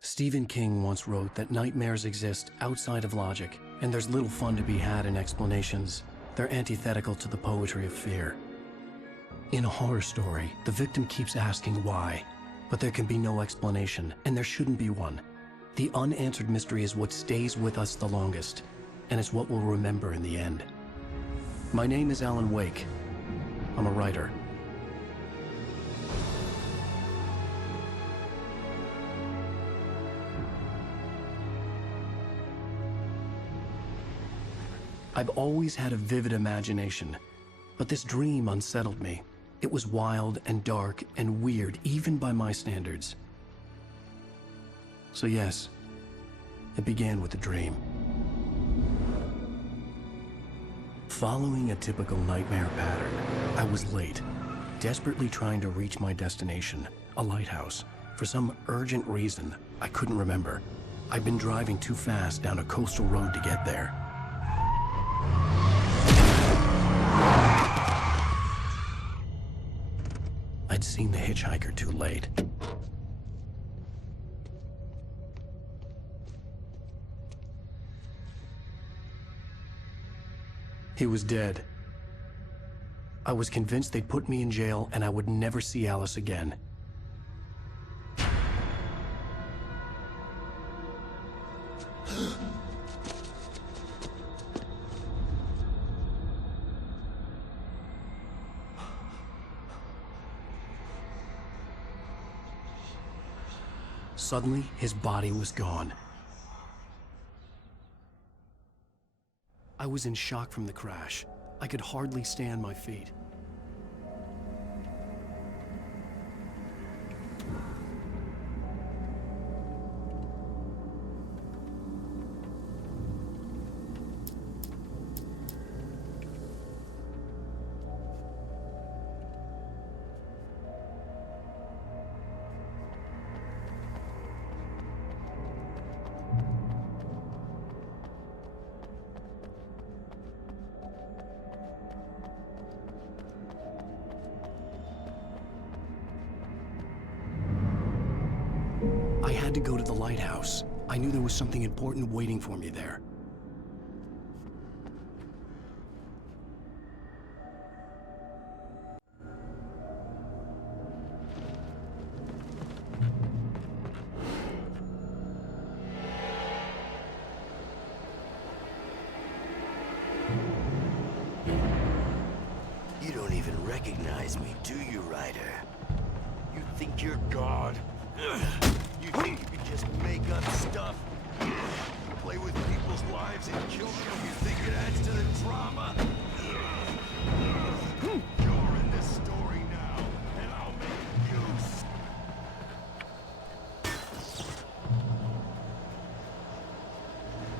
Stephen King once wrote that nightmares exist outside of logic, and there's little fun to be had in explanations. They're antithetical to the poetry of fear. In a horror story, the victim keeps asking why, but there can be no explanation, and there shouldn't be one. The unanswered mystery is what stays with us the longest, and it's what we'll remember in the end. My name is Alan Wake. I'm a writer. I've always had a vivid imagination, but this dream unsettled me. It was wild and dark and weird, even by my standards. So yes, it began with a dream. Following a typical nightmare pattern, I was late, desperately trying to reach my destination, a lighthouse. For some urgent reason, I couldn't remember. I'd been driving too fast down a coastal road to get there. I'd seen the hitchhiker too late. He was dead. I was convinced they'd put me in jail and I would never see Alice again. Suddenly, his body was gone. I was in shock from the crash. I could hardly stay on my feet. I had to go to the lighthouse. I knew there was something important waiting for me there. You don't even recognize me, do you, Ryder? You think you're God? You think you can just make up stuff? Play with people's lives and kill them? You think it adds to the drama? You're in this story now, and I'll make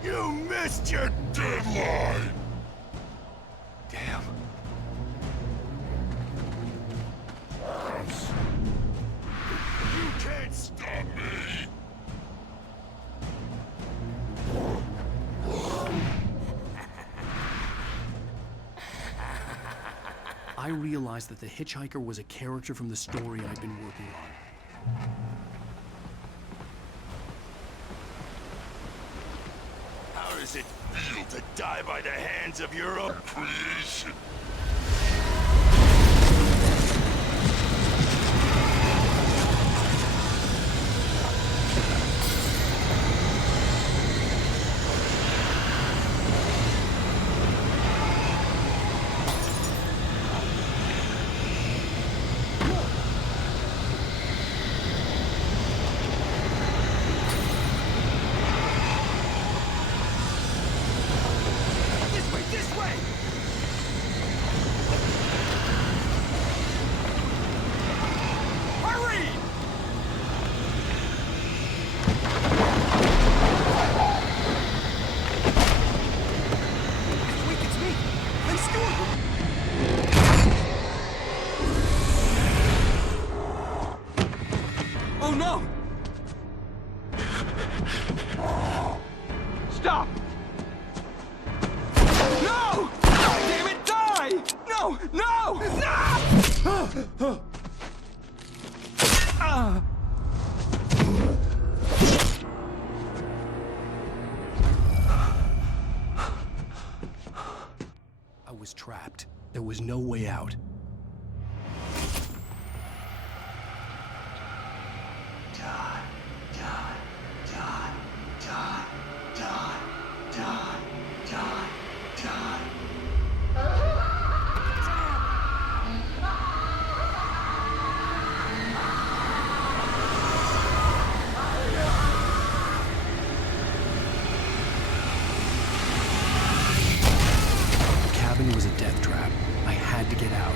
you... You missed your deadline! Damn. You can't stop me! I realized that the hitchhiker was a character from the story I'd been working on. How does it feel to die by the hands of your own creation? Stop! No! God damn it, die! No! No! No! I was trapped. There was no way out. The cabin was a death trap. I had to get out.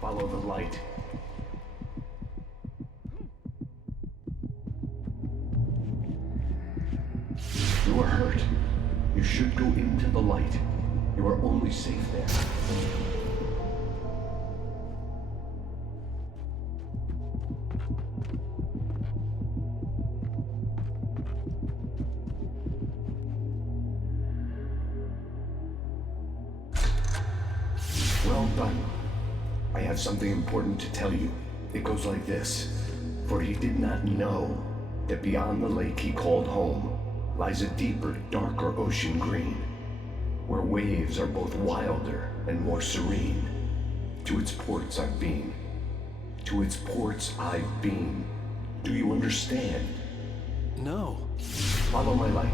Follow the light. You are hurt. You should go into the light. You are only safe there. Well done. I have something important to tell you. It goes like this. For he did not know that beyond the lake he called home lies a deeper, darker ocean green, where waves are both wilder and more serene. To its ports I've been. To its ports I've been. Do you understand? No. Follow my light.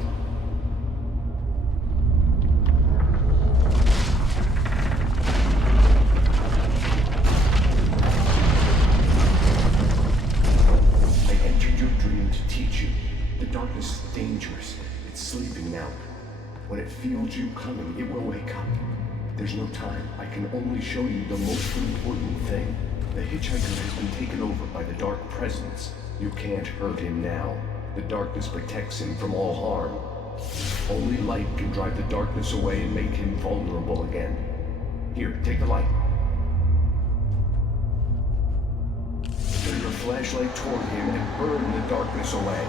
I entered your dream to teach you. The darkness is dangerous. It's sleeping now. When it feels you coming, it will wake up. There's no time. I can only show you the most important thing. The hitchhiker has been taken over by the dark presence. You can't hurt him now. The darkness protects him from all harm. Only light can drive the darkness away and make him vulnerable again. Here, take the light. Turn your flashlight toward him and burn the darkness away.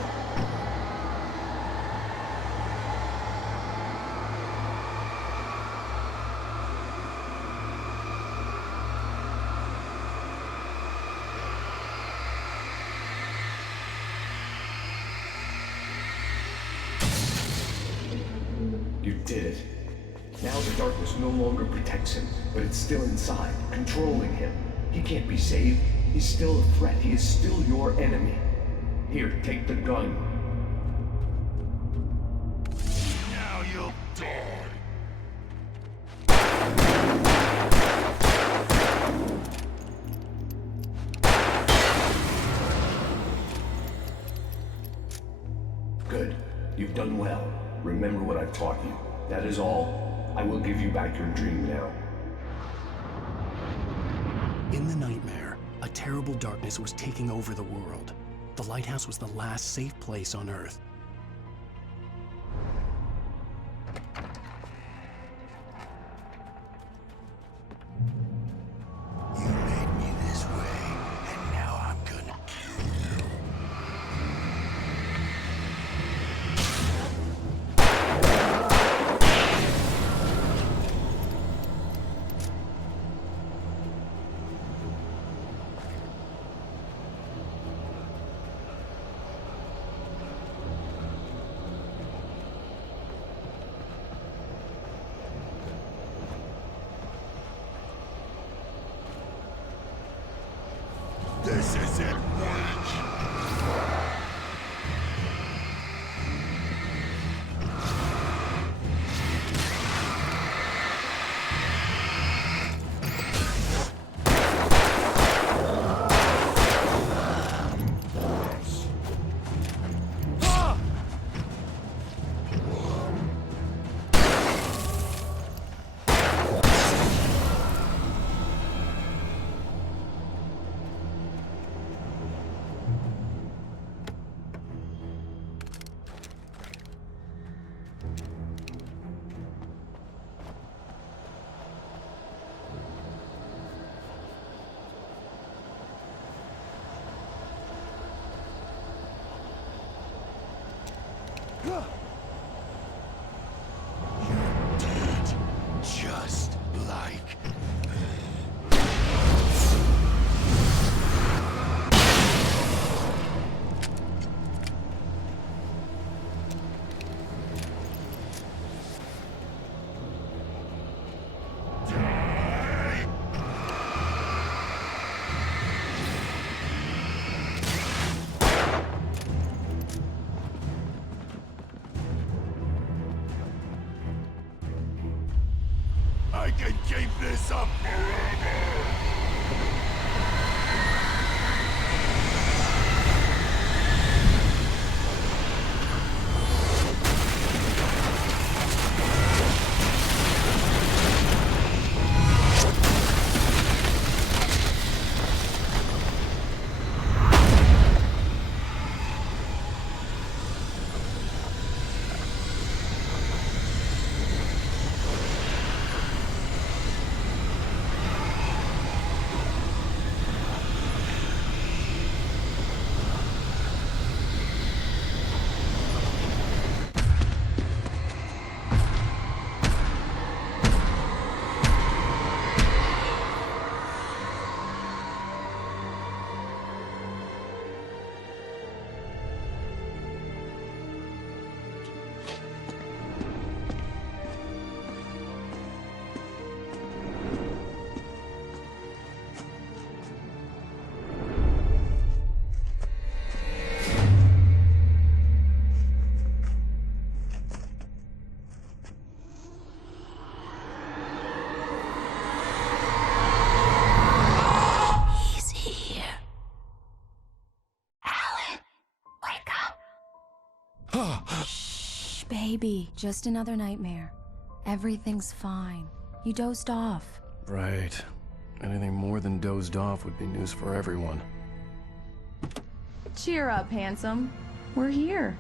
You did it. Now the darkness no longer protects him, but it's still inside, controlling him. He can't be saved. He's still a threat. He is still your enemy. Here, take the gun. Now you'll die. Good. You've done well. Remember what I've taught you. That is all. I will give you back your dream now. In the nightmare, a terrible darkness was taking over the world. The lighthouse was the last safe place on Earth. You made me this way, and now I'm gonna kill you. This isn't weak. You're dead. Just like... I can keep this up forever! Shh, baby. Just another nightmare. Everything's fine. You dozed off. Right. Anything more than dozed off would be news for everyone. Cheer up, handsome. We're here.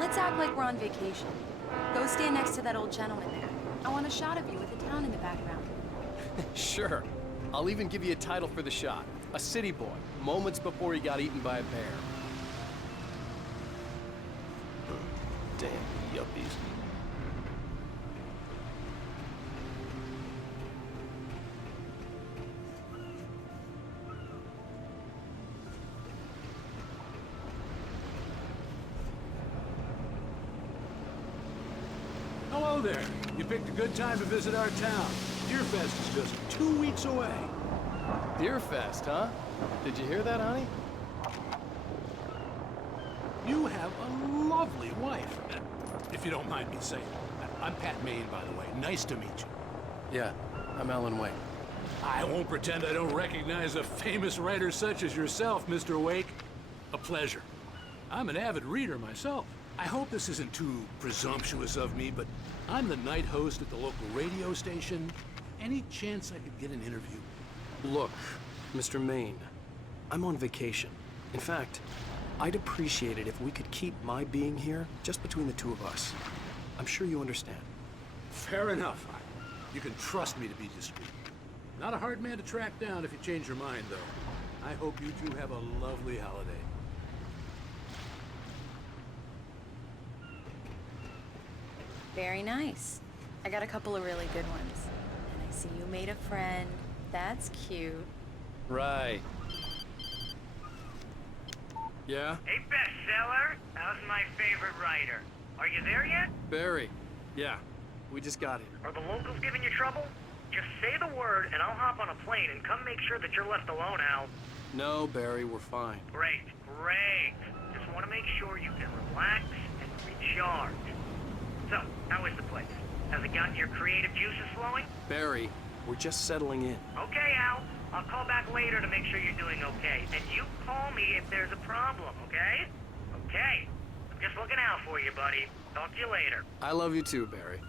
Let's act like we're on vacation. Go stand next to that old gentleman there. I want a shot of you with the town in the background. Sure. I'll even give you a title for the shot. A city boy, moments before he got eaten by a bear. Damn yuppies. Hello there. You picked a good time to visit our town. Deerfest is just 2 weeks away. Deerfest, huh? Did you hear that, honey? You have a lovely wife. If you don't mind me saying. I'm Pat Maine, by the way. Nice to meet you. Yeah, I'm Alan Wake. I won't pretend I don't recognize a famous writer such as yourself, Mr. Wake. A pleasure. I'm an avid reader myself. I hope this isn't too presumptuous of me, but I'm the night host at the local radio station. Any chance I could get an interview? Look, Mr. Maine, I'm on vacation. In fact, I'd appreciate it if we could keep my being here just between the two of us. I'm sure you understand. Fair enough. You can trust me to be discreet. Not a hard man to track down if you change your mind, though. I hope you two have a lovely holiday. Very nice. I got a couple of really good ones. And I see you made a friend. That's cute. Right. Yeah? Hey, bestseller. How's my favorite writer? Are you there yet? Barry. Yeah. We just got here. Are the locals giving you trouble? Just say the word, and I'll hop on a plane and come make sure that you're left alone, Al. No, Barry, we're fine. Great, great. Just want to make sure you can relax and recharge. So, How is the place? Has it gotten your creative juices flowing? Barry, we're just settling in. Okay, Al. I'll call back later to make sure you're doing okay. And you call me if there's a problem, okay? Okay. I'm just looking out for you, buddy. Talk to you later. I love you too, Barry.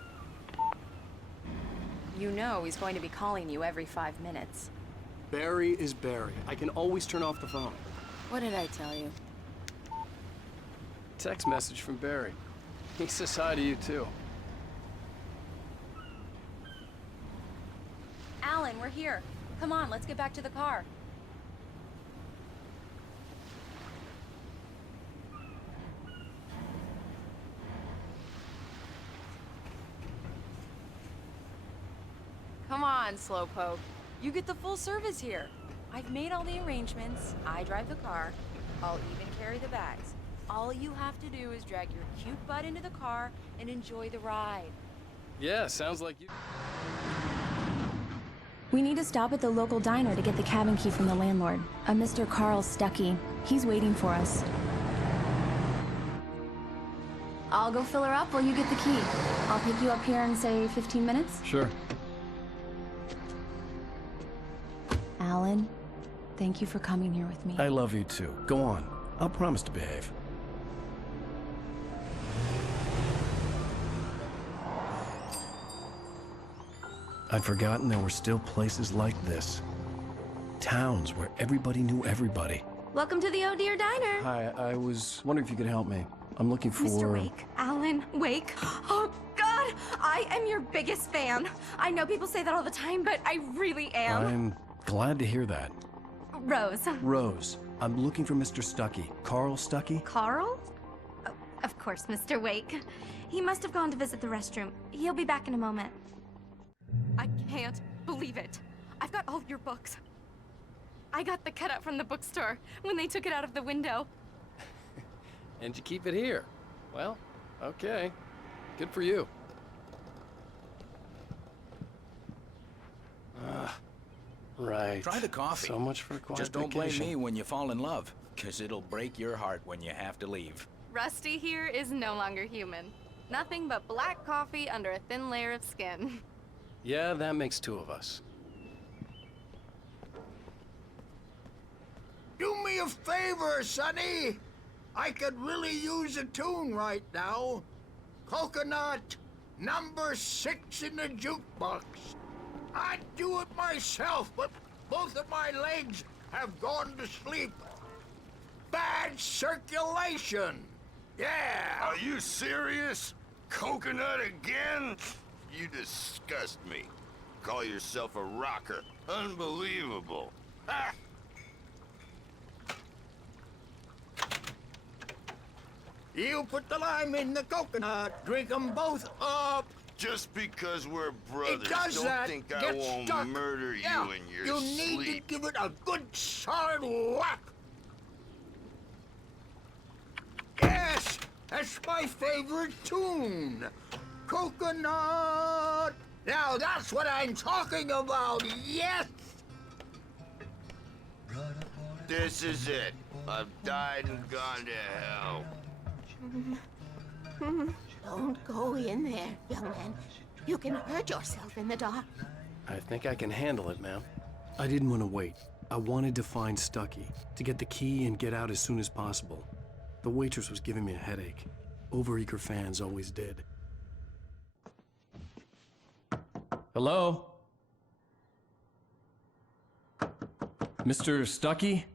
You know he's going to be calling you every 5 minutes. Barry is Barry. I can always turn off the phone. What did I tell you? Text message from Barry. He says hi to you too. Alan, we're here. Come on, let's get back to the car. Come on, Slowpoke. You get the full service here. I've made all the arrangements. I drive the car. I'll even carry the bags. All you have to do is drag your cute butt into the car and enjoy the ride. Yeah, sounds like you. We need to stop at the local diner to get the cabin key from the landlord, a Mr. Carl Stuckey. He's waiting for us. I'll go fill her up while you get the key. I'll pick you up here in, say, 15 minutes? Sure. Alan, thank you for coming here with me. I love you too. Go on. I'll promise to behave. I'd forgotten there were still places like this. Towns where everybody knew everybody. Welcome to the Oh Dear Diner. Hi, I was wondering if you could help me. I'm looking for... Mr. Wake. Alan Wake. Oh, God! I am your biggest fan. I know people say that all the time, but I really am. I'm glad to hear that. Rose. Rose, I'm looking for Mr. Stuckey. Carl Stuckey? Carl? Oh, of course, Mr. Wake. He must have gone to visit the restroom. He'll be back in a moment. I can't believe it. I've got all your books. I got the cutout from the bookstore when they took it out of the window. And you keep it here. Well, okay. Good for you. Right. Try the coffee. So much for a quiet Just don't blame vacation. me when you fall in love, because it'll break your heart when you have to leave. Rusty here is no longer human. Nothing but black coffee under a thin layer of skin. Yeah, that makes two of us. Do me a favor, Sonny. I could really use a tune right now. Coconut, number 6 in the jukebox. I'd do it myself, but both of my legs have gone to sleep. Bad circulation. Yeah. Are you serious? Coconut again? You disgust me. Call yourself a rocker. Unbelievable. Ha! You put the lime in the coconut. Drink them both up. Just because we're brothers, It does don't that. think I Get won't stuck. murder Yeah, you in your you sleep. need to give it a good solid whack. Yes, that's my favorite tune. Coconut. Now that's what I'm talking about. Yes. This is it. I've died and gone to hell. Don't go in there, young man. You can hurt yourself in the dark. I think I can handle it, ma'am. I didn't want to wait. I wanted to find Stuckey, to get the key and get out as soon as possible. The waitress was giving me a headache. Overeager fans always did. Hello? Mr. Stuckey?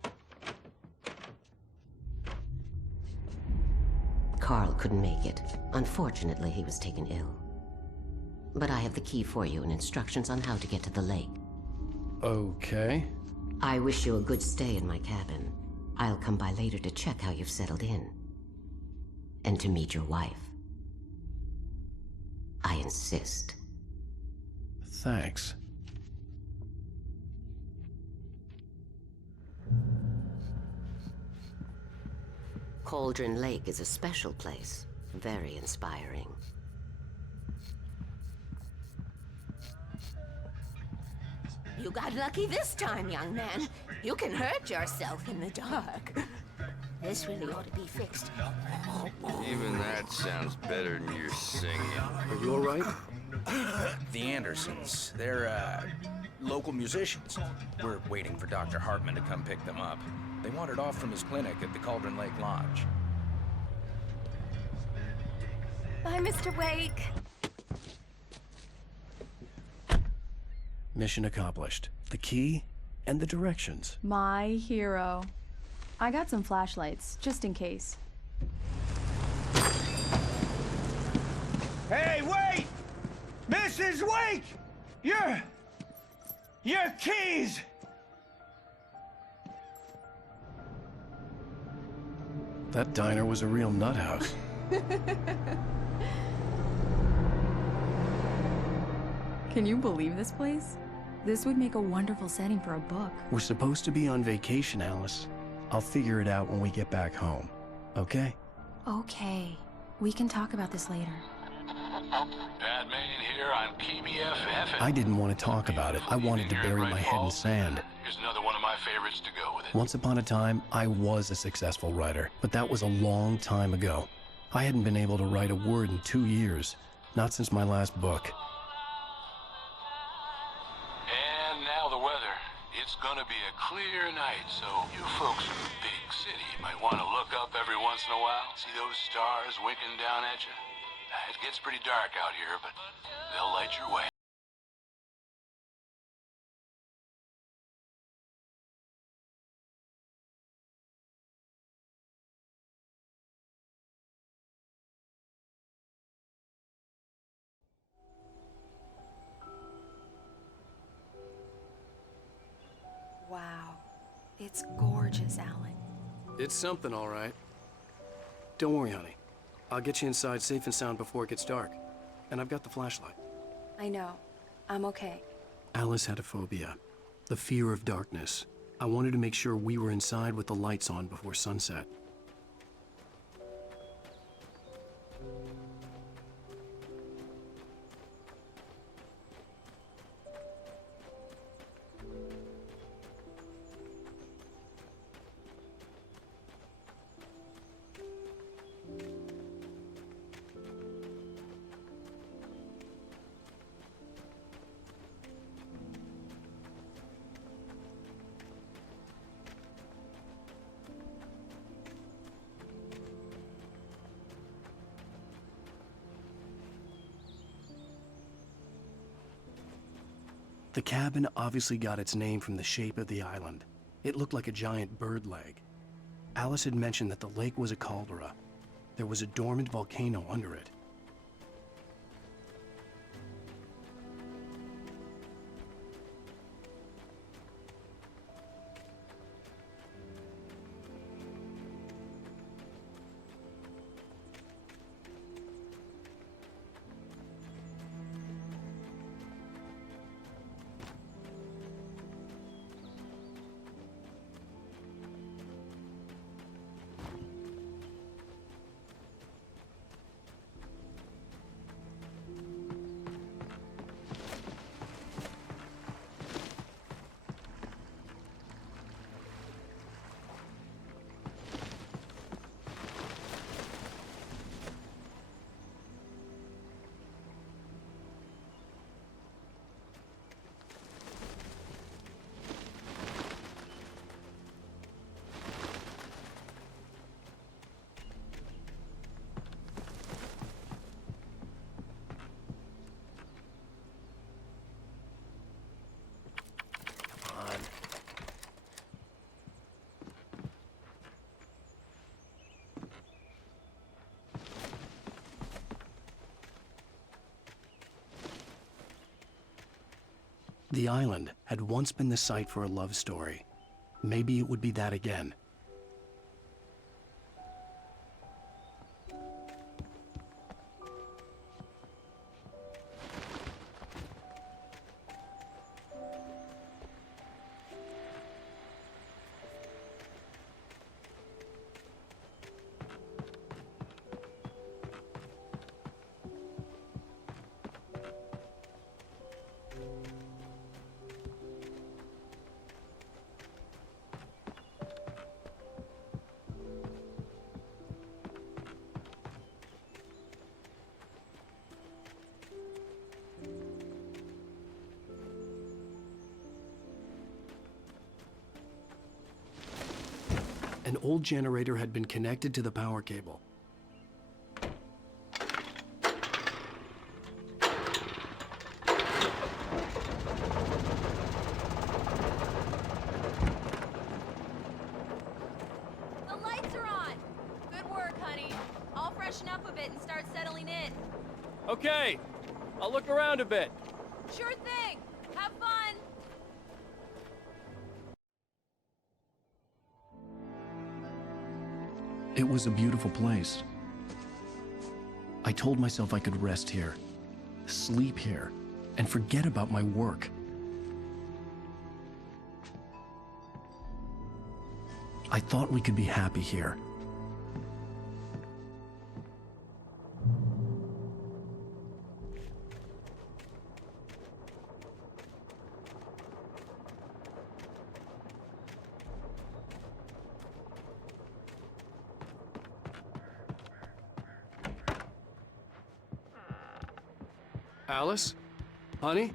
Carl couldn't make it. Unfortunately, he was taken ill. But I have the key for you and instructions on how to get to the lake. Okay. I wish you a good stay in my cabin. I'll come by later to check how you've settled in. And to meet your wife. I insist. Thanks. Cauldron Lake is a special place. Very inspiring. You got lucky this time, young man. You can hurt yourself in the dark. This really ought to be fixed. Even that sounds better than your singing. Are you all right? The Andersons, they're, local musicians. We're waiting for Dr. Hartman to come pick them up. They wandered off from his clinic at the Cauldron Lake Lodge. Bye, Mr. Wake. Mission accomplished. The key and the directions. My hero. I got some flashlights, just in case. Hey, wait! Mrs. Wake! Your keys! That diner was a real nut house. Can you believe this place? This would make a wonderful setting for a book. We're supposed to be on vacation, Alice. I'll figure it out when we get back home. Okay? Okay. We can talk about this later. Batman here on PBFF. I didn't want to talk about it. I wanted to bury my head in sand. Here's another one of my favorites to go with it. Once upon a time, I was a successful writer, but that was a long time ago. I hadn't been able to write a word in 2 years. Not since my last book. And now the weather. It's gonna be a clear night, so you folks in the big city might want to look up every once in a while. See those stars winking down at you? It gets pretty dark out here, but they'll light your way. Wow. It's gorgeous, Alan. It's something, all right. Don't worry, honey. I'll get you inside safe and sound before it gets dark. And I've got the flashlight. I know. I'm okay. Alice had a phobia. The fear of darkness. I wanted to make sure we were inside with the lights on before sunset. The cabin obviously got its name from the shape of the island. It looked like a giant bird leg. Alice had mentioned that the lake was a caldera. There was a dormant volcano under it. The island had once been the site for a love story. Maybe it would be that again. An old generator had been connected to the power cable. The lights are on! Good work, honey. I'll freshen up a bit and start settling in. Okay, I'll look around a bit. Sure thing! Have fun! It was a beautiful place. I told myself I could rest here, sleep here, and forget about my work. I thought we could be happy here. Alice? Honey?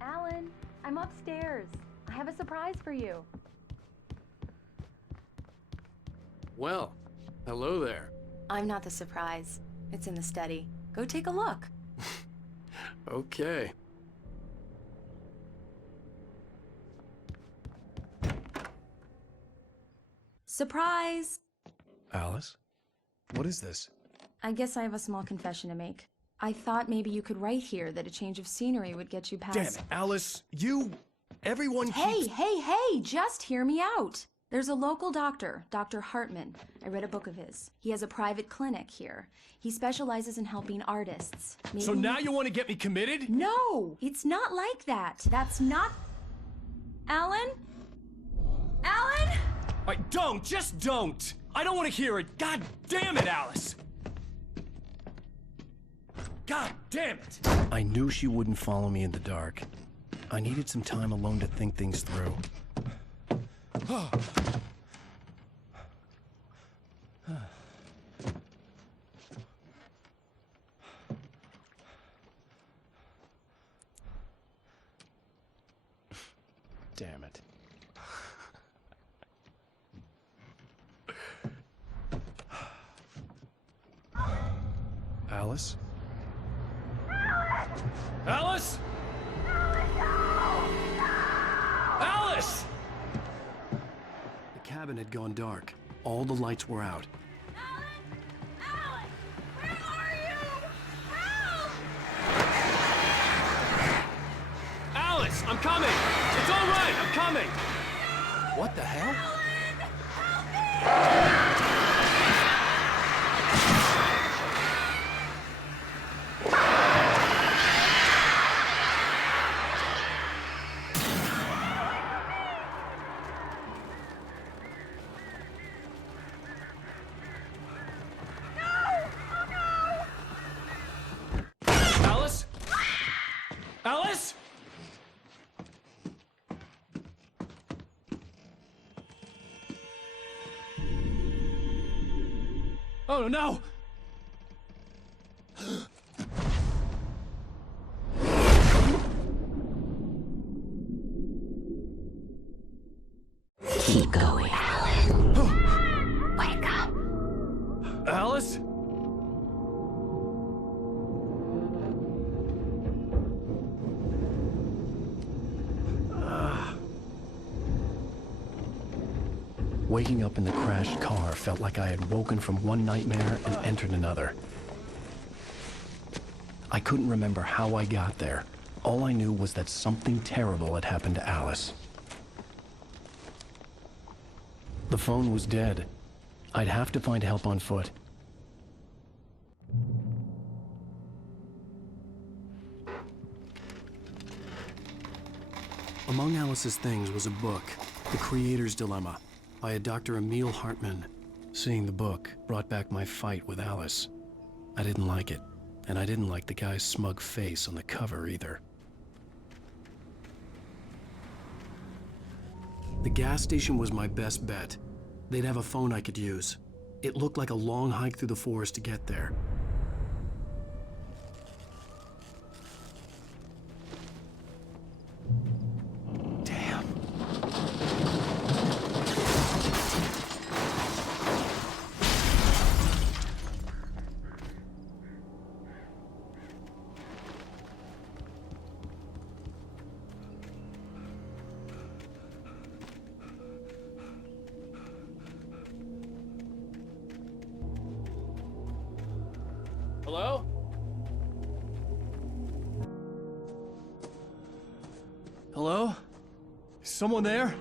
Alan, I'm upstairs. I have a surprise for you. Well, hello there. I'm not the surprise. It's in the study. Go take a look. Okay. Surprise! Alice? What is this? I guess I have a small confession to make. I thought maybe you could write here that a change of scenery would get you past... Damn it, Alice! Everyone Hey, hey, just hear me out! There's a local doctor, Dr. Hartman. I read a book of his. He has a private clinic here. He specializes in helping artists. Maybe... So now you want to get me committed? No! It's not like that. That's not... Alan? Alan? Just don't! I don't want to hear it! God damn it, Alice! God damn it! I knew she wouldn't follow me in the dark. I needed some time alone to think things through. Damn it. Alice? Alice? Alice! The cabin had gone dark. All the lights were out. Alice, I'm coming! It's all right, I'm coming! What the hell? Alice? Alice? Oh no! Keep going, Alan. Wake up. Alice? Waking up in the crashed car felt like I had woken from one nightmare and entered another. I couldn't remember how I got there. All I knew was that something terrible had happened to Alice. The phone was dead. I'd have to find help on foot. Among Alice's things was a book, The Creator's Dilemma, by a Dr. Emil Hartman. Seeing the book brought back my fight with Alice. I didn't like it, and I didn't like the guy's smug face on the cover either. The gas station was my best bet. They'd have a phone I could use. It looked like a long hike through the forest to get there. Hello? Hello? Is someone there?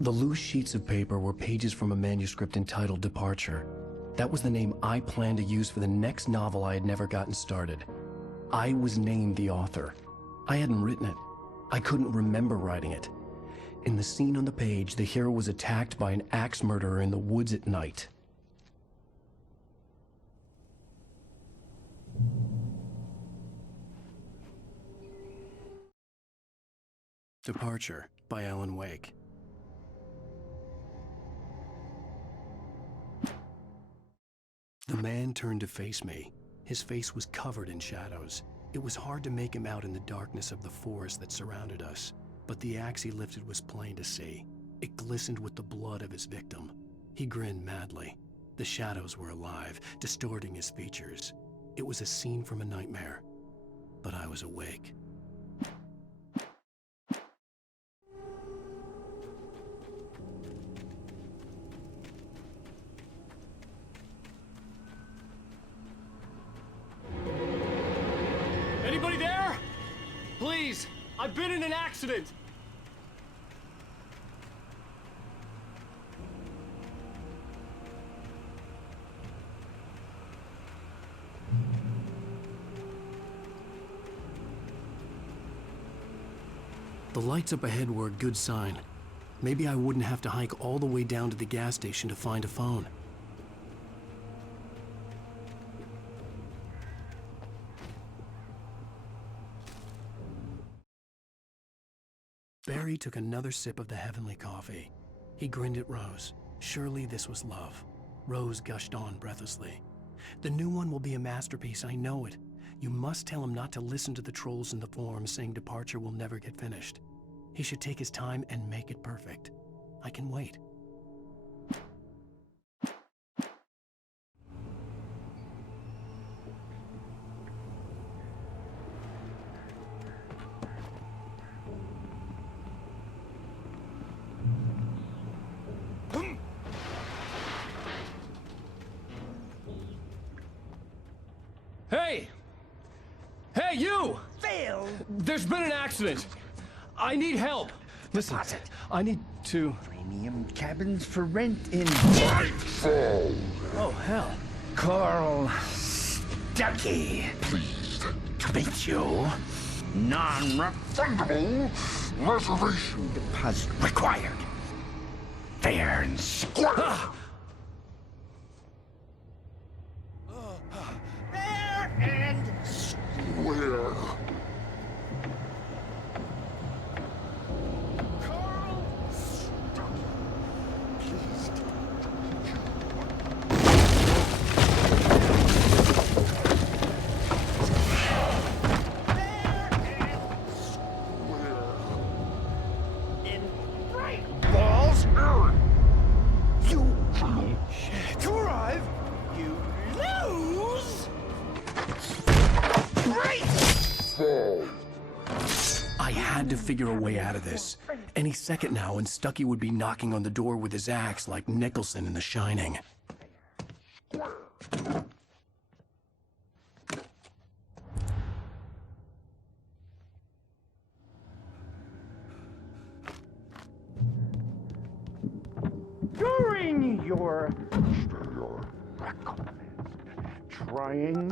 The loose sheets of paper were pages from a manuscript entitled Departure. That was the name I planned to use for the next novel I had never gotten started. I was named the author. I hadn't written it. I couldn't remember writing it. In the scene on the page, the hero was attacked by an axe murderer in the woods at night. Departure by Alan Wake. The man turned to face me. His face was covered in shadows. It was hard to make him out in the darkness of the forest that surrounded us, but the axe he lifted was plain to see. It glistened with the blood of his victim. He grinned madly. The shadows were alive, distorting his features. It was a scene from a nightmare, but I was awake. Anybody there? Please, I've been in an accident. The lights up ahead were a good sign. Maybe I wouldn't have to hike all the way down to the gas station to find a phone. Barry took another sip of the heavenly coffee. He grinned at Rose. Surely this was love. Rose gushed on breathlessly. The new one will be a masterpiece, I know it. You must tell him not to listen to the trolls in the forums saying Departure will never get finished. He should take his time and make it perfect. I can wait. Hey! Hey, you! Phil! There's been an accident. I need help. Listen, I need to... Premium cabins for rent in... Nightfall! Oh, hell. Carl Stuckey. Pleased to meet you. Non-refundable reservation deposit required. Fair and square. Fair and square. I had to figure a way out of this. Any second now, and Stuckey would be knocking on the door with his axe like Nicholson in The Shining. During your trying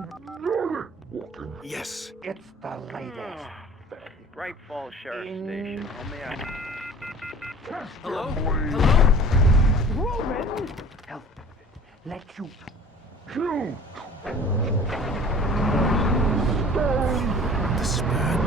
walking. Yes. It's the latest. Bright Falls Sheriff Station. Hello? Hello? Roman! Help. Let you kill. This is bad.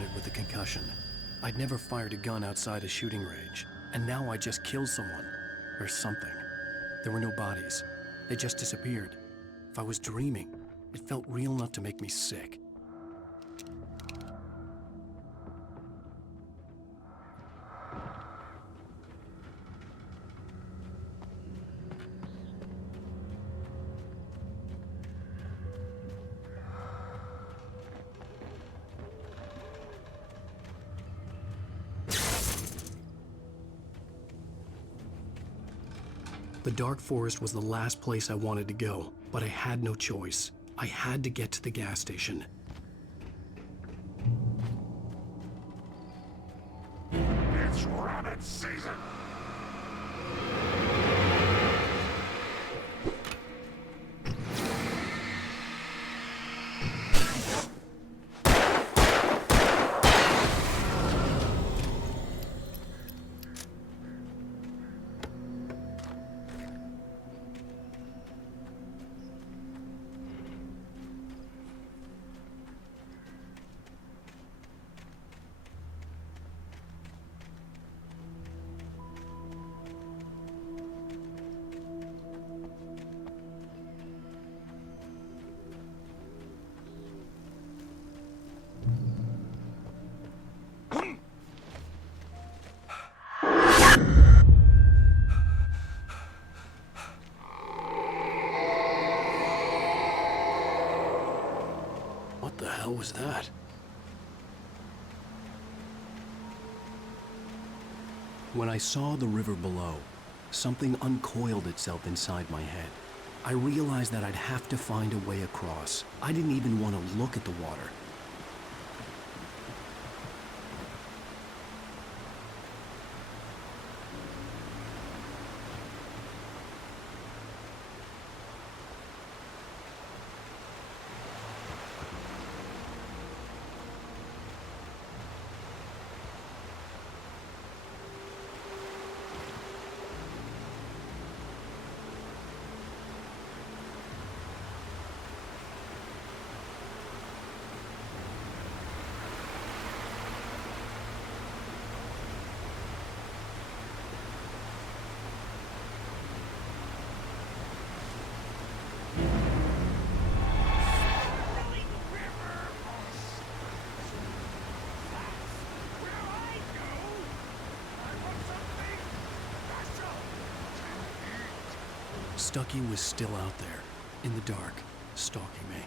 confronted with a concussion. I'd never fired a gun outside a shooting range, and now I just killed someone. Or something. There were no bodies. They just disappeared. If I was dreaming, it felt real enough to make me sick. The dark forest was the last place I wanted to go, but I had no choice. I had to get to the gas station. It's rabbit season! What the hell was that? When I saw the river below, something uncoiled itself inside my head. I realized that I'd have to find a way across. I didn't even want to look at the water. Stucky was still out there, in the dark, stalking me.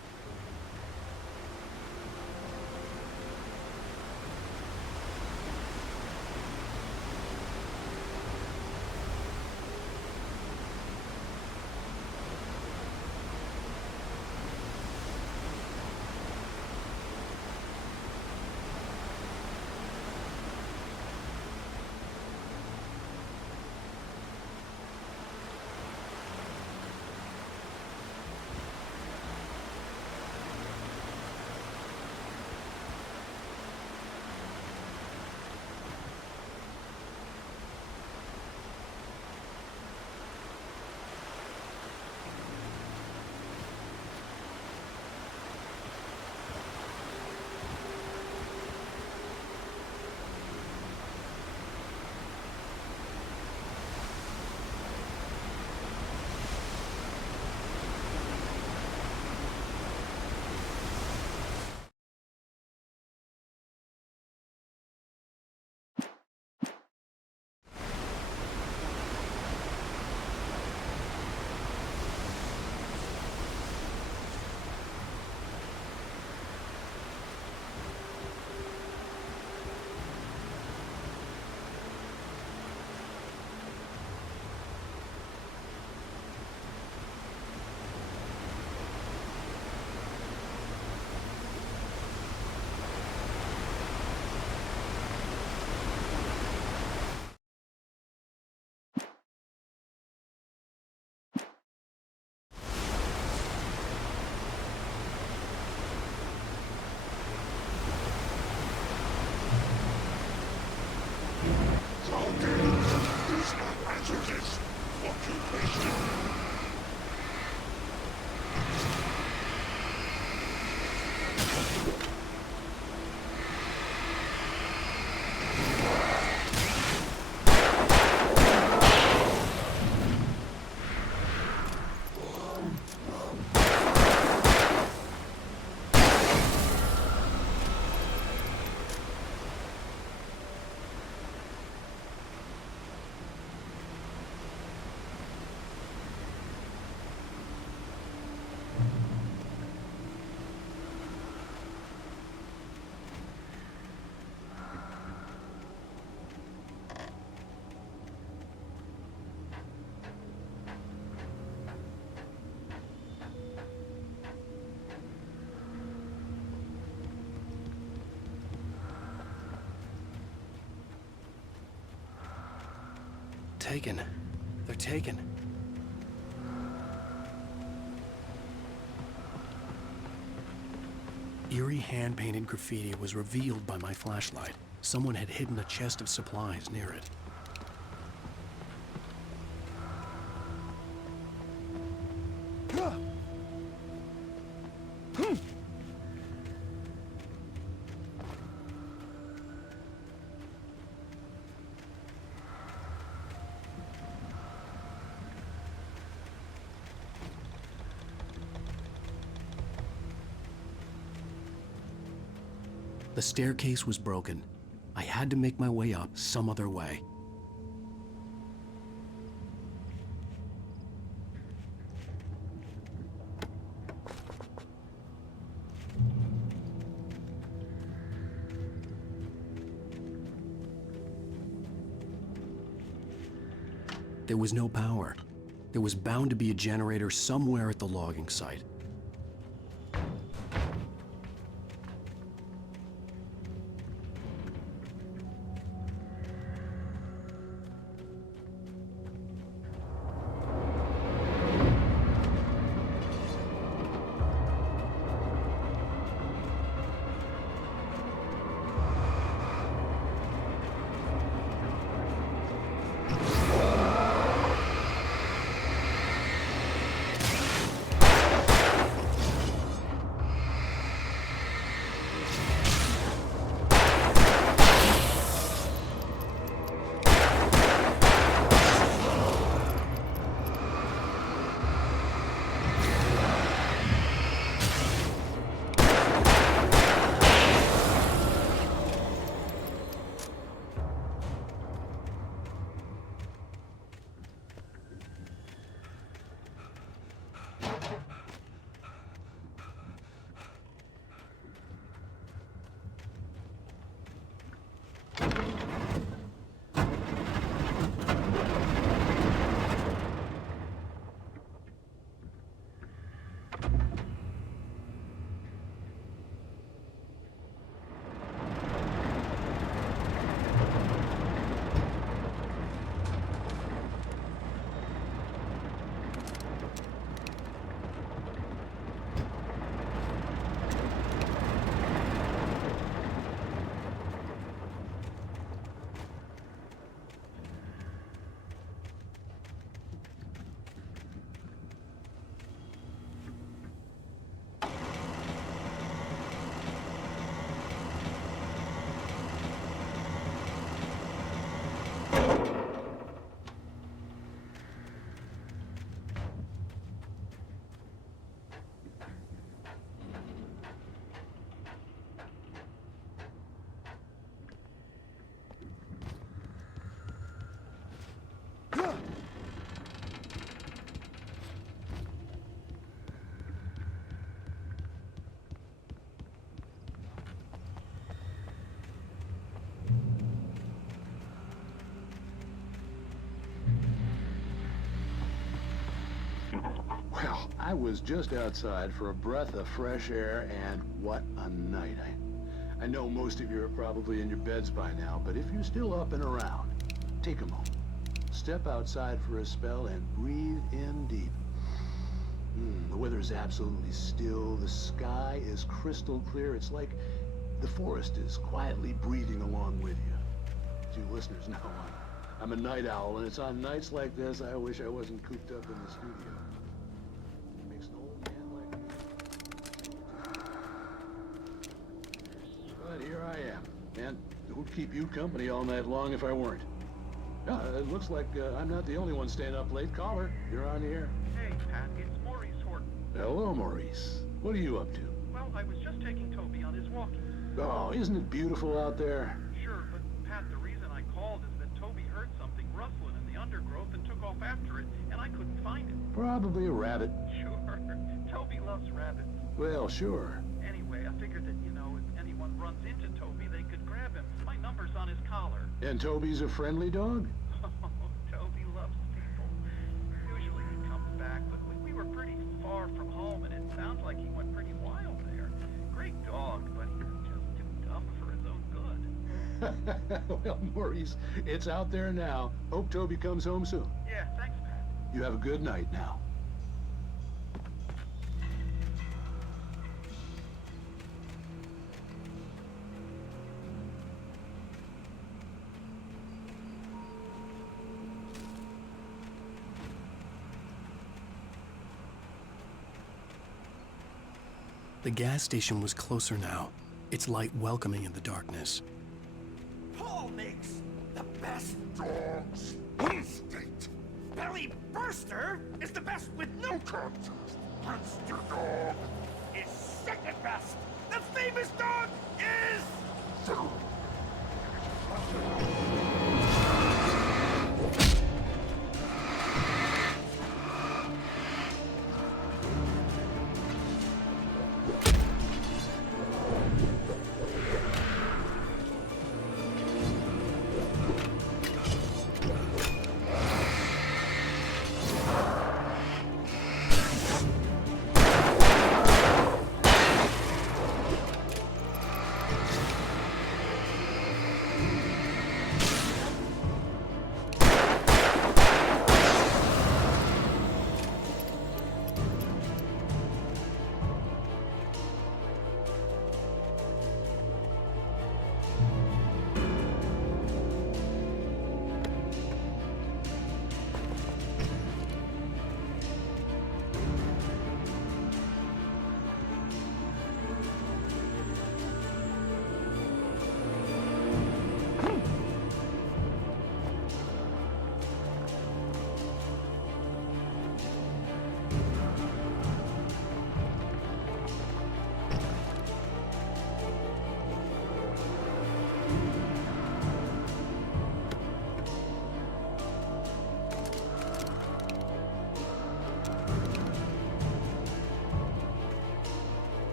taken. They're taken. Eerie hand-painted graffiti was revealed by my flashlight. Someone had hidden a chest of supplies near it. The staircase was broken. I had to make my way up some other way. There was no power. There was bound to be a generator somewhere at the logging site. Well, I was just outside for a breath of fresh air, and what a night. I know most of you are probably in your beds by now, but if you're still up and around, take a moment. Step outside for a spell and breathe in deep. The weather is absolutely still. The sky is crystal clear. It's like the forest is quietly breathing along with you. You listeners know I'm a night owl, and it's on nights like this I wish I wasn't cooped up in the studio. It makes an old man like me. But here I am, and who'd keep you company all night long if I weren't? It looks like I'm not the only one staying up late. Caller, you're on the air. Hey, Pat, it's Maurice Horton. Hello, Maurice. What are you up to? Well, I was just taking Toby on his walkie. Oh, isn't it beautiful out there? Sure, but Pat, the reason I called is that Toby heard something rustling in the undergrowth and took off after it, and I couldn't find it. Probably a rabbit. Sure. Toby loves rabbits. Well, sure. Anyway, I figured that, if anyone runs into Toby, they could grab him. My number's on his collar. And Toby's a friendly dog? Toby loves people. Usually he comes back, but we were pretty far from home, and it sounds like he went pretty wild there. Great dog, but he's just too dumb for his own good. Well, Maurice, it's out there now. Hope Toby comes home soon. Yeah, thanks, Pat. You have a good night now. The gas station was closer now, its light welcoming in the darkness. Paul makes the best dog's instinct. Belly Burster is the best with no contest. Monster Dog is second best. The famous dog is third.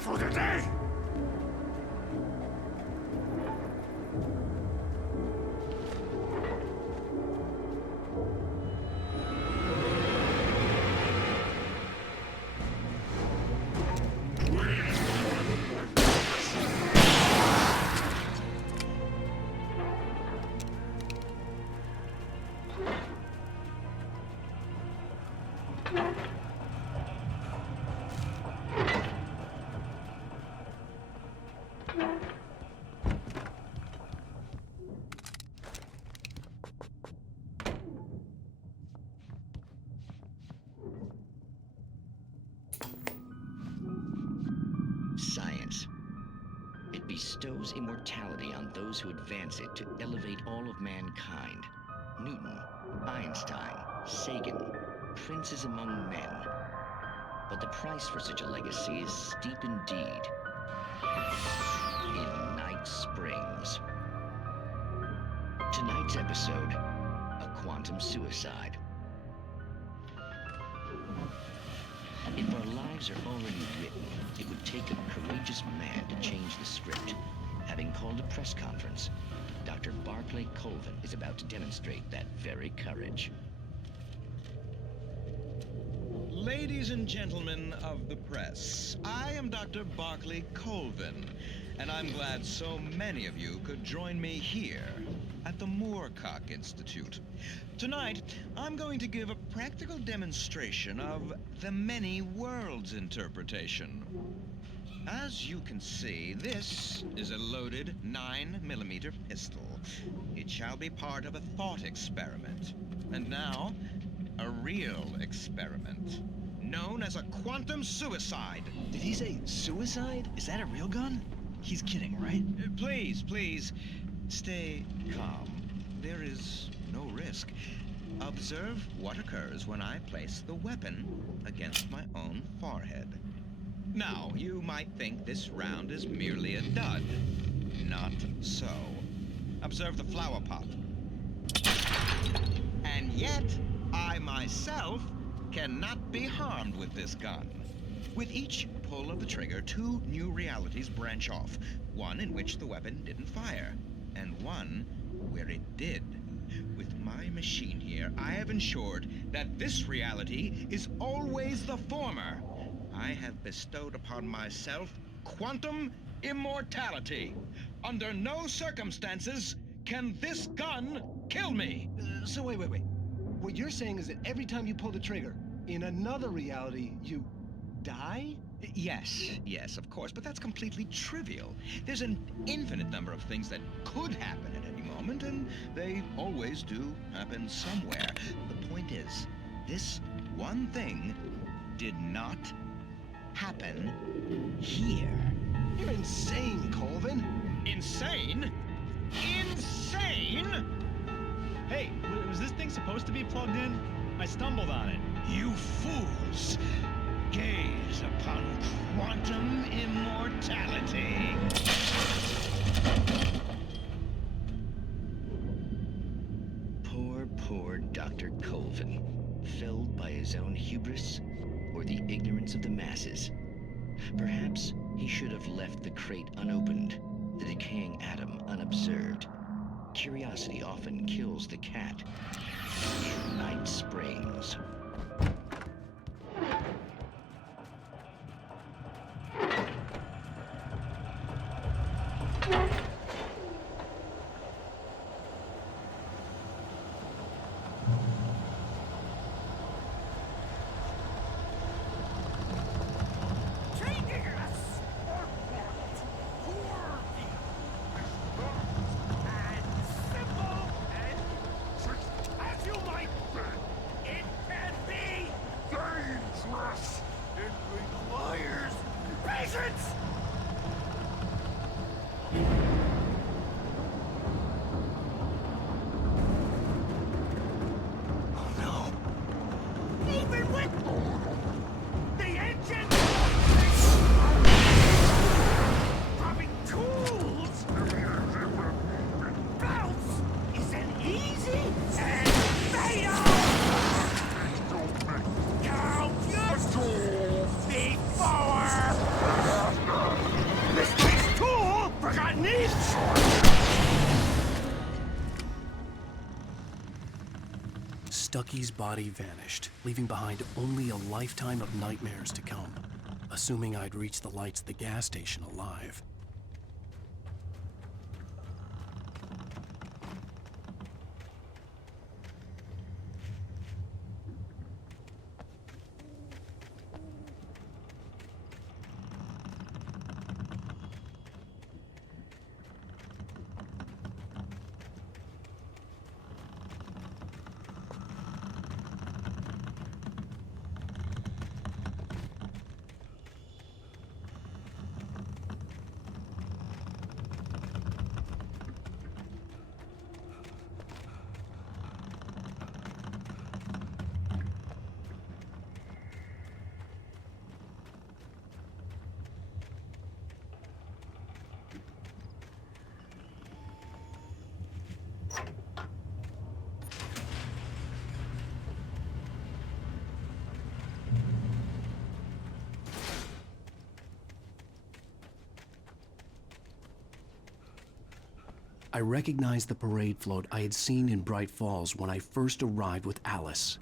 For the day! Science. It bestows immortality on those who advance it to elevate all of mankind. Newton, Einstein, Sagan, princes among men. But the price for such a legacy is steep indeed. In Night Springs. Tonight's episode, a quantum suicide. If our lives are already written, it would take a courageous man to change the script. Having called a press conference, Dr. Barclay Colvin is about to demonstrate that very courage. Ladies and gentlemen of the press, I am Dr. Barclay Colvin, and I'm glad so many of you could join me here at the Moorcock Institute. Tonight, I'm going to give a practical demonstration of the many worlds interpretation. As you can see, this is a loaded 9mm pistol. It shall be part of a thought experiment. And now, a real experiment, known as a quantum suicide. Did he say suicide? Is that a real gun? He's kidding, right? Please, stay calm. There is no risk. Observe what occurs when I place the weapon against my own forehead. Now, you might think this round is merely a dud. Not so. Observe the flower pot. And yet, I myself cannot be harmed with this gun. With each pull of the trigger, 2 new realities branch off. One in which the weapon didn't fire, and one where it did. With my machine here, I have ensured that this reality is always the former. I have bestowed upon myself quantum immortality. Under no circumstances can this gun kill me. So wait. What you're saying is that every time you pull the trigger, in another reality, you die? Yes, of course, but that's completely trivial. There's an infinite number of things that could happen at any moment, and they always do happen somewhere. The point is, this one thing did not happen here. You're insane, Colvin. Insane? Insane? Hey, was this thing supposed to be plugged in? I stumbled on it. You fools! Gaze upon quantum immortality. Poor Dr. Colvin, felled by his own hubris or the ignorance of the masses. Perhaps he should have left the crate unopened, the decaying atom unobserved. Curiosity often kills the cat. Night Springs. Stucky's body vanished, leaving behind only a lifetime of nightmares to come, assuming I'd reach the lights of the gas station alive. I recognized the parade float I had seen in Bright Falls when I first arrived with Alice.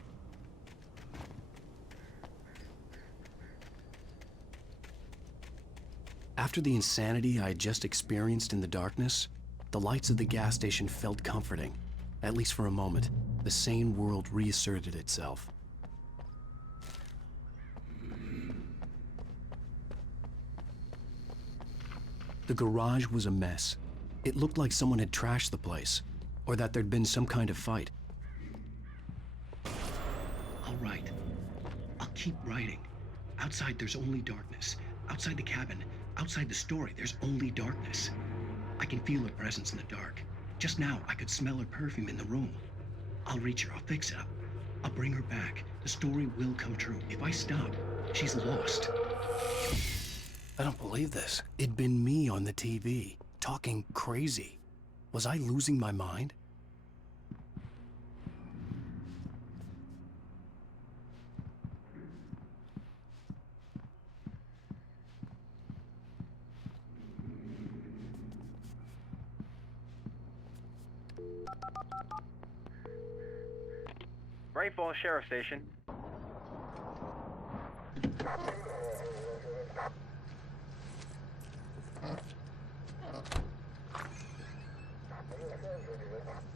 After the insanity I had just experienced in the darkness, the lights of the gas station felt comforting. At least for a moment, the sane world reasserted itself. The garage was a mess. It looked like someone had trashed the place, or that there'd been some kind of fight. All right. I'll keep writing. Outside, there's only darkness. Outside the cabin, outside the story, there's only darkness. I can feel her presence in the dark. Just now, I could smell her perfume in the room. I'll reach her. I'll fix it up. I'll bring her back. The story will come true. If I stop, she's lost. I don't believe this. It'd been me on the TV. Talking crazy. Was I losing my mind? Bright Falls Sheriff Station.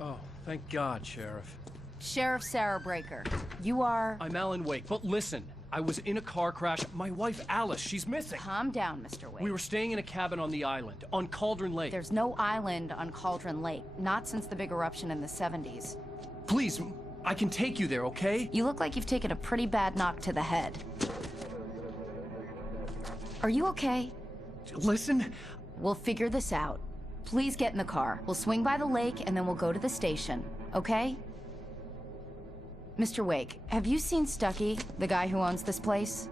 Oh, thank God, Sheriff. Sheriff Sarah Breaker. You are... I'm Alan Wake, but listen. I was in a car crash. My wife, Alice, she's missing. Calm down, Mr. Wake. We were staying in a cabin on the island, on Cauldron Lake. There's no island on Cauldron Lake. Not since the big eruption in the 70s. Please, I can take you there, okay? You look like you've taken a pretty bad knock to the head. Are you okay? Listen. We'll figure this out. Please get in the car. We'll swing by the lake and then we'll go to the station, okay? Mr. Wake, have you seen Stucky, the guy who owns this place?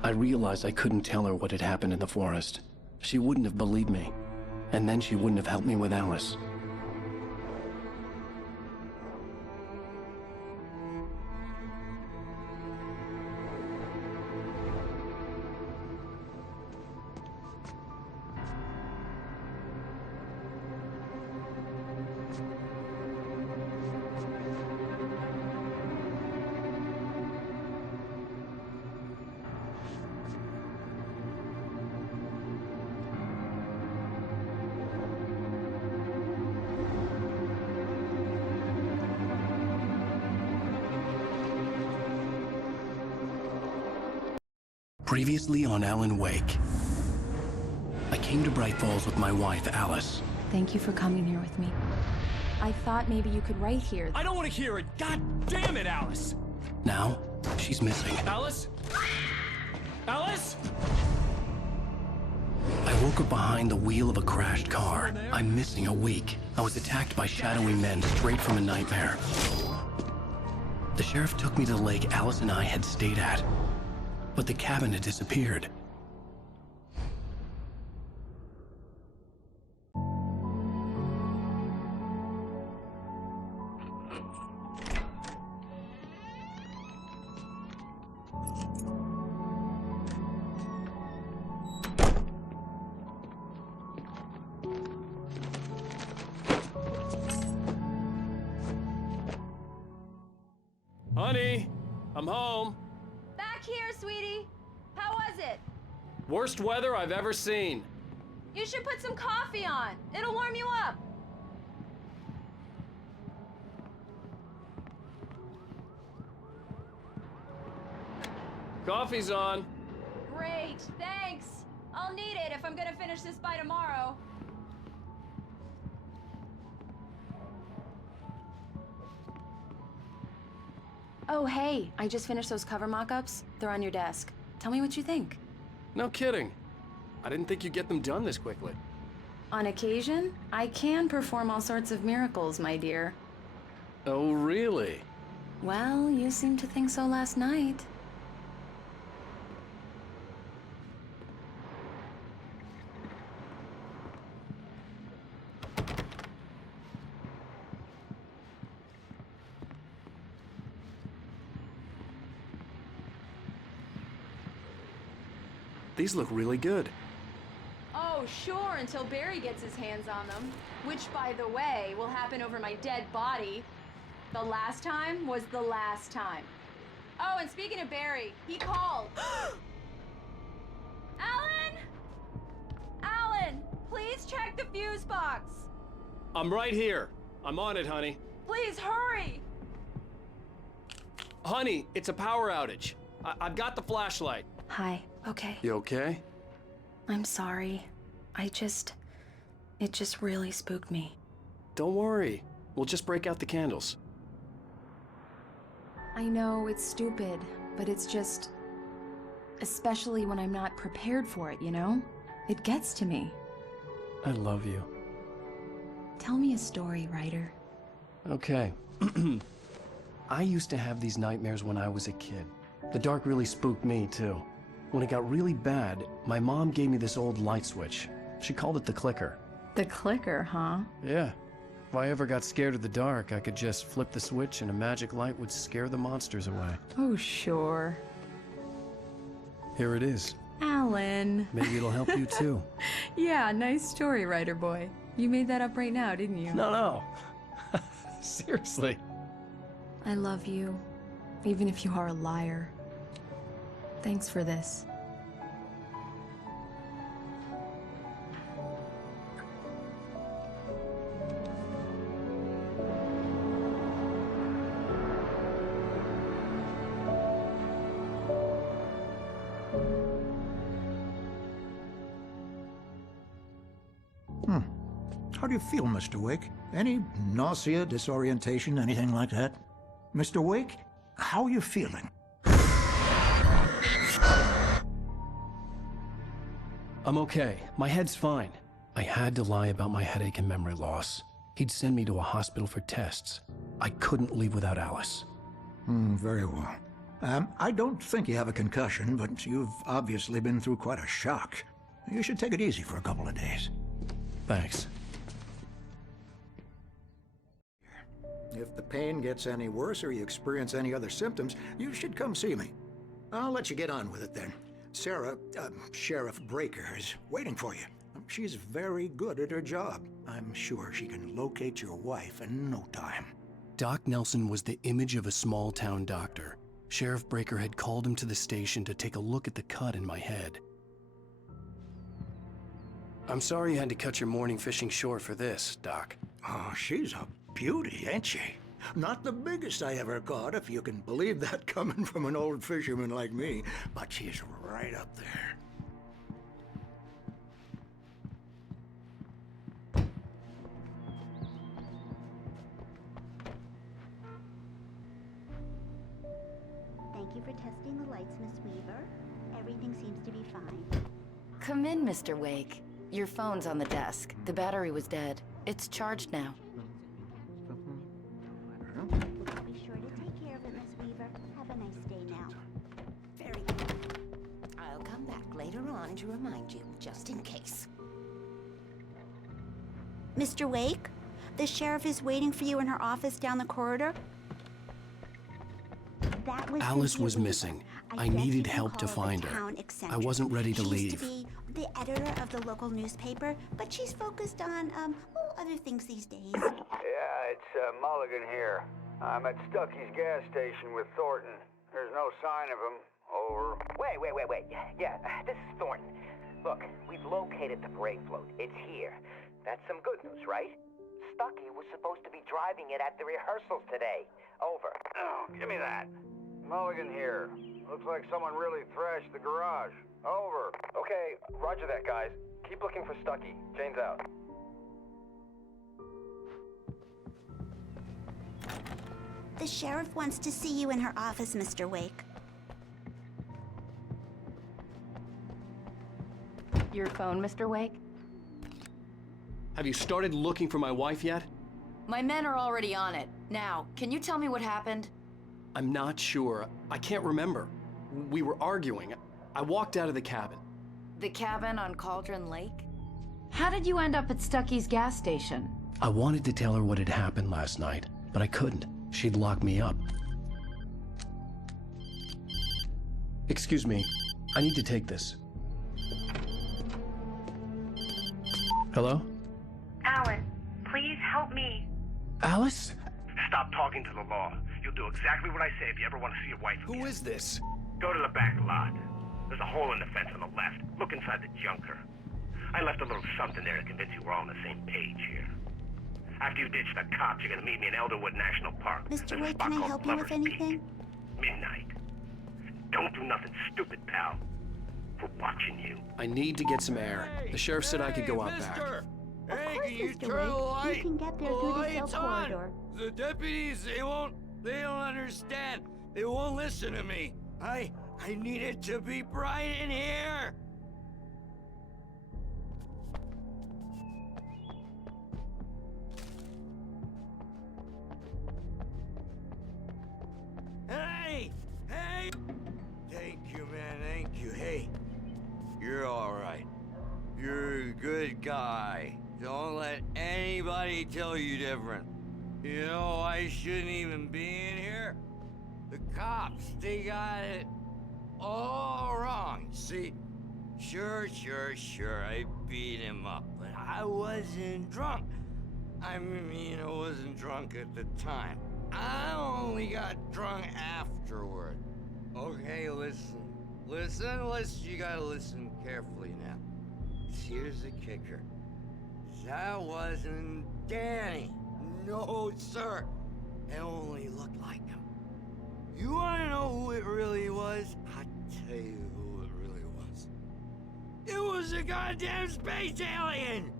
I realized I couldn't tell her what had happened in the forest. She wouldn't have believed me. And then she wouldn't have helped me with Alice. Previously on Alan Wake. I came to Bright Falls with my wife, Alice. Thank you for coming here with me. I thought maybe you could write here. I don't want to hear it! God damn it, Alice! Now, she's missing. Alice? Alice? I woke up behind the wheel of a crashed car. I'm missing a week. I was attacked by shadowy men straight from a nightmare. The sheriff took me to the lake Alice and I had stayed at. But the cabin had disappeared. Honey, I'm home. Back here, sweetie. How was it? Worst weather I've ever seen. You should put some coffee on. It'll warm you up. Coffee's on. Great, thanks. I'll need it if I'm gonna finish this by tomorrow. Oh, hey, I just finished those cover mock-ups. They're on your desk. Tell me what you think. No kidding. I didn't think you'd get them done this quickly. On occasion, I can perform all sorts of miracles, my dear. Oh, really? Well, you seemed to think so last night. These look really good. Oh, sure, until Barry gets his hands on them. Which, by the way, will happen over my dead body. The last time was the last time. Oh, and speaking of Barry, he called. Alan! Alan, please check the fuse box. I'm right here. I'm on it, honey. Please, hurry! Honey, it's a power outage. I've got the flashlight. Hi, okay. You okay? I'm sorry. It just really spooked me. Don't worry. We'll just break out the candles. I know it's stupid, but it's just... especially when I'm not prepared for it, you know? It gets to me. I love you. Tell me a story, writer. Okay. I used to have these nightmares when I was a kid. The dark really spooked me, too. When it got really bad, my mom gave me this old light switch. She called it the clicker. The clicker, huh? Yeah. If I ever got scared of the dark, I could just flip the switch and a magic light would scare the monsters away. Oh, sure. Here it is. Alan. Maybe it'll help you, too. Yeah, nice story, writer boy. You made that up right now, didn't you? No. Seriously. I love you, even if you are a liar. Thanks for this. How do you feel, Mr. Wake? Any nausea, disorientation, anything like that? Mr. Wake, how are you feeling? I'm okay. My head's fine. I had to lie about my headache and memory loss. He'd send me to a hospital for tests. I couldn't leave without Alice. Very well. I don't think you have a concussion, but you've obviously been through quite a shock. You should take it easy for a couple of days. Thanks. If the pain gets any worse or you experience any other symptoms, you should come see me. I'll let you get on with it then. Sarah, Sheriff Breaker, is waiting for you. She's very good at her job. I'm sure she can locate your wife in no time. Doc Nelson was the image of a small-town doctor. Sheriff Breaker had called him to the station to take a look at the cut in my head. I'm sorry you had to cut your morning fishing short for this, Doc. Oh, she's a beauty, ain't she? Not the biggest I ever caught, if you can believe that coming from an old fisherman like me, but she's right up there. Thank you for testing the lights, Miss Weaver. Everything seems to be fine. Come in, Mr. Wake. Your phone's on the desk. The battery was dead. It's charged now. I'll be sure to take care of it, Miss Weaver. Have a nice day now. Very good. I'll come back later on to remind you, just in case. Mr. Wake, the sheriff is waiting for you in her office down the corridor. That was Alice Cynthia was Weaver. missing. I I guess needed you can help call to her the find her. town I eccentric. wasn't ready to She leave. used to be the editor of the local newspaper, but she's focused on, other things these days. Yeah, it's Mulligan here. I'm at Stucky's gas station with Thornton. There's no sign of him. Over. Wait. Yeah, this is Thornton. Look, we've located the parade float. It's here. That's some good news, right? Stucky was supposed to be driving it at the rehearsals today. Over. Oh, give me that. Mulligan here. Looks like someone really thrashed the garage. Over. Okay, roger that, guys. Keep looking for Stucky. Jane's out. The sheriff wants to see you in her office, Mr. Wake. Your phone, Mr. Wake? Have you started looking for my wife yet? My men are already on it. Now, can you tell me what happened? I'm not sure. I can't remember. We were arguing. I walked out of the cabin. The cabin on Cauldron Lake? How did you end up at Stucky's gas station? I wanted to tell her what had happened last night, but I couldn't. She'd lock me up. Excuse me. I need to take this. Hello? Alan, please help me. Alice? Stop talking to the law. You'll do exactly what I say if you ever want to see your wife again. Who is this? Go to the back lot. There's a hole in the fence on the left. Look inside the junker. I left a little something there to convince you we're all on the same page here. After you ditch the cops, you're gonna meet me in Elderwood National Park. Mr. There's a Wake, spot can I called help you with Lover's Peak. anything? Midnight. Don't do nothing stupid, pal. We're watching you. I need to get some air. The sheriff said I could go out back. Hey, can you turn the light? You can get there through the cell corridor. The deputies, they don't understand. They won't listen to me. I need it to be bright in here. Hey! Thank you, man, thank you. Hey, you're all right. You're a good guy. Don't let anybody tell you different. You know, I shouldn't even be in here. The cops, they got it all wrong. See, sure, I beat him up, but I wasn't drunk. I mean, I wasn't drunk at the time. I only got drunk afterward. Okay, listen. You gotta listen carefully now. Here's the kicker. That wasn't Danny. No, sir. It only looked like him. You wanna know who it really was? I'll tell you who it really was. It was a goddamn space alien!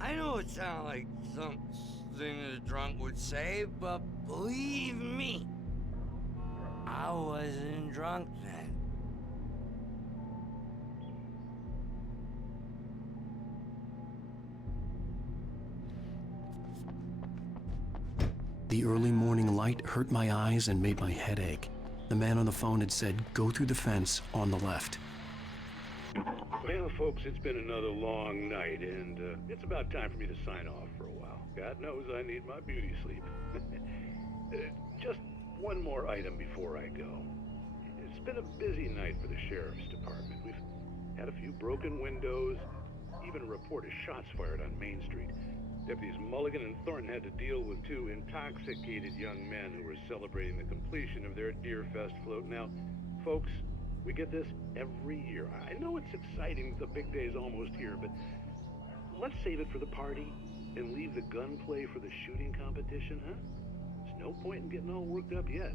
I know it sounds like something a drunk would say, but believe me, I wasn't drunk then. The early morning light hurt my eyes and made my head ache. The man on the phone had said, go through the fence on the left. Well, folks, it's been another long night, and it's about time for me to sign off for a while. God knows I need my beauty sleep. Just one more item before I go. It's been a busy night for the Sheriff's Department. We've had a few broken windows, even a report of shots fired on Main Street. Deputies Mulligan and Thornton had to deal with two intoxicated young men who were celebrating the completion of their Deer Fest float. Now, folks, we get this every year. I know it's exciting, the big day's almost here, but let's save it for the party and leave the gunplay for the shooting competition, huh? There's no point in getting all worked up yet.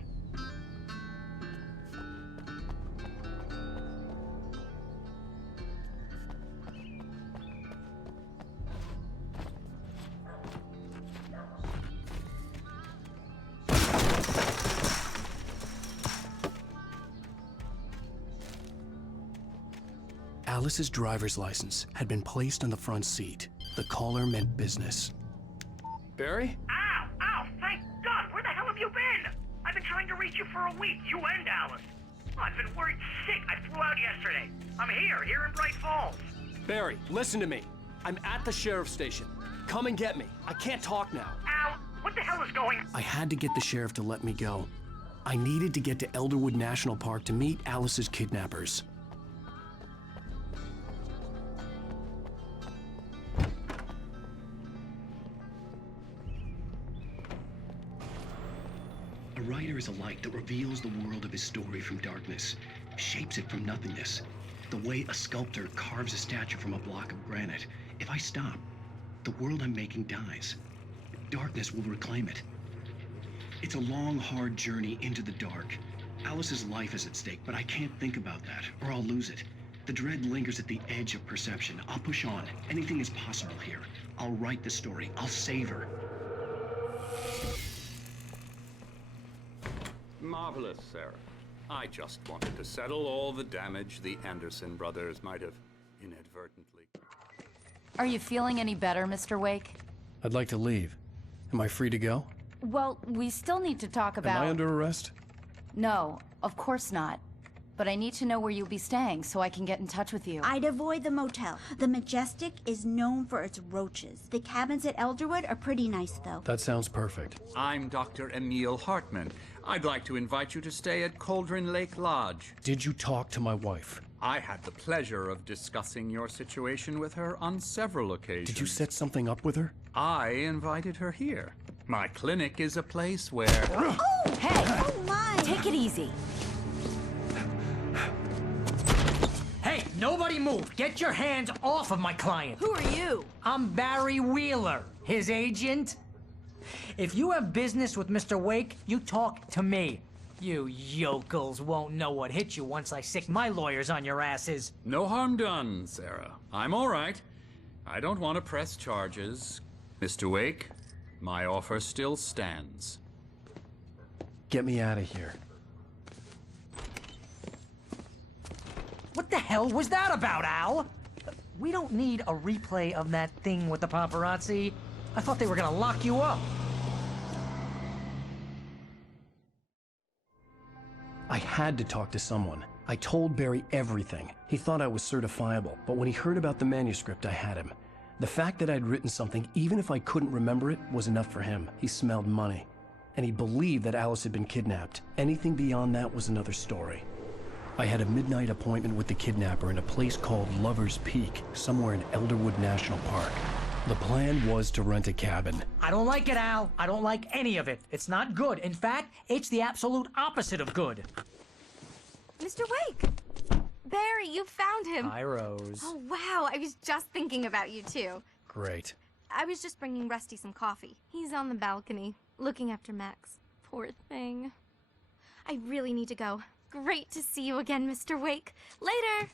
Alice's driver's license had been placed on the front seat. The caller meant business. Barry? Ow! Ow! Thank God! Where the hell have you been? I've been trying to reach you for a week, you and Alice. I've been worried sick. I flew out yesterday. I'm here in Bright Falls. Barry, listen to me. I'm at the sheriff's station. Come and get me. I can't talk now. Al, what the hell is going on? I had to get the sheriff to let me go. I needed to get to Elderwood National Park to meet Alice's kidnappers. A writer is a light that reveals the world of his story from darkness, shapes it from nothingness. The way a sculptor carves a statue from a block of granite. If I stop, the world I'm making dies. Darkness will reclaim it. It's a long, hard journey into the dark. Alice's life is at stake, but I can't think about that, or I'll lose it. The dread lingers at the edge of perception. I'll push on. Anything is possible here. I'll write the story. I'll save her. Marvelous, Sarah. I just wanted to settle all the damage the Anderson brothers might have inadvertently. Are you feeling any better, Mr. Wake? I'd like to leave. Am I free to go? Well, we still need to talk about... Am I under arrest? No, of course not. But I need to know where you'll be staying so I can get in touch with you. I'd avoid the motel. The Majestic is known for its roaches. The cabins at Elderwood are pretty nice, though. That sounds perfect. I'm Dr. Emil Hartman. I'd like to invite you to stay at Cauldron Lake Lodge. Did you talk to my wife? I had the pleasure of discussing your situation with her on several occasions. Did you set something up with her? I invited her here. My clinic is a place where... Oh! Hey! Oh, my! Take it easy. Hey, nobody move! Get your hands off of my client! Who are you? I'm Barry Wheeler, his agent. If you have business with Mr. Wake, you talk to me. You yokels won't know what hit you once I sick my lawyers on your asses. No harm done, Sarah. I'm all right. I don't want to press charges. Mr. Wake, my offer still stands. Get me out of here. What the hell was that about, Al? We don't need a replay of that thing with the paparazzi. I thought they were gonna lock you up. I had to talk to someone. I told Barry everything. He thought I was certifiable, but when he heard about the manuscript, I had him. The fact that I'd written something, even if I couldn't remember it, was enough for him. He smelled money. And he believed that Alice had been kidnapped. Anything beyond that was another story. I had a midnight appointment with the kidnapper in a place called Lover's Peak, somewhere in Elderwood National Park. The plan was to rent a cabin. I don't like it, Al. I don't like any of it. It's not good. In fact, it's the absolute opposite of good. Mr. Wake! Barry, you found him. Hi, Rose. Oh, wow. I was just thinking about you, too. Great. I was just bringing Rusty some coffee. He's on the balcony, looking after Max. Poor thing. I really need to go. Great to see you again, Mr. Wake. Later!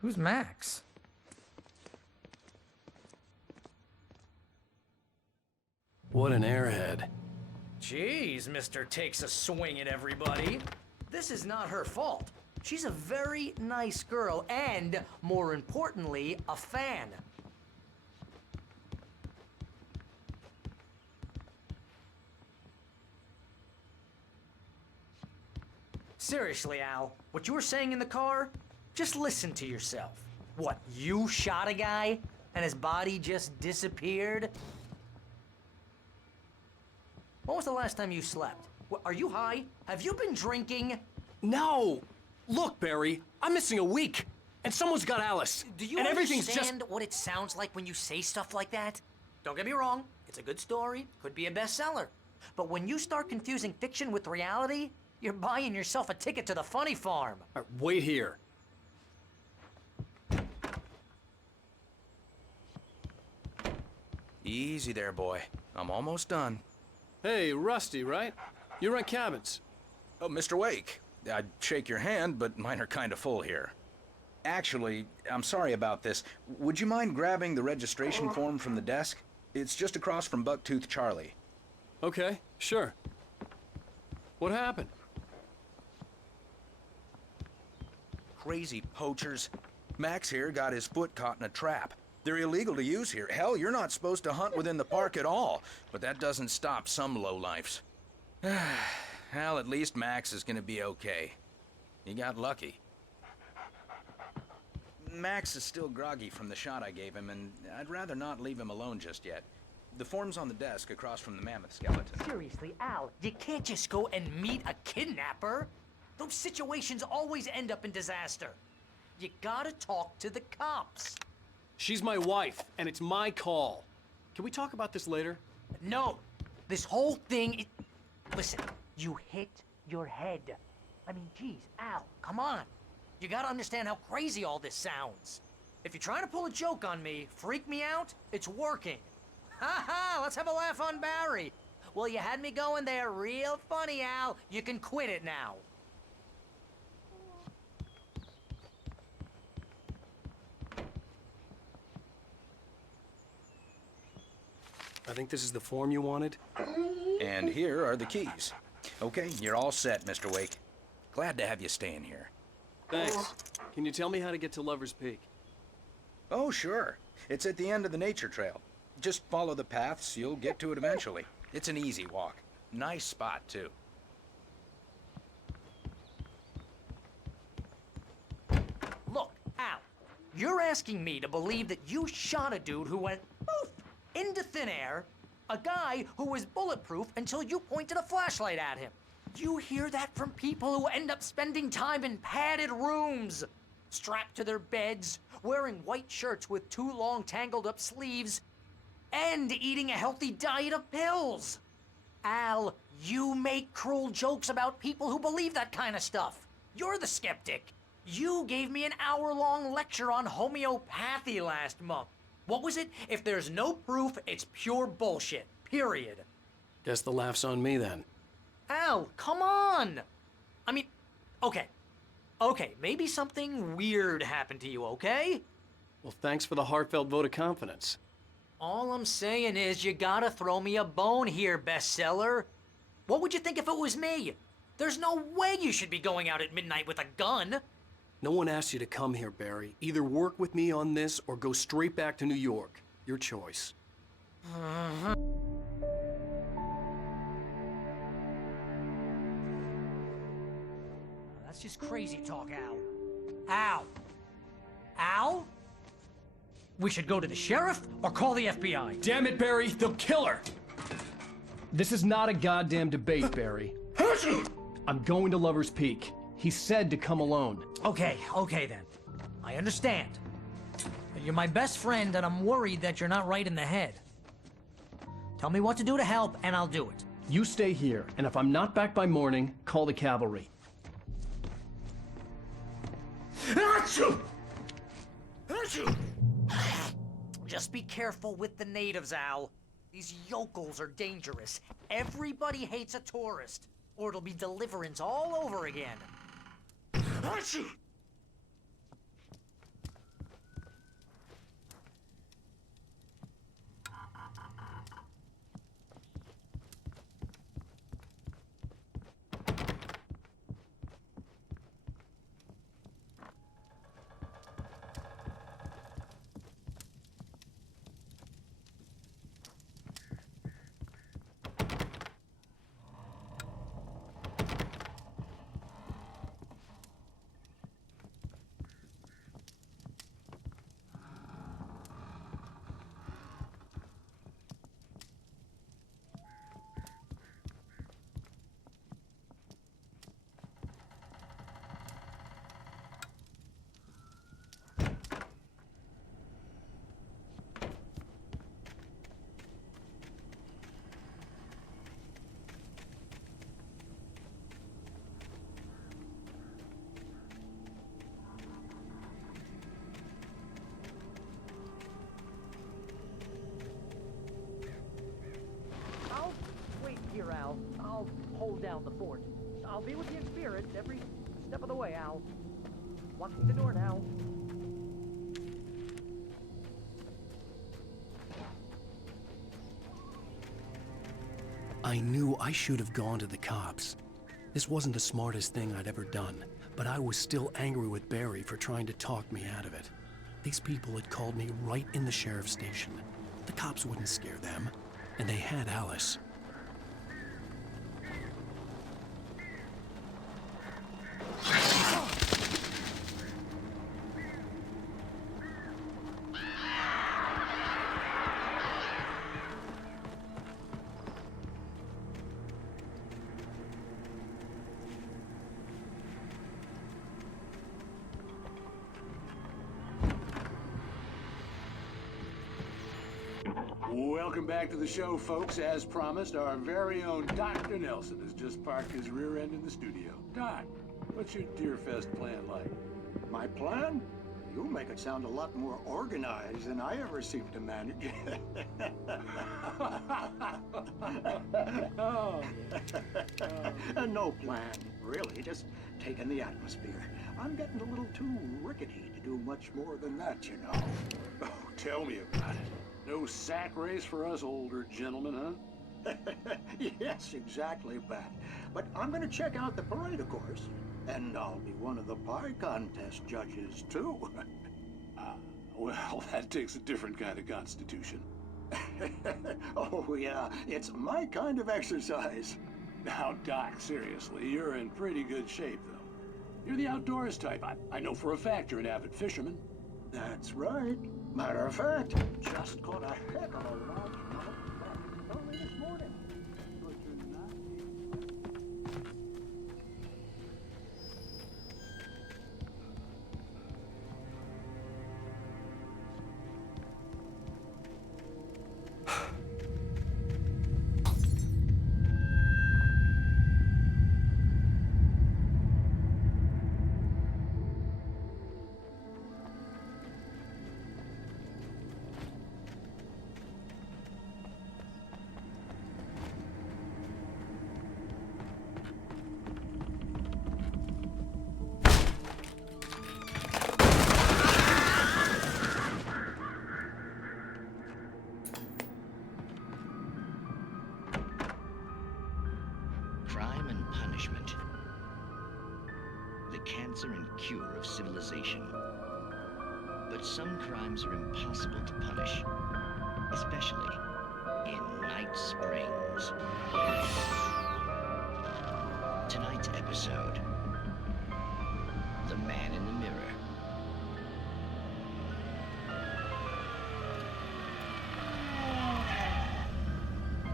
Who's Max? What an airhead. Jeez, Mr. Takes a swing at everybody. This is not her fault. She's a very nice girl and, more importantly, a fan. Seriously, Al, what you were saying in the car? Just listen to yourself. What, you shot a guy and his body just disappeared? When was the last time you slept? What, are you high? Have you been drinking? No! Look, Barry, I'm missing a week, and someone's got Alice. Do you and everything's understand what it sounds like when you say stuff like that? Don't get me wrong, it's a good story, could be a bestseller. But when you start confusing fiction with reality, you're buying yourself a ticket to the funny farm. Wait here. Easy there, boy. I'm almost done. Hey, Rusty, right? You rent cabins. Oh, Mr. Wake. I'd shake your hand, but mine are kind of full here. Actually, I'm sorry about this. Would you mind grabbing the registration form from the desk? It's just across from Bucktooth Charlie. Okay, sure. What happened? Crazy poachers. Max here got his foot caught in a trap. They're illegal to use here. Hell, you're not supposed to hunt within the park at all. But that doesn't stop some lowlifes. Well, at least Max is gonna be okay. He got lucky. Max is still groggy from the shot I gave him, and I'd rather not leave him alone just yet. The form's on the desk across from the mammoth skeleton. Seriously, Al, you can't just go and meet a kidnapper. Those situations always end up in disaster. You gotta talk to the cops. She's my wife, and it's my call. Can we talk about this later? No, this whole thing, listen, you hit your head. I mean, geez, Al, come on. You gotta understand how crazy all this sounds. If you're trying to pull a joke on me, freak me out, it's working. Ha ha, let's have a laugh on Barry. Well, you had me going there real funny, Al. You can quit it now. I think this is the form you wanted. And here are the keys. Okay, you're all set, Mr. Wake. Glad to have you staying here. Thanks. Can you tell me how to get to Lover's Peak? Oh, sure. It's at the end of the nature trail. Just follow the paths, you'll get to it eventually. It's an easy walk. Nice spot, too. Look, Al, you're asking me to believe that you shot a dude who went poof into thin air, a guy who was bulletproof until you pointed a flashlight at him. You hear that from people who end up spending time in padded rooms, strapped to their beds, wearing white shirts with too long tangled up sleeves, and eating a healthy diet of pills. Al, you make cruel jokes about people who believe that kind of stuff. You're the skeptic. You gave me an hour-long lecture on homeopathy last month. What was it? If there's no proof, it's pure bullshit. Period. Guess the laugh's on me then. Al, come on! I mean, okay. Okay, maybe something weird happened to you, okay? Well, thanks for the heartfelt vote of confidence. All I'm saying is you gotta throw me a bone here, bestseller. What would you think if it was me? There's no way you should be going out at midnight with a gun. No one asked you to come here, Barry. Either work with me on this or go straight back to New York. Your choice. That's just crazy talk, Al. Al! Al? We should go to the sheriff or call the FBI. Damn it, Barry, they'll kill her! This is not a goddamn debate, Barry. I'm going to Lover's Peak. He said to come alone. Okay then. I understand. But you're my best friend, and I'm worried that you're not right in the head. Tell me what to do to help, and I'll do it. You stay here, and if I'm not back by morning, call the cavalry. Achoo! Achoo! Just be careful with the natives, Al. These yokels are dangerous. Everybody hates a tourist, or it'll be Deliverance all over again. Achoo! Here, Al. I'll hold down the fort. I'll be with you in spirit every step of the way, Al. Locking the door now. I knew I should have gone to the cops. This wasn't the smartest thing I'd ever done, but I was still angry with Barry for trying to talk me out of it. These people had called me right in the sheriff's station. The cops wouldn't scare them, and they had Alice. Welcome back to the show, folks. As promised, our very own Dr. Nelson has just parked his rear end in the studio. Doc, what's your Deerfest plan like? My plan? You make it sound a lot more organized than I ever seem to manage. No plan, really. Just taking the atmosphere. I'm getting a little too rickety to do much more than that, you know. Oh, tell me about it. No sack race for us older gentlemen, huh? Yes, exactly, Bat. But I'm going to check out the parade, of course. And I'll be one of the pie contest judges, too. Well, that takes a different kind of constitution. Oh, yeah. It's my kind of exercise. Now, Doc, seriously, you're in pretty good shape, though. You're the outdoors type. I know for a fact you're an avid fisherman. That's right. Matter of fact, just caught a heck of a largemouth only this morning. Crime and punishment. The cancer and cure of civilization. But some crimes are impossible to punish, especially in Night Springs. Tonight's episode, The Man in the Mirror.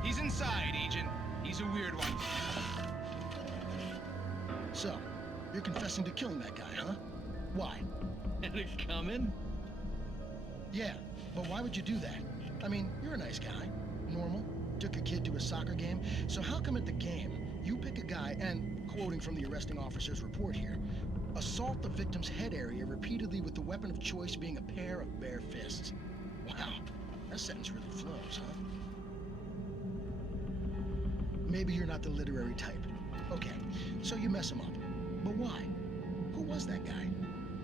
He's inside, Agent. He's a weird one. So, you're confessing to killing that guy, huh? Why? Had it coming? Yeah, but why would you do that? I mean, you're a nice guy. Normal. Took your kid to a soccer game. So how come at the game, you pick a guy and, quoting from the arresting officer's report here, assault the victim's head area repeatedly with the weapon of choice being a pair of bare fists? Wow, that sentence really flows, huh? Maybe you're not the literary type. Okay, so you mess him up. But why? Who was that guy?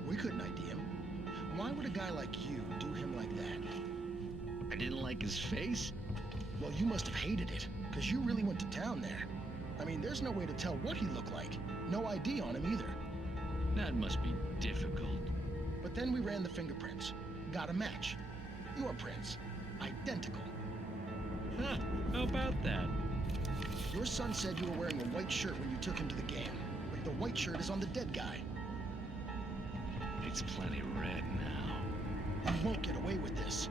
We couldn't ID him. Why would a guy like you do him like that? I didn't like his face? Well, you must have hated it, because you really went to town there. I mean, there's no way to tell what he looked like. No ID on him either. That must be difficult. But then we ran the fingerprints. Got a match. Your prints. Identical. Huh, how about that? Your son said you were wearing a white shirt when you took him to the game. But the white shirt is on the dead guy. It's plenty red now. You won't get away with this.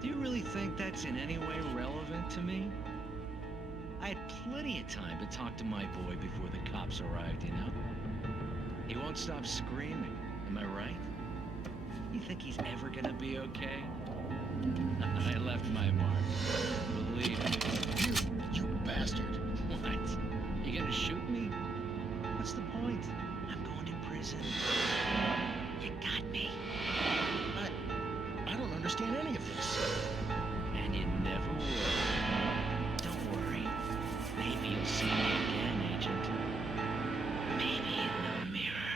Do you really think that's in any way relevant to me? I had plenty of time to talk to my boy before the cops arrived, you know? He won't stop screaming, am I right? You think he's ever gonna be okay? I left my mark. Believe me. You bastard. What? You gonna shoot me? What's the point? I'm going to prison. You got me. I don't understand any of this. And you never will. Don't worry. Maybe you'll see me again, Agent. Maybe in the mirror.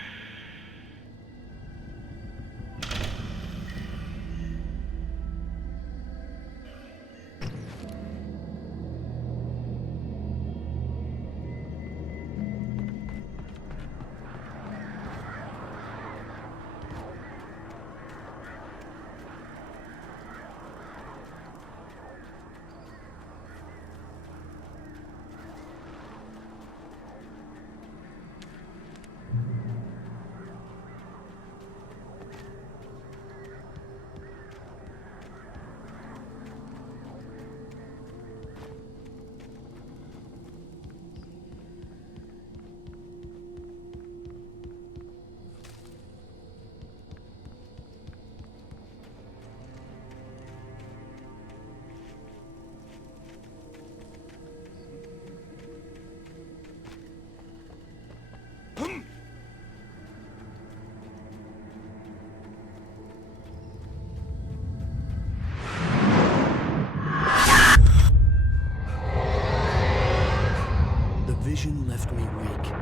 Vision left me weak.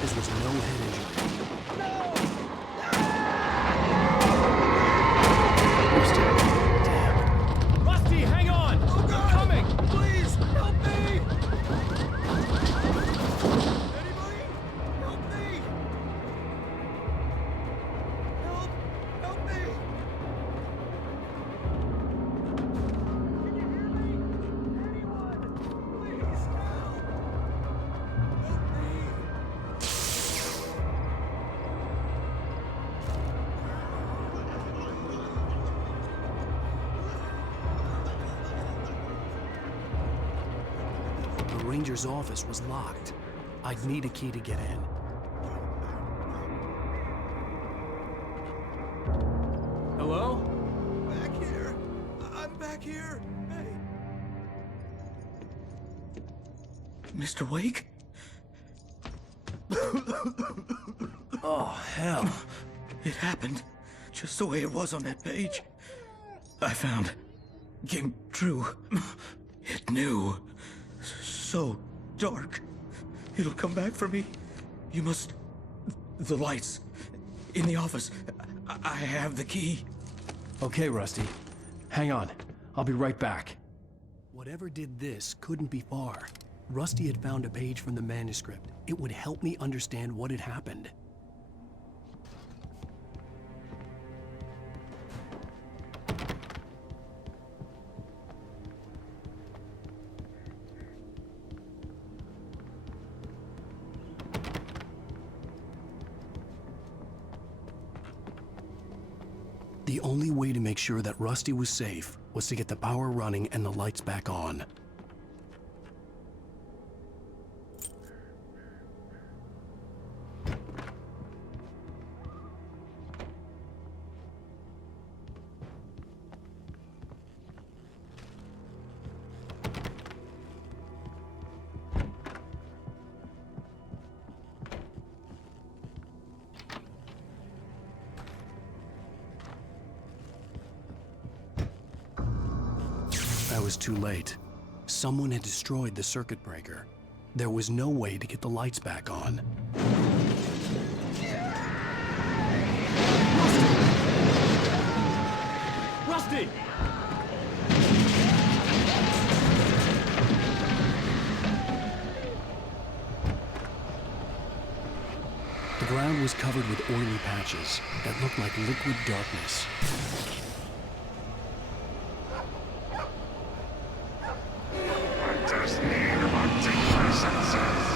This was no head injury. Damn. Rusty, hang on! Oh, God. I'm coming! Please, help me! Anybody? Help me! Help me! Can you hear me? Anyone? Please, help! The ranger's office was locked. I'd need a key to get in. Hello? Back here. I'm back here. Hey. Mr. Wake? Oh, hell. It happened just the way it was on that page. I found. Came true. It knew. So dark. It'll come back for me. You must. The lights. In the office. I have the key. Okay, Rusty. Hang on. I'll be right back. Whatever did this couldn't be far. Rusty had found a page from the manuscript. It would help me understand what had happened. The only way to make sure that Rusty was safe was to get the power running and the lights back on. was too late. Someone had destroyed the circuit breaker. There was no way to get the lights back on. Rusty! The ground was covered with oily patches that looked like liquid darkness. I just need my deeper senses.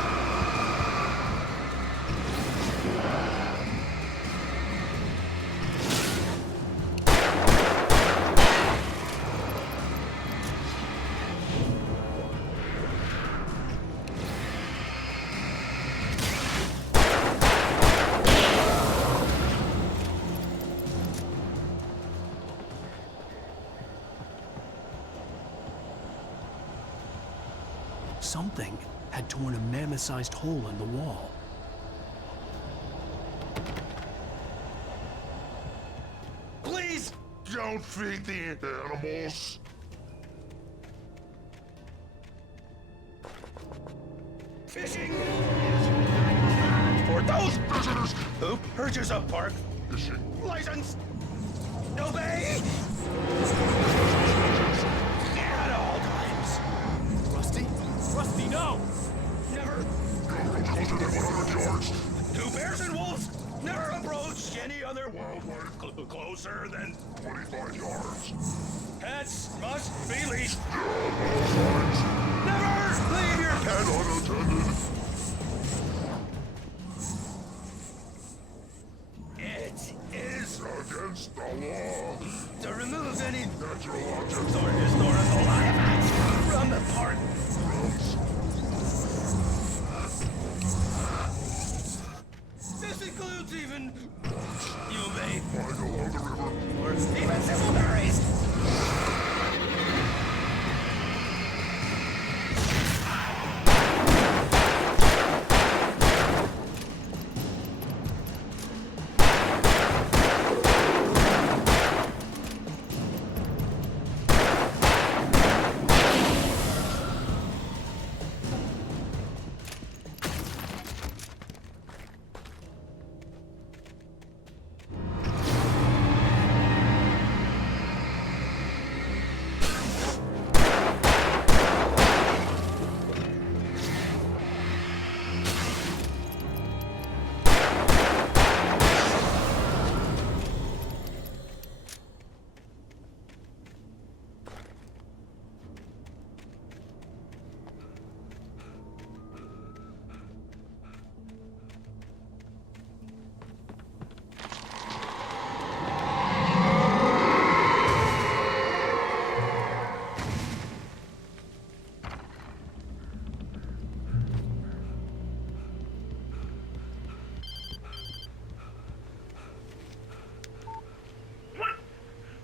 Something had torn a mammoth-sized hole in the wall. Please don't feed the animals. Fishing! For those visitors who purchase a park fishing license, obey at all times. Rusty? Rusty, no! Never. Closer than 100 yards. Do bears and wolves never approach any other wildlife closer than 25 yards. pets must be leashed. Yeah, Never leave your pet unattended. It is against the law to remove any natural objects or historical artifacts from the park. This includes even you may find along the river or even civil berries.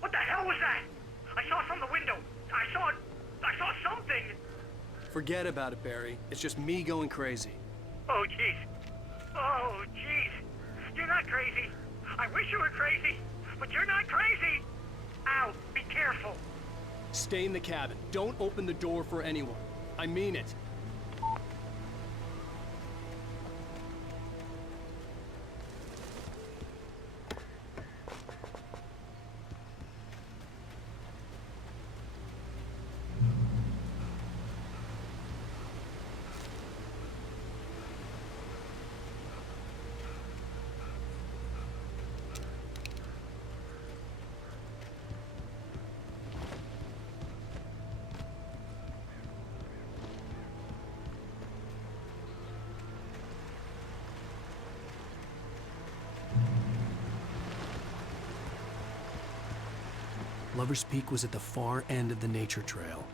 What the hell was that? I saw from the window. I saw something. Forget about it, Barry. It's just me going crazy. Oh, jeez. Oh, jeez. You're not crazy. I wish you were crazy, but you're not crazy. Ow, be careful. Stay in the cabin. Don't open the door for anyone. I mean it. Lover's Peak was at the far end of the nature trail.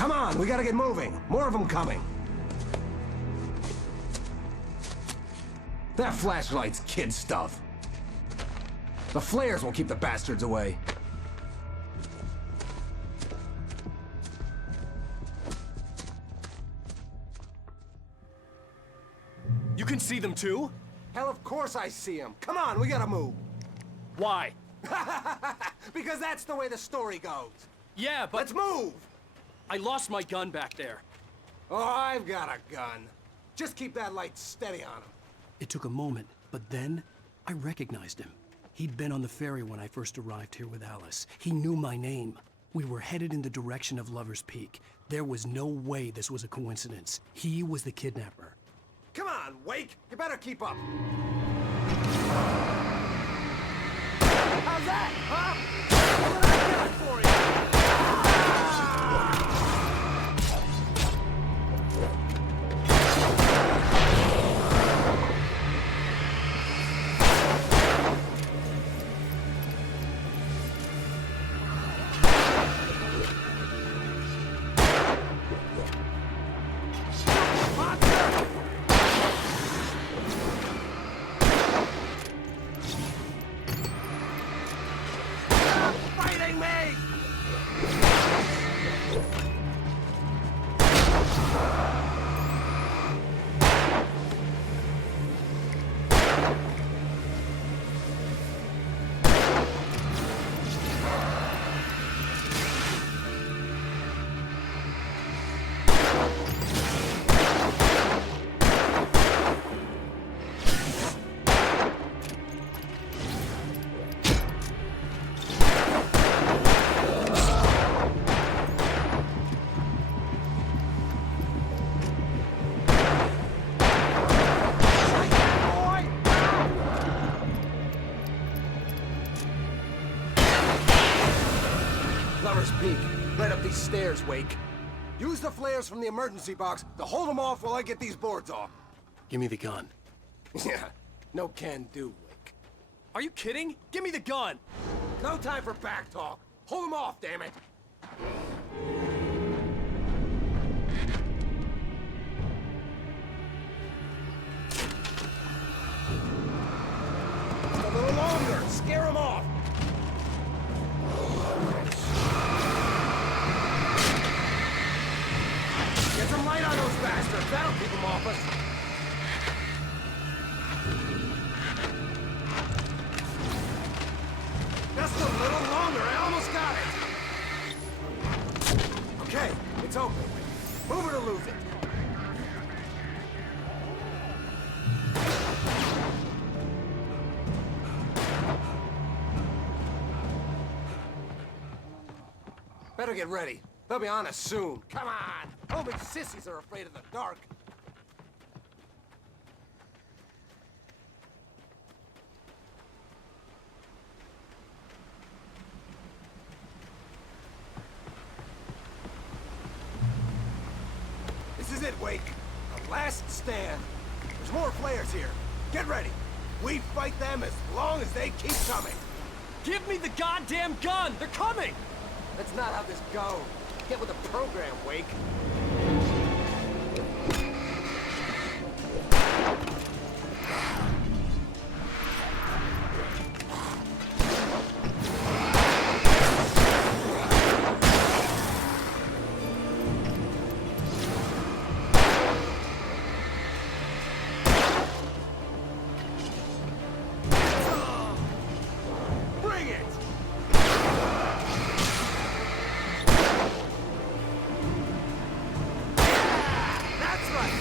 Come on, we gotta get moving. More of them coming. That flashlight's kid stuff. The flares will keep the bastards away. You can see them too? Hell, of course I see them. Come on, we gotta move. Why? Because that's the way the story goes. Yeah, but... Let's move! I lost my gun back there. Oh, I've got a gun. Just keep that light steady on him. It took a moment, but then I recognized him. He'd been on the ferry when I first arrived here with Alice. He knew my name. We were headed in the direction of Lover's Peak. There was no way this was a coincidence. He was the kidnapper. Come on, Wake! You better keep up! How's that, huh? What did I get for you? Lover's Peak. Right up these stairs, Wake. Use the flares from the emergency box to hold them off while I get these boards off. Give me the gun. Yeah, no can do, Wake. Are you kidding? Give me the gun! No time for back talk. Hold them off, damn it. Just a little longer. Scare them off. Get some light on those bastards. That'll keep them off us. Just a little longer. I almost got it. Okay, it's open. Move it or lose it. Better get ready. They'll be on us soon. Come on! Only sissies are afraid of the dark. This is it, Wake. The last stand. There's more flares here. Get ready. We fight them as long as they keep coming. Give me the goddamn gun! They're coming! That's not how this goes. Get with the program, Wake. Bring it! That's right!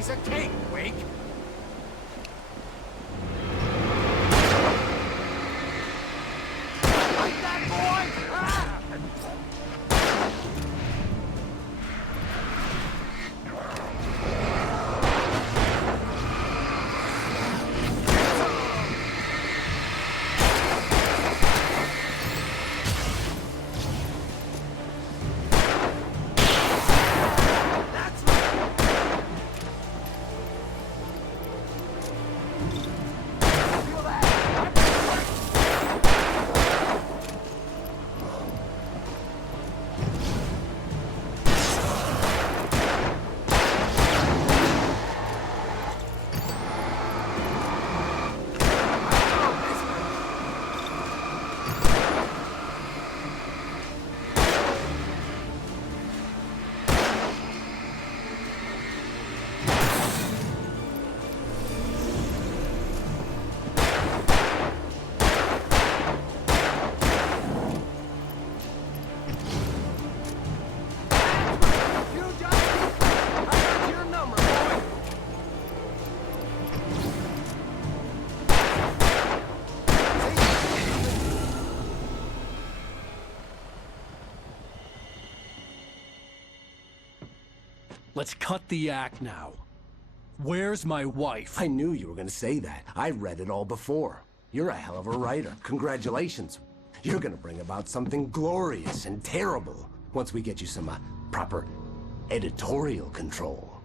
piece of cake, Wake. Like that, boy! Ah! Let's cut the act now. Where's my wife? I knew you were gonna say that. I read it all before. You're a hell of a writer. Congratulations. You're gonna bring about something glorious and terrible once we get you some proper editorial control.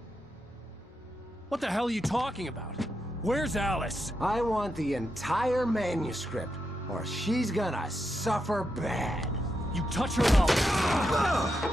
What the hell are you talking about? Where's Alice? I want the entire manuscript, or she's gonna suffer bad. You touch her mouth.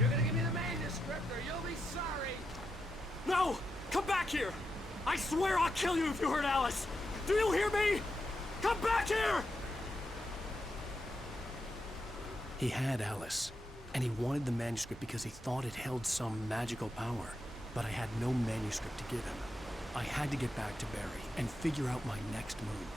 You're gonna give me the manuscript or you'll be sorry! No! Come back here! I swear I'll kill you if you hurt Alice! Do you hear me? Come back here! He had Alice, and he wanted the manuscript because he thought it held some magical power. But I had no manuscript to give him. I had to get back to Barry and figure out my next move.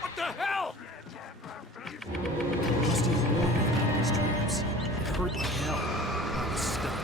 What the hell? Rusty warned me about these traps. It hurt like hell. I was stuck.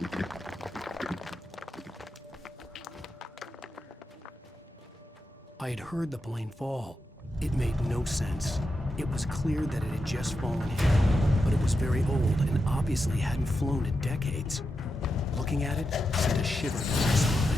I had heard the plane fall. It made no sense. It was clear that it had just fallen here, but it was very old and obviously hadn't flown in decades. Looking at it sent a shiver down my spine.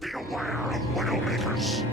Beware of Widowmakers!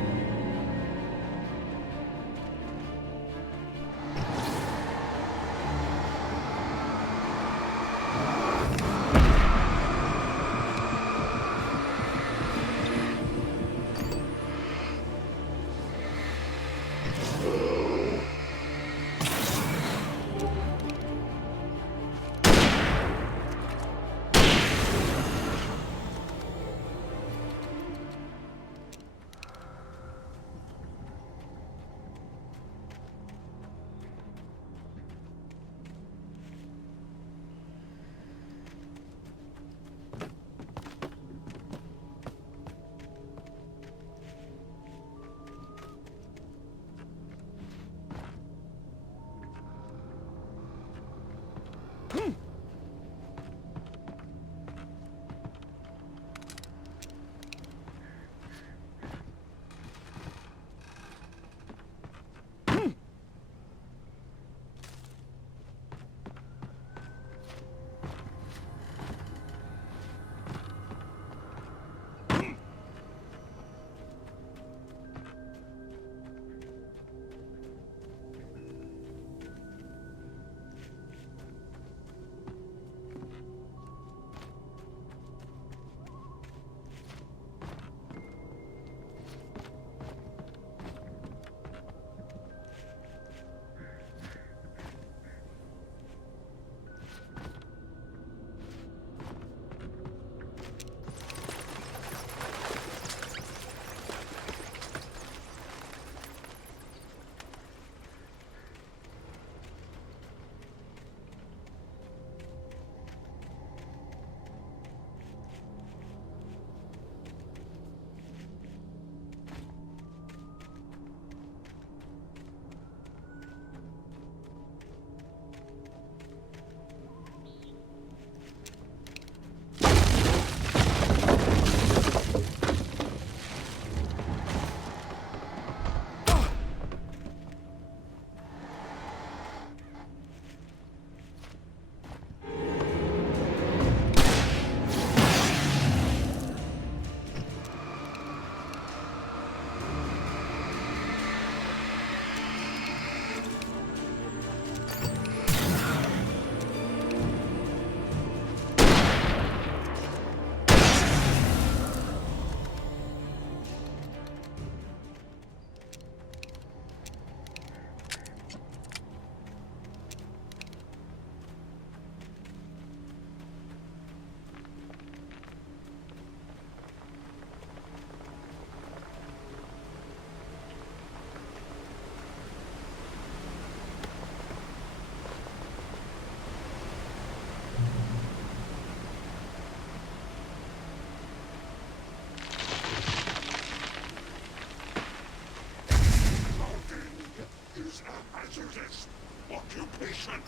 Hazardous occupation.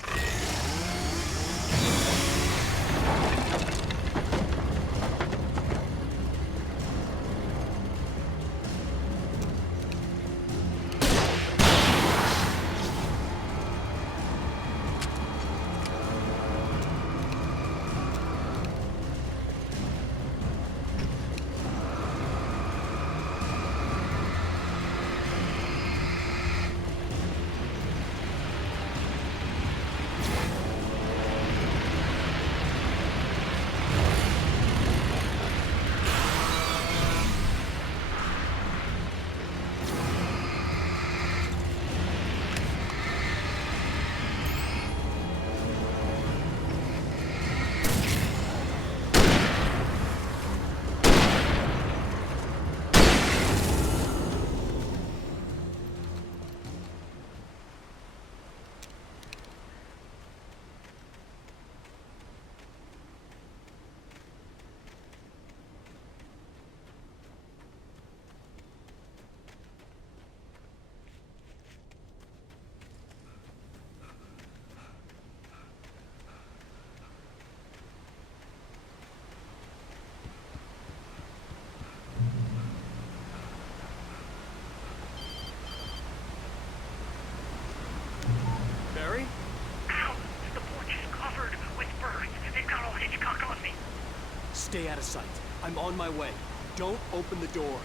Stay out of sight. I'm on my way. Don't open the door.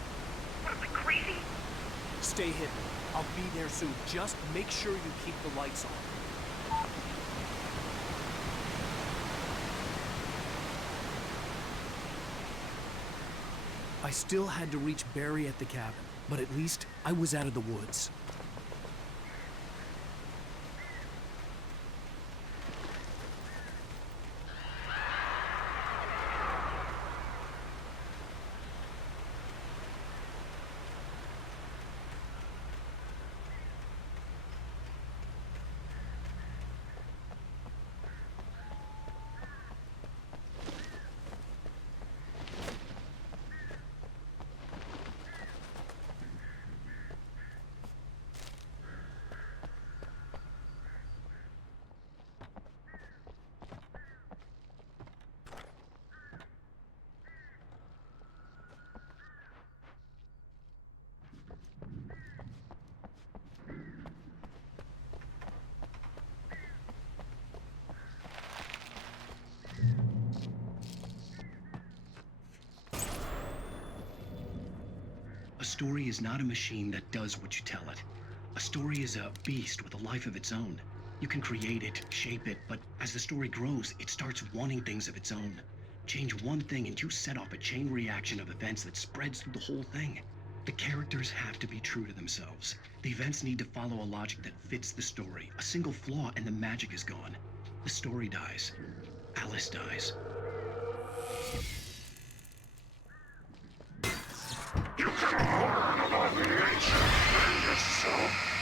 What, am I crazy? Stay hidden. I'll be there soon. Just make sure you keep the lights on. I still had to reach Barry at the cabin, but at least I was out of the woods. A story is not a machine that does what you tell it. A story is a beast with a life of its own. You can create it, shape it, but as the story grows, it starts wanting things of its own. Change one thing and you set off a chain reaction of events that spreads through the whole thing. The characters have to be true to themselves. The events need to follow a logic that fits the story. A single flaw and the magic is gone. The story dies. Alice dies. You can learn about the ancient and yourself.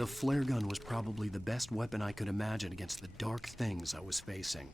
The flare gun was probably the best weapon I could imagine against the dark things I was facing.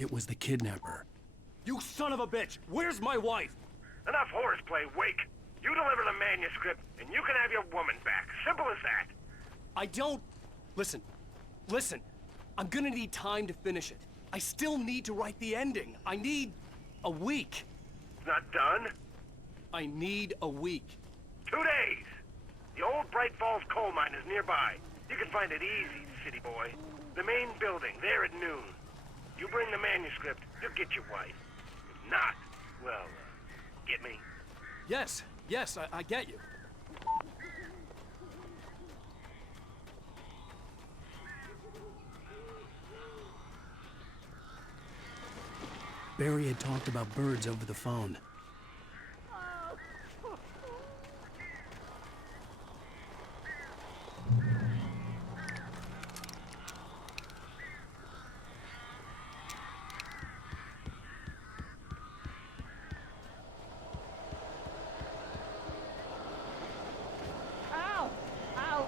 It was the kidnapper. You son of a bitch! Where's my wife? Enough horseplay, Wake. You deliver the manuscript, and you can have your woman back. Simple as that. I don't... Listen. I'm gonna need time to finish it. I still need to write the ending. I need... a week. It's not done? I need a week. 2 days. The old Bright Falls coal mine is nearby. You can find it easy, city boy. The main building, there at noon. You bring the manuscript, you'll get your wife. If not, well, get me? Yes, I get you. Barry had talked about birds over the phone.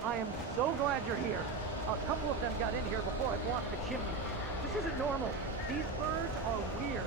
I am so glad you're here. A couple of them got in here before I blocked the chimney. This isn't normal. These birds are weird.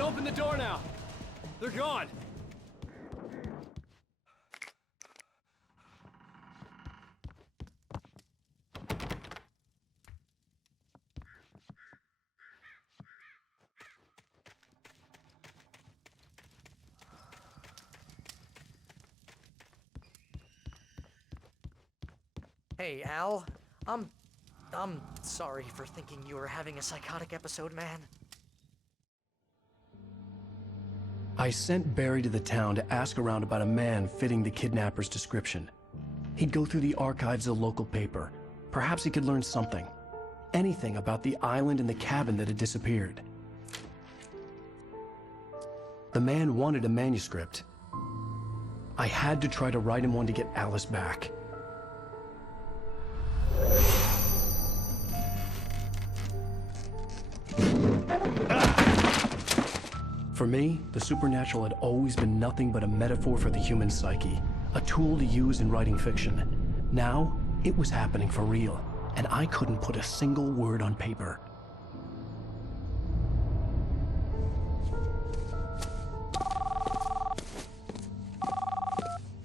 Open the door now. They're gone. Hey, Al. I'm sorry for thinking you were having a psychotic episode, man. I sent Barry to the town to ask around about a man fitting the kidnapper's description. He'd go through the archives of the local paper. Perhaps he could learn something. Anything about the island and the cabin that had disappeared. The man wanted a manuscript. I had to try to write him one to get Alice back. For me, the supernatural had always been nothing but a metaphor for the human psyche, a tool to use in writing fiction. Now, it was happening for real, and I couldn't put a single word on paper.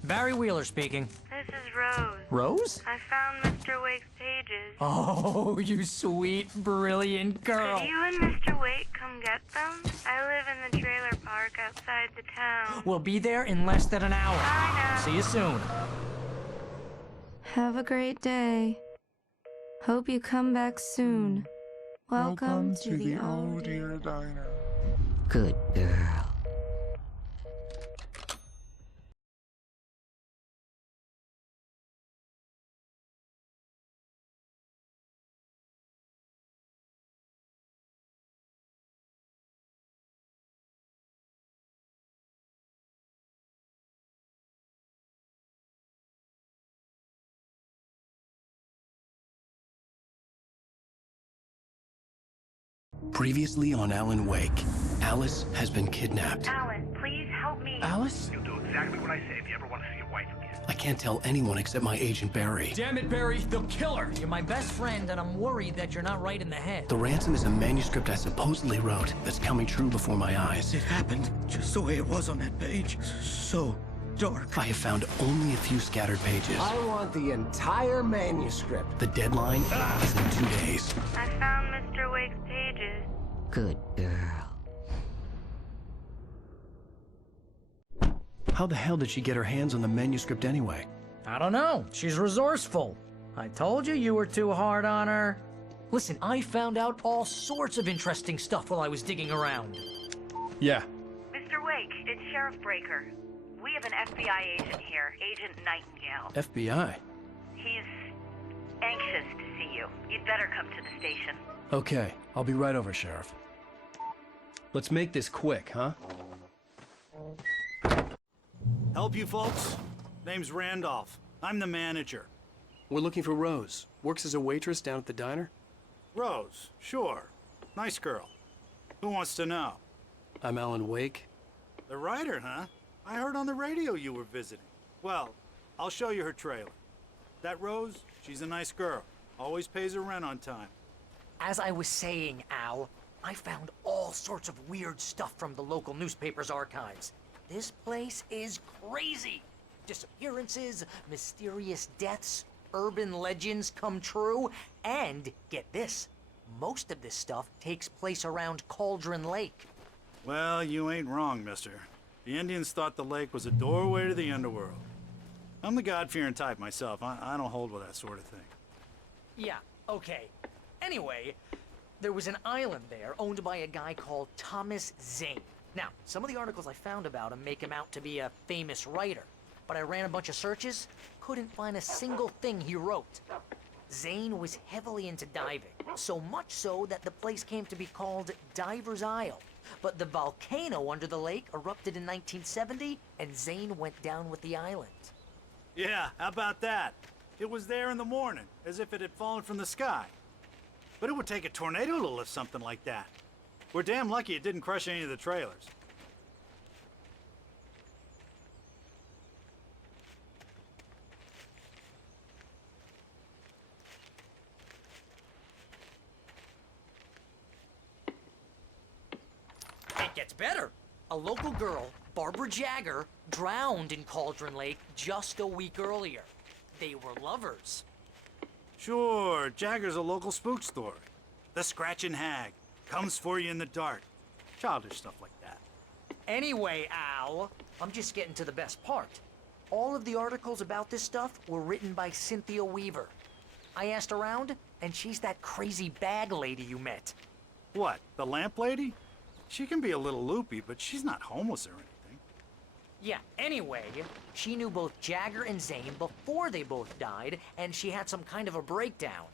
Barry Wheeler speaking. This is Rose. Rose? I found Mr. Wake's pages. Oh, you sweet, brilliant girl. Could you and Mr. Wake come get them? I live in the trailer park outside the town. We'll be there in less than an hour. I know. See you soon. Have a great day. Hope you come back soon. Welcome to the Oh Dear Diner. Good girl. Previously on Alan Wake, Alice has been kidnapped. Alan, please help me. Alice? You'll do exactly what I say if you ever want to see your wife again. I can't tell anyone except my agent Barry. Damn it, Barry, they'll kill her. You're my best friend, and I'm worried that you're not right in the head. The ransom is a manuscript I supposedly wrote that's coming true before my eyes. It happened just the way it was on that page. So dark. I have found only a few scattered pages. I want the entire manuscript. The deadline is in 2 days. I found Mr. Wake's pages. Good girl. How the hell did she get her hands on the manuscript anyway? I don't know. She's resourceful. I told you were too hard on her. Listen, I found out all sorts of interesting stuff while I was digging around. Yeah. Mr. Wake, it's Sheriff Breaker. We have an FBI agent here, Agent Nightingale. FBI? He's anxious to see you. You'd better come to the station. Okay, I'll be right over, Sheriff. Let's make this quick, huh? Help you folks? Name's Randolph. I'm the manager. We're looking for Rose. Works as a waitress down at the diner. Rose, sure. Nice girl. Who wants to know? I'm Alan Wake. The writer, huh? I heard on the radio you were visiting. Well, I'll show you her trailer. That Rose, she's a nice girl. Always pays her rent on time. As I was saying, Al, I found all sorts of weird stuff from the local newspaper's archives. This place is crazy. Disappearances, mysterious deaths, urban legends come true, and get this, most of this stuff takes place around Cauldron Lake. Well, you ain't wrong, mister. The Indians thought the lake was a doorway to the underworld. I'm the God-fearing type myself. I don't hold with that sort of thing. Yeah, okay. Anyway, there was an island there owned by a guy called Thomas Zane. Now, some of the articles I found about him make him out to be a famous writer, but I ran a bunch of searches, couldn't find a single thing he wrote. Zane was heavily into diving, so much so that the place came to be called Diver's Isle. But the volcano under the lake erupted in 1970, and Zane went down with the island. Yeah, how about that? It was there in the morning, as if it had fallen from the sky. But it would take a tornado to lift something like that. We're damn lucky it didn't crush any of the trailers. It gets better. A local girl, Barbara Jagger, drowned in Cauldron Lake just a week earlier. They were lovers. Sure, Jagger's a local spook story. The Scratching Hag comes for you in the dark. Childish stuff like that. Anyway, Al, I'm just getting to the best part. All of the articles about this stuff were written by Cynthia Weaver. I asked around, and she's that crazy bag lady you met. What, the lamp lady? She can be a little loopy, but she's not homeless or anything. Yeah, anyway, she knew both Jagger and Zane before they both died, and she had some kind of a breakdown.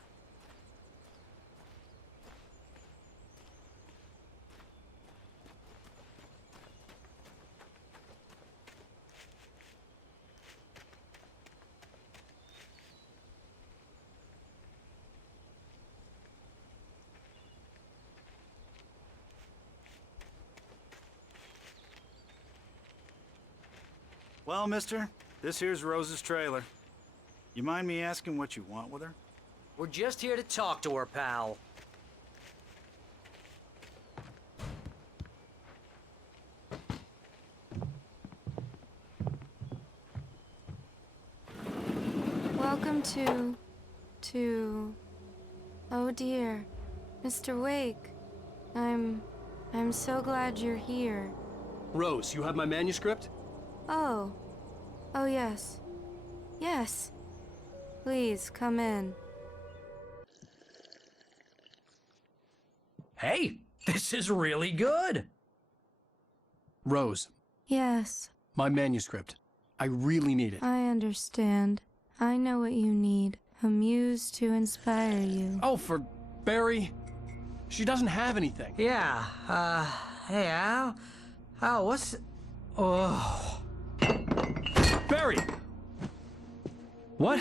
Well, mister, this here's Rose's trailer. You mind me asking what you want with her? We're just here to talk to her, pal. Welcome to... Oh dear, Mr. Wake. I'm so glad you're here. Rose, you have my manuscript? Oh. Oh, yes. Yes. Please, come in. Hey, this is really good. Rose, Yes, my manuscript. I really need it. I understand. I know what you need. A muse to inspire you. Oh, for Barry? She doesn't have anything. Yeah, hey, Al? Al, what's... Oh... Barry! What?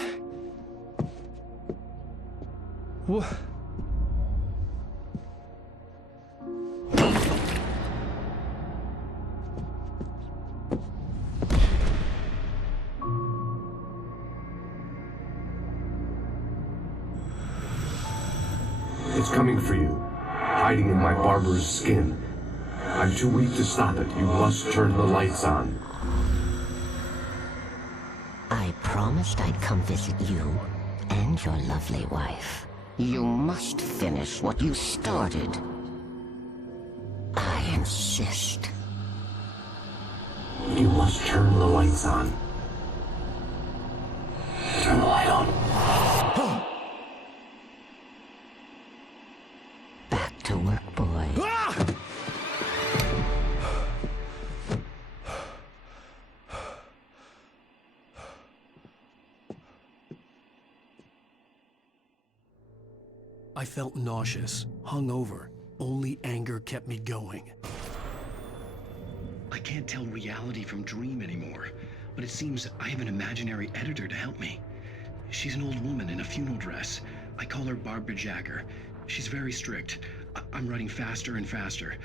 What? It's coming for you, hiding in my barber's skin. I'm too weak to stop it. You must turn the lights on. I promised I'd come visit you and your lovely wife. You must finish what you started. I insist. You must turn the lights on. Turn the light on. Back to work, boy. I felt nauseous, hungover. Only anger kept me going. I can't tell reality from dream anymore, but it seems I have an imaginary editor to help me. She's an old woman in a funeral dress. I call her Barbara Jagger. She's very strict. I'm writing faster and faster.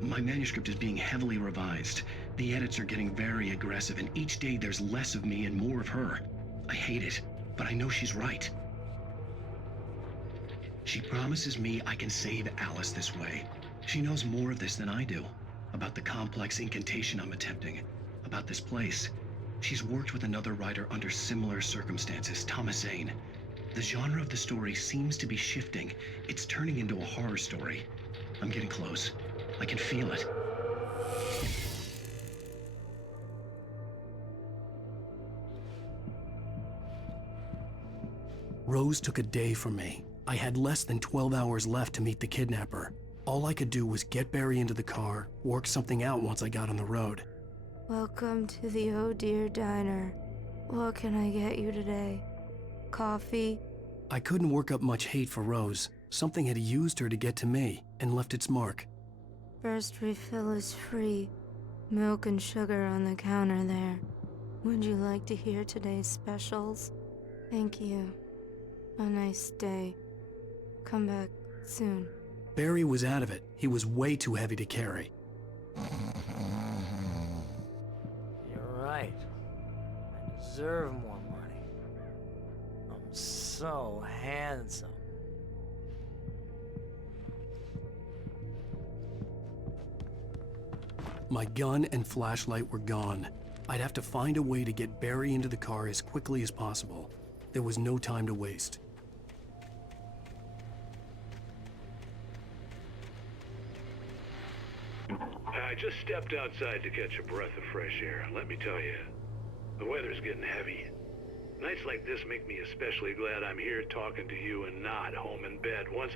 My manuscript is being heavily revised. The edits are getting very aggressive, and each day there's less of me and more of her. I hate it, but I know she's right. She promises me I can save Alice this way. She knows more of this than I do. About the complex incantation I'm attempting. About this place. She's worked with another writer under similar circumstances, Thomas Zane. The genre of the story seems to be shifting. It's turning into a horror story. I'm getting close. I can feel it. Rose took a day from me. I had less than 12 hours left to meet the kidnapper. All I could do was get Barry into the car, work something out once I got on the road. Welcome to the Oh Dear Diner. What can I get you today? Coffee? I couldn't work up much hate for Rose. Something had used her to get to me and left its mark. First refill is free. Milk and sugar on the counter there. Would you like to hear today's specials? Thank you. A nice day. Come back soon. Barry was out of it. He was way too heavy to carry. You're right. I deserve more money. I'm so handsome. My gun and flashlight were gone. I'd have to find a way to get Barry into the car as quickly as possible. There was no time to waste. I just stepped outside to catch a breath of fresh air. Let me tell you, the weather's getting heavy. Nights like this make me especially glad I'm here talking to you and not home in bed. Once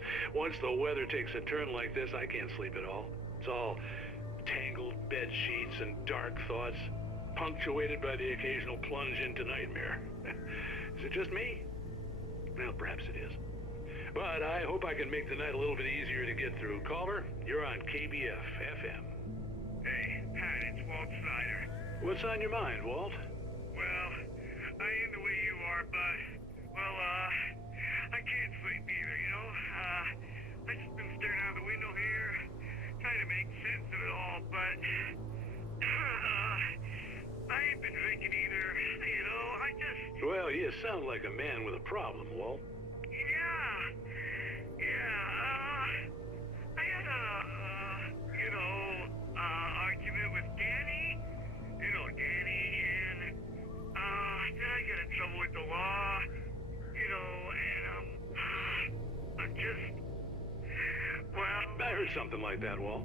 the weather takes a turn like this, I can't sleep at all. It's all tangled bed sheets and dark thoughts, punctuated by the occasional plunge into nightmare. Is it just me? Well, perhaps it is. But I hope I can make the night a little bit easier to get through. Caller, you're on KBF FM. Hey, Pat, it's Walt Snyder. What's on your mind, Walt? Well, I am the way you are, but, well, I can't sleep either, you know? I just been staring out the window here, trying to make sense of it all, but, I ain't been drinking either, you know? Well, you sound like a man with a problem, Walt. I had argument with Danny, and, then I got in trouble with the law, and, I'm just, well... I heard something like that, Walt.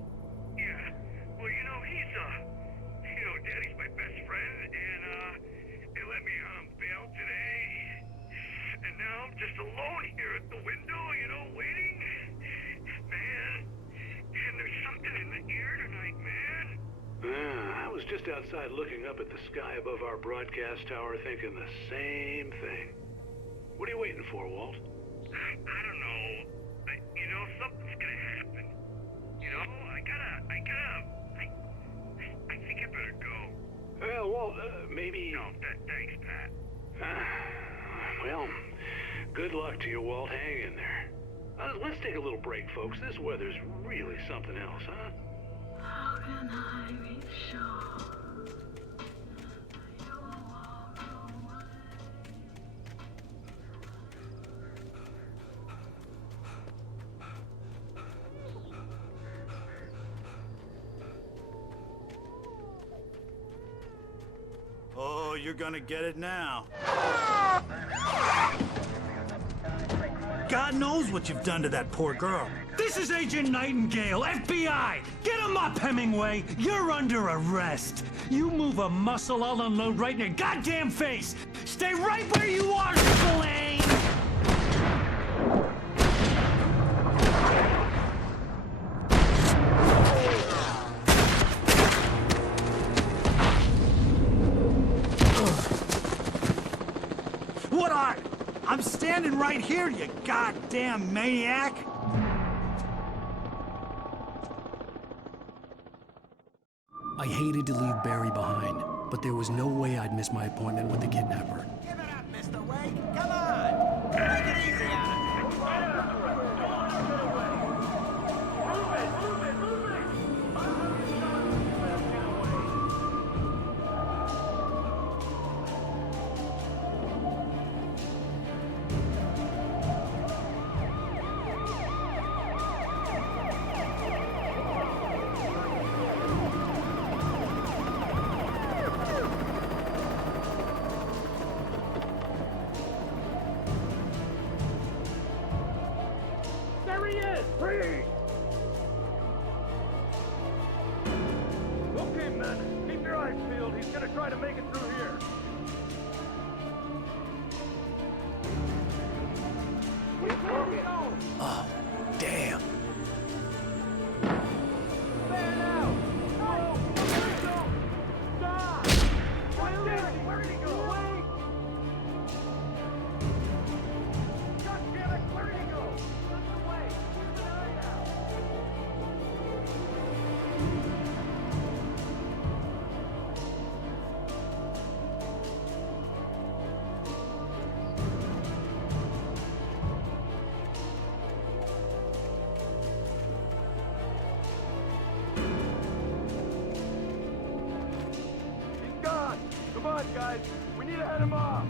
Yeah, well, Danny's my best friend, and, they let me out on bail today, and now I'm just alone here at the window, waiting. Man, and there's something in the air tonight, man. I was just outside looking up at the sky above our broadcast tower thinking the same thing. What are you waiting for, Walt? I don't know. Something's gonna happen. I think I better go. Well, Walt, maybe... No, thanks, Pat. Well, good luck to you, Walt. Hang in there. Let's take a little break, folks. This weather's really something else, huh? How can I be sure you walk away? Oh, you're gonna get it now. God knows what you've done to that poor girl. This is Agent Nightingale, FBI! Get him up, Hemingway! You're under arrest! You move a muscle, I'll unload right in your goddamn face! Stay right where you are, Spillane! What are? I'm standing right here, you goddamn maniac! I hated to leave Barry behind, but there was no way I'd miss my appointment with the kidnapper. Give it up, Mr. Wake. Come on. Take it easy on him. There he is! Free! Okay, men. Keep your eyes peeled. He's gonna try to make it through here. Oh, damn. Man out! No! No! Stop! Where did he go? Wait! God damn it! Where did he go? Look away! Keep an eye out! He's gone! Come on, guys! We need to head him off!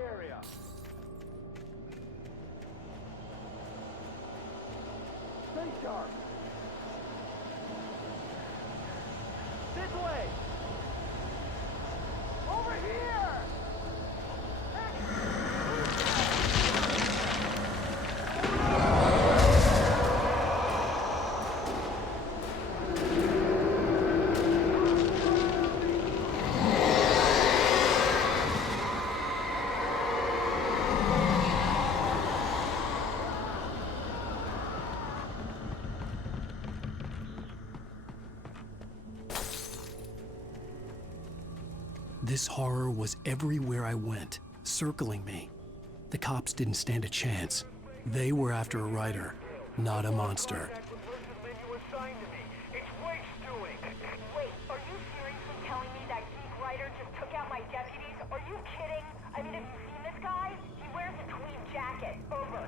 area. Stay sharp. This way. Over here. This horror was everywhere I went, circling me. The cops didn't stand a chance. They were after a writer, not a monster. Wait, are you seriously telling me that geek writer just took out my deputies? Are you kidding? I mean, have you seen this guy? He wears a tweed jacket. Over.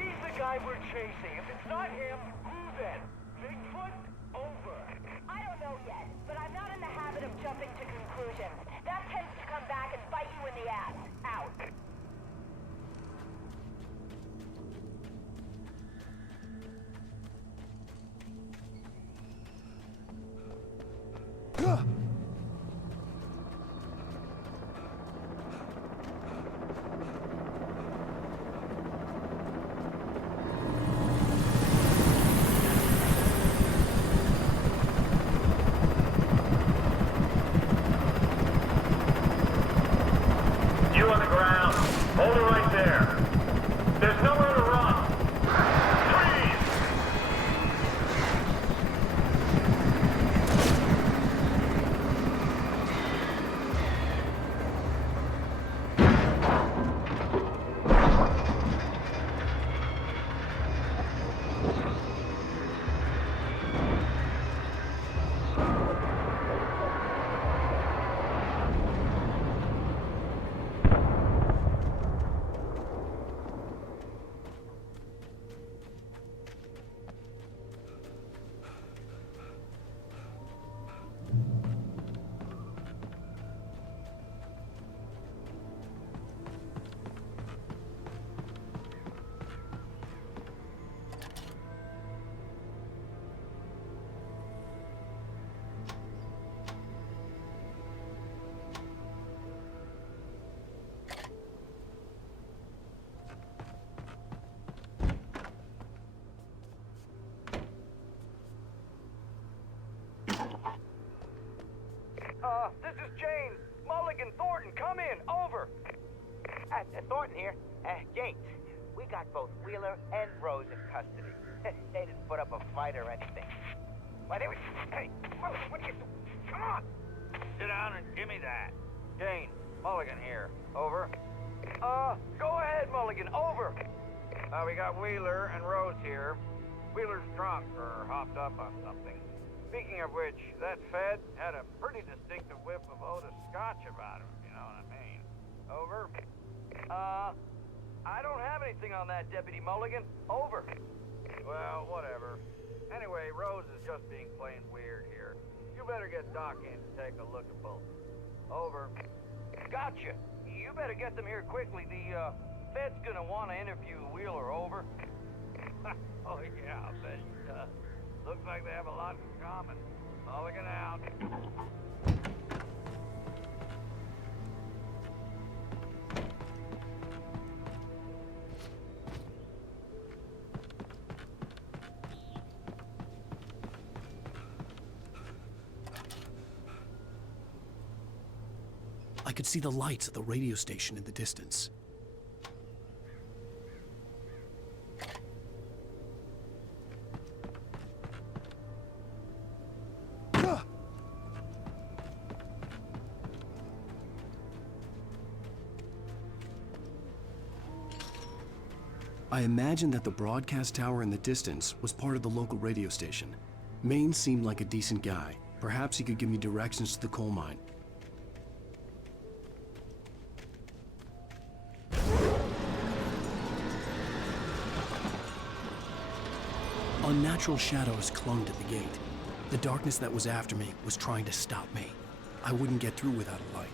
He's the guy we're chasing. If it's not him, who then? Bigfoot? Over. I don't know yet, but I'm not in the habit of jumping to conclusions. That tends to come back and bite you in the ass. Out. You on the ground. Hold it right there. There's nowhere to run. Freeze! This is James. Mulligan, Thornton, come in. Over. Thornton here. James, we got both Wheeler and Rose in custody. They didn't put up a fight or anything. Why, they were... Hey, Mulligan, what are you doing? Come on! Sit down and give me that. Jane, Mulligan here. Over. Go ahead, Mulligan. Over. We got Wheeler and Rose here. Wheeler's drunk or hopped up on something. Speaking of which, that Fed had a pretty distinctive whiff of Otis Scotch about him, if you know what I mean. Over. I don't have anything on that, Deputy Mulligan. Over. Well, whatever. Anyway, Rose is just being plain weird here. You better get Doc in to take a look at both. Over. Gotcha. You better get them here quickly. The, Fed's gonna want to interview Wheeler. Over. Oh, yeah, I'll bet he does. Looks like they have a lot in common. Mulligan out. I could see the lights of the radio station in the distance. I imagined that the broadcast tower in the distance was part of the local radio station. Maine seemed like a decent guy. Perhaps he could give me directions to the coal mine. Unnatural shadows clung to the gate. The darkness that was after me was trying to stop me. I wouldn't get through without a light.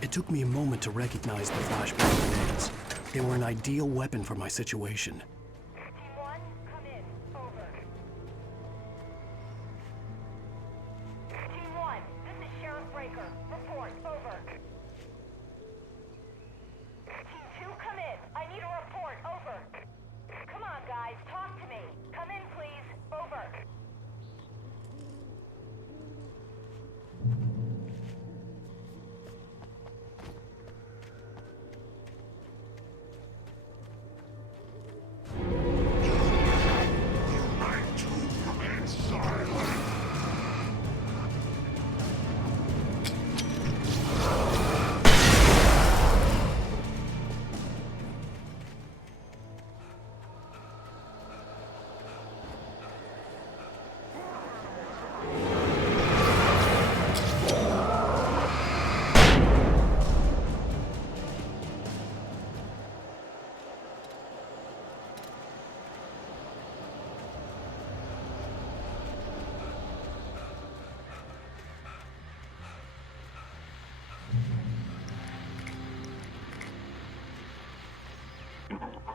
It took me a moment to recognize the flashbang grenades. They were an ideal weapon for my situation. Team 1, come in. Over. Team 1, this is Sheriff Breaker. Report. Over. Team 2, come in. I need a report. Over. Come on, guys. Talk to me. Come in, please. Over.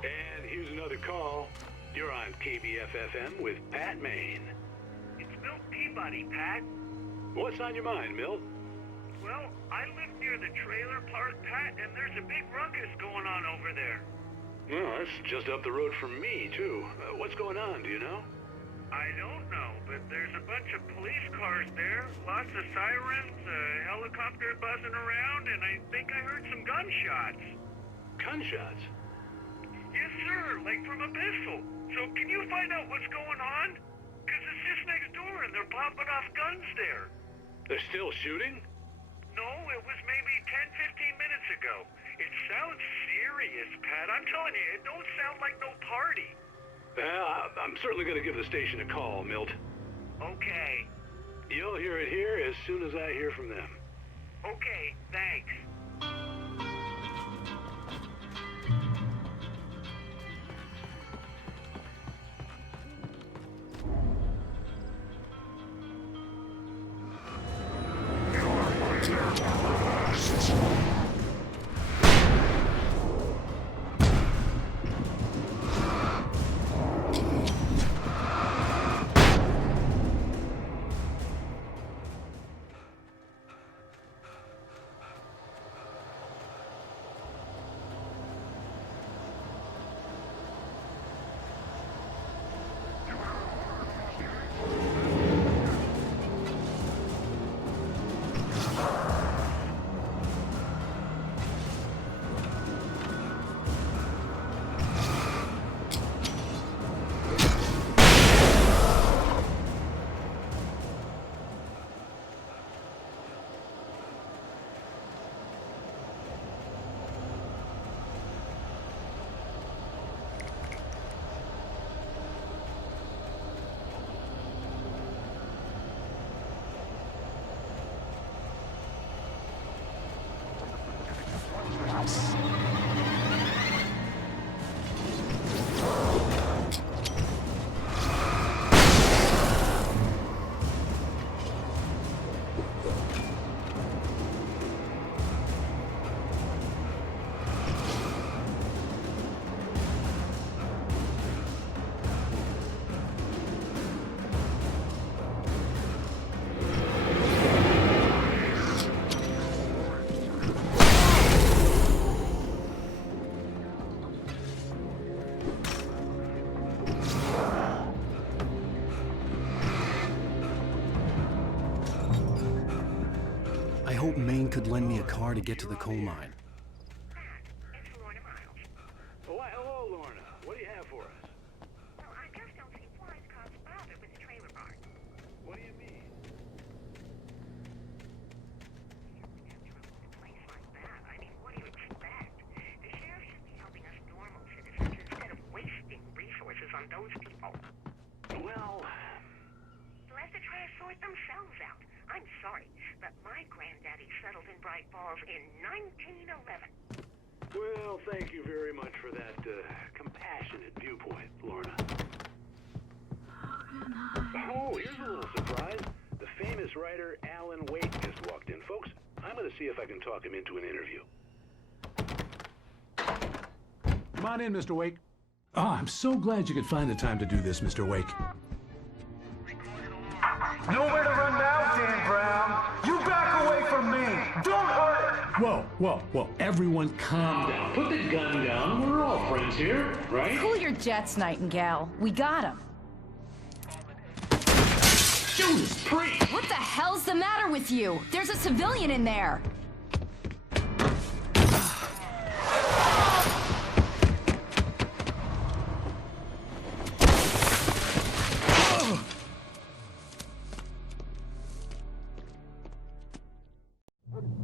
And here's another call. You're on KBF-FM with Pat Maine. It's Milt Peabody, Pat. What's on your mind, Milt? Well, I live near the trailer park, Pat, and there's a big ruckus going on over there. Well, that's just up the road from me, too. What's going on, do you know? I don't know, but there's a bunch of police cars there, lots of sirens, a helicopter buzzing around, and I think I heard some gunshots. Gunshots? Yes, sir, like from a pistol. So can you find out what's going on? Because it's just next door and they're popping off guns there. They're still shooting? No, it was maybe 10, 15 minutes ago. It sounds serious, Pat. I'm telling you, it don't sound like no party. I'm certainly going to give the station a call, Milt. Okay. You'll hear it here as soon as I hear from them. Okay, thanks. I hope Maine could lend me a car to get to the coal mine. Oh, why, hello, Lorna. What do you have for us? Well, I just don't see why the cops bothered with the trailer park. What do you mean? A place like that, I mean, what do you expect? The sheriff should be helping us normal citizens instead of wasting resources on those people. Well... Let the trash sort themselves out. I'm sorry, but my granddaddy settled in Bright Falls in 1911. Well, thank you very much for that compassionate viewpoint, Lorna. Oh, here's a little surprise. The famous writer Alan Wake just walked in. Folks, I'm gonna see if I can talk him into an interview. Come on in, Mr. Wake. Oh, I'm so glad you could find the time to do this, Mr. Wake. Nowhere to run now, Dan Brown. You back away from me. Don't hurt it. Whoa. Everyone calm down. Put the gun down. We're all friends here, right? Cool your jets, Nightingale. We got him. Judas Priest! What the hell's the matter with you? There's a civilian in there.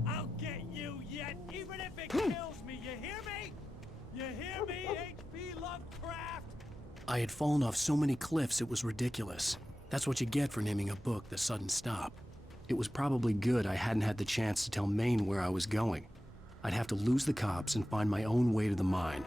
I'll get you yet, even if it kills me. You hear me? You hear me, H.P. Lovecraft? I had fallen off so many cliffs it was ridiculous. That's what you get for naming a book The Sudden Stop. It was probably good I hadn't had the chance to tell Maine where I was going. I'd have to lose the cops and find my own way to the mine.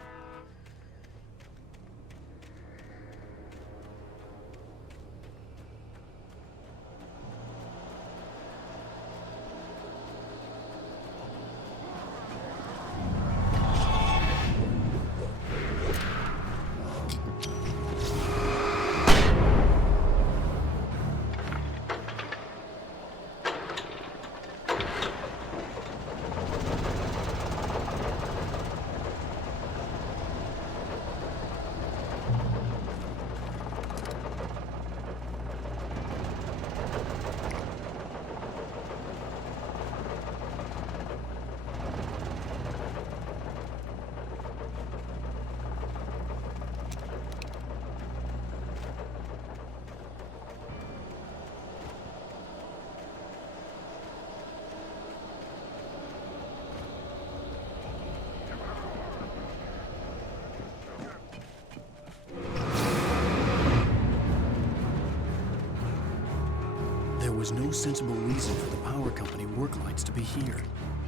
There was no sensible reason for the power company work lights to be here.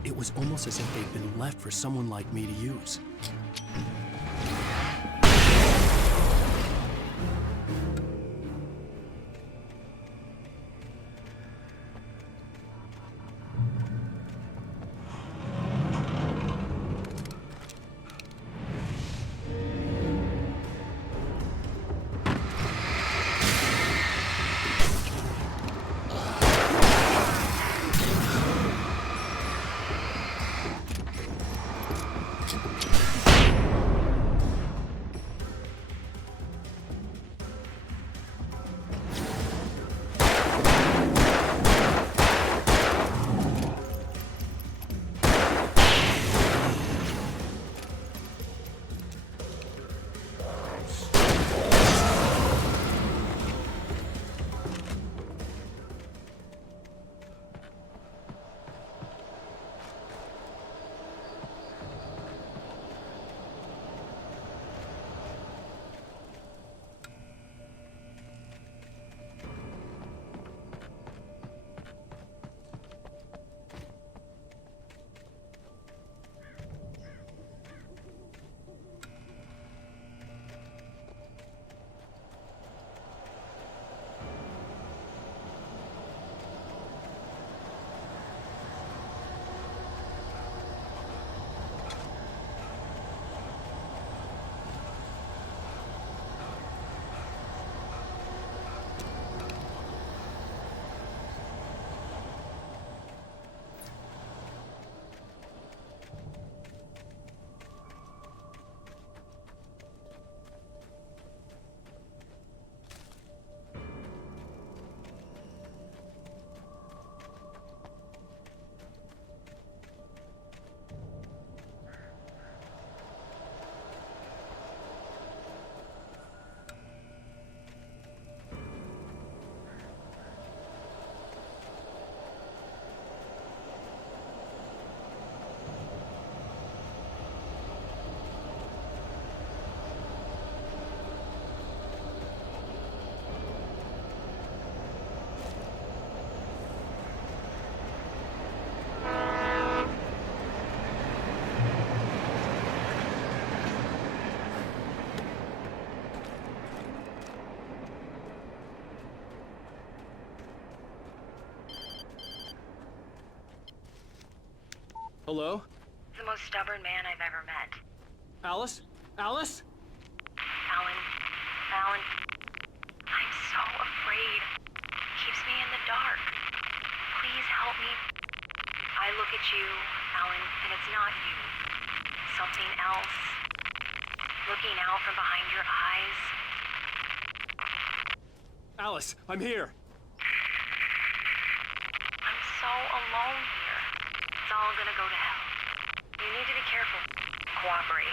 It was almost as if they'd been left for someone like me to use. Hello? The most stubborn man I've ever met. Alice? Alice? Alan. Alan. I'm so afraid. Keeps me in the dark. Please help me. I look at you, Alan, and it's not you. Something else. Looking out from behind your eyes. Alice, I'm here. I'm so alone here. It's all gonna go to hell. You need to be careful. Cooperate.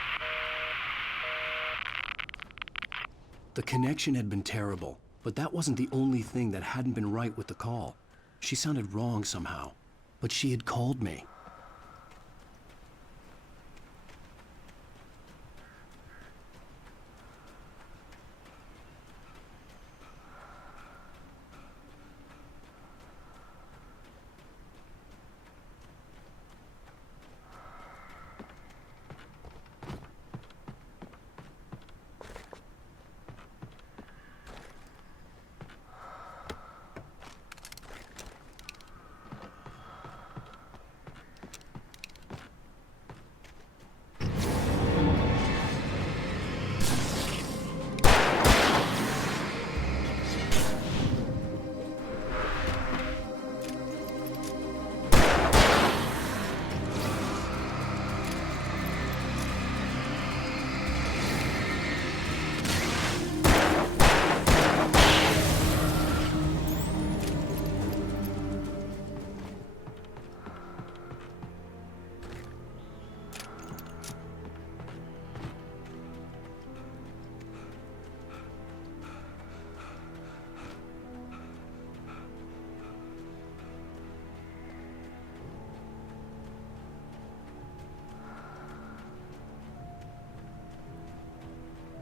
The connection had been terrible, but that wasn't the only thing that hadn't been right with the call. She sounded wrong somehow, but she had called me.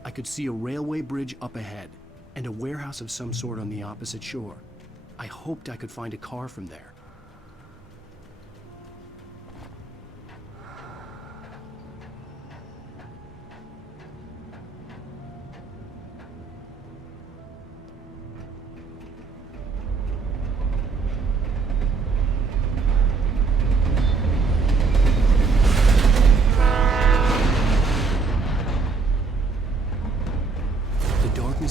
I could see a railway bridge up ahead, and a warehouse of some sort on the opposite shore. I hoped I could find a car from there.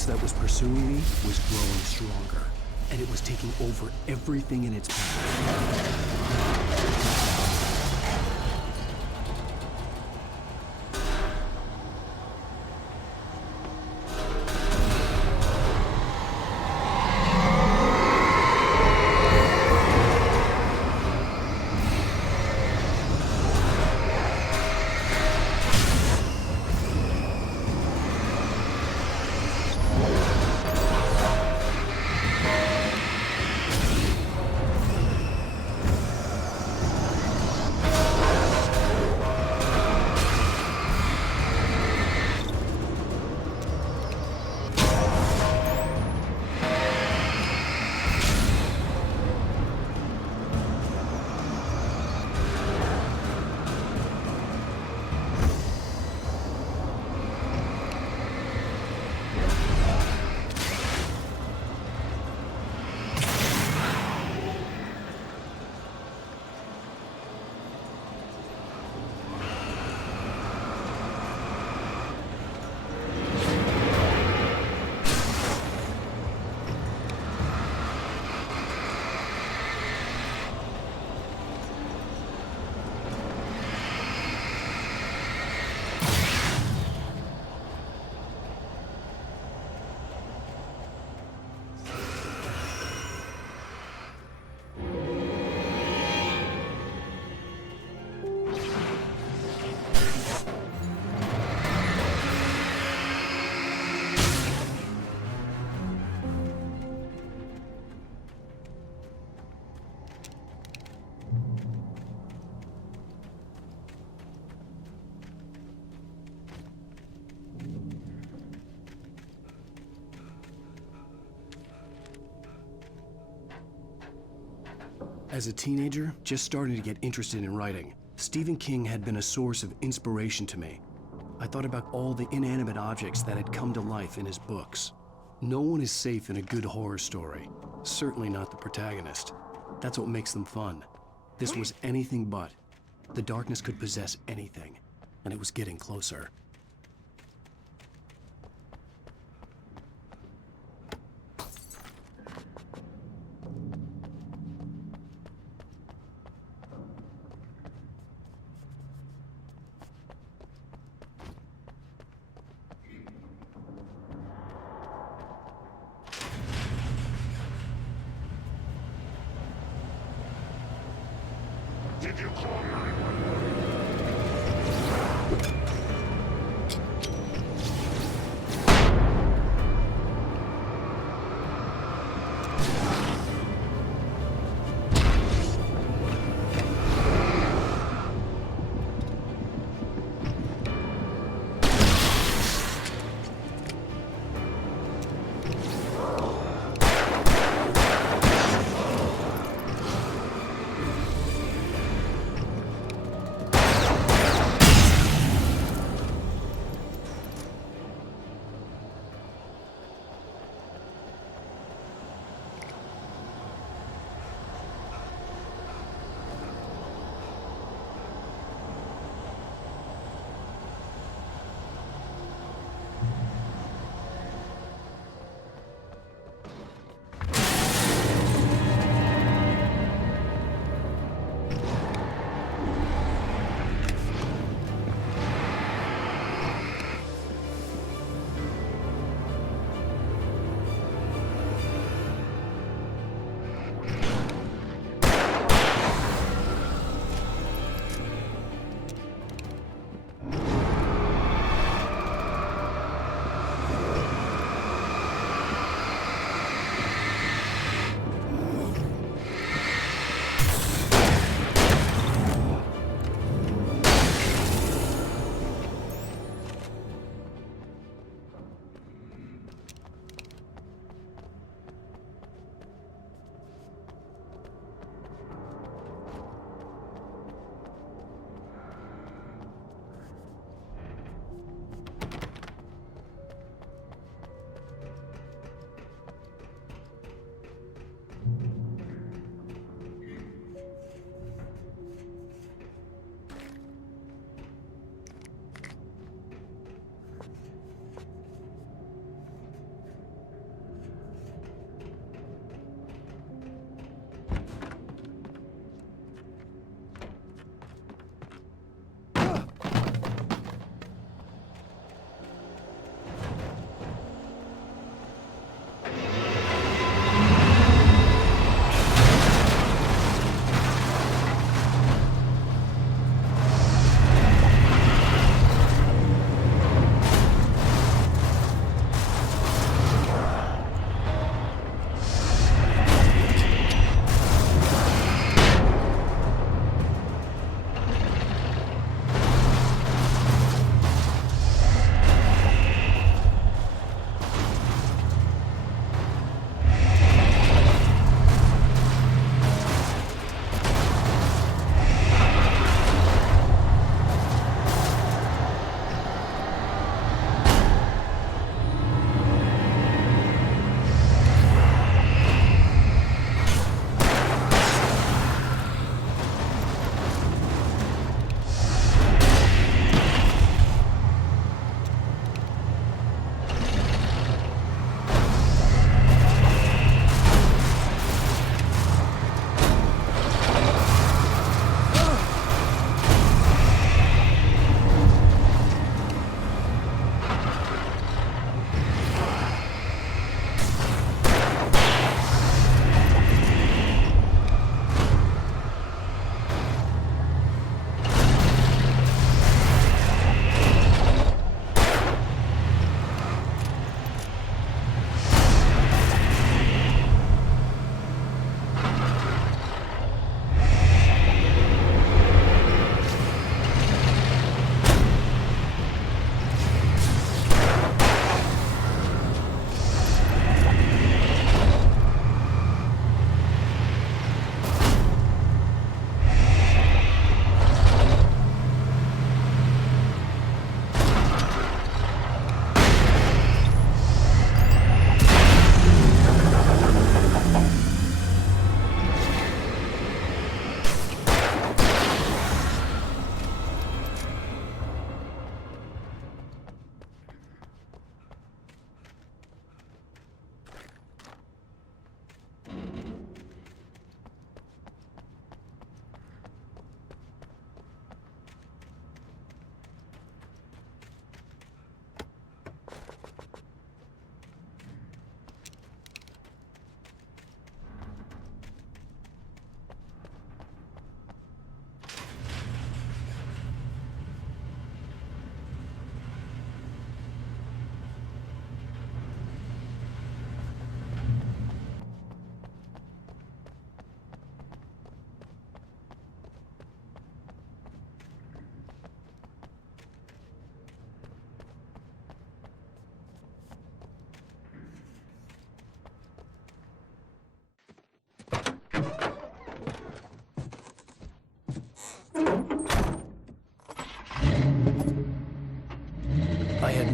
That was pursuing me was growing stronger, and it was taking over everything in its path. As a teenager, just starting to get interested in writing, Stephen King had been a source of inspiration to me. I thought about all the inanimate objects that had come to life in his books. No one is safe in a good horror story. Certainly not the protagonist. That's what makes them fun. This was anything but. The darkness could possess anything, and it was getting closer. Did you call me?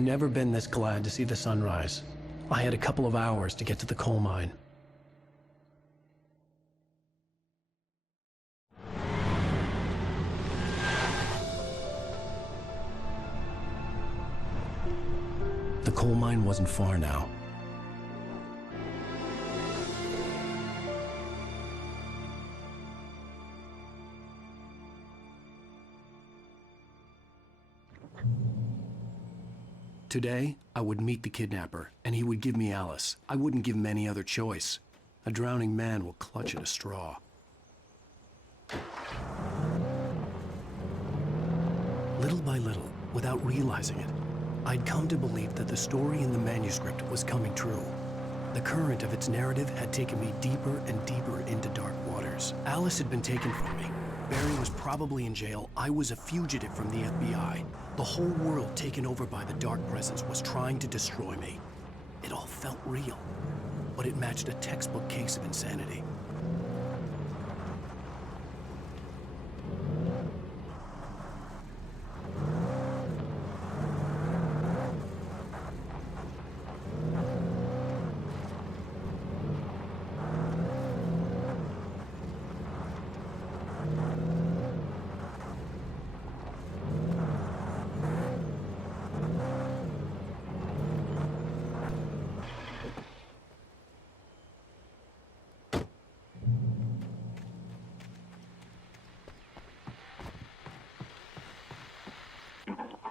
never been this glad to see the sunrise. I had a couple of hours to get to the coal mine. The coal mine wasn't far now. Today, I would meet the kidnapper, and he would give me Alice. I wouldn't give him any other choice. A drowning man will clutch at a straw. Little by little, without realizing it, I'd come to believe that the story in the manuscript was coming true. The current of its narrative had taken me deeper and deeper into dark waters. Alice had been taken from me. Barry was probably in jail. I was a fugitive from the FBI. The whole world taken over by the Dark Presence was trying to destroy me. It all felt real, but it matched a textbook case of insanity.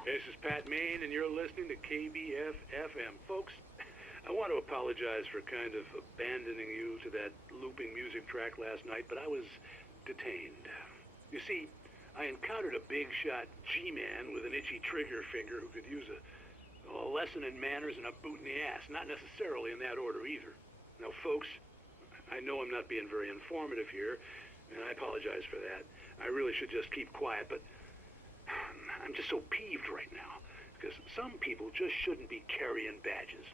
This is Pat Maine, and you're listening to KBF-FM. Folks, I want to apologize for kind of abandoning you to that looping music track last night, but I was detained. You see, I encountered a big-shot G-man with an itchy trigger finger who could use a lesson in manners and a boot in the ass. Not necessarily in that order, either. Now, folks, I know I'm not being very informative here, and I apologize for that. I really should just keep quiet, but I'm just so peeved right now, because some people just shouldn't be carrying badges.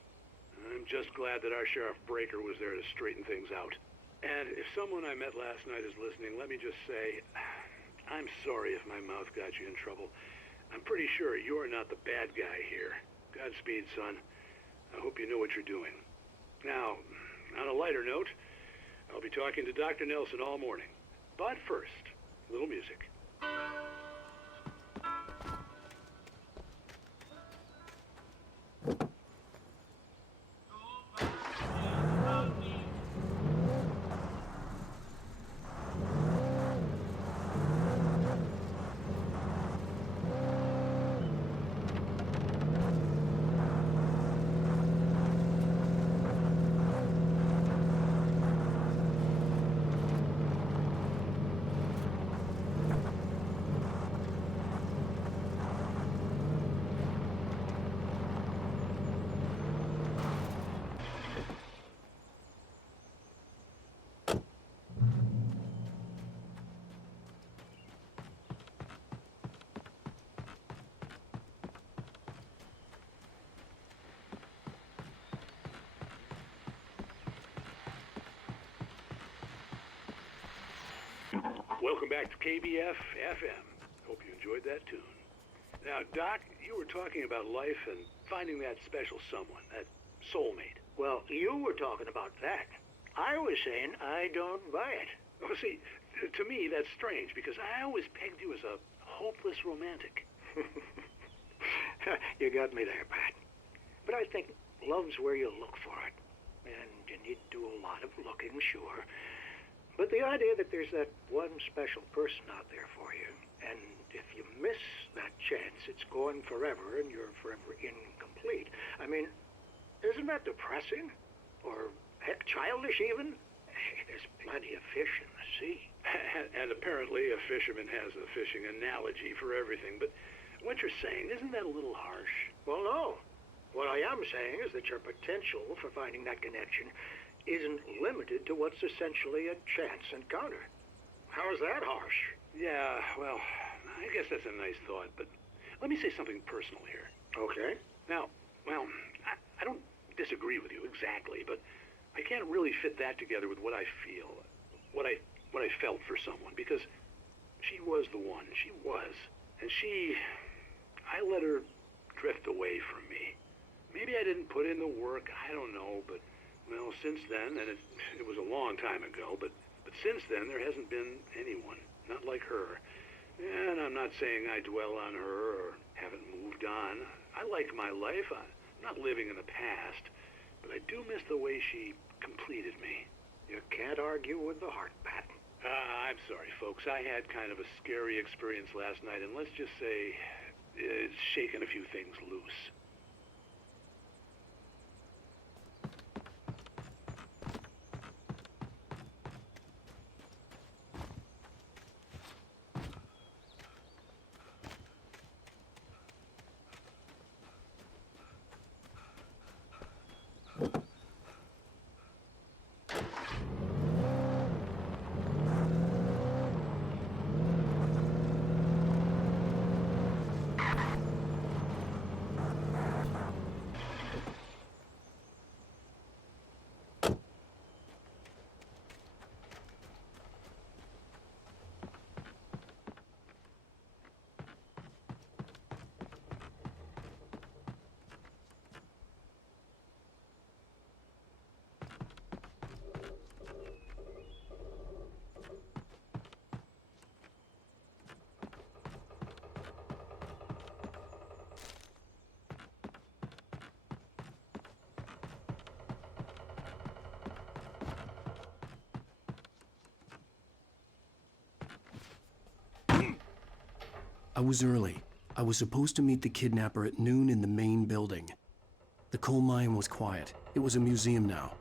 I'm just glad that our Sheriff Breaker was there to straighten things out. And if someone I met last night is listening, let me just say, I'm sorry if my mouth got you in trouble. I'm pretty sure you're not the bad guy here. Godspeed, son. I hope you know what you're doing. Now, on a lighter note, I'll be talking to Dr. Nelson all morning. But first, a little music. Welcome back to KBF-FM. Hope you enjoyed that tune. Now, Doc, you were talking about life and finding that special someone, that soulmate. Well, you were talking about that. I was saying I don't buy it. Oh, see, to me, that's strange, because I always pegged you as a hopeless romantic. You got me there, Pat. But I think love's where you look for it. And you need to do a lot of looking, sure. But the idea that there's that one special person out there for you, and if you miss that chance, it's gone forever, and you're forever incomplete. I mean, isn't that depressing? Or, heck, childish even? Hey, there's plenty of fish in the sea. And apparently a fisherman has a fishing analogy for everything, but what you're saying, isn't that a little harsh? Well, no. What I am saying is that your potential for finding that connection isn't limited to what's essentially a chance encounter. How is that harsh? Yeah, well, I guess that's a nice thought, but let me say something personal here. Okay. Now, well, I don't disagree with you exactly, but I can't really fit that together with what I feel, what I felt for someone, because she was the one. She was. And I let her drift away from me. Maybe I didn't put in the work, I don't know, but, well, since then, and it was a long time ago, but since then there hasn't been anyone, not like her. And I'm not saying I dwell on her or haven't moved on. I like my life. I'm not living in the past, but I do miss the way she completed me. You can't argue with the heart, Pat. I'm sorry, folks. I had kind of a scary experience last night, and let's just say it's shaken a few things loose. I was early. I was supposed to meet the kidnapper at noon in the main building. The coal mine was quiet. It was a museum now.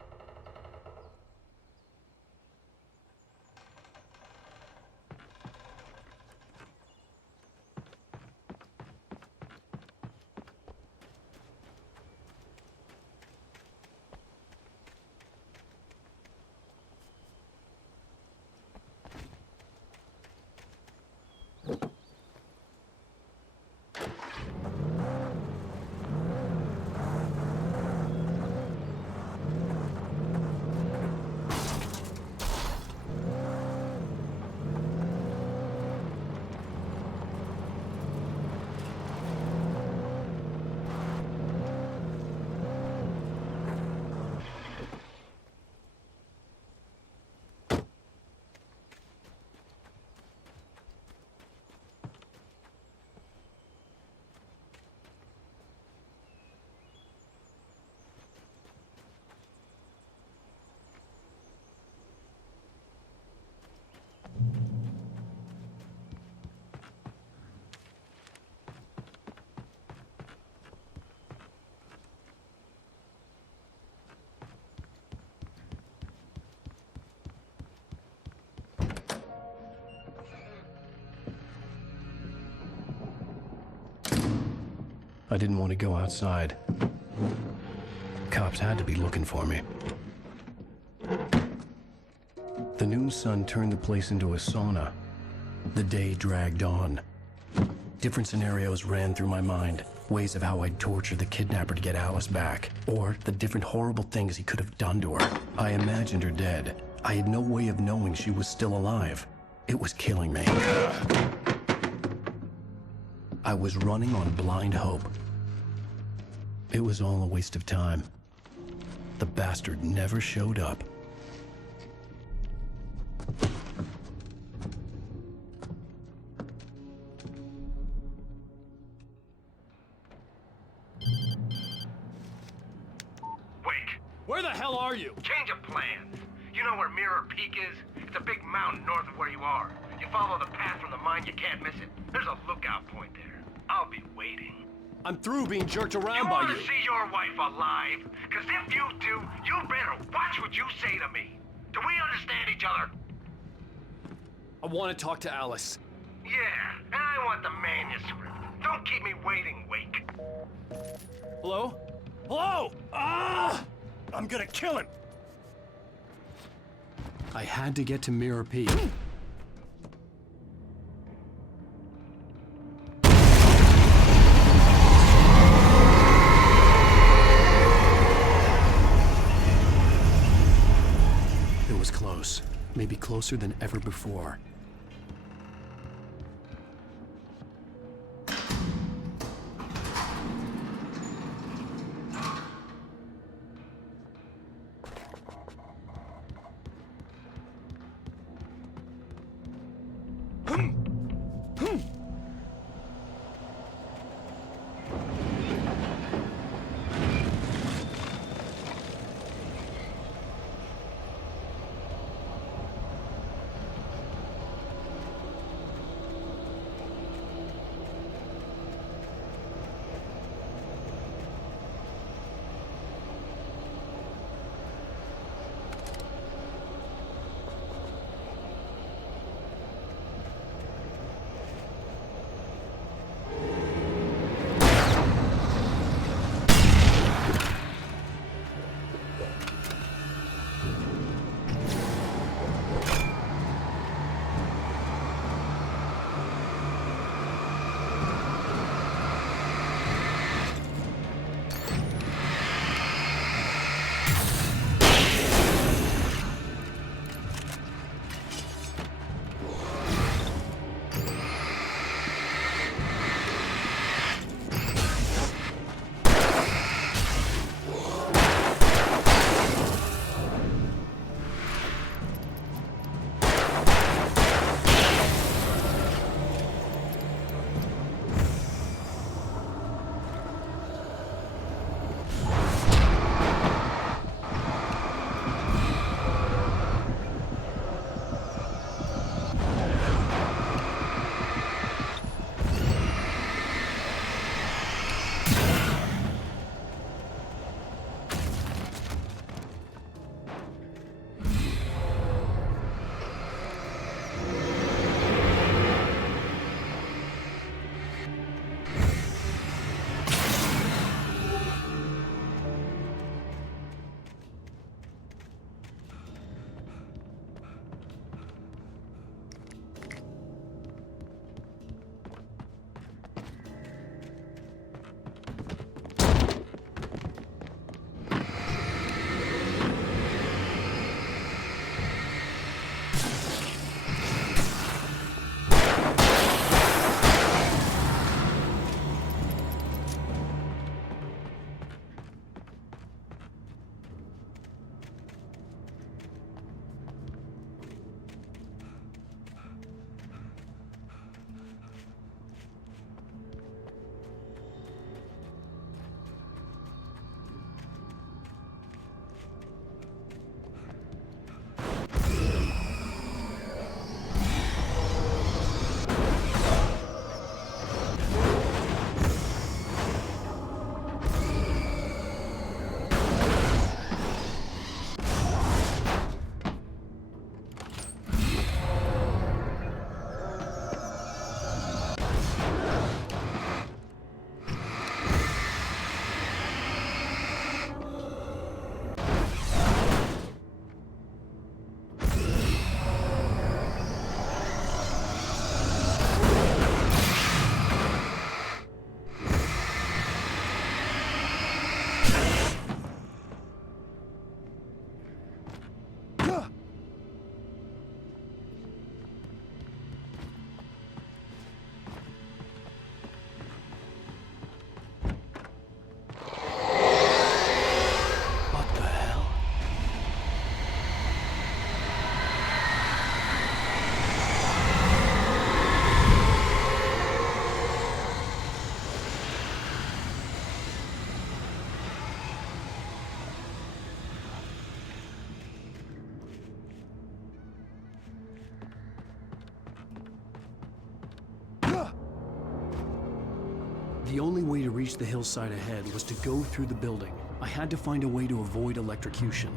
I didn't want to go outside. Cops had to be looking for me. The noon sun turned the place into a sauna. The day dragged on. Different scenarios ran through my mind. Ways of how I'd torture the kidnapper to get Alice back. Or the different horrible things he could have done to her. I imagined her dead. I had no way of knowing she was still alive. It was killing me. I was running on blind hope. It was all a waste of time. The bastard never showed up. Where the hell are you? Change of plans. You know where Mirror Peak is? It's a big mountain north of where you are. You follow the path from the mine, you can't miss it. There's a lookout point there. I'll be waiting. I'm through being jerked around by You want you. to see your wife alive? Because if you do, you better watch what you say to me. Do we understand each other? I want to talk to Alice. Yeah, and I want the manuscript. Don't keep me waiting, Wake. Hello? Hello? Ah! I'm gonna kill him. I had to get to Mirror Peak. It was close. Maybe closer than ever before. The only way to reach the hillside ahead was to go through the building. I had to find a way to avoid electrocution.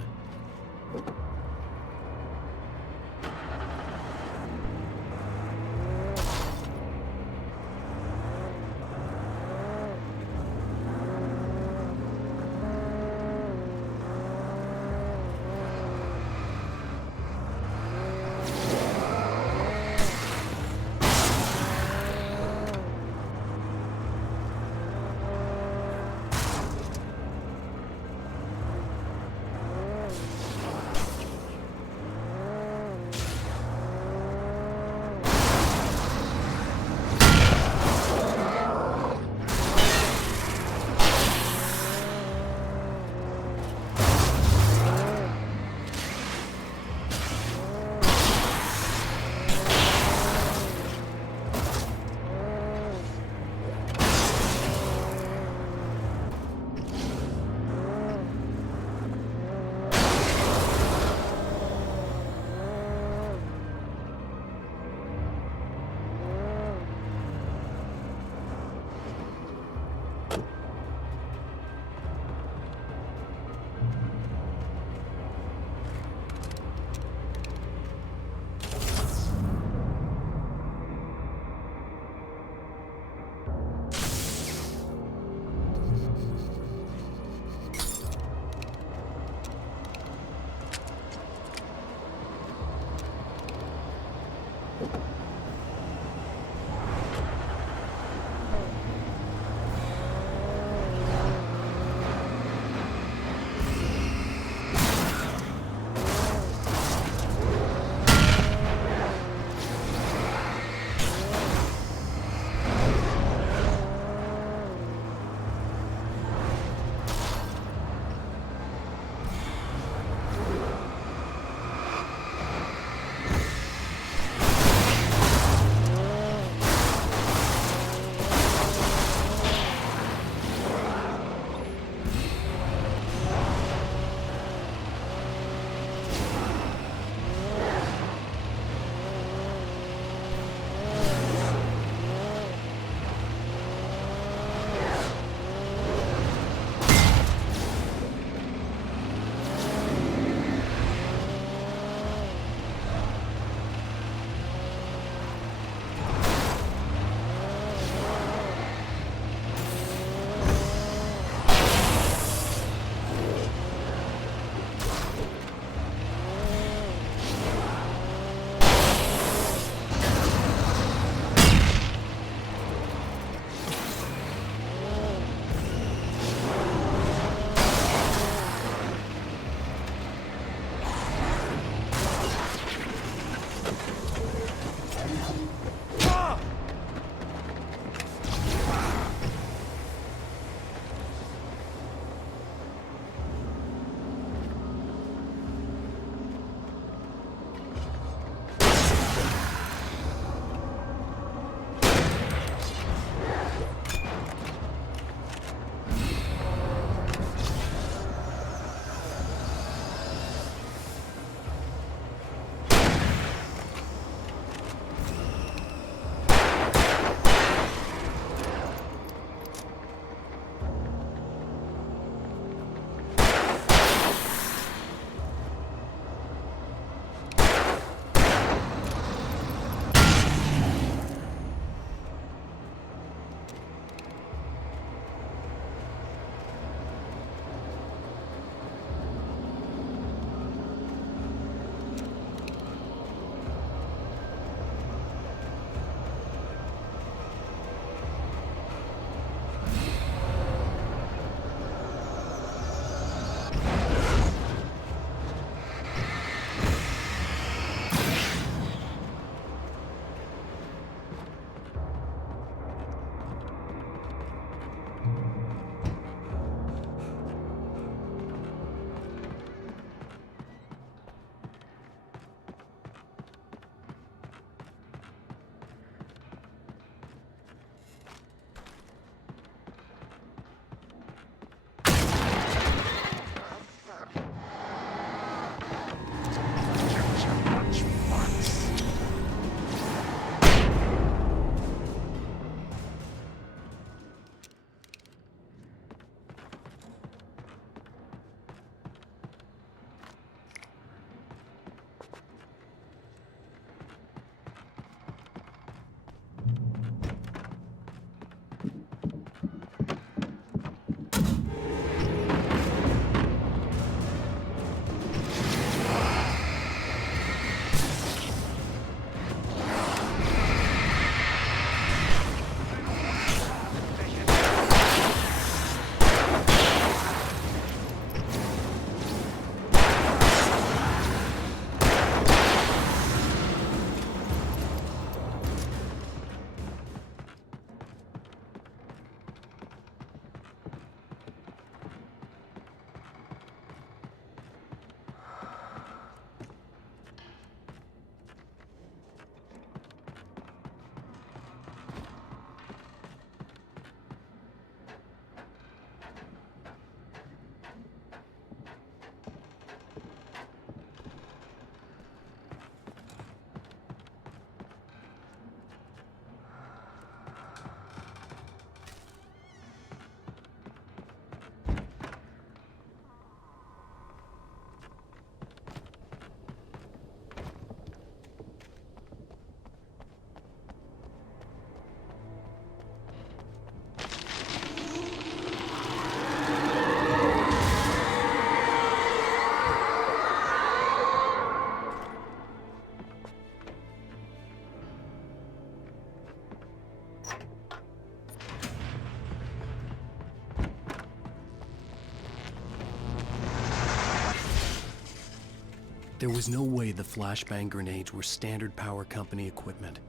There was no way the flashbang grenades were standard power company equipment.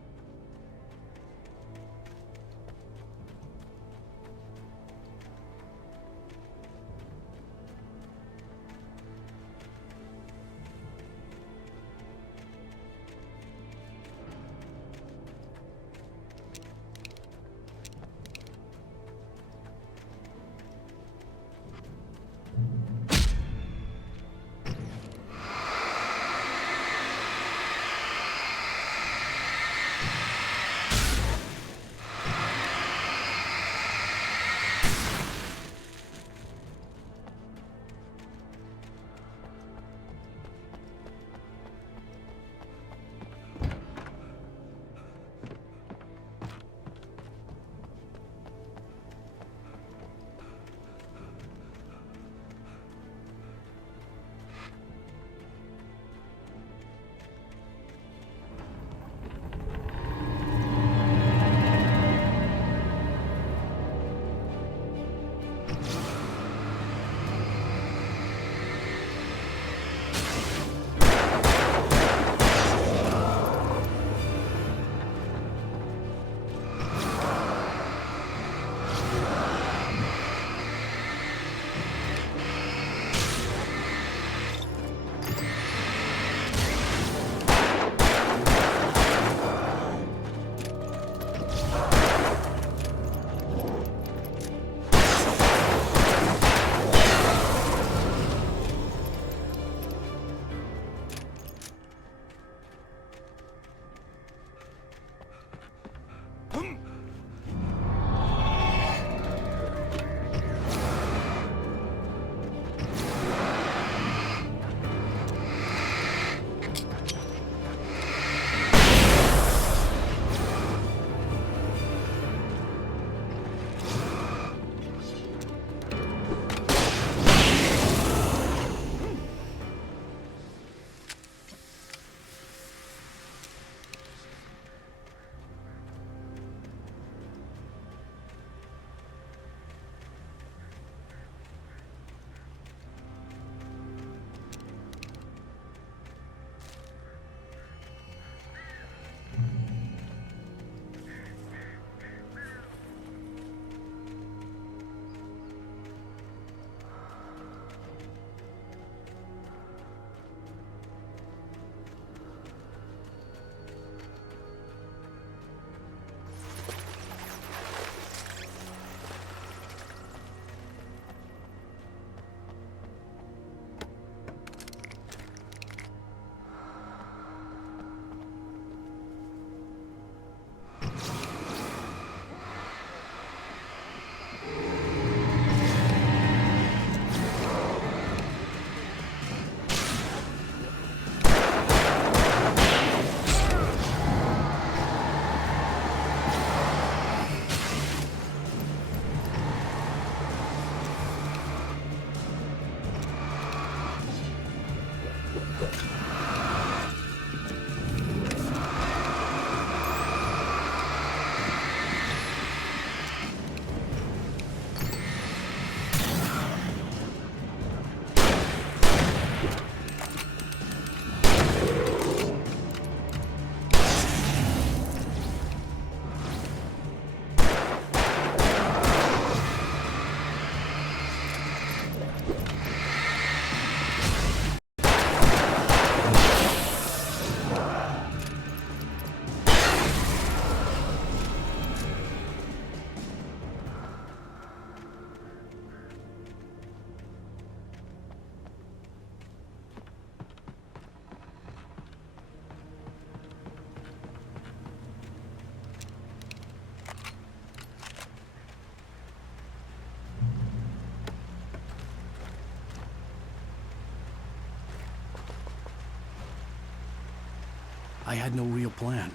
I had no real plan.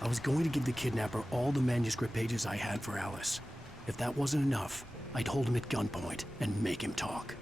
I was going to give the kidnapper all the manuscript pages I had for Alice. If that wasn't enough, I'd hold him at gunpoint and make him talk.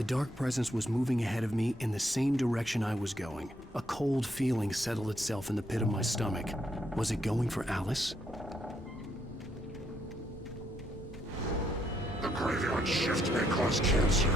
The dark presence was moving ahead of me in the same direction I was going. A cold feeling settled itself in the pit of my stomach. Was it going for Alice? The graveyard shift may cause cancer.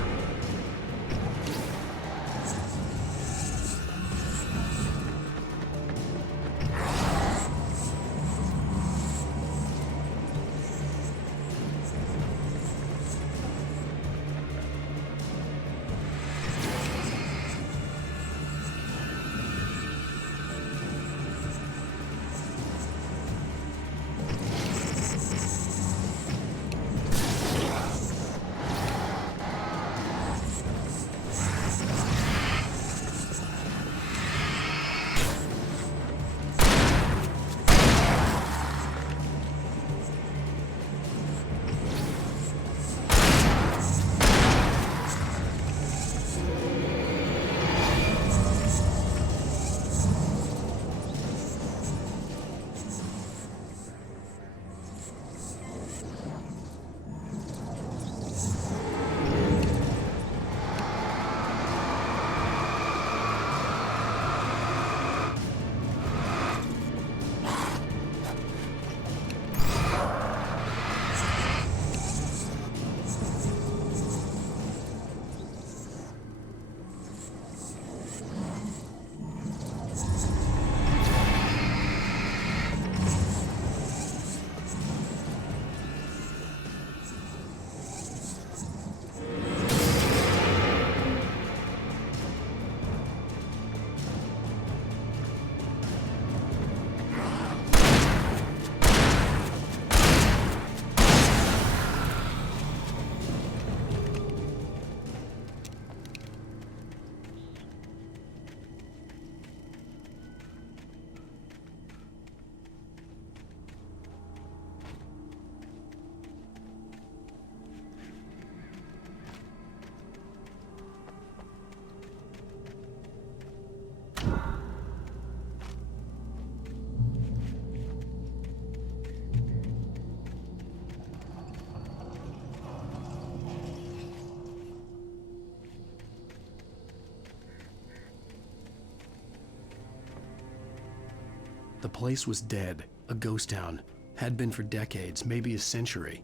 The place was dead, a ghost town. Had been for decades, maybe a century.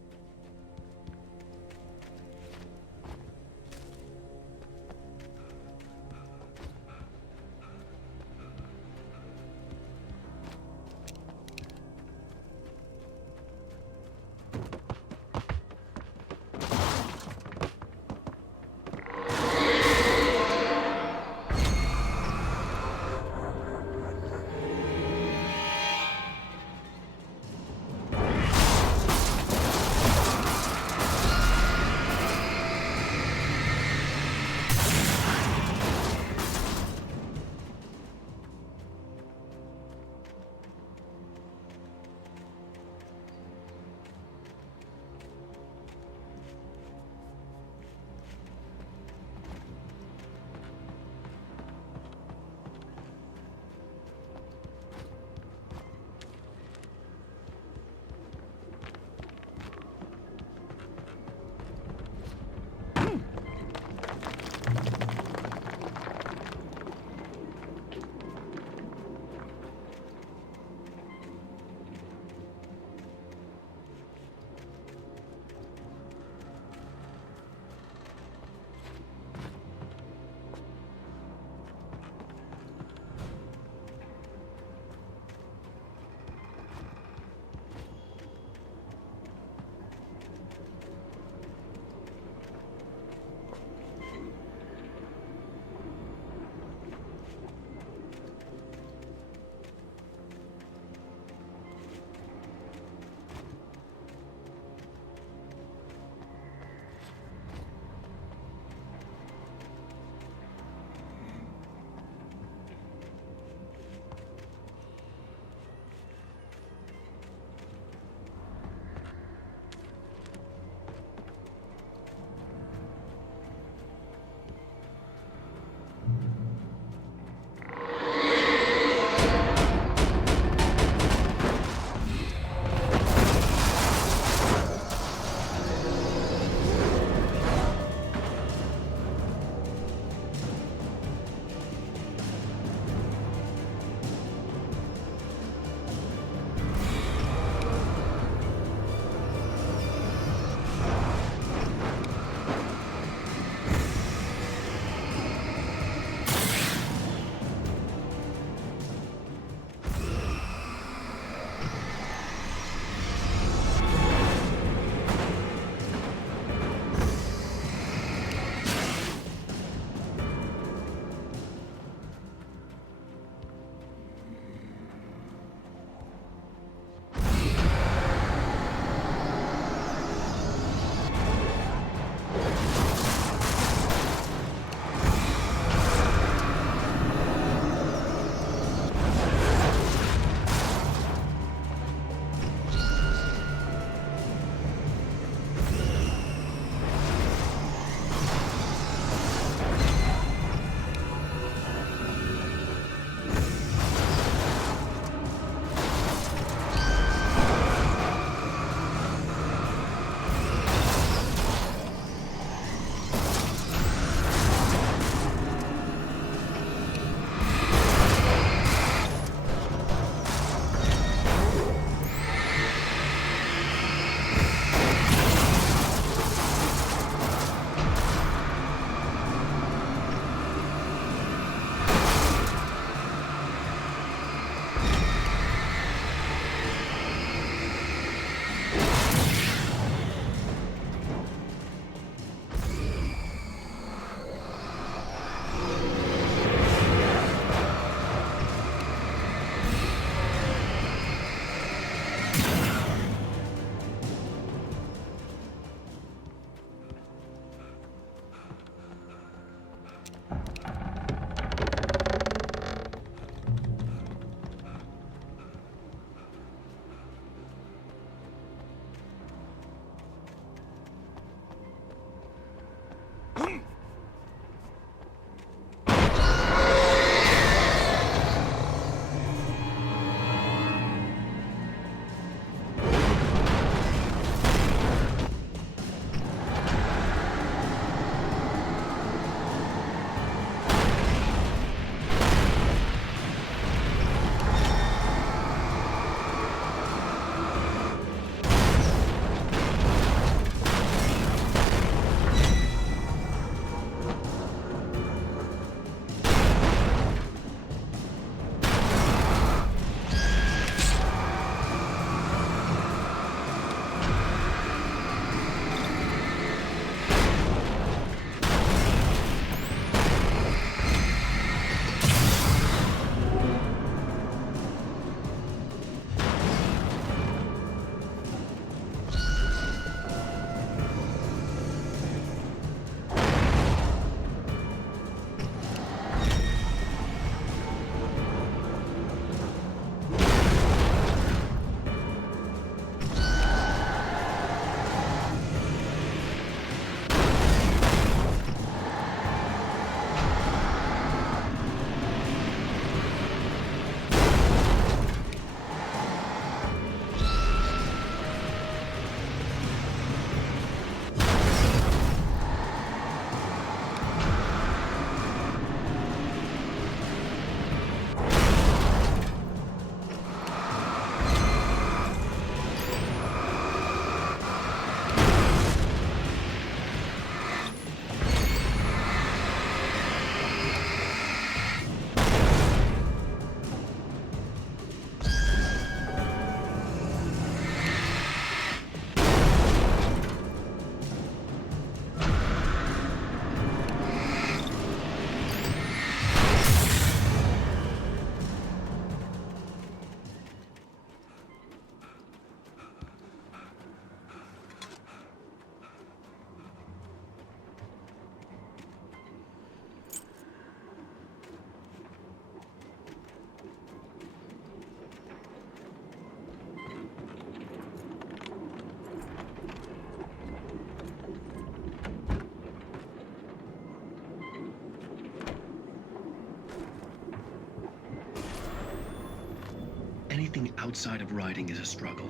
Anything outside of writing is a struggle.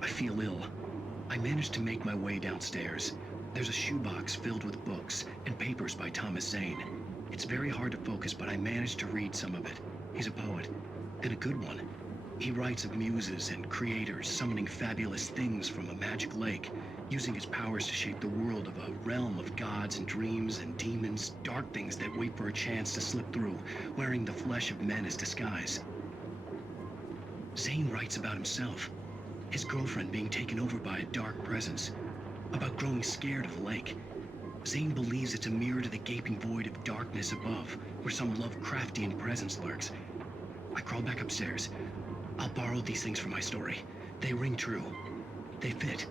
I feel ill. I managed to make my way downstairs. There's a shoebox filled with books and papers by Thomas Zane. It's very hard to focus, but I managed to read some of it. He's a poet, and a good one. He writes of muses and creators summoning fabulous things from a magic lake, using his powers to shape the world of a realm of gods and dreams and demons, dark things that wait for a chance to slip through, wearing the flesh of men as disguise. Zane writes about himself, his girlfriend being taken over by a dark presence, about growing scared of the lake. Zane believes it's a mirror to the gaping void of darkness above, where some Lovecraftian presence lurks. I crawl back upstairs. I'll borrow these things for my story. They ring true. They fit.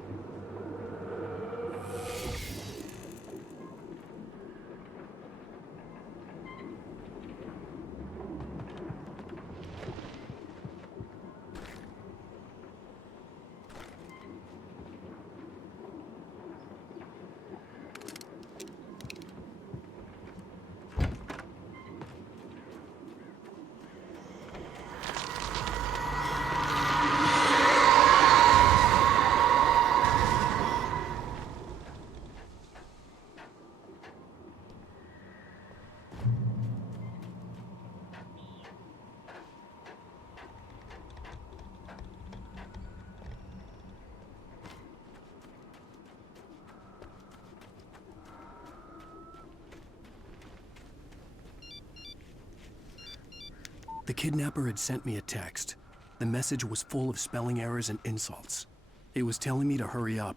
The kidnapper had sent me a text. The message was full of spelling errors and insults. It was telling me to hurry up.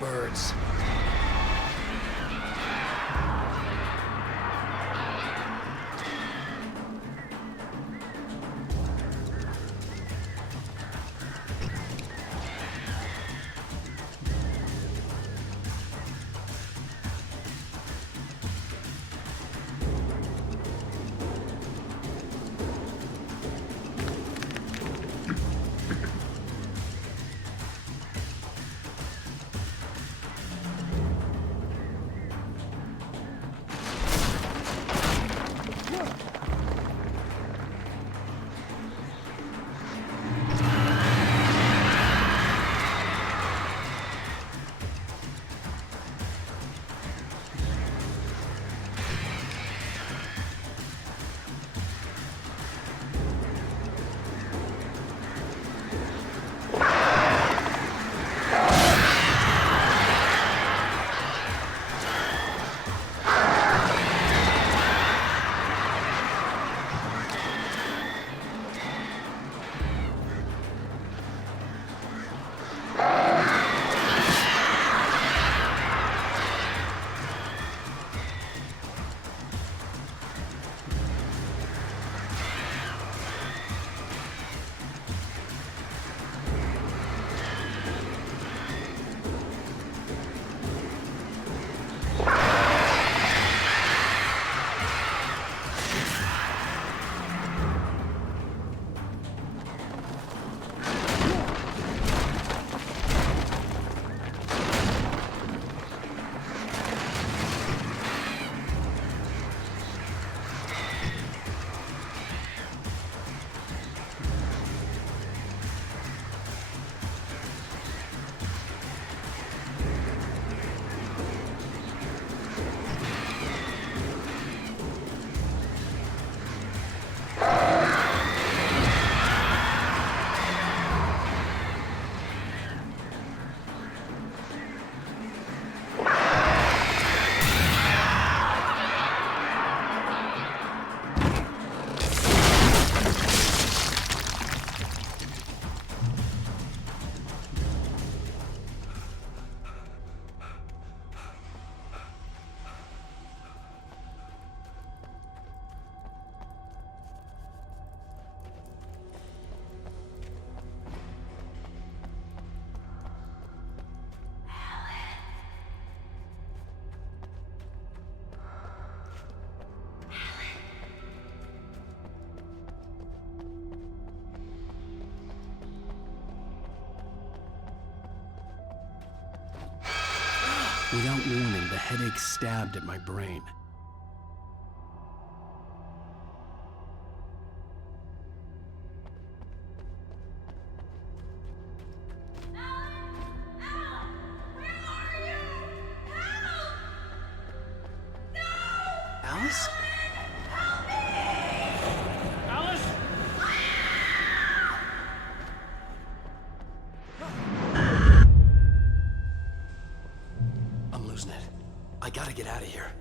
Birds. Without warning, the headache stabbed at my brain. Alice? Alice? I'm losing it. I gotta get out of here.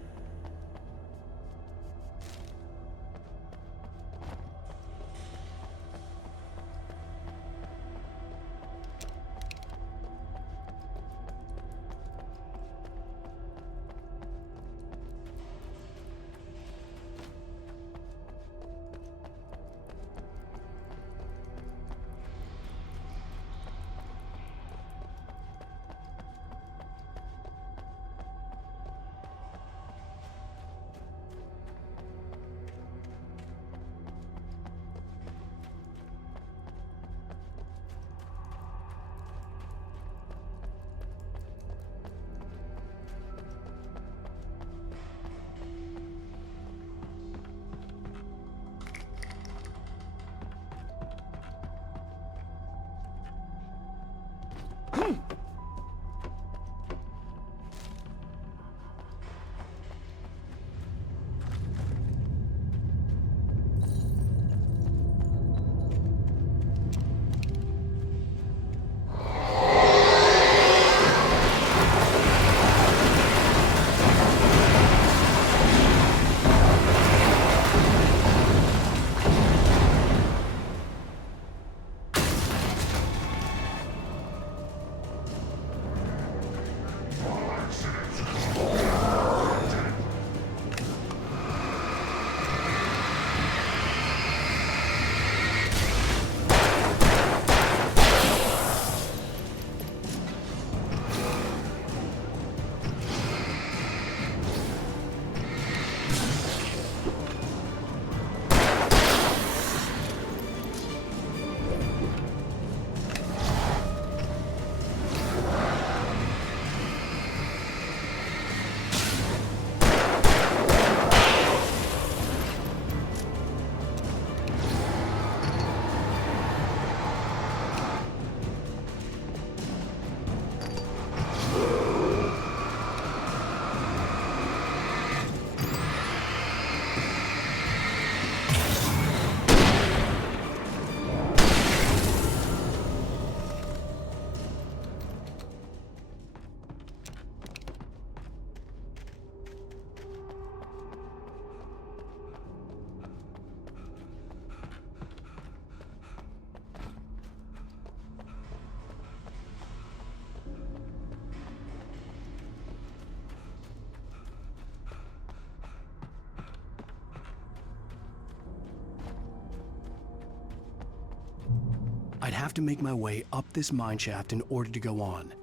I'd have to make my way up this mine shaft in order to go on.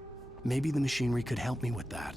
Maybe the machinery could help me with that.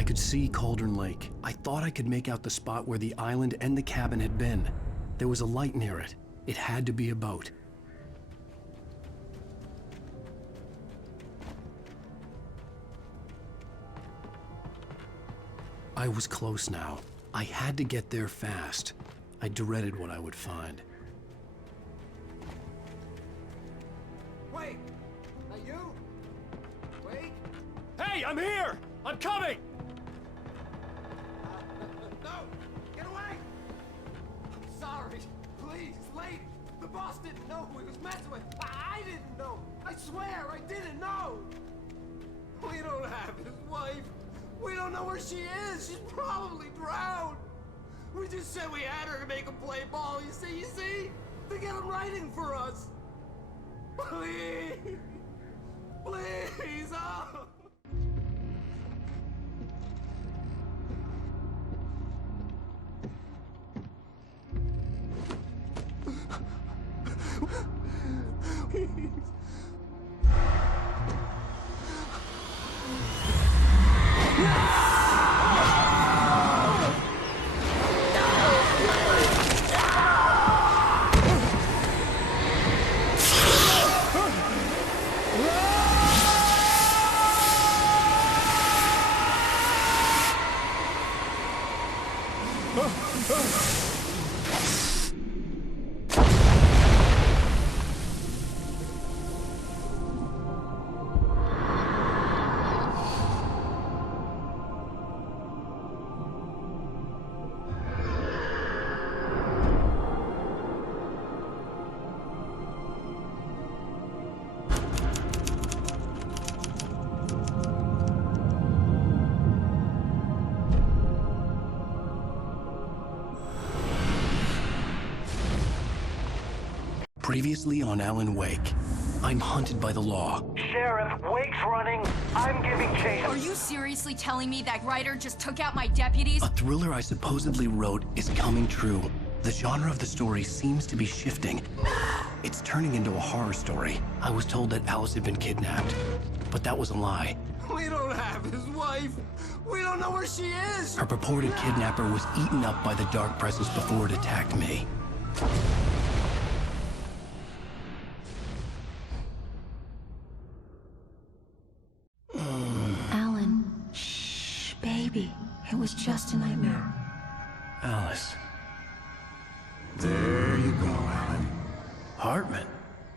I could see Cauldron Lake. I thought I could make out the spot where the island and the cabin had been. There was a light near it. It had to be a boat. I was close now. I had to get there fast. I dreaded what I would find. Wait! That you? Wait! Hey, I'm here! I'm coming! No! Get away! I'm sorry. Please, lady. The boss didn't know who he was messing with. I didn't know. I swear, I didn't know. We don't have his wife. We don't know where she is. She's probably drowned. We just said we had her to make him play ball. You see? To get him writing for us. Please. Please. Oh. Previously on Alan Wake, I'm hunted by the law. Sheriff, Wake's running. I'm giving chase. Are you seriously telling me that writer just took out my deputies? A thriller I supposedly wrote is coming true. The genre of the story seems to be shifting. It's turning into a horror story. I was told that Alice had been kidnapped, but that was a lie. We don't have his wife. We don't know where she is. Her purported kidnapper was eaten up by the dark presence before it attacked me. Alan, shh, baby. It was just a nightmare. Alice. There you go, Alan. Hartman,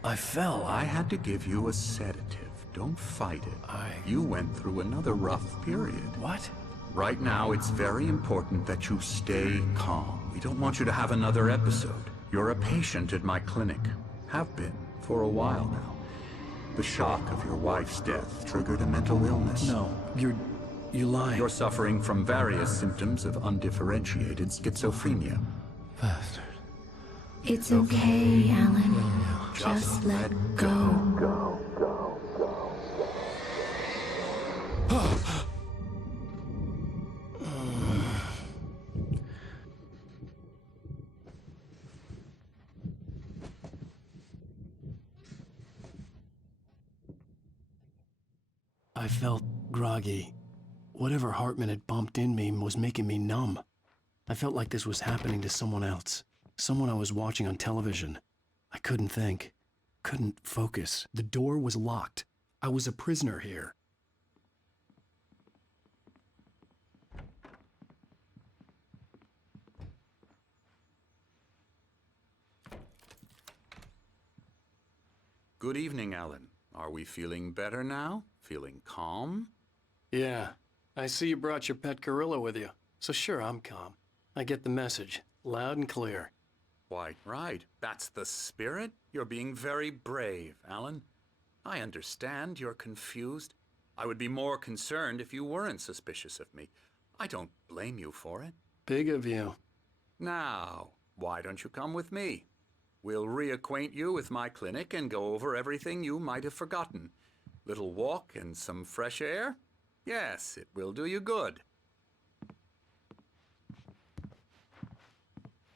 I fell. I had to give you a sedative. Don't fight it. You went through another rough period. What? Right now, it's very important that you stay calm. We don't want you to have another episode. You're a patient at my clinic. Have been for a while now. The shock of your wife's death triggered a mental illness. No, you lie. You're suffering from various symptoms of undifferentiated schizophrenia. Bastard. It's okay, Alan. Just let go. I felt groggy. Whatever Hartman had bumped in me was making me numb. I felt like this was happening to someone else. Someone I was watching on television. I couldn't think. Couldn't focus. The door was locked. I was a prisoner here. Good evening, Alan. Are we feeling better now? Feeling calm? Yeah. I see you brought your pet gorilla with you. So sure, I'm calm. I get the message. Loud and clear. Quite right. That's the spirit. You're being very brave, Alan. I understand you're confused. I would be more concerned if you weren't suspicious of me. I don't blame you for it. Big of you. Now, why don't you come with me? We'll reacquaint you with my clinic and go over everything you might have forgotten. Little walk and some fresh air? Yes, it will do you good.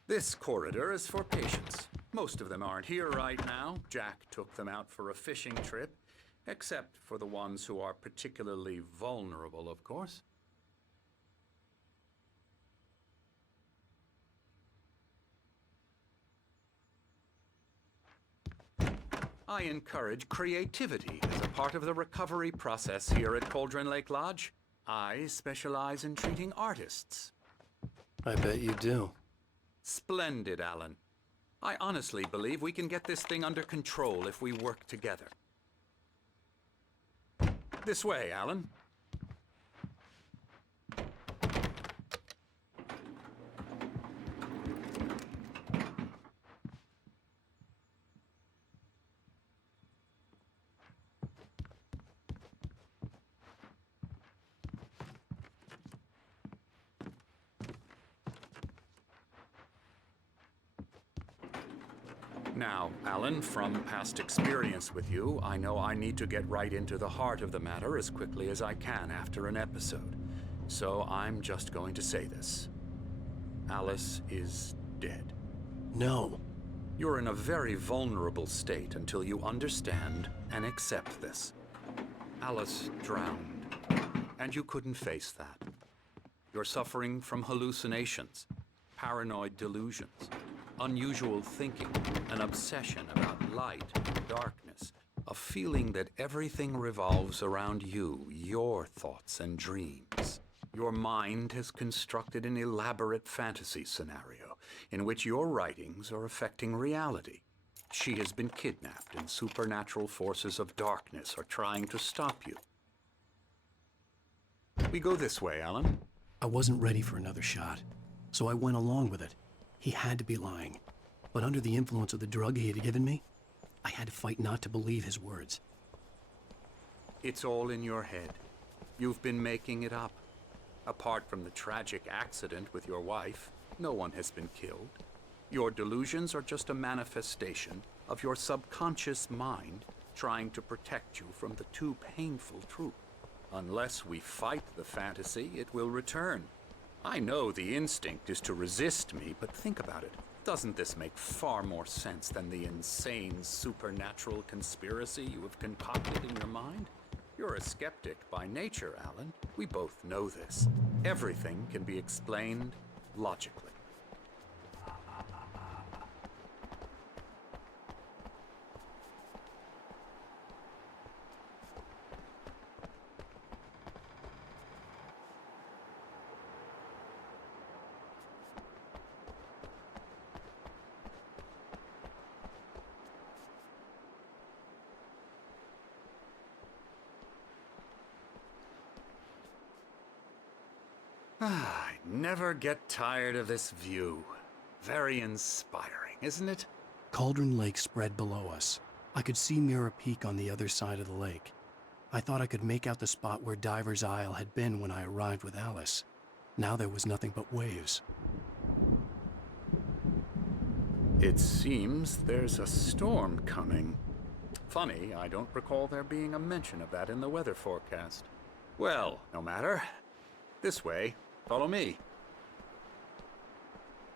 This corridor is for patients. Most of them aren't here right now. Jack took them out for a fishing trip, except for the ones who are particularly vulnerable, of course. I encourage creativity as a part of the recovery process here at Cauldron Lake Lodge. I specialize in treating artists. I bet you do. Splendid, Alan. I honestly believe we can get this thing under control if we work together. This way, Alan. Now, Alan, from past experience with you, I know I need to get right into the heart of the matter as quickly as I can after an episode. So I'm just going to say this. Alice is dead. No. You're in a very vulnerable state until you understand and accept this. Alice drowned, and you couldn't face that. You're suffering from hallucinations, paranoid delusions, unusual thinking, an obsession about light and darkness, a feeling that everything revolves around you, your thoughts and dreams. Your mind has constructed an elaborate fantasy scenario in which your writings are affecting reality. She has been kidnapped and supernatural forces of darkness are trying to stop you. We go this way, Alan. I wasn't ready for another shot, so I went along with it. He had to be lying. But under the influence of the drug he had given me, I had to fight not to believe his words. It's all in your head. You've been making it up. Apart from the tragic accident with your wife, no one has been killed. Your delusions are just a manifestation of your subconscious mind trying to protect you from the too painful truth. Unless we fight the fantasy, it will return. I know the instinct is to resist me, but think about it. Doesn't this make far more sense than the insane supernatural conspiracy you have concocted in your mind? You're a skeptic by nature, Alan. We both know this. Everything can be explained logically. I never get tired of this view. Very inspiring, isn't it? Cauldron Lake spread below us. I could see Mirror Peak on the other side of the lake. I thought I could make out the spot where Diver's Isle had been when I arrived with Alice. Now there was nothing but waves. It seems there's a storm coming. Funny, I don't recall there being a mention of that in the weather forecast. Well, no matter. This way. Follow me.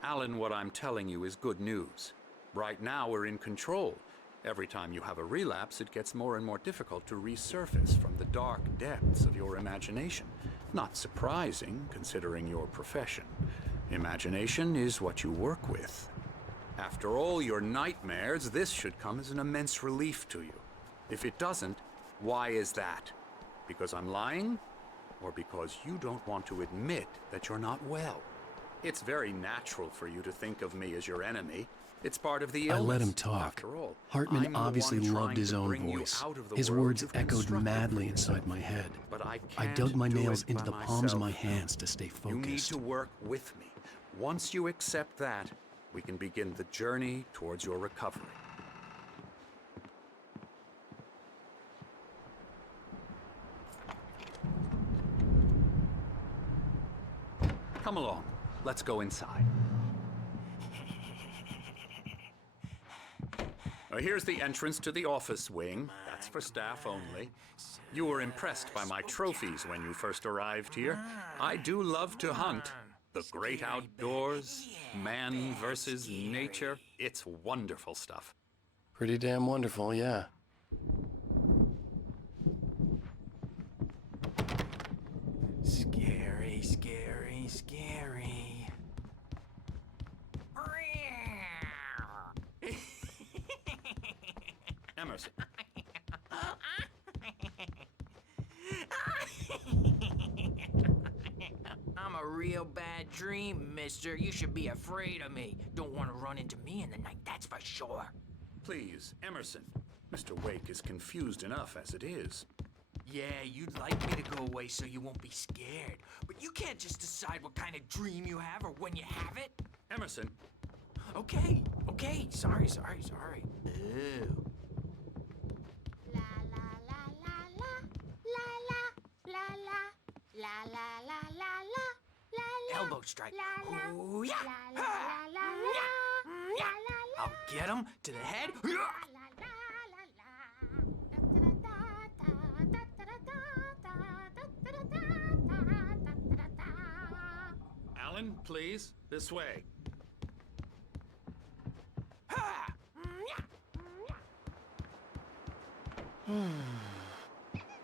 Alan, what I'm telling you is good news. Right now, we're in control. Every time you have a relapse, it gets more and more difficult to resurface from the dark depths of your imagination. Not surprising, considering your profession. Imagination is what you work with. After all your nightmares, this should come as an immense relief to you. If it doesn't, why is that? Because I'm lying? Or because you don't want to admit that you're not well? It's very natural for you to think of me as your enemy. It's part of the illness. I let him talk. After all, Hartman obviously loved his own voice. His words echoed madly inside my head. But I dug my nails into the palms of my hands to stay focused. You need to work with me. Once you accept that, we can begin the journey towards your recovery. Come along. Let's go inside. Here's the entrance to the office wing. That's for staff only. You were impressed by my trophies when you first arrived here. I do love to hunt. The great outdoors, man versus nature. It's wonderful stuff. Pretty damn wonderful, yeah. Scary, scary, scary. Emerson. I'm a real bad dream, mister. You should be afraid of me. Don't want to run into me in the night, that's for sure. Please, Emerson. Mr. Wake is confused enough as it is. Yeah, you'd like me to go away so you won't be scared. But you can't just decide what kind of dream you have or when you have it. Emerson. Okay. Sorry. Ew. Elbow strike. Ooh, yeah. I'll get him to the head. Alan, please, this way.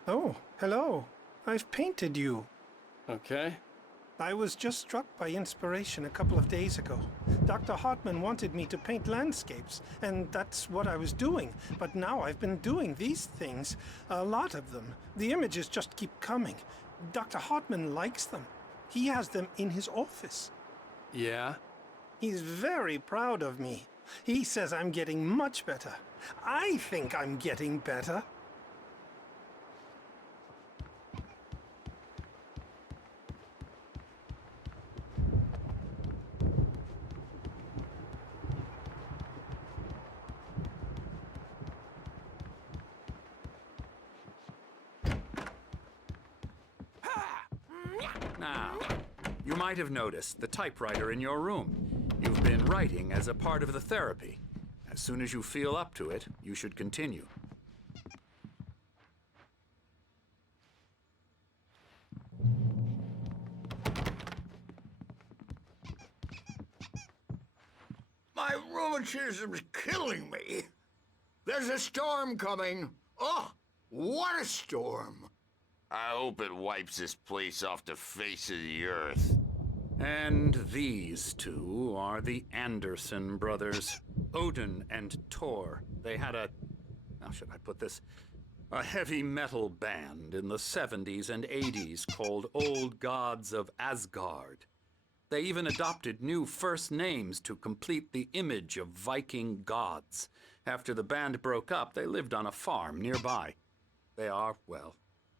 Oh, hello. I've painted you. Okay. I was just struck by inspiration a couple of days ago. Dr. Hartman wanted me to paint landscapes, and that's what I was doing. But now I've been doing these things, a lot of them. The images just keep coming. Dr. Hartman likes them. He has them in his office. Yeah? He's very proud of me. He says I'm getting much better. I think I'm getting better. Now, you might have noticed the typewriter in your room. You've been writing as a part of the therapy. As soon as you feel up to it, you should continue. My rheumatism's killing me. There's a storm coming. Oh, what a storm. I hope it wipes this place off the face of the earth. And these two are the Anderson brothers, Odin and Tor. They had how should I put this? A heavy metal band in the 70s and 80s called Old Gods of Asgard. They even adopted new first names to complete the image of Viking gods. After the band broke up, they lived on a farm nearby. They are, well,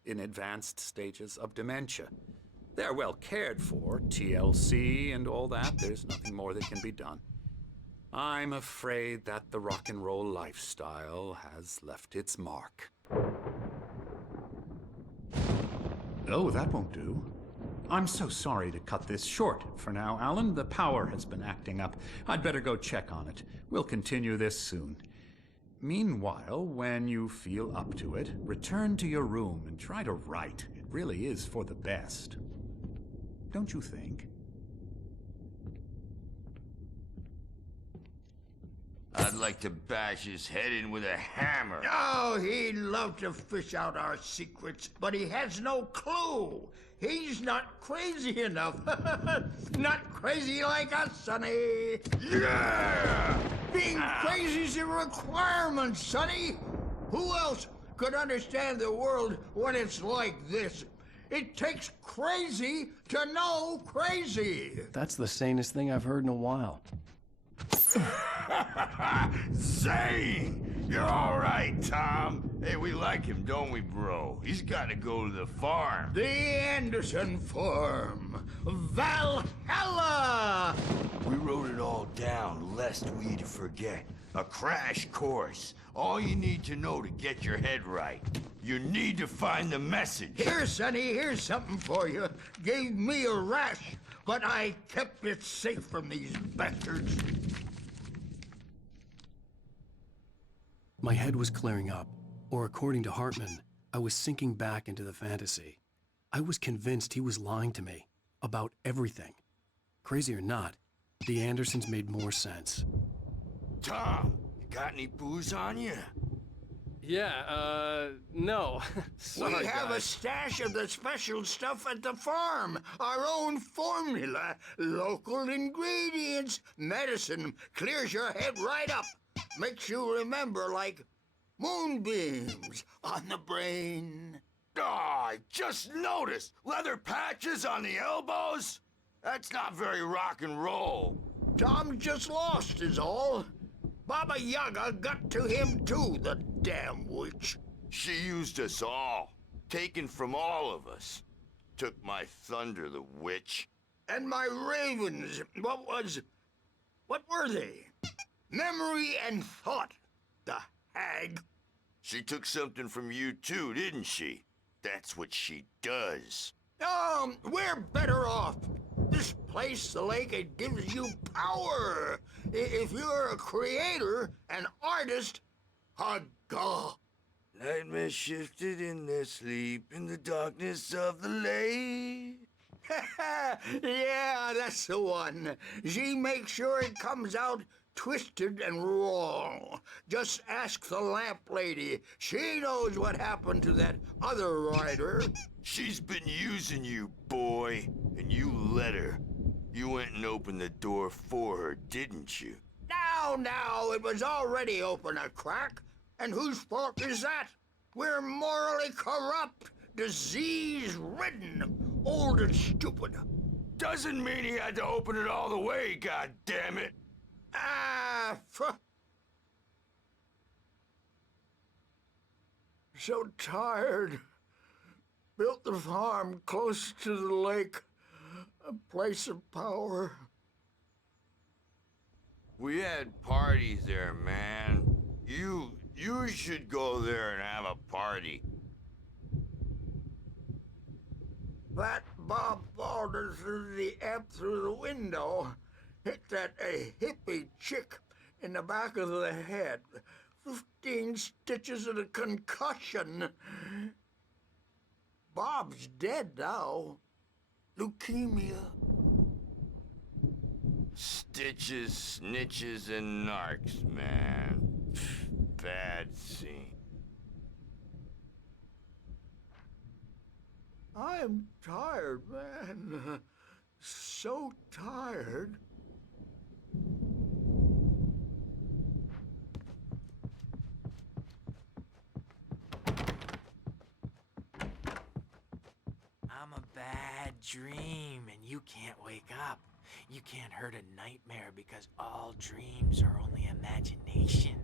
in advanced stages of dementia. They're well cared for, TLC and all that. There's nothing more that can be done. I'm afraid that the rock and roll lifestyle has left its mark. Oh, that won't do. I'm so sorry to cut this short for now, Alan. The power has been acting up. I'd better go check on it. We'll continue this soon. Meanwhile, when you feel up to it, return to your room and try to write. It really is for the best. Don't you think? I'd like to bash his head in with a hammer. Oh, he'd love to fish out our secrets, but he has no clue. He's not crazy enough. Not crazy like us, Sonny. Yeah! Being crazy's a requirement, Sonny. Who else could understand the world when it's like this? It takes crazy to know crazy. That's the sanest thing I've heard in a while. Zane! You're all right, Tom. Hey, we like him, don't we, bro? He's got to go to the farm. The Anderson farm. Valhalla! We wrote it all down, lest we'd forget. A crash course. All you need to know to get your head right. You need to find the message. Here, Sonny, here's something for you. Gave me a rash, but I kept it safe from these bastards. My head was clearing up, or according to Hartman, I was sinking back into the fantasy. I was convinced he was lying to me about everything. Crazy or not, the Andersons made more sense. Tom, you got any booze on you? Yeah, no. Sorry, we have guys. a stash of the special stuff at the farm. Our own formula. Local ingredients. Medicine clears your head right up. Makes you remember like Moonbeams on the brain. Oh, I just noticed! Leather patches on the elbows? That's not very rock and roll. Tom just lost is all. Baba Yaga got to him too, the damn witch. She used us all. Taken from all of us. Took my thunder, the witch. And my ravens, what were they? Memory and thought, the hag. She took something from you too, didn't she? That's what she does. We're better off. This place, the lake, it gives you power. If you're a creator, an artist, haga. Nightmares shifted in their sleep in the darkness of the lake. Yeah, that's the one. She makes sure it comes out twisted and wrong. Just ask the lamp lady. She knows what happened to that other writer. She's been using you, boy, and you let her. You went and opened the door for her, didn't you? Now, it was already open a crack. And whose fault is that? We're morally corrupt, disease-ridden, old and stupid. Doesn't mean he had to open it all the way, goddammit. So tired. Built the farm close to the lake, a place of power. We had parties there, man. You should go there and have a party. That Bob Balder threw the amp through the window. Hit that hippie chick in the back of the head. 15 stitches and a concussion. Bob's dead now. Leukemia. Stitches, snitches, and narcs, man. Bad scene. I'm tired, man. So tired. I'm a bad dream, and you can't wake up. You can't hurt a nightmare because all dreams are only imagination.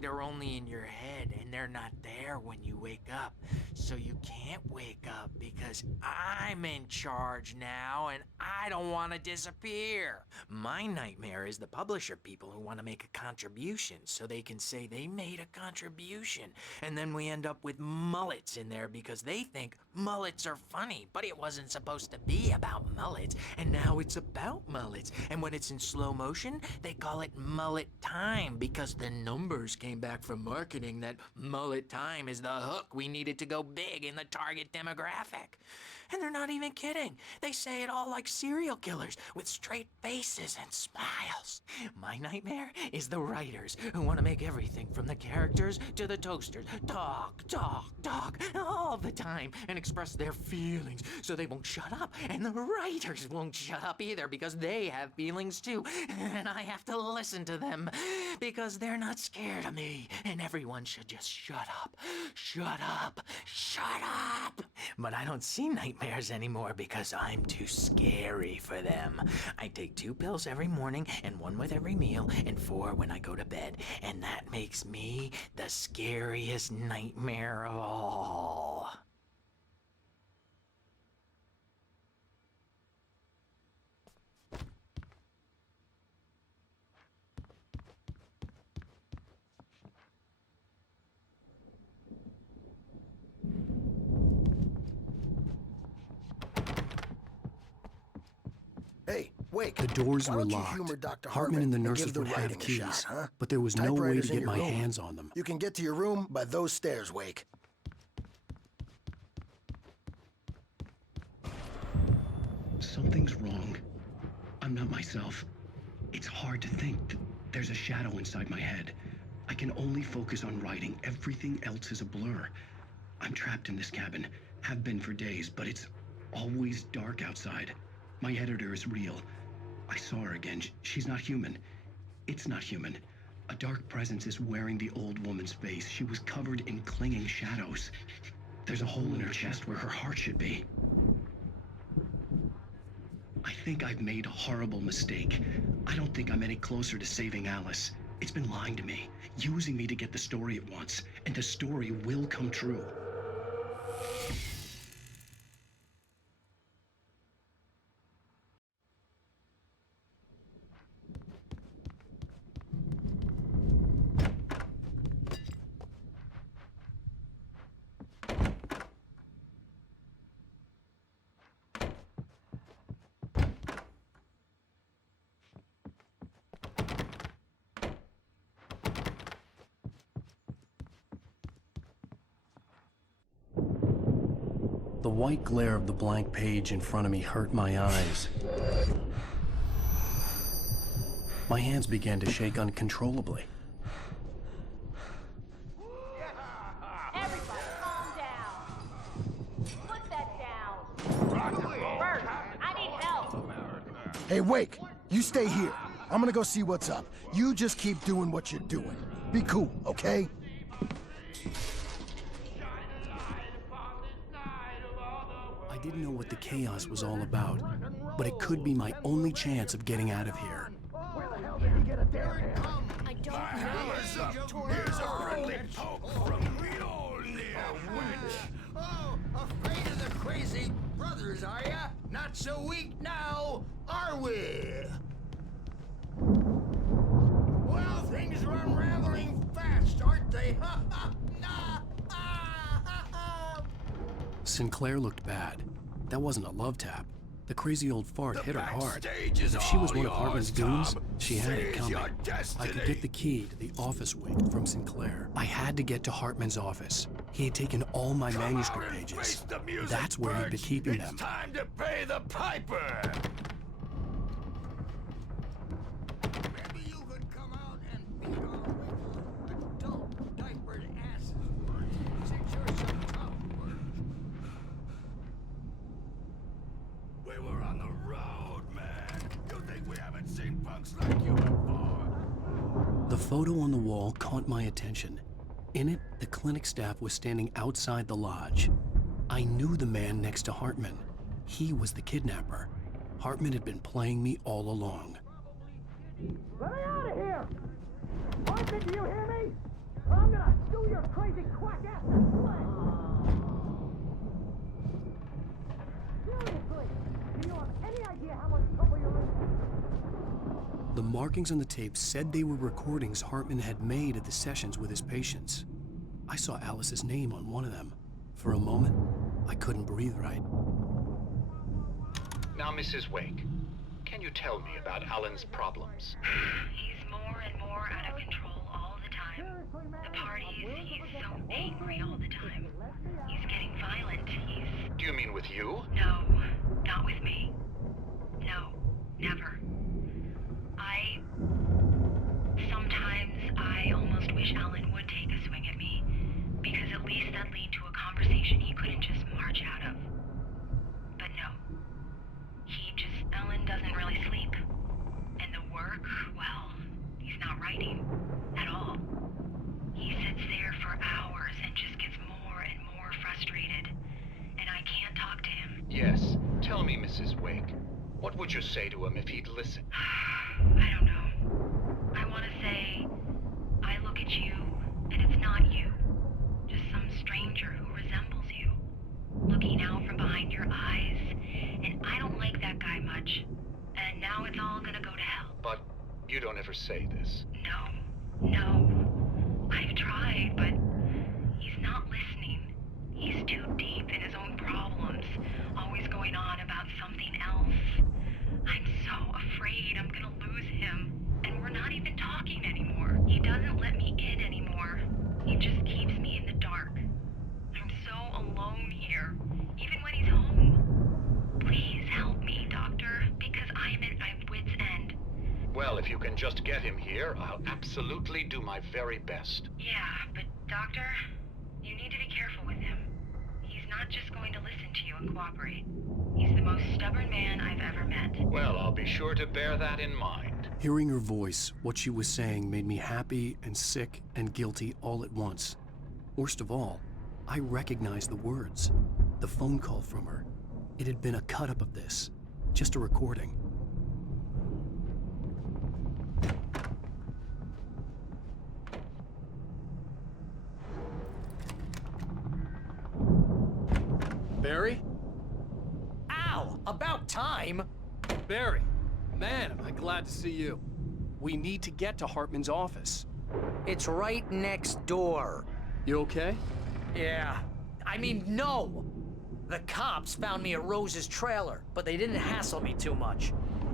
They're only in your head, and they're not there when you wake up. So you can't wake up because I'm in charge now, and I don't want to disappear. My nightmare is the publisher people who want to make a contribution so they can say they made a contribution. And then we end up with mullets in there because they think mullets are funny, but it wasn't supposed to be about mullets, and now it's about mullets. And when it's in slow motion, they call it mullet time because the numbers came back from marketing that mullet time is the hook we needed to go big in the target demographic. And they're not even kidding. They say it all like serial killers with straight faces and smiles. My nightmare is the writers who want to make everything from the characters to the toasters talk all the time and express their feelings so they won't shut up. And the writers won't shut up either because they have feelings too. And I have to listen to them because they're not scared of me. And everyone should just shut up. Shut up. Shut up. But I don't see nightmares anymore because I'm too scary for them. I take 2 pills every morning and 1 with every meal and 4 when I go to bed. And that makes me the scariest nightmare of all. Hey, Wake. The doors were locked. Hartman and the nurses would have keys, but there was no way to get my hands on them. You can get to your room by those stairs, Wake. Something's wrong. I'm not myself. It's hard to think. There's a shadow inside my head. I can only focus on writing. Everything else is a blur. I'm trapped in this cabin. Have been for days, but it's always dark outside. My editor is real. I saw her again. She's not human. It's not human. A dark presence is wearing the old woman's face. She was covered in clinging shadows. There's a hole in her chest where her heart should be. I think I've made a horrible mistake. I don't think I'm any closer to saving Alice. It's been lying to me, using me to get the story it wants, and the story will come true. The white glare of the blank page in front of me hurt my eyes. My hands began to shake uncontrollably. Everybody, calm down. Put that down. Bert, I need help. Hey, Wake, you stay here. I'm gonna go see what's up. You just keep doing what you're doing. Be cool, okay? I didn't know what the chaos was all about, but it could be my only chance of getting out of here. Where the hell did he get a damn hand? I don't know. Here's a friendly poke from the old witch. Oh, afraid of the crazy brothers, are ya? Not so weak now, are we? Well, things are unraveling fast, aren't they? Sinclair looked bad. That wasn't a love tap. The crazy old fart hit her hard. backstage is If she was all one of yours, Hartman's goons, Tom. she had it Seize coming. your I could destiny. get the key to the office wing from Sinclair. I had to get to Hartman's office. He had taken all my manuscript Come out and face pages. the music, That's where he'd been Birch. keeping It's them. time to pay the piper. Maybe you could come out and be our regular adult diapered asses, Birch, since you're so tough, Birch. We were on the road, man. You think we haven't seen punks like you before? The photo on the wall caught my attention. In it, the clinic staff was standing outside the lodge. I knew the man next to Hartman. He was the kidnapper. Hartman had been playing me all along. Let me out of here! Arthur, do you hear me? I'm gonna do your crazy quack ass in flesh! Seriously, do you have any idea how much trouble you're in? The markings on the tape said they were recordings Hartman had made at the sessions with his patients. I saw Alice's name on one of them. For a moment, I couldn't breathe right. Now, Mrs. Wake, can you tell me about Alan's problems? He's more and more out of control all the time. The parties, he's so angry all the time. He's getting violent. Do you mean with you? No, not with me. No, never. Sometimes I almost wish Alan would take a swing at me, because at least that'd lead to a conversation he couldn't just march out of. But no. Alan doesn't really sleep. And the work, well, he's not writing at all. He sits there for hours and just gets more and more frustrated. And I can't talk to him. Yes. Tell me, Mrs. Wake, what would you say to him if he'd listen? I don't know. I want to say, I look at you, and it's not you. Just some stranger who resembles you. Looking out from behind your eyes, and I don't like that guy much. And now it's all gonna go to hell. But you don't ever say this. No. I've tried, but he's not listening. He's too deep in his own problems, always going on about something else. I'm so afraid I'm gonna lose him. And we're not even talking anymore. He doesn't let me in anymore. He just keeps me in the dark. I'm so alone here, even when he's home. Please help me, Doctor, because I'm at my wit's end. Well, if you can just get him here, I'll absolutely do my very best. Yeah, but Doctor, you need to be careful with him. He's not just going to listen to you and cooperate. He's the most stubborn man I've ever met. Well, I'll be sure to bear that in mind. Hearing her voice, what she was saying made me happy and sick and guilty all at once. Worst of all, I recognized the words. The phone call from her. It had been a cut-up of this. Just a recording. Barry? Ow! About time! Barry, man, am I glad to see you. We need to get to Hartman's office. It's right next door. You okay? Yeah. I mean, no! The cops found me at Rose's trailer, but they didn't hassle me too much.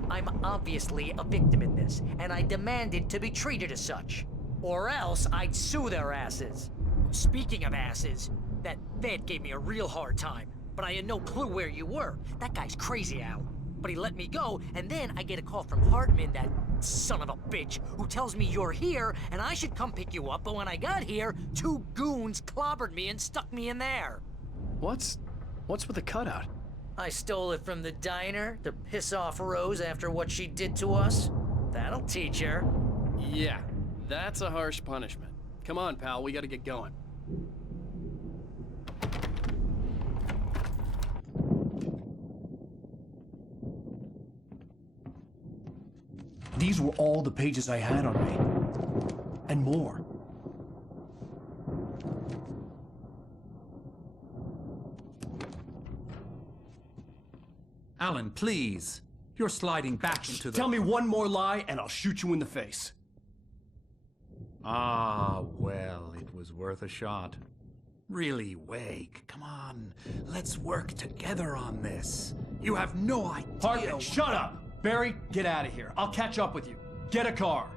I'm obviously a victim in this, and I demanded to be treated as such. Or else I'd sue their asses. Speaking of asses, that vet gave me a real hard time, but I had no clue where you were. That guy's crazy, Al. But he let me go, and then I get a call from Hartman, that son of a bitch, who tells me you're here, and I should come pick you up, but when I got here, 2 goons clobbered me and stuck me in there. What's with the cutout? I stole it from the diner to piss off Rose after what she did to us. That'll teach her. Yeah, that's a harsh punishment. Come on, pal, we gotta get going. These were all the pages I had on me. And more. Alan, please. You're sliding back into the... Tell me one more lie and I'll shoot you in the face. Ah, well, it was worth a shot. Really, Wake, come on. Let's work together on this. You have no idea... Hartman, shut up! Barry, get out of here. I'll catch up with you. Get a car.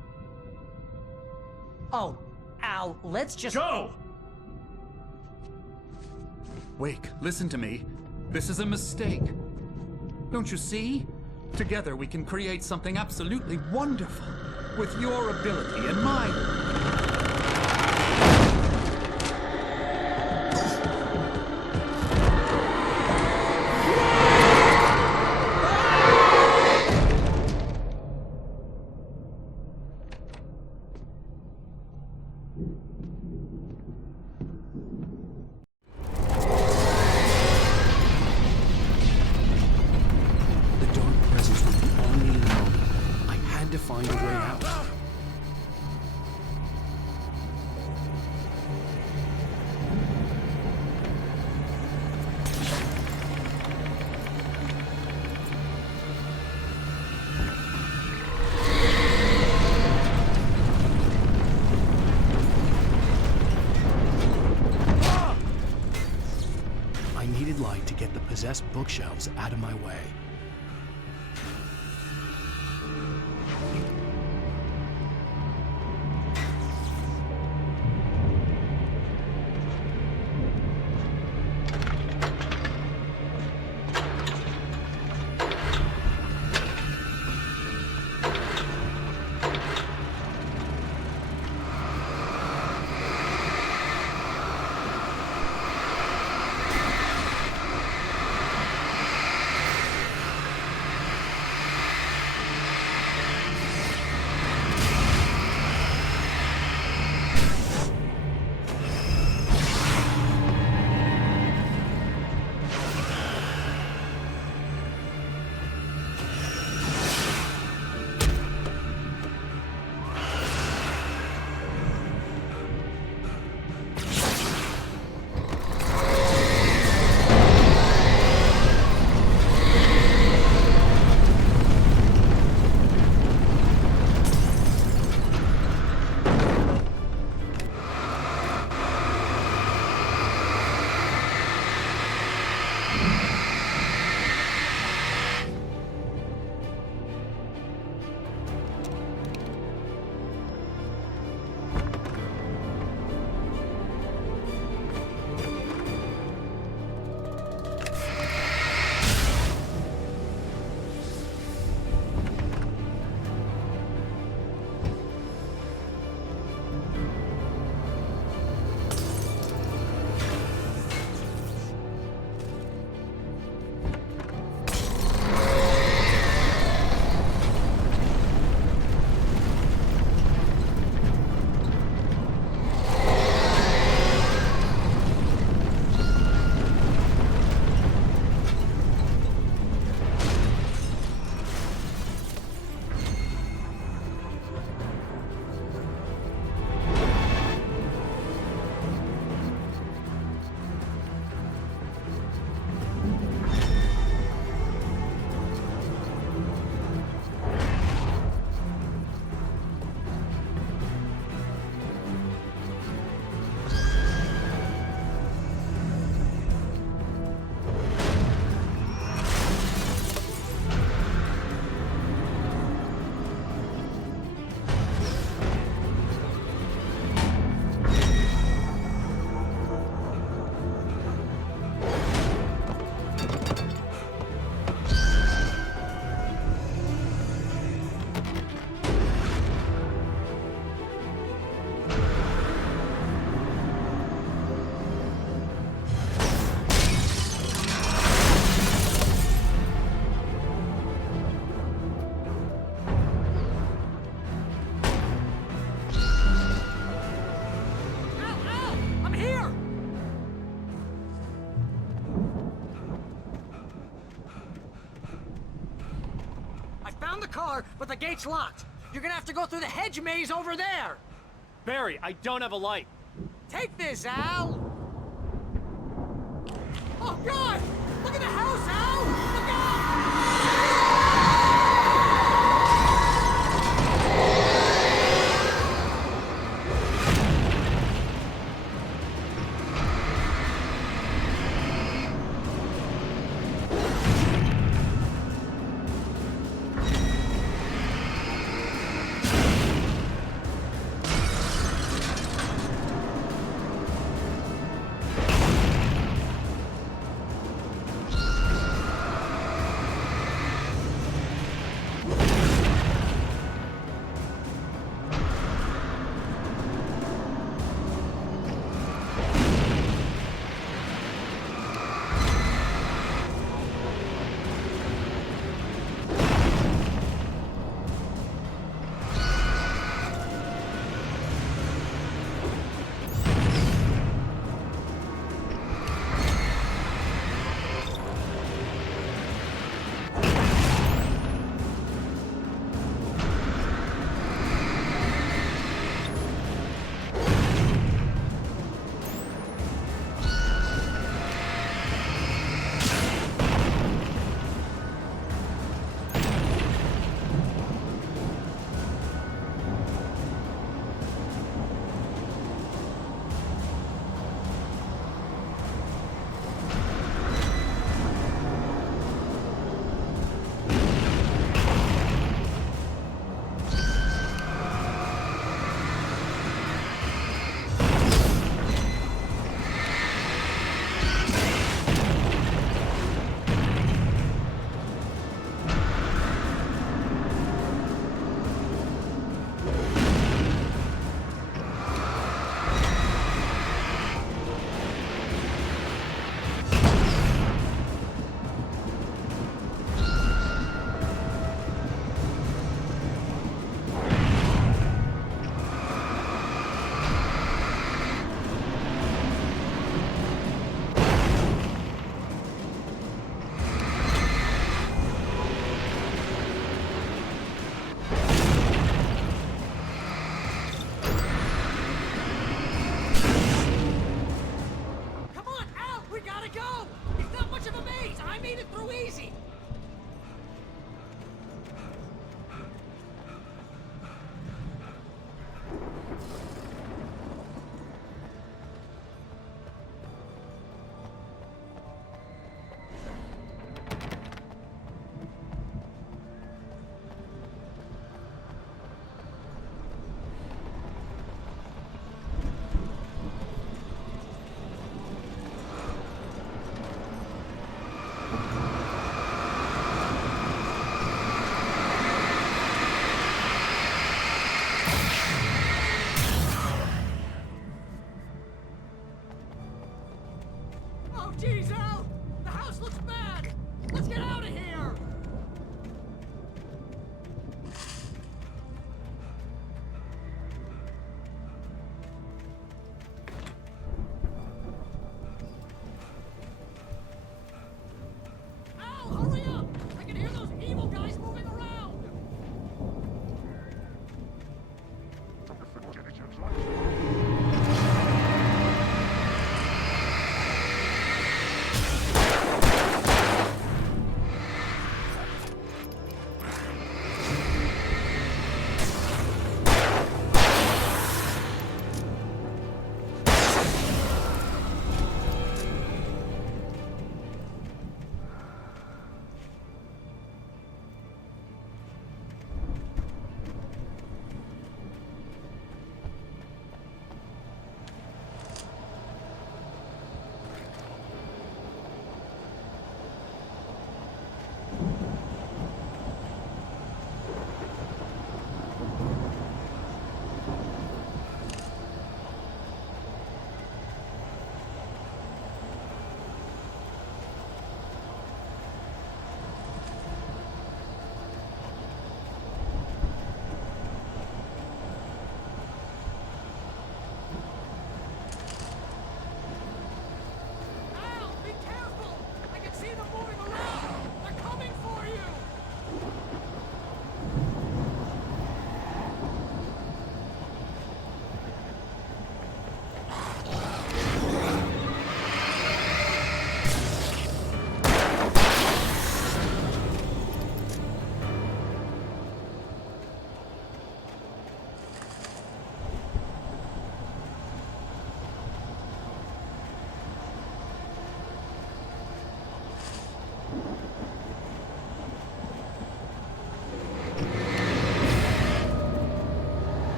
Oh, Al, let's just... Go! Wake, listen to me. This is a mistake. Don't you see? Together we can create something absolutely wonderful. With your ability and mine. Find a way out. I needed light to get the possessed bookshelves out of my way. car, but the gate's locked. You're gonna have to go through the hedge maze over there. Barry, I don't have a light. Take this, Al! Oh, God! Look at the house, Al! Look out! Jeez, Al! The house looks bad! Let's get out of here! Al, hurry up! I can hear those evil guys moving around!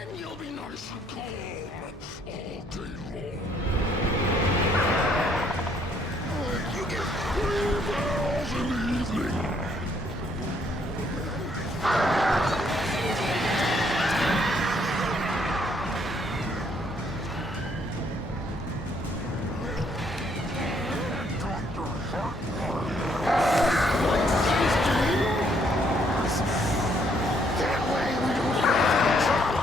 Then you'll be nice and calm all day long. You get 3 barrels in the evening. That way we don't get into trouble.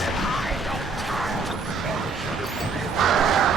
And I don't have to punish anybody.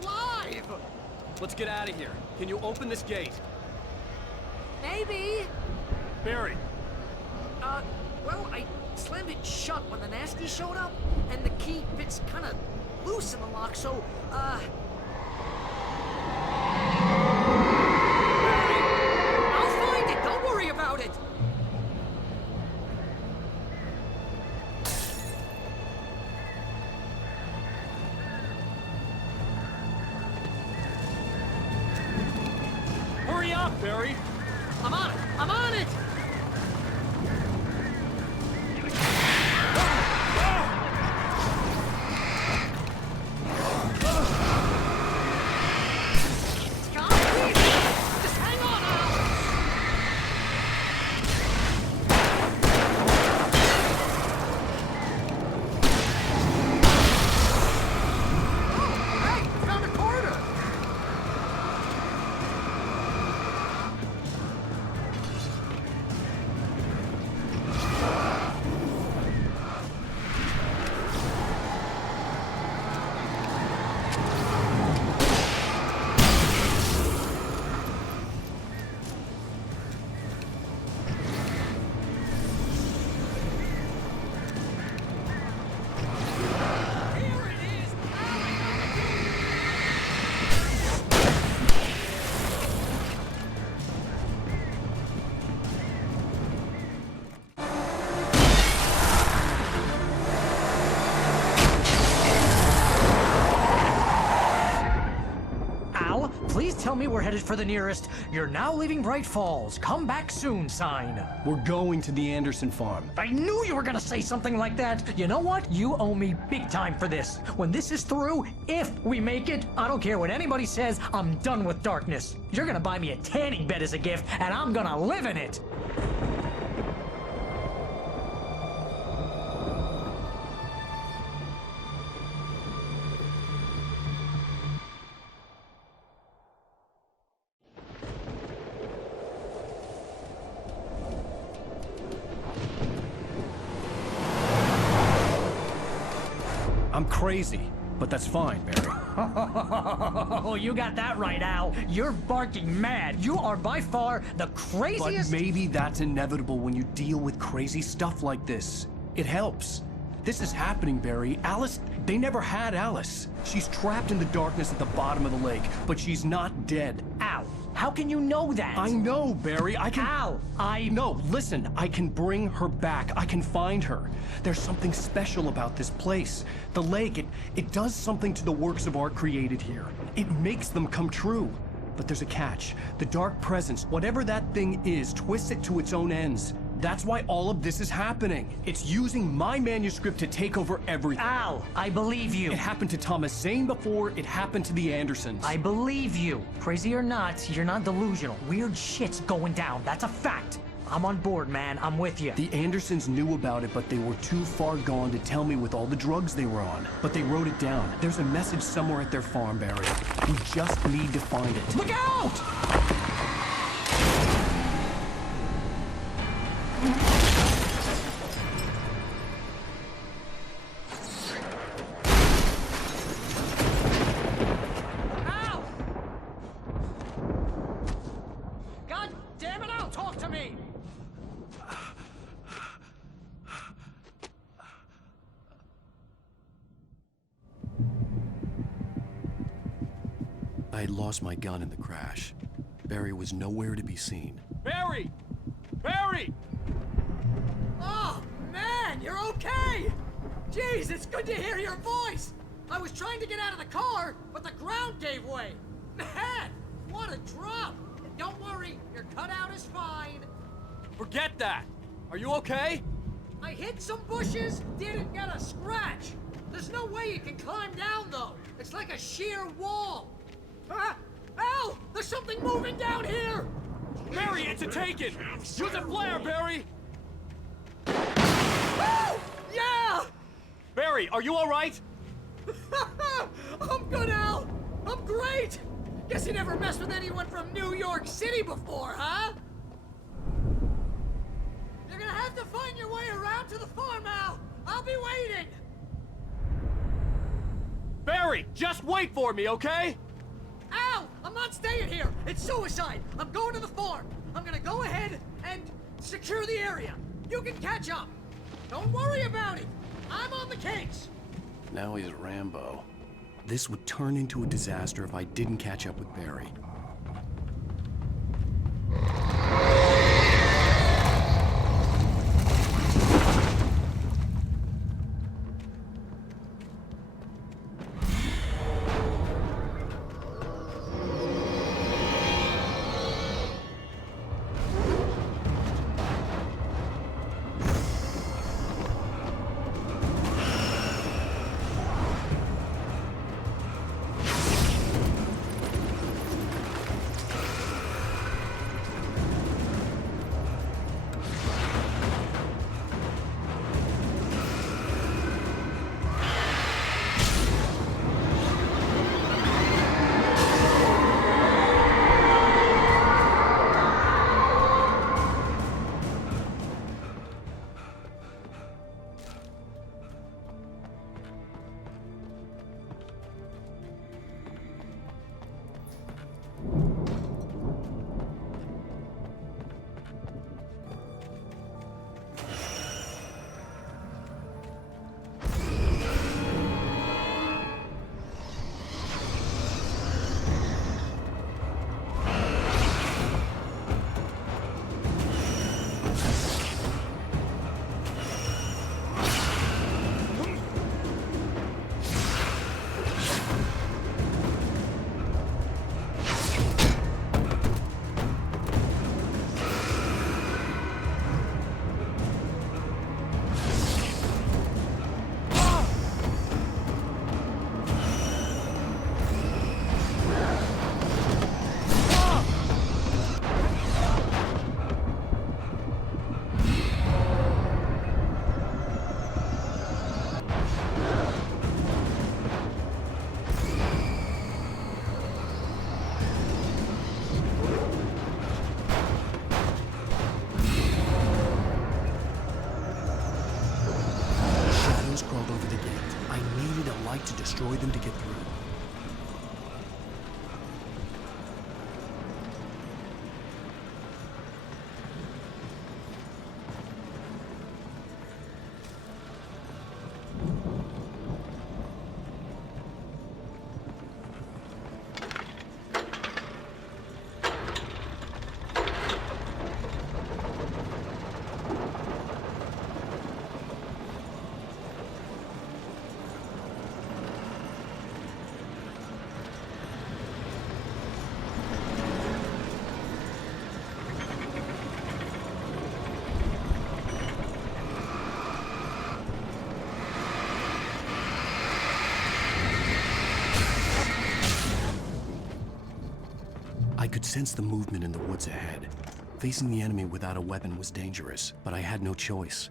alive! Let's get out of here. Can you open this gate? Maybe. Barry. Well, I slammed it shut when the nasty showed up, and the key fits kind of loose in the lock, so, Barry, I'll find it. Don't worry about it. Hurry up, Barry! I'm on it! I'm on it! Just hang on, Al! Hey, found a corner! Al, please tell me we're headed for the nearest "You're now leaving Bright Falls. Come back soon" sign. We're going to the Anderson farm. I knew you were gonna say something like that. You know what? You owe me big time for this. When this is through, if we make it, I don't care what anybody says, I'm done with darkness. You're gonna buy me a tanning bed as a gift, and I'm gonna live in it. I'm crazy, but that's fine, Barry. Oh, you got that right, Al. You're barking mad. You are by far the craziest. But maybe that's inevitable when you deal with crazy stuff like this. It helps. This is happening, Barry. Alice, they never had Alice. She's trapped in the darkness at the bottom of the lake, but she's not dead. Al, how can you know that? I know, Barry. I can... Al, No, listen. I can bring her back. I can find her. There's something special about this place. The lake, it does something to the works of art created here. It makes them come true. But there's a catch. The dark presence, whatever that thing is, twists it to its own ends. That's why all of this is happening. It's using my manuscript to take over everything. Al, I believe you. It happened to Thomas Zane before, it happened to the Andersons. I believe you. Crazy or not, you're not delusional. Weird shit's going down. That's a fact. I'm on board, man. I'm with you. The Andersons knew about it, but they were too far gone to tell me with all the drugs they were on. But they wrote it down. There's a message somewhere at their farm, Barry. We just need to find it. Look out! Ow! God damn it, Al, talk to me! I had lost my gun in the crash. Barry was nowhere to be seen. Barry! Barry! Oh, man, you're okay! Jeez, it's good to hear your voice! I was trying to get out of the car, but the ground gave way! Man, what a drop! Don't worry, your cutout is fine. Forget that! Are you okay? I hit some bushes, didn't get a scratch. There's no way you can climb down, though. It's like a sheer wall. Ah! Al! There's something moving down here! Barry, it's a taken! Use a flare, Barry! Oh! Yeah! Barry, are you alright? I'm good, Al! I'm great! Guess you never messed with anyone from New York City before, huh? You're gonna have to find your way around to the farm, Al! I'll be waiting! Barry, just wait for me, okay? Al! I'm not staying here! It's suicide! I'm going to the farm! I'm gonna go ahead and secure the area. You can catch up. Don't worry about it. I'm on the case. Now he's Rambo. This would turn into a disaster if I didn't catch up with Barry. To destroy them to get through. I could sense the movement in the woods ahead. Facing the enemy without a weapon was dangerous, but I had no choice.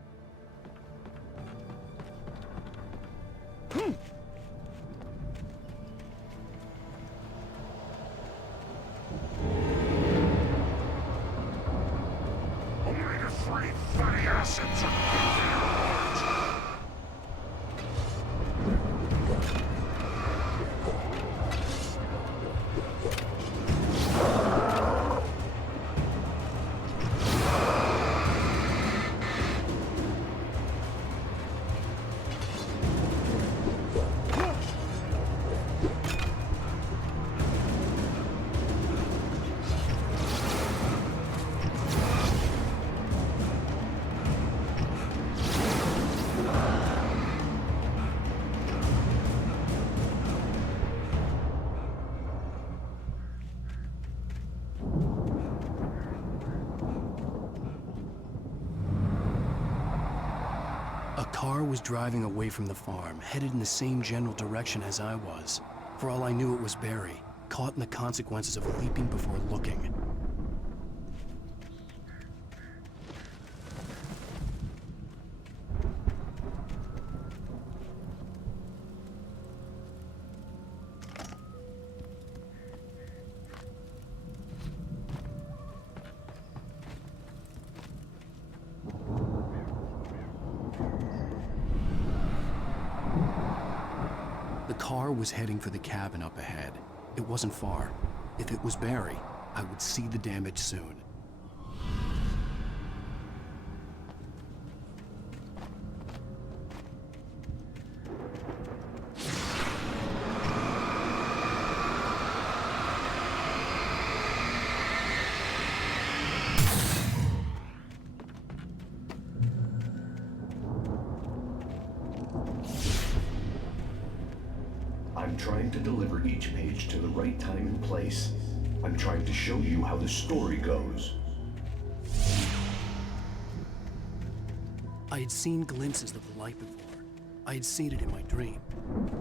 Omega-3 fatty acids are A car was driving away from the farm, headed in the same general direction as I was. For all I knew, it was Barry, caught in the consequences of leaping before looking. The car was heading for the cabin up ahead. It wasn't far. If it was Barry, I would see the damage soon. I'm trying to deliver each page to the right time and place. I'm trying to show you how the story goes. I had seen glimpses of the light before. I had seen it in my dream.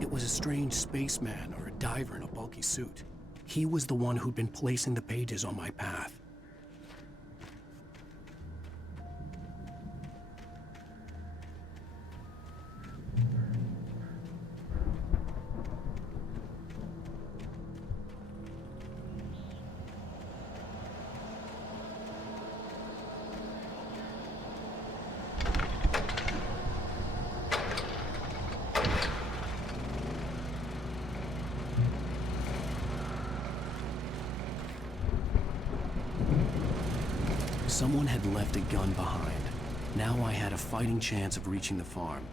It was a strange spaceman or a diver in a bulky suit. He was the one who'd been placing the pages on my path. Someone had left a gun behind. Now I had a fighting chance of reaching the farm.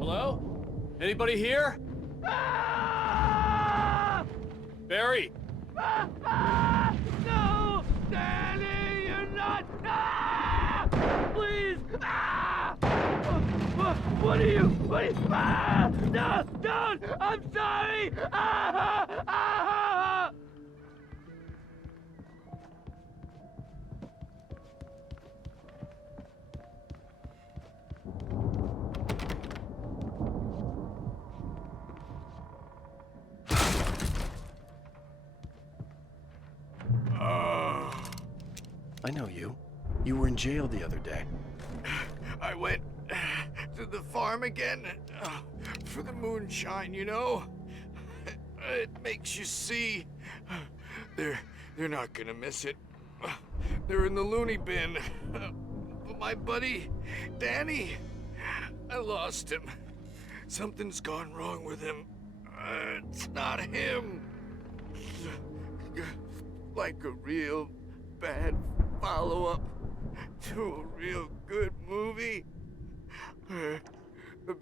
Hello? Anybody here? Barry! No! Danny, you're not! Please! What are you? No! Don't! I'm sorry! I know you. You were in jail the other day. I went to the farm again for the moonshine, you know? It makes you see. They're not gonna miss it. They're in the loony bin. But my buddy, Danny, I lost him. Something's gone wrong with him. It's not him. Like a real bad follow-up to a real good movie. The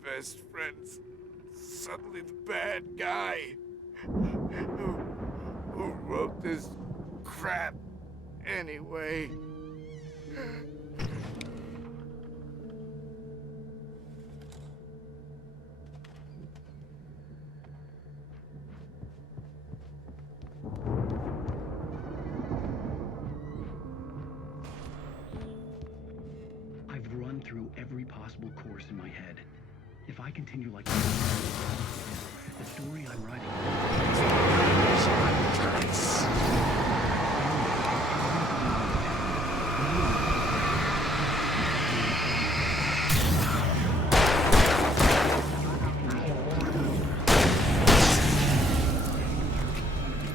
best friend's suddenly the bad guy who wrote this crap anyway. I've run through every possible course in my head. If I continue like this, the story I'm writing...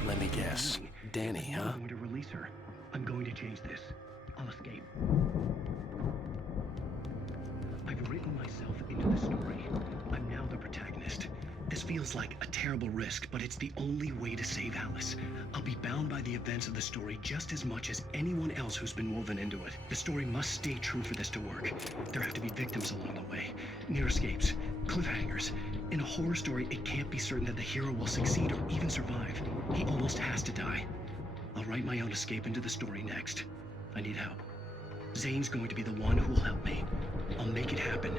Let me guess. Danny, huh? I'm going to release her. I'm going to change this. I'll escape. I've written myself into the story. I'm now the protagonist. This feels feels like a terrible risk, but it's the only way to save Alice. I'll be bound by the events of the story just as much as anyone else who's been woven into it. The story must stay true for this to work. There have to be victims along the way, near escapes, cliffhangers. In a horror story, it can't be certain that the hero will succeed or even survive. He almost has to die. I'll write my own escape into the story next. I need help. Zane's going to be the one who will help me. I'll make it happen.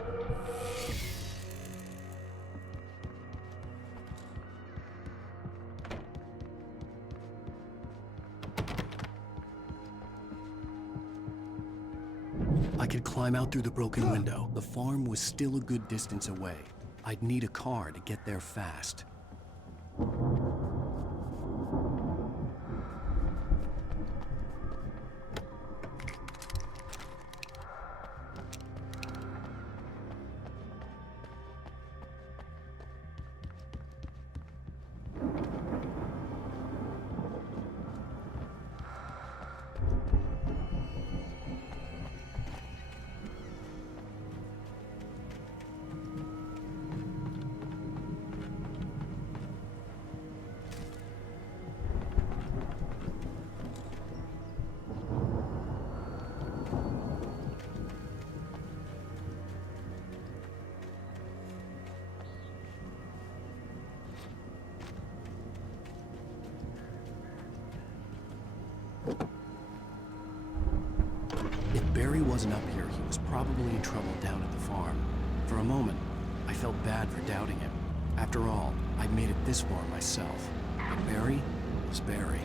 I could climb out through the broken window. The farm was still a good distance away. I'd need a car to get there fast. If Barry wasn't up here, he was probably in trouble down at the farm. For a moment, I felt bad for doubting him. After all, I'd made it this far myself. But Barry was Barry.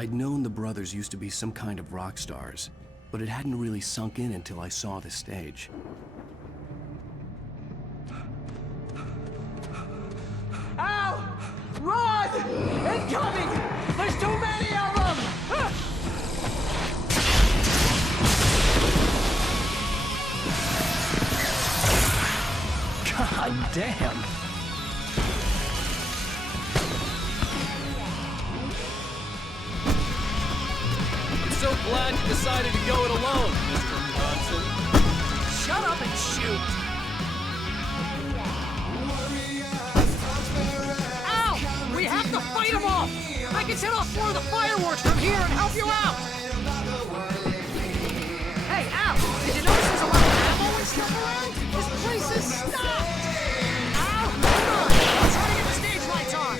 I'd known the brothers used to be some kind of rock stars, but it hadn't really sunk in until I saw the stage. Ow! Run! Incoming! There's too many of them! God damn! So glad you decided to go it alone, Mr. Johnson. Shut up and shoot! Ow! We have to fight them off! I can set off more of the fireworks from here and help you out! Hey, Al! Did you notice there's a lot of ammo and stuff around? This place is stocked! Al, hold on! Let's try to get the stage lights on!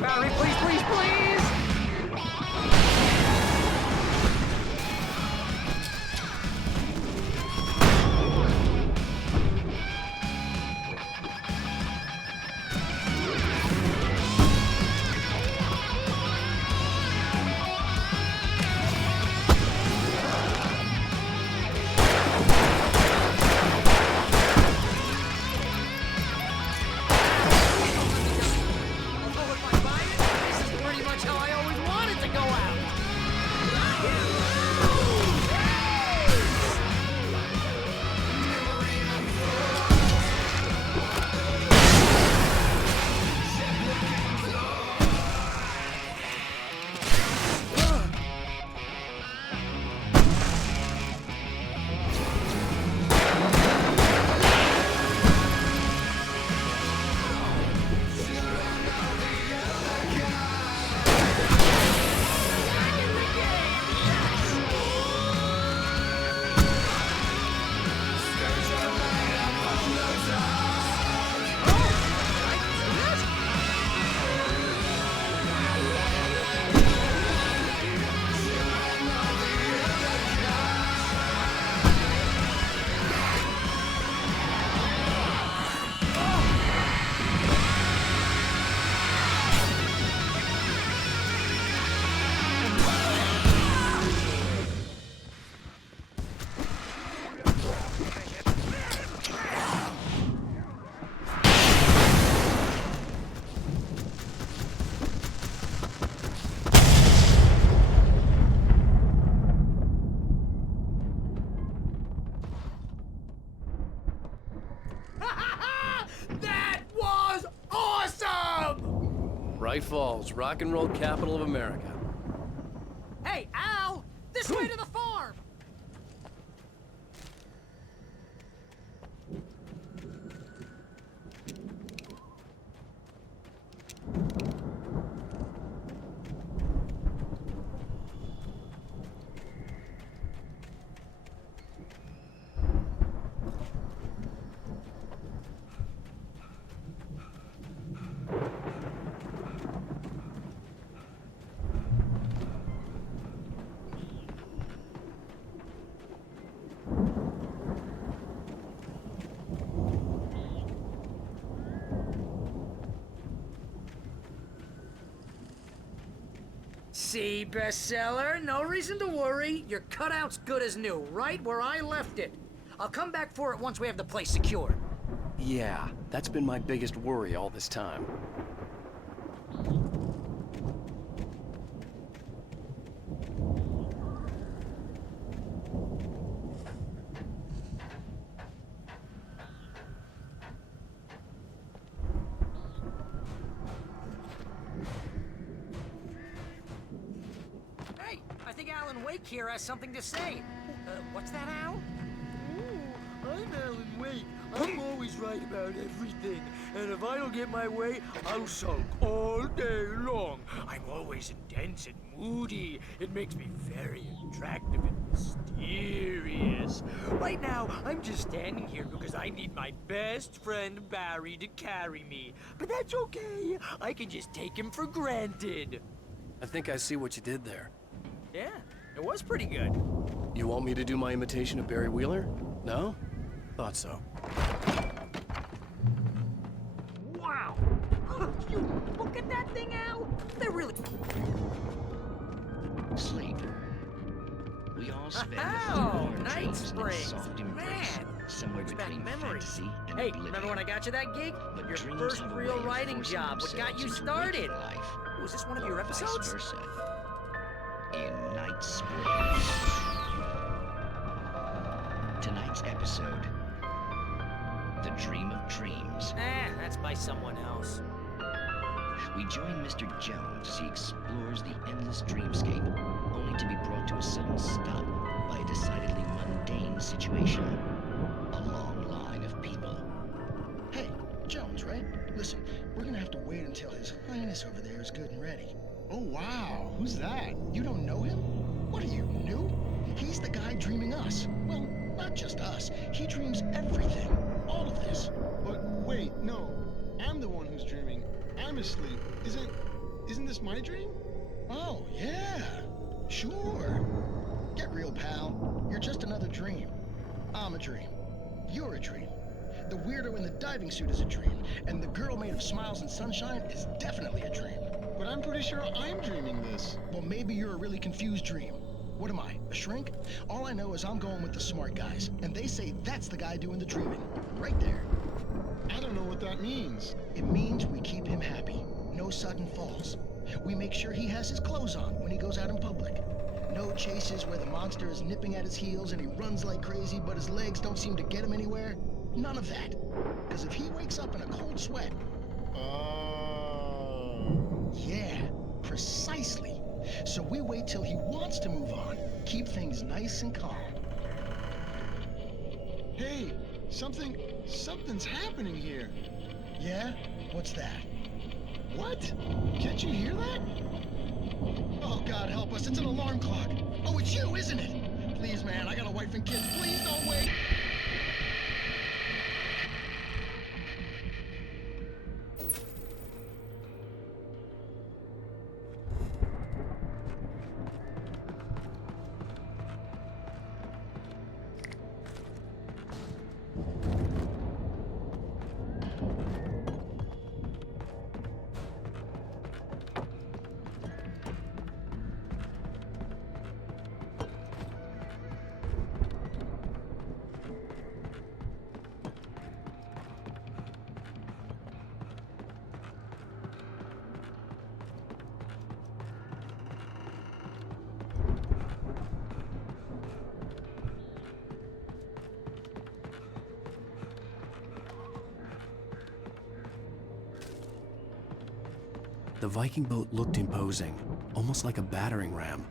Barry, please, please, please! Bright Falls, rock and roll capital of America. Hey, Al! This way to the farm! See, bestseller? No reason to worry. Your cutout's good as new, right where I left it. I'll come back for it once we have the place secured. Yeah, that's been my biggest worry all this time. Hey, I think Alan Wake here has something to say. What's that, Al? I'm Alan Wake. I'm always right about everything. And if I don't get my way, I'll sulk all day long. I'm always intense and moody. It makes me very attractive and mysterious. Right now, I'm just standing here because I need my best friend Barry to carry me. But that's okay. I can just take him for granted. I think I see what you did there. Yeah, it was pretty good. You want me to do my imitation of Barry Wheeler? No? Thought so. Wow! You look at that thing, Al! They're really... Sleep. We all spend Oh, our Night dreams in Springs! soft embrace, Man! somewhere Brings back between memories. fantasy and Hey, oblivion. remember when I got you that gig? But Your dreams first have a real way of writing forcing job. What got you themselves into started? waking life, Was this one of or your vice episodes? versa. In Night Springs. Tonight's episode, The Dream of Dreams. That's by someone else. We join Mr. Jones as he explores the endless dreamscape, only to be brought to a sudden stop by a decidedly mundane situation. A long line of people. Hey, Jones, right? Listen, we're gonna have to wait until His Highness over there is good and ready. Oh, wow. Who's that? You don't know him? What are you, new? He's the guy dreaming us. Well, not just us. He dreams everything. All of this. But wait, no. I'm the one who's dreaming. I'm asleep. Isn't this my dream? Oh, yeah. Sure. Get real, pal. You're just another dream. I'm a dream. You're a dream. The weirdo in the diving suit is a dream, and the girl made of smiles and sunshine is definitely a dream. But I'm pretty sure I'm dreaming this. Well, maybe you're a really confused dream. What am I, a shrink? All I know is I'm going with the smart guys, and they say that's the guy doing the dreaming. Right there. I don't know what that means. It means we keep him happy. No sudden falls. We make sure he has his clothes on when he goes out in public. No chases where the monster is nipping at his heels and he runs like crazy, but his legs don't seem to get him anywhere. None of that. Because if he wakes up in a cold sweat... Yeah, precisely. So we wait till he wants to move on. Keep things nice and calm. Hey, something's happening here. Yeah? What's that? What? Can't you hear that? Oh, God help us, it's an alarm clock. Oh, it's you, isn't it? Please, man, I got a wife and kids. Please don't wait. The Viking boat looked imposing, almost like a battering ram.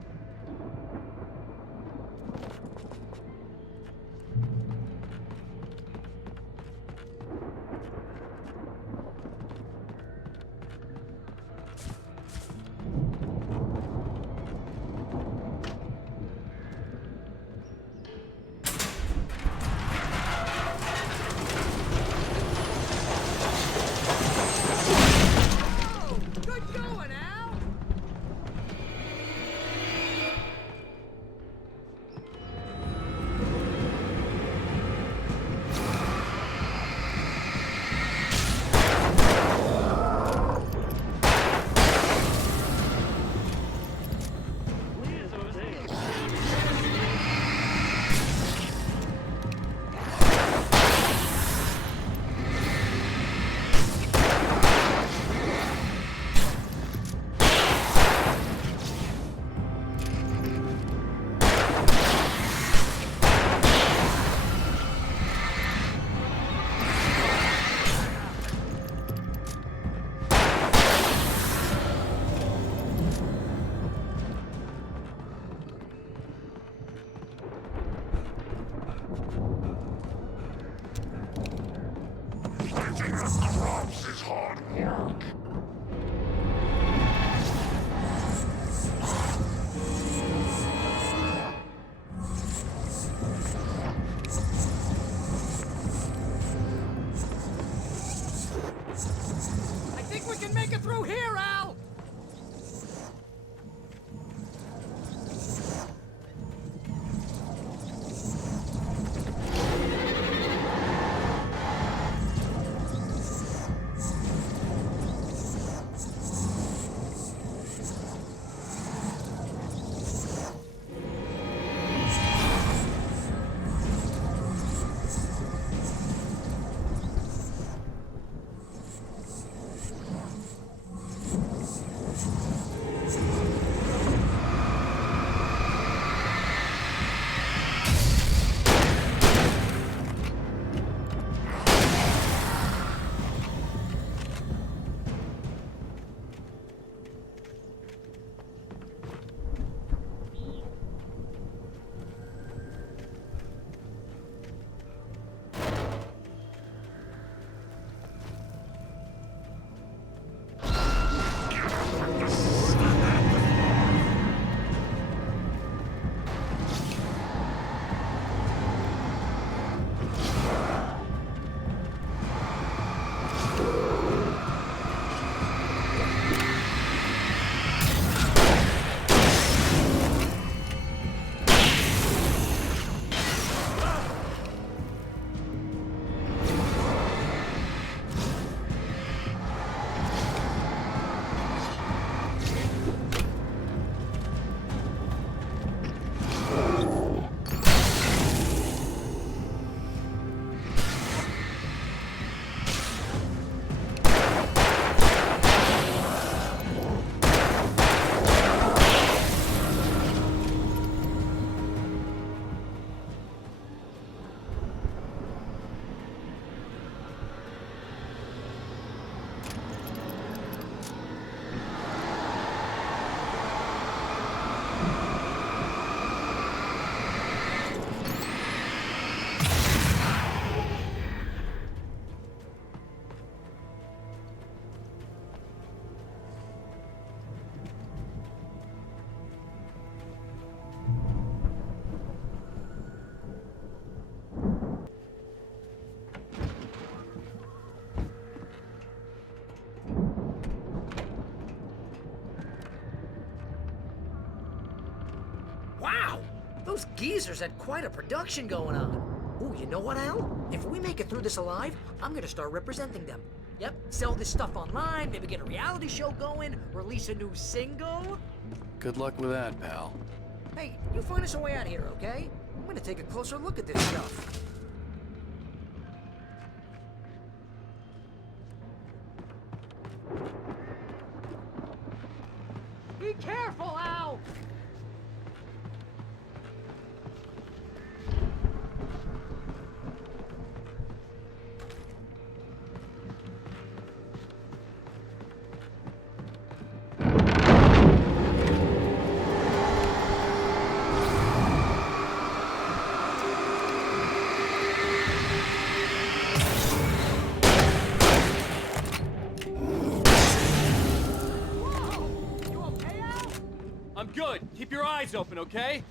Crops is hard work. I think we can make it through here, Al! Those geezers had quite a production going on. Ooh, you know what, Al? If we make it through this alive, I'm gonna start representing them. Yep, sell this stuff online, maybe get a reality show going, release a new single. Good luck with that, pal. Hey, you find us a way out of here, okay? I'm gonna take a closer look at this stuff. Be careful, Al! Keep your eyes open, okay?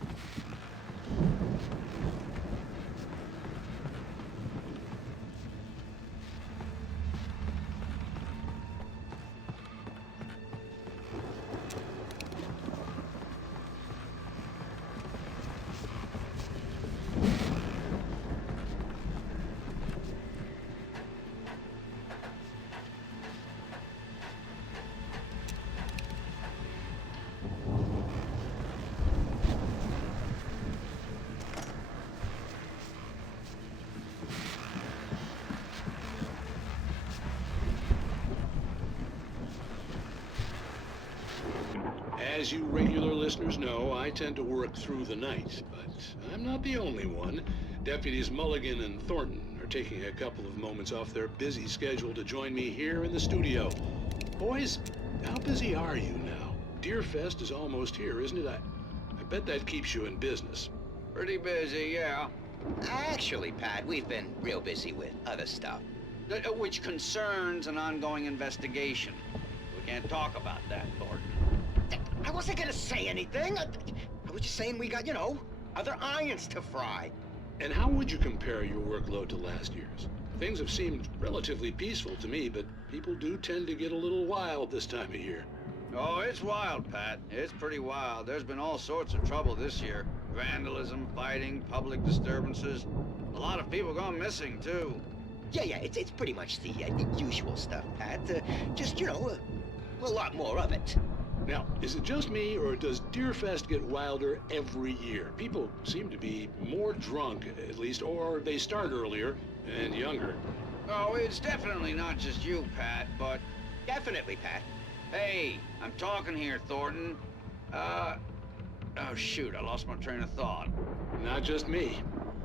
As you regular listeners know, I tend to work through the night, but I'm not the only one. Deputies Mulligan and Thornton are taking a couple of moments off their busy schedule to join me here in the studio. Boys, how busy are you now? Deerfest is almost here, isn't it? I bet that keeps you in business. Pretty busy, yeah. Actually, Pat, we've been real busy with other stuff, which concerns an ongoing investigation. We can't talk about that, Thornton. I wasn't gonna say anything. I was just saying we got, you know, other irons to fry. And how would you compare your workload to last year's? Things have seemed relatively peaceful to me, but people do tend to get a little wild this time of year. Oh, it's wild, Pat. It's pretty wild. There's been all sorts of trouble this year. Vandalism, fighting, public disturbances. A lot of people gone missing, too. Yeah, it's pretty much the usual stuff, Pat. Just, you know, a lot more of it. Now, is it just me, or does Deerfest get wilder every year? People seem to be more drunk, at least, or they start earlier and younger. Oh, it's definitely not just you, Pat, but... Definitely, Pat. Hey, I'm talking here, Thornton. Oh, shoot, I lost my train of thought. Not just me.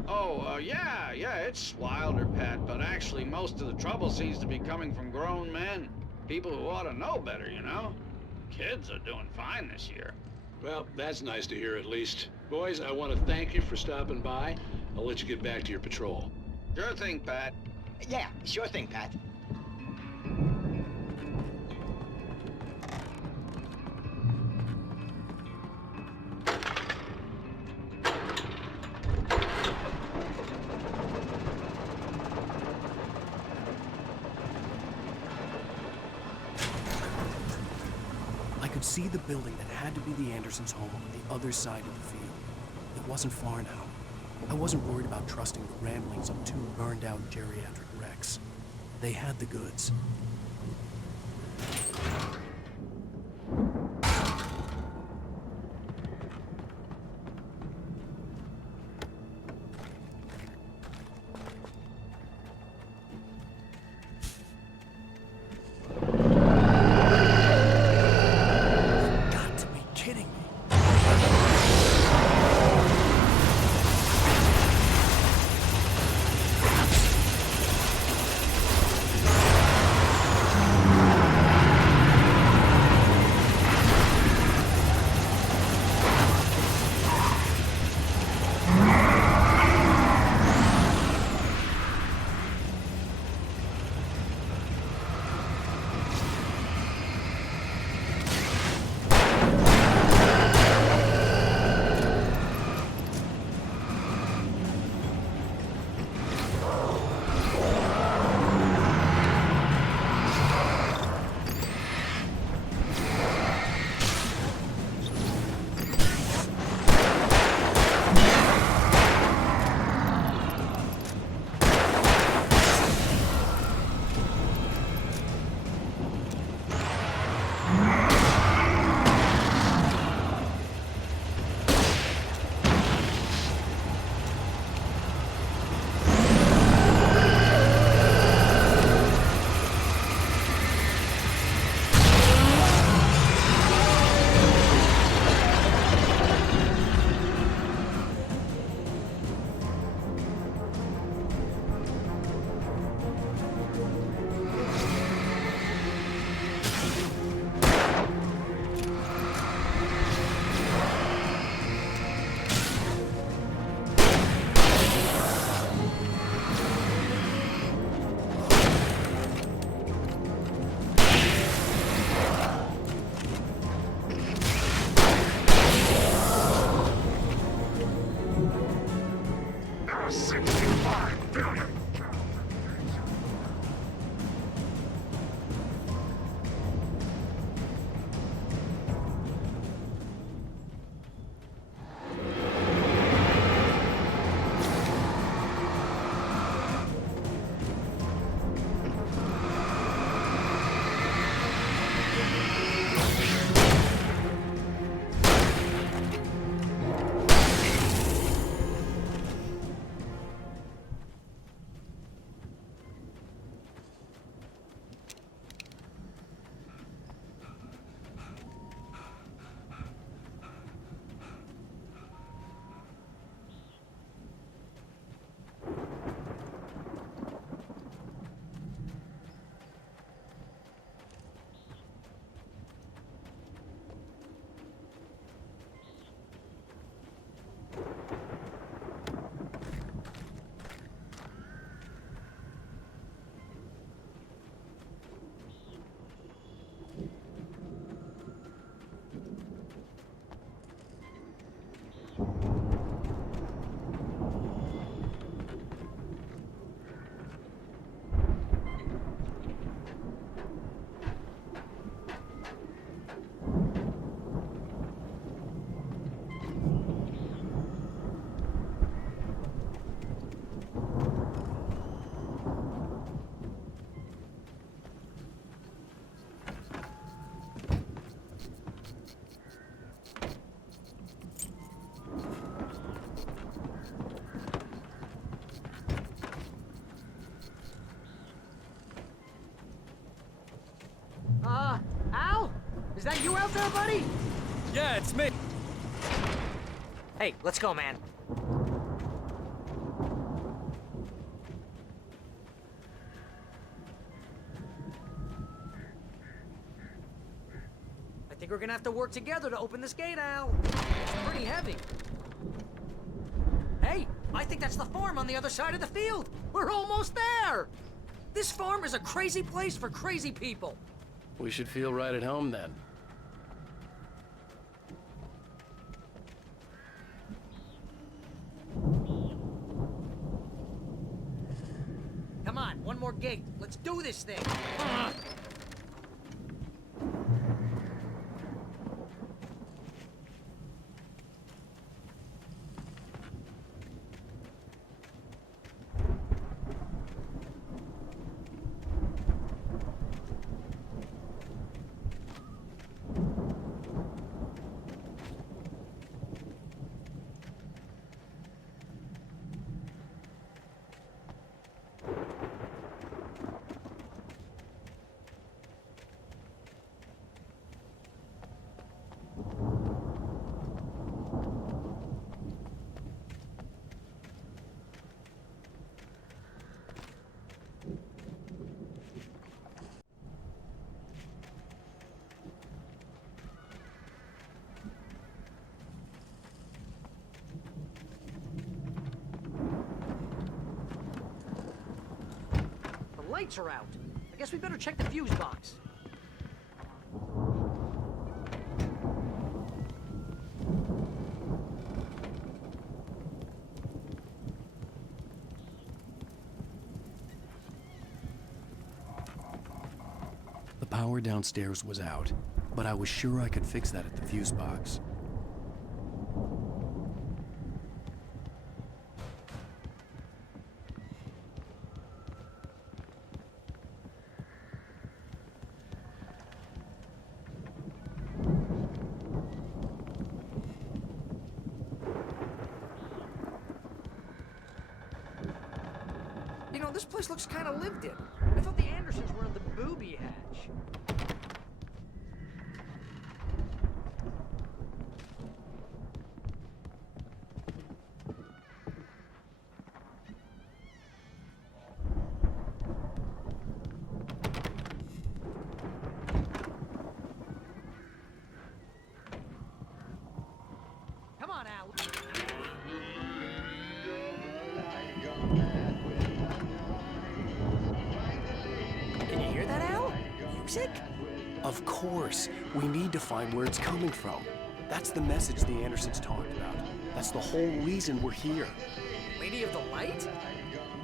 Oh, yeah, it's wilder, Pat, but actually most of the trouble seems to be coming from grown men. People who ought to know better, you know? Kids are doing fine this year. Well, that's nice to hear at least. Boys, I want to thank you for stopping by. I'll let you get back to your patrol. Sure thing, Pat. Yeah, sure thing, Pat. I could see the building that had to be the Andersons' home on the other side of the field. It wasn't far now. I wasn't worried about trusting the ramblings of two burned-out geriatric wrecks. They had the goods. that you out there, buddy? Yeah, it's me. Hey, let's go, man. I think we're gonna have to work together to open this gate, Al. It's pretty heavy. Hey, I think that's the farm on the other side of the field. We're almost there. This farm is a crazy place for crazy people. We should feel right at home then. Come on, one more gate. Let's do this thing. Lights are out. I guess we better check the fuse box. The power downstairs was out, but I was sure I could fix that at the fuse box. You know, this place looks kind of lived in. I thought the Andersons were in the booby hatch. Come on, Al. Can you hear that, Al? Music? Of course. We need to find where it's coming from. That's the message the Andersons talked about. That's the whole reason we're here. Lady of the Light?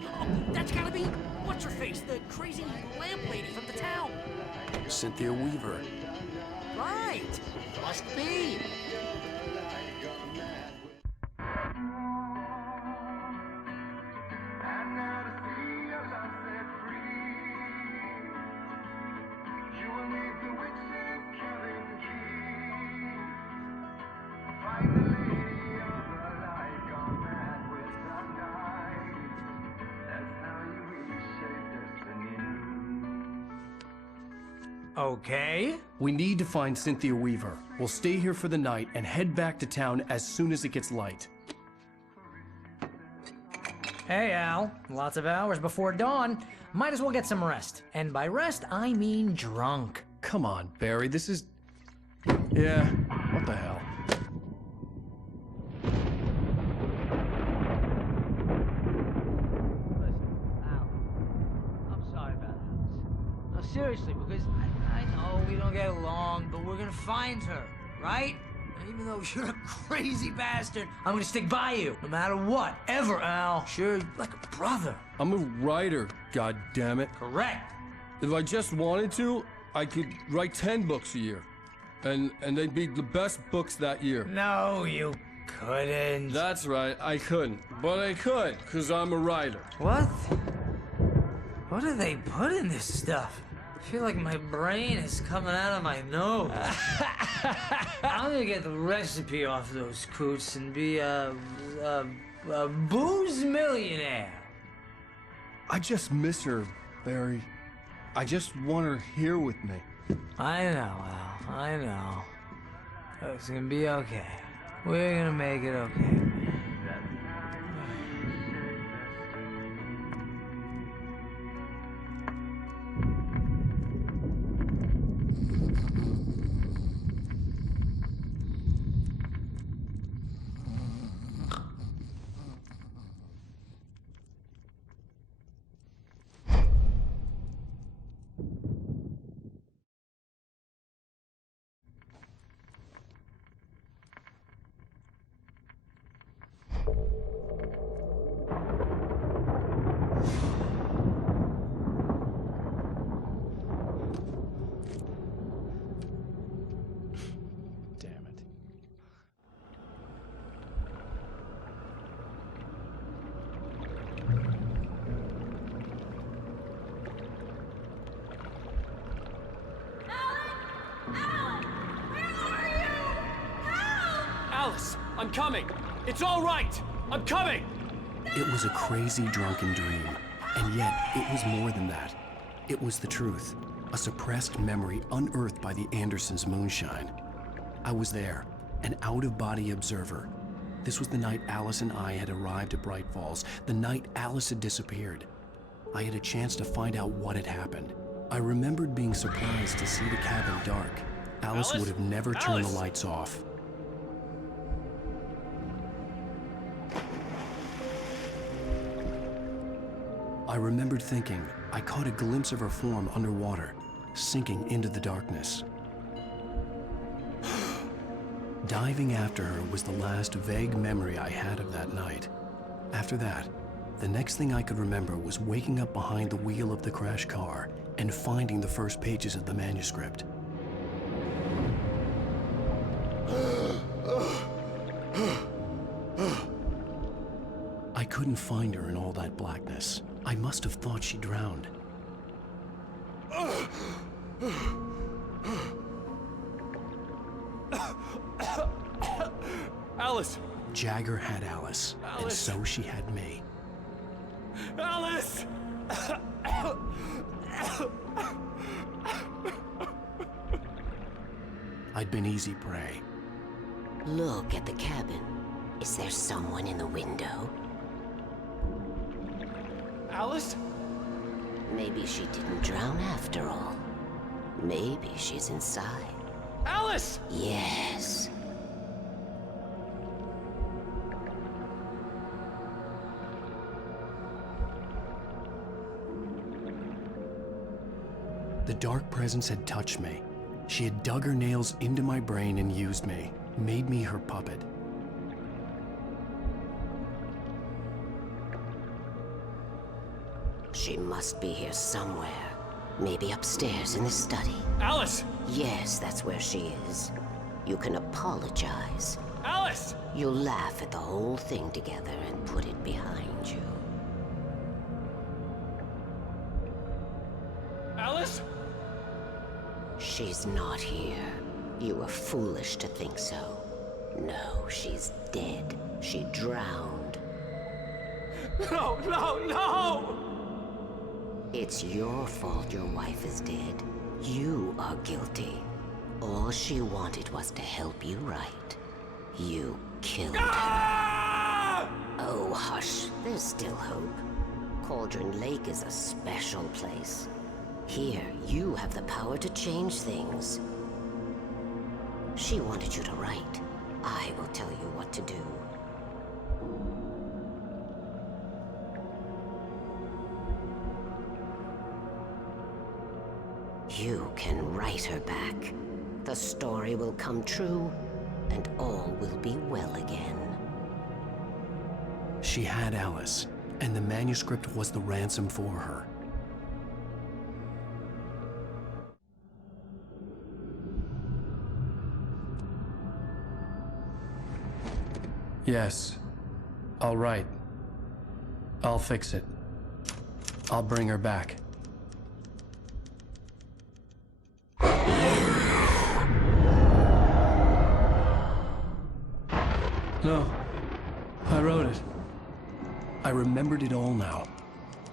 Oh, that's gotta be what's-her-face, the crazy lamp lady from the town. Cynthia Weaver. Right. Must be. Okay. We need to find Cynthia Weaver. We'll stay here for the night and head back to town as soon as it gets light. Hey, Al. Lots of hours before dawn. Might as well get some rest. And by rest, I mean drunk. Come on, Barry, this is... Yeah, what the hell? Seriously, because I know we don't get along, but we're gonna find her, right? And even though you're a crazy bastard, I'm gonna stick by you, no matter what, ever, Al. Sure, like a brother. I'm a writer, goddammit. Correct. If I just wanted to, I could write 10 books a year. And they'd be the best books that year. No, you couldn't. That's right, I couldn't. But I could, because I'm a writer. What? What do they put in this stuff? I feel like my brain is coming out of my nose. I'm gonna get the recipe off those coots and be a booze millionaire. I just miss her, Barry. I just want her here with me. I know, Al. I know. It's gonna be okay. We're gonna make it okay. Alice, I'm coming. It's all right. I'm coming. It was a crazy, drunken dream, and yet it was more than that. It was the truth, a suppressed memory unearthed by the Andersons' moonshine. I was there, an out-of-body observer. This was the night Alice and I had arrived at Bright Falls, the night Alice had disappeared. I had a chance to find out what had happened. I remembered being surprised to see the cabin dark. Alice would have never turned the lights off. I remembered thinking I caught a glimpse of her form underwater, sinking into the darkness. Diving after her was the last vague memory I had of that night. After that, the next thing I could remember was waking up behind the wheel of the crashed car and finding the first pages of the manuscript. I couldn't find her in all that blackness. I must have thought she drowned. Alice! Jagger had Alice, and so she had me. Alice! I'd been easy prey. Look at the cabin. Is there someone in the window? Alice? Maybe she didn't drown after all. Maybe she's inside. Alice! Yes. The dark presence had touched me. She had dug her nails into my brain and used me, made me her puppet. She must be here somewhere. Maybe upstairs in the study. Alice! Yes, that's where she is. You can apologize. Alice! You'll laugh at the whole thing together and put it behind you. Alice? She's not here. You were foolish to think so. No, she's dead. She drowned. No, no, no! It's your fault your wife is dead. You are guilty. All she wanted was to help you right. You killed her. Oh, hush. There's still hope. Cauldron Lake is a special place. Here, you have the power to change things. She wanted you to write. I will tell you what to do. You can write her back. The story will come true, and all will be well again. She had Alice, and the manuscript was the ransom for her. Yes. All right. I'll fix it. I'll bring her back. No. I wrote it. I remembered it all now.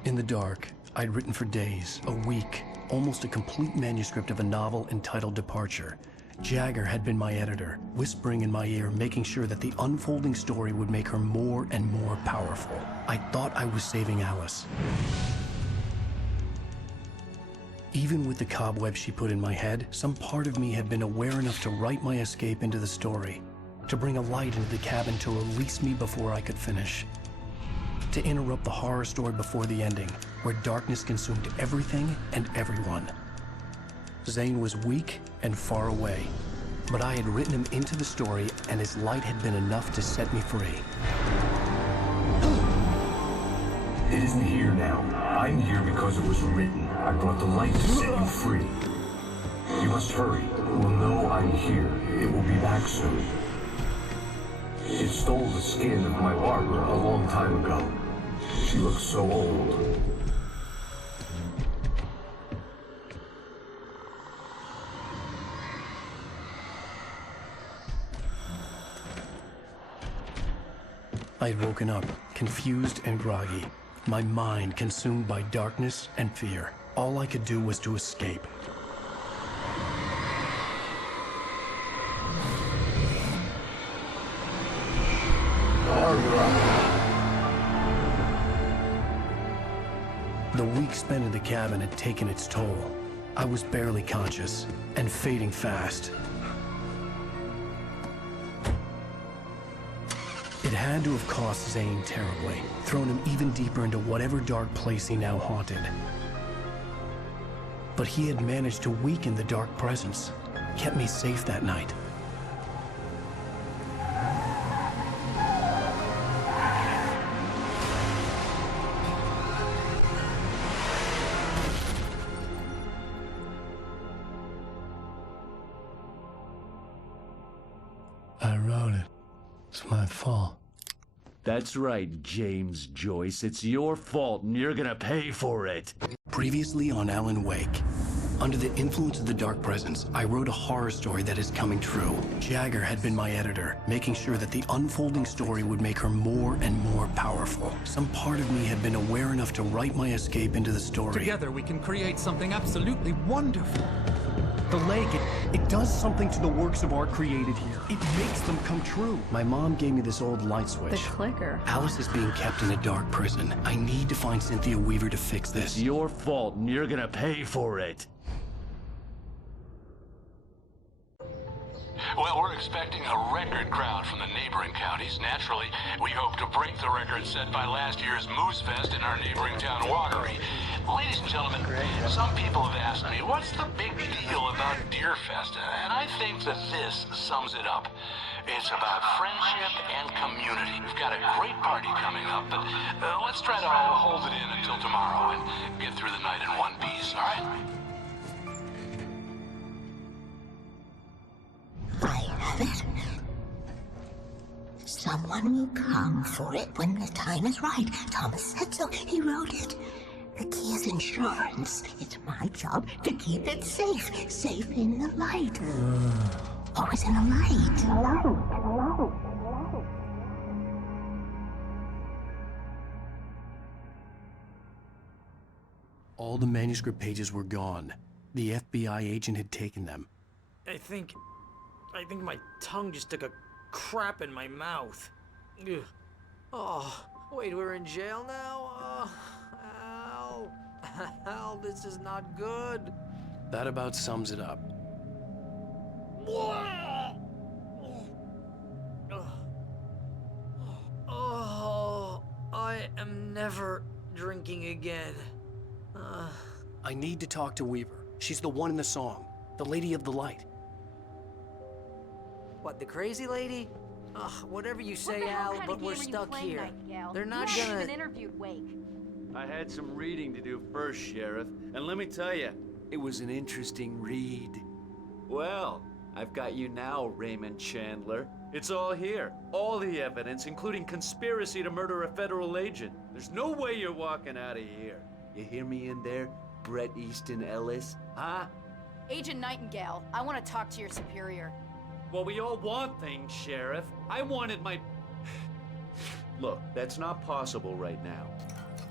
In the dark, I'd written for days, a week, almost a complete manuscript of a novel entitled Departure. Jagger had been my editor, whispering in my ear, making sure that the unfolding story would make her more and more powerful. I thought I was saving Alice. Even with the cobweb she put in my head, some part of me had been aware enough to write my escape into the story, to bring a light into the cabin to release me before I could finish, to interrupt the horror story before the ending, where darkness consumed everything and everyone. Zane was weak and far away, but I had written him into the story, and his light had been enough to set me free. It isn't here now. I'm here because it was written. I brought the light to set you free. You must hurry. It will know I'm here. It will be back soon. It stole the skin of my Barbara a long time ago. She looks so old. I had woken up, confused and groggy, my mind consumed by darkness and fear. All I could do was to escape. The week spent in the cabin had taken its toll. I was barely conscious, and fading fast. It had to have cost Zane terribly, thrown him even deeper into whatever dark place he now haunted. But he had managed to weaken the dark presence, kept me safe that night. I wrote it. It's my fault. That's right, James Joyce. It's your fault, and you're gonna pay for it. Previously on Alan Wake. Under the influence of the dark presence, I wrote a horror story that is coming true. Jagger had been my editor, making sure that the unfolding story would make her more and more powerful. Some part of me had been aware enough to write my escape into the story. Together we can create something absolutely wonderful. The lake, it does something to the works of art created here. It makes them come true. My mom gave me this old light switch. The clicker. Alice is being kept in a dark prison. I need to find Cynthia Weaver to fix this. It's your fault, and you're gonna pay for it. Well, we're expecting a record crowd from the neighboring counties. Naturally, we hope to break the record set by last year's Moose Fest in our neighboring town, Watery. Ladies and gentlemen, some people have asked me, what's the big deal about Deer Fest? And I think that this sums it up. It's about friendship and community. We've got a great party coming up, but let's try to hold it in until tomorrow and get through the night in one piece, all right? I have it. Someone will come for it when the time is right. Thomas said so. He wrote it. The key is insurance. It's my job to keep it safe. Safe in the light. Always in the light. All the manuscript pages were gone. The FBI agent had taken them. I think my tongue just took a crap in my mouth. Ugh. Oh, wait, we're in jail now? Al. Al, this is not good. That about sums it up. Oh, I am never drinking again. I need to talk to Weaver. She's the one in the song. The Lady of the Light. What, the crazy lady? Ugh, whatever you say, Al, but we're stuck here. They're not you gonna... haven't even interviewed Wake. I had some reading to do first, Sheriff, and let me tell you, it was an interesting read. Well, I've got you now, Raymond Chandler. It's all here. All the evidence, including conspiracy to murder a federal agent. There's no way you're walking out of here. You hear me in there, Bret Easton Ellis? Huh? Agent Nightingale, I want to talk to your superior. Well, we all want things, Sheriff. I wanted my... Look, that's not possible right now.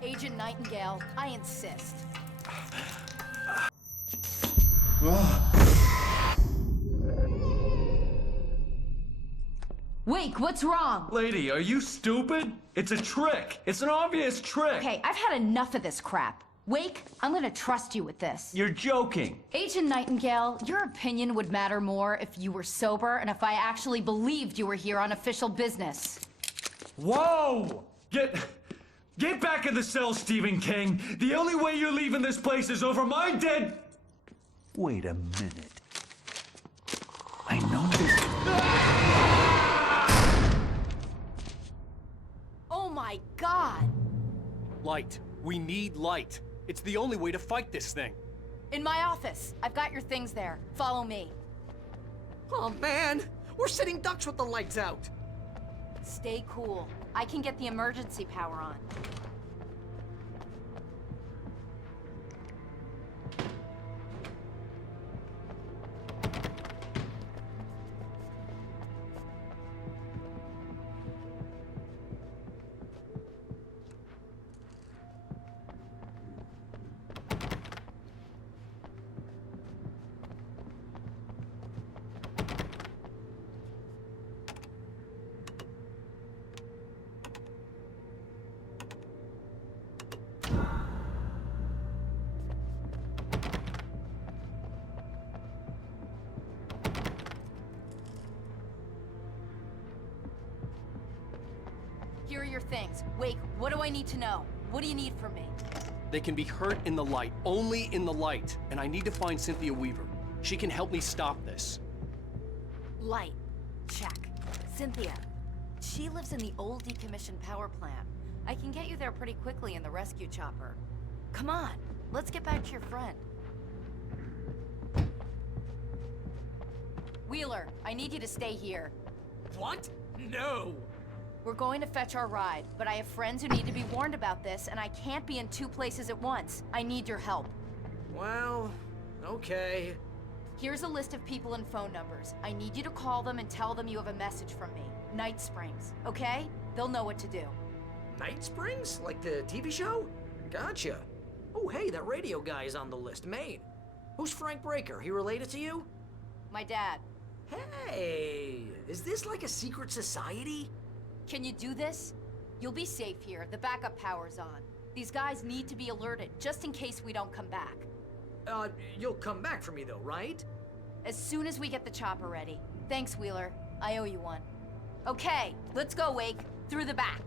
Agent Nightingale, I insist. Wake, what's wrong? Lady, are you stupid? It's a trick. It's an obvious trick. Okay, I've had enough of this crap. Wake, I'm gonna trust you with this. You're joking. Agent Nightingale, your opinion would matter more if you were sober and if I actually believed you were here on official business. Whoa! Get back in the cell, Stephen King. The only way you're leaving this place is over my dead... Wait a minute. I know this... Oh my God! Light. We need light. It's the only way to fight this thing. In my office. I've got your things there. Follow me. Oh man, we're sitting ducks with the lights out. Stay cool. I can get the emergency power on. Here are your things. Wake, what do I need to know? What do you need from me? They can be hurt in the light, only in the light. And I need to find Cynthia Weaver. She can help me stop this. Light. Check. Cynthia. She lives in the old decommissioned power plant. I can get you there pretty quickly in the rescue chopper. Come on, let's get back to your friend. Wheeler, I need you to stay here. What? No! We're going to fetch our ride, but I have friends who need to be warned about this, and I can't be in two places at once. I need your help. Well, okay. Here's a list of people and phone numbers. I need you to call them and tell them you have a message from me. Night Springs, okay? They'll know what to do. Night Springs? Like the TV show? Gotcha. Oh, hey, that radio guy is on the list. Maine. Who's Frank Breaker? He related to you? My dad. Hey, is this like a secret society? Can you do this? You'll be safe here. The backup power's on. These guys need to be alerted, just in case we don't come back. You'll come back for me though, right? As soon as we get the chopper ready. Thanks, Wheeler. I owe you one. Okay, let's go, Wake. Through the back.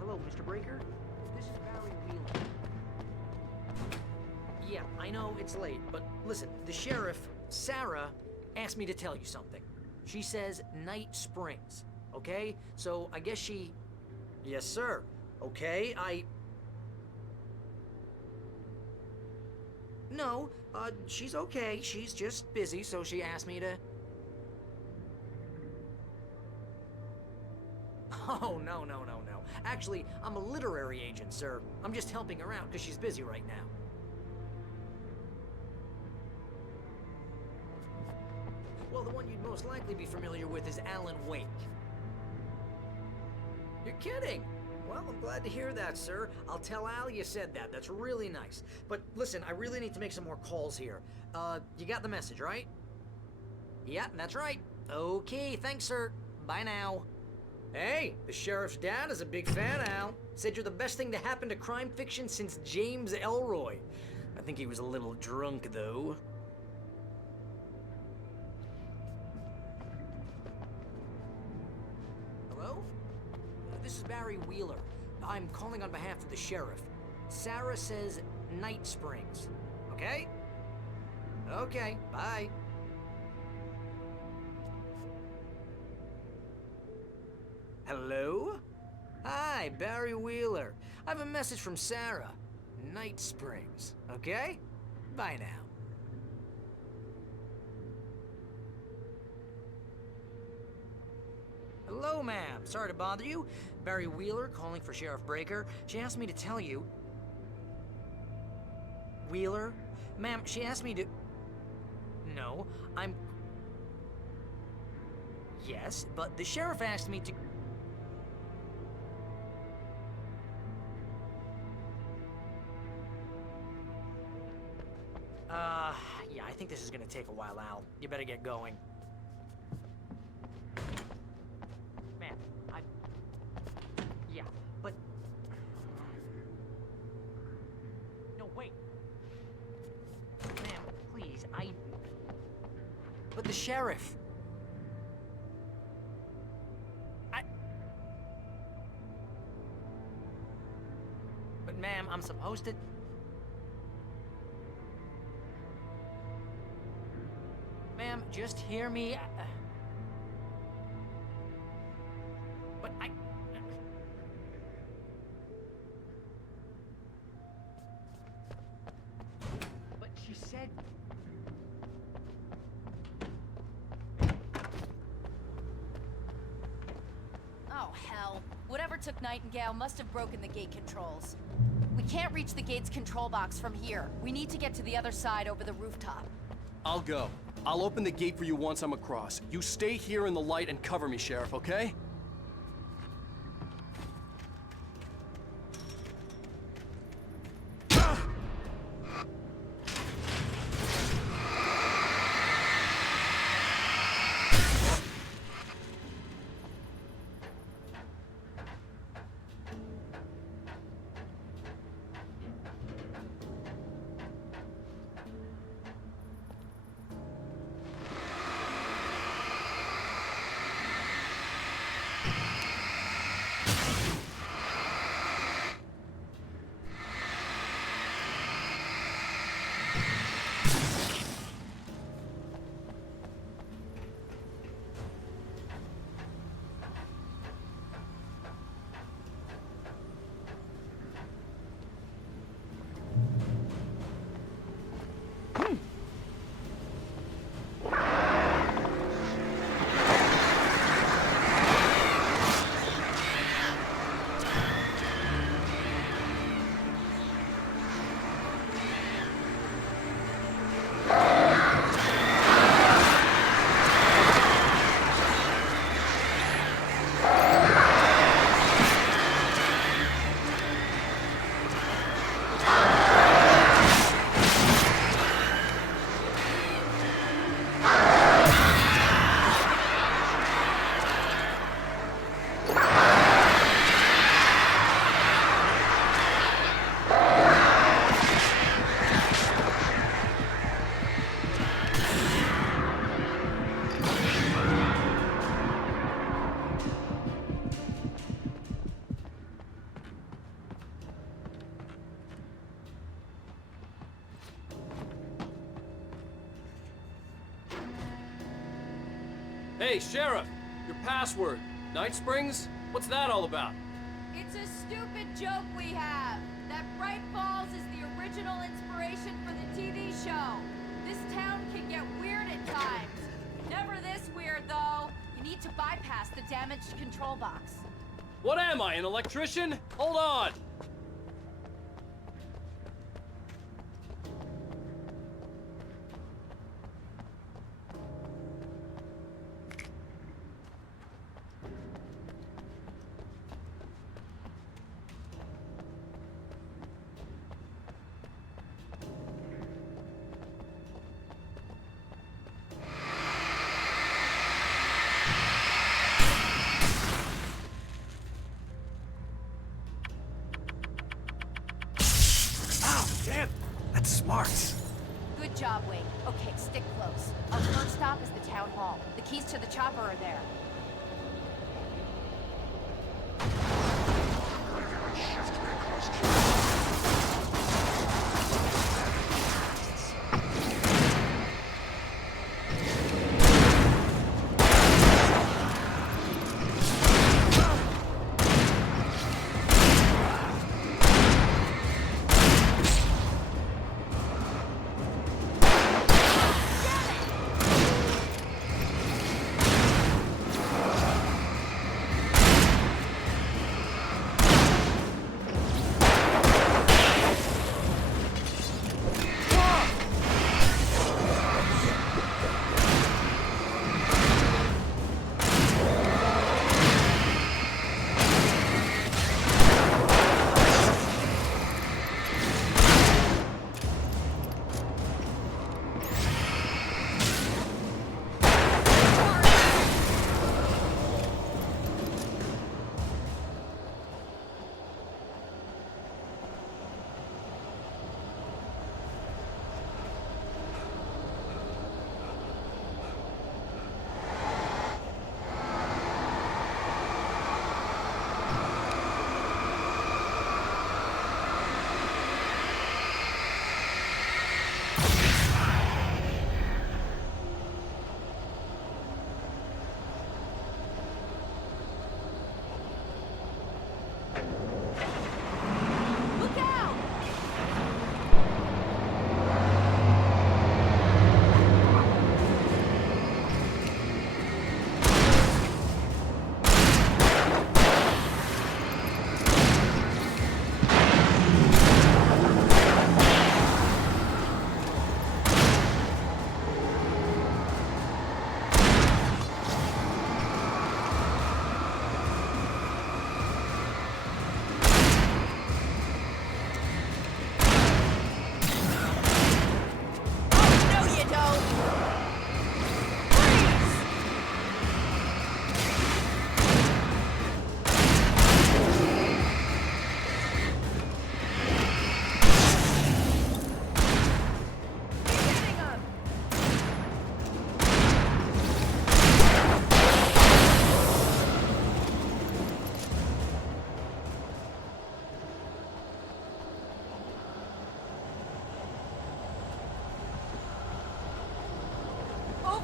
Hello, Mr. Breaker? This is Barry Wheeler. Yeah, I know it's late, but listen, the sheriff, Sarah, asked me to tell you something. She says Night Springs, okay? So I guess she... Yes, sir. Okay, No, she's okay. She's just busy, so she asked me to... Oh, no. Actually, I'm a literary agent, sir. I'm just helping her out because she's busy right now. Well, the one you'd most likely be familiar with is Alan Wake. You're kidding? Well, I'm glad to hear that, sir. I'll tell Al you said that. That's really nice. But listen, I really need to make some more calls here. You got the message, right? Yeah, that's right. Okay, thanks, sir. Bye now. Hey, the sheriff's dad is a big fan, Al. Said you're the best thing to happen to crime fiction since James Elroy. I think he was a little drunk, though. Hello? This is Barry Wheeler. I'm calling on behalf of the sheriff. Sarah says Night Springs. Okay? Okay, bye. Hello? Hi, Barry Wheeler. I have a message from Sarah. Night Springs. Okay? Bye now. Hello, ma'am. Sorry to bother you. Barry Wheeler calling for Sheriff Breaker. She asked me to tell you... Wheeler? Ma'am, she asked me to... No, I'm... Yes, but the sheriff asked me to... I think this is gonna take a while, Al. You better get going. Man, yeah, but... No, wait. Ma'am, please, But the sheriff... But ma'am, I'm supposed to... Ma'am, just hear me. But But she said... Oh, hell. Whatever took Nightingale must have broken the gate controls. We can't reach the gate's control box from here. We need to get to the other side over the rooftop. I'll go. I'll open the gate for you once I'm across. You stay here in the light and cover me, Sheriff, okay? Hey, Sheriff! Your password. Night Springs? What's that all about? It's a stupid joke we have. That Bright Falls is the original inspiration for the TV show. This town can get weird at times. Never this weird, though. You need to bypass the damaged control box. What am I, an electrician? Hold on! Smart. Good job, Wing. Okay, stick close. Our first stop is the town hall. The keys to the chopper are there.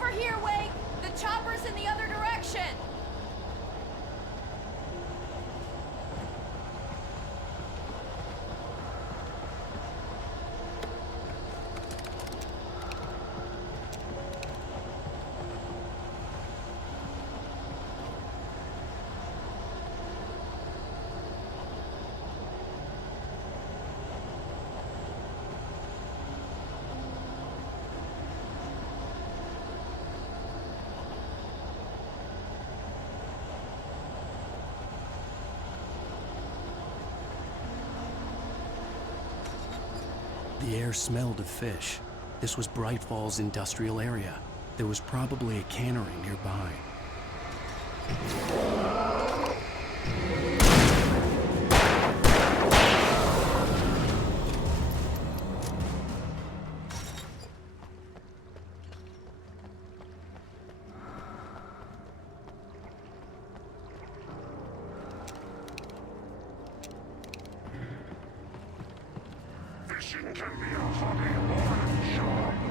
over here, Wake! The chopper's in the other direction! The air smelled of fish. This was Bright Falls industrial area. There was probably a cannery nearby. Fishing can be a hobby or a job.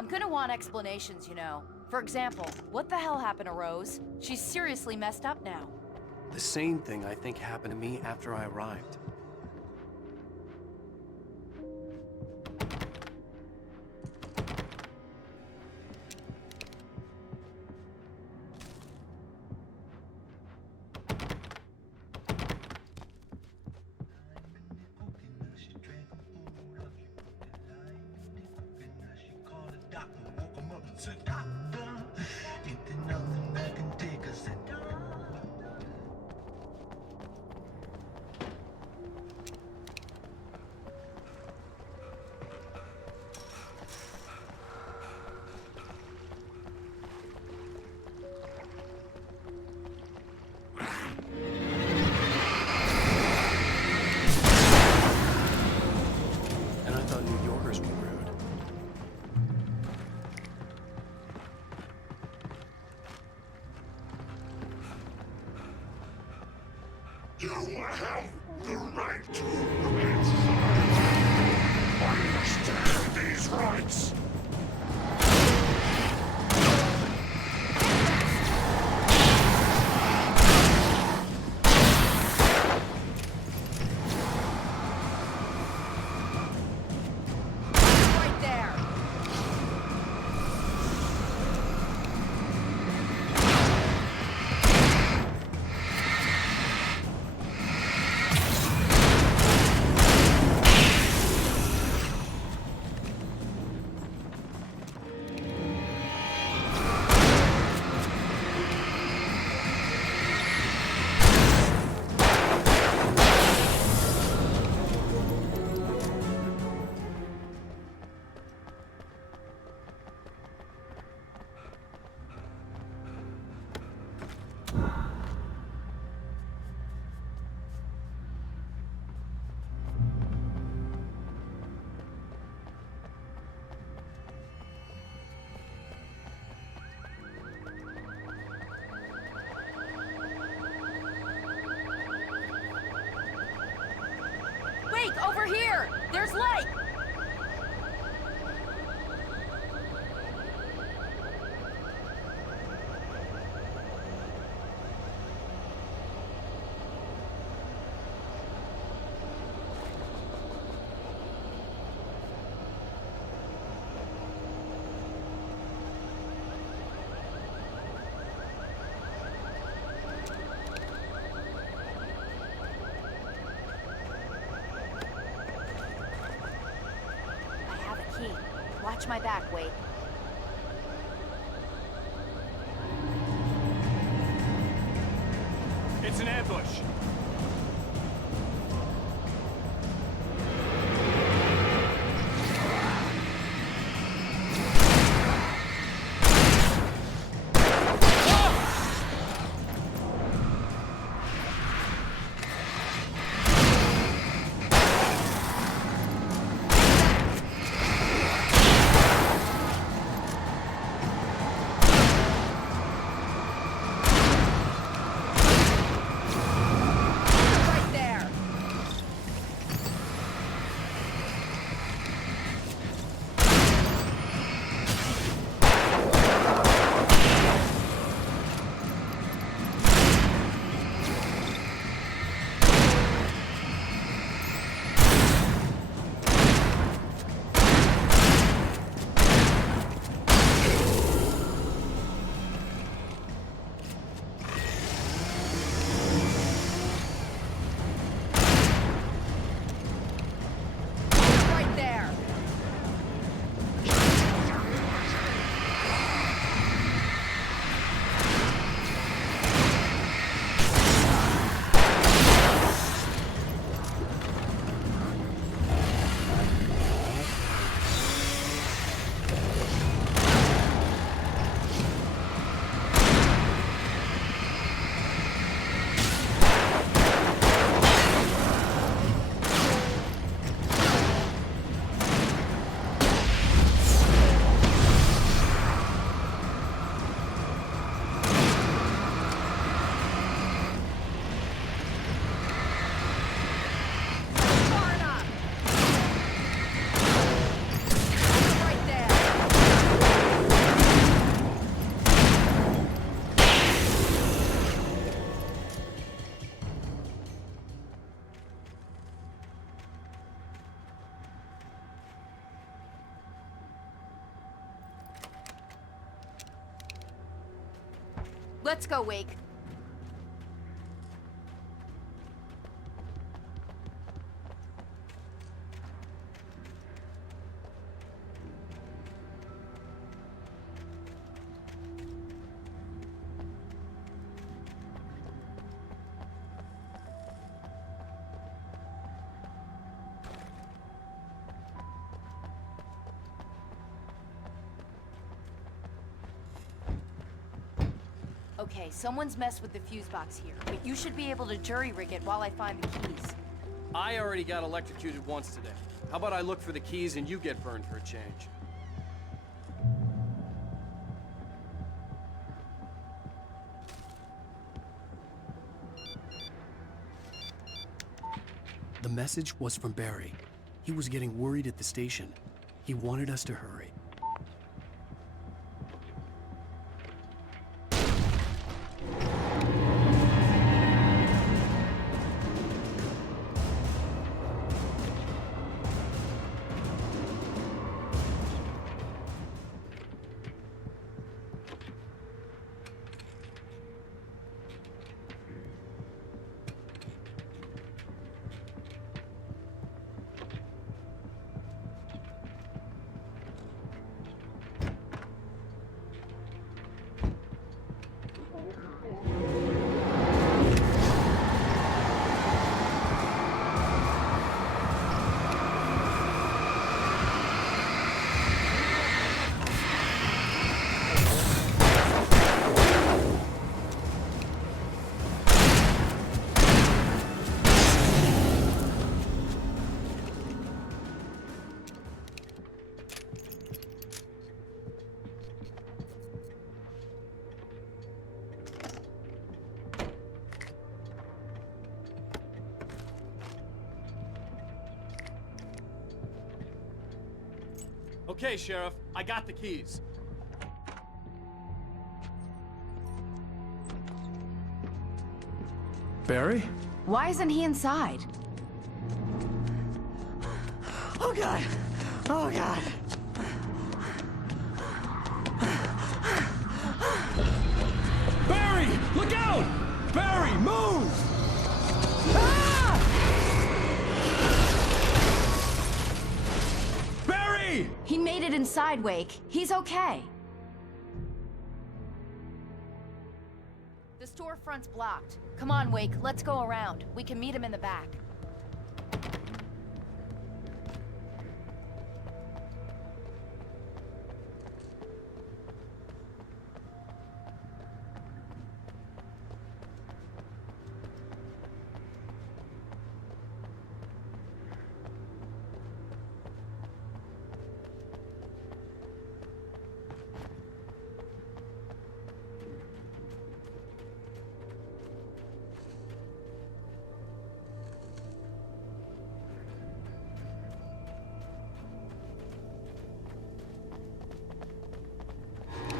I'm gonna want explanations, you know. For example, what the hell happened to Rose? She's seriously messed up now. The same thing I think happened to me after I arrived. You have the right to commit. Understand these rights. here! There's light! Watch my back, Wade. It's an ambush. Let's go, Wake. Okay, someone's messed with the fuse box here, but you should be able to jury-rig it while I find the keys. I already got electrocuted once today. How about I look for the keys and you get burned for a change? The message was from Barry. He was getting worried at the station. He wanted us to hurry. Okay, Sheriff, I got the keys. Barry? Why isn't he inside? Oh God! Oh God! Barry! Look out! Barry, move! Barry! He made it inside, Wake. He's okay. The storefront's blocked. Come on, Wake, let's go around. We can meet him in the back.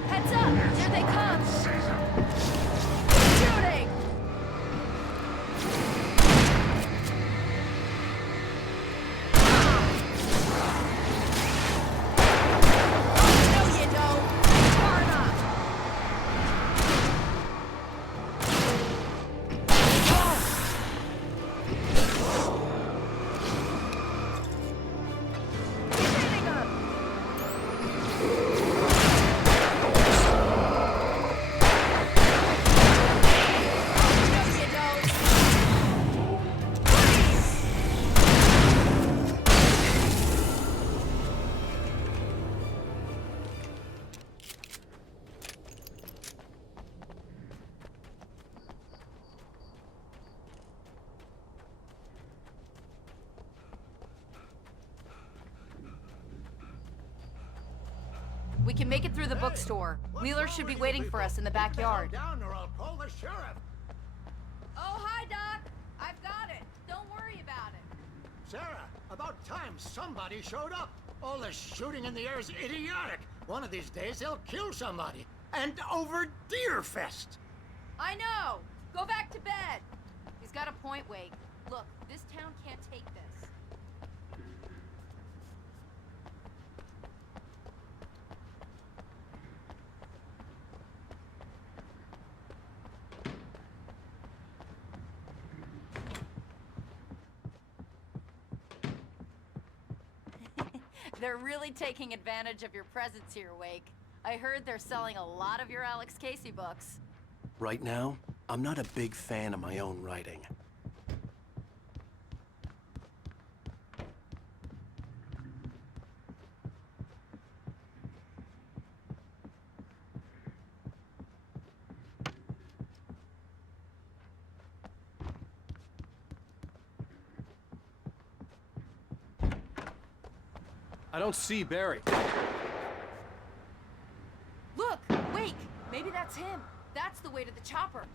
Heads up! Here they come! Shooting! Oh, no you don't! Far enough! Hitting her! We can make it through the bookstore. Wheeler should be waiting for us in the backyard. Down or I'll call the sheriff. Oh, hi, Doc. I've got it. Don't worry about it. Sarah, about time somebody showed up. All this shooting in the air is idiotic. One of these days they'll kill somebody. And over Deerfest. I know. Go back to bed. He's got a point, Wake. Look, this town can't take this. They're really taking advantage of your presence here, Wake. I heard they're selling a lot of your Alex Casey books. Right now, I'm not a big fan of my own writing. I don't see Barry. Look! Wake! Maybe that's him. That's the way to the chopper.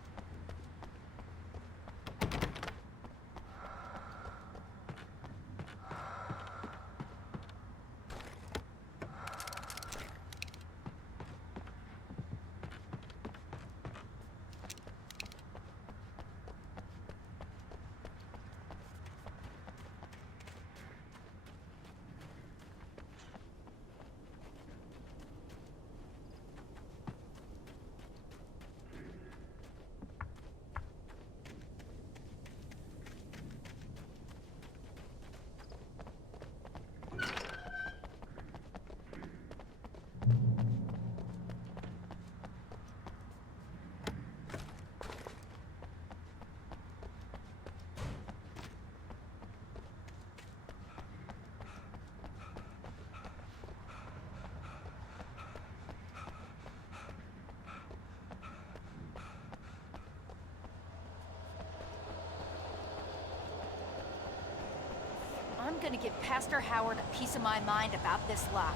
I'm gonna give Pastor Howard a piece of my mind about this lock.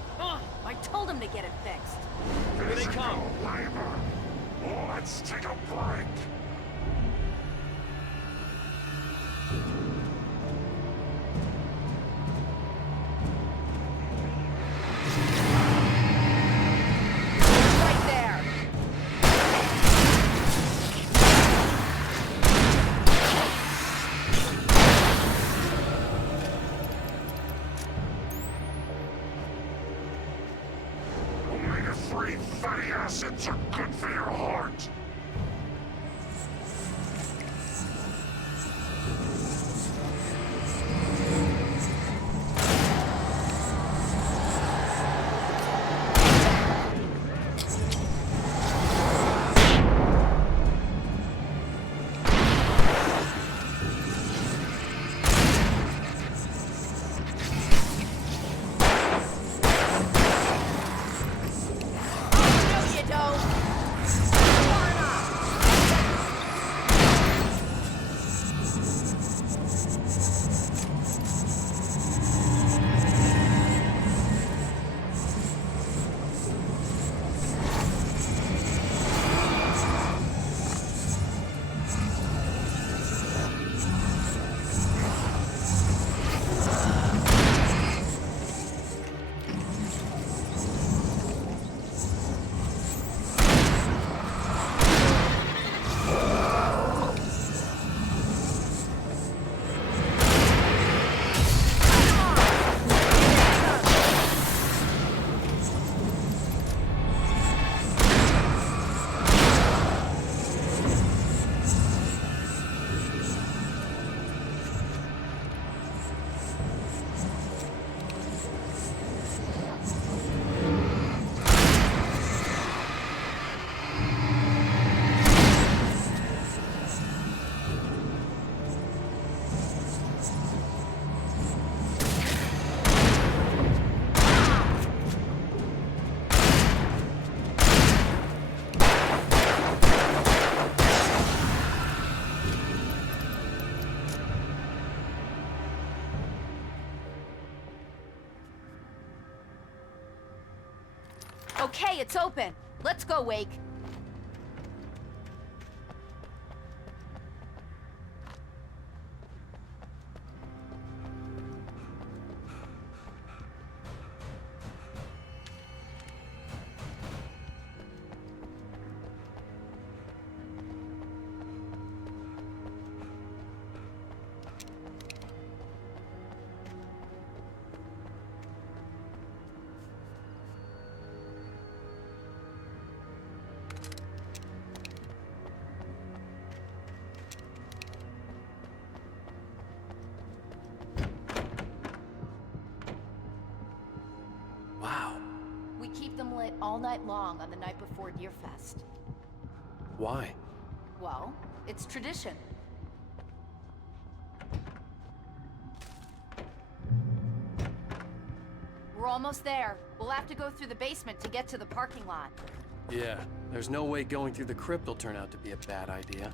I told him to get it fixed. Here they come. Let's take a break. fatty acids are good for your heart. Okay, it's open. Let's go, Wake. We keep them lit all night long on the night before Deerfest. Why? Well, it's tradition. We're almost there. We'll have to go through the basement to get to the parking lot. Yeah, there's no way going through the crypt will turn out to be a bad idea.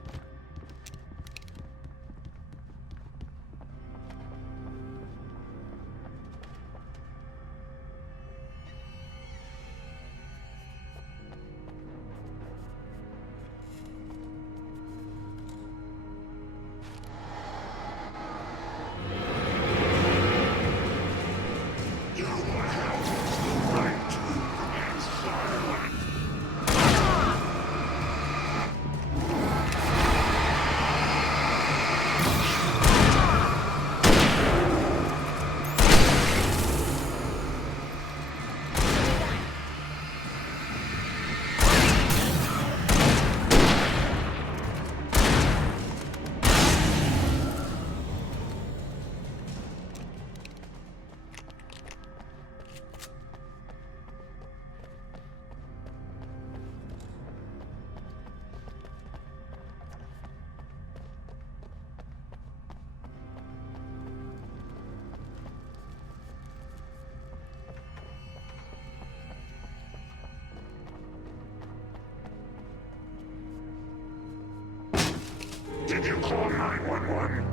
Did you call 911?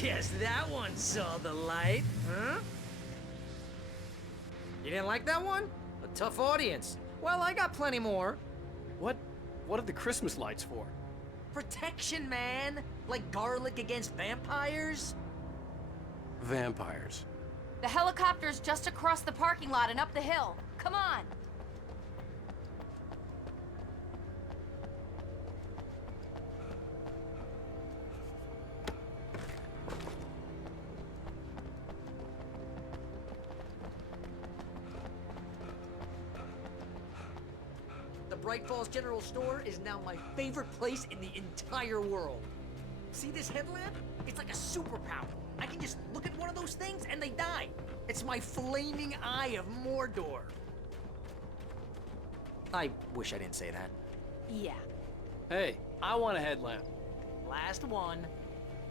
Guess that one saw the light, huh? You didn't like that one? A tough audience. Well, I got plenty more. What are the Christmas lights for? Protection, man! Like garlic against vampires? Vampires. The helicopter's just across the parking lot and up the hill. Come on! Bright Falls General Store is now my favorite place in the entire world. See this headlamp? It's like a superpower. I can just look at one of those things and they die. It's my flaming eye of Mordor. I wish I didn't say that. Yeah. Hey, I want a headlamp. Last one.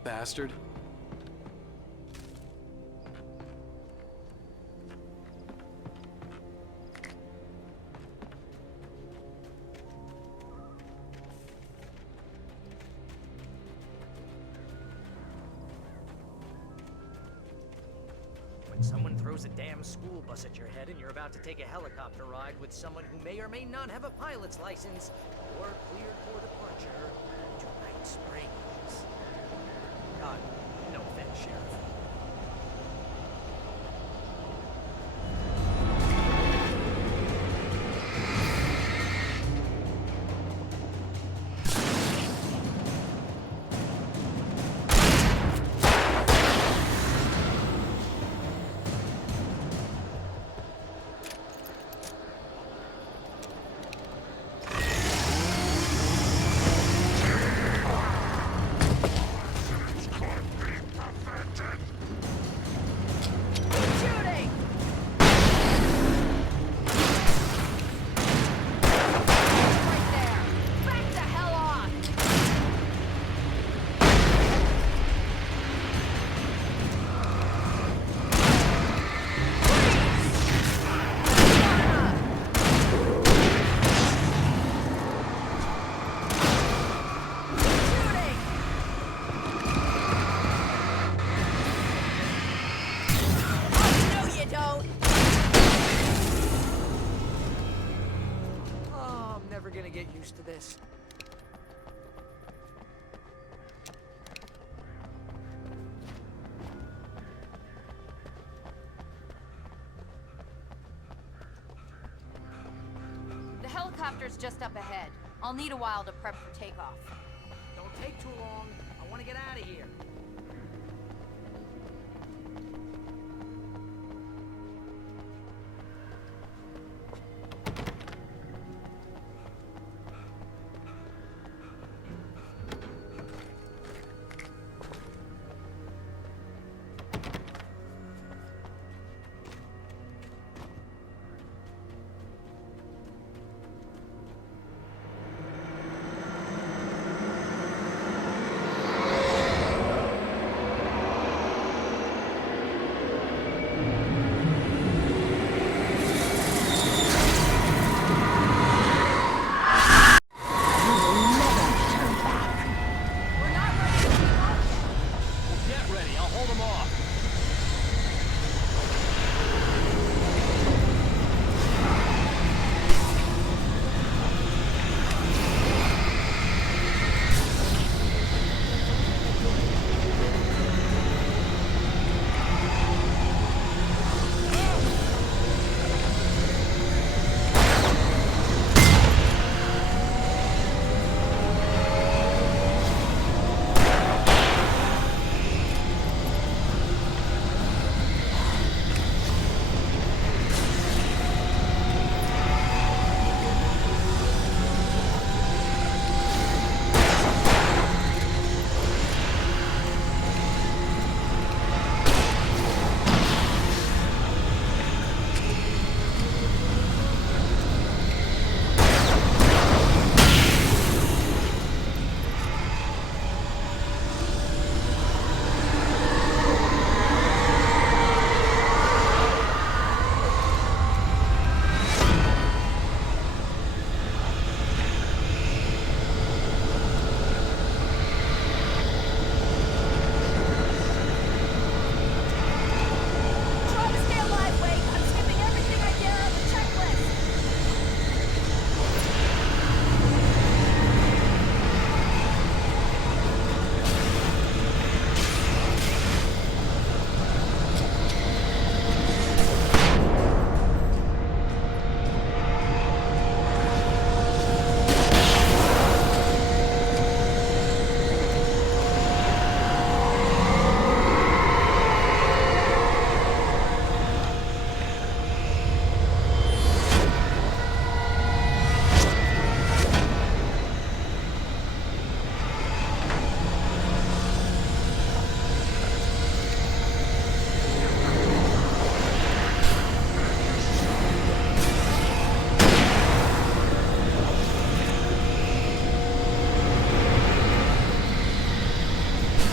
Bastard. When someone throws a damn school bus at your head and you're about to take a helicopter ride with someone who may or may not have a pilot's license, you're cleared for departure to Night Springs. No offense, Sheriff. Gonna get used to this. The helicopter's just up ahead. I'll need a while to prep for takeoff. Don't take too long. I want to get out of here.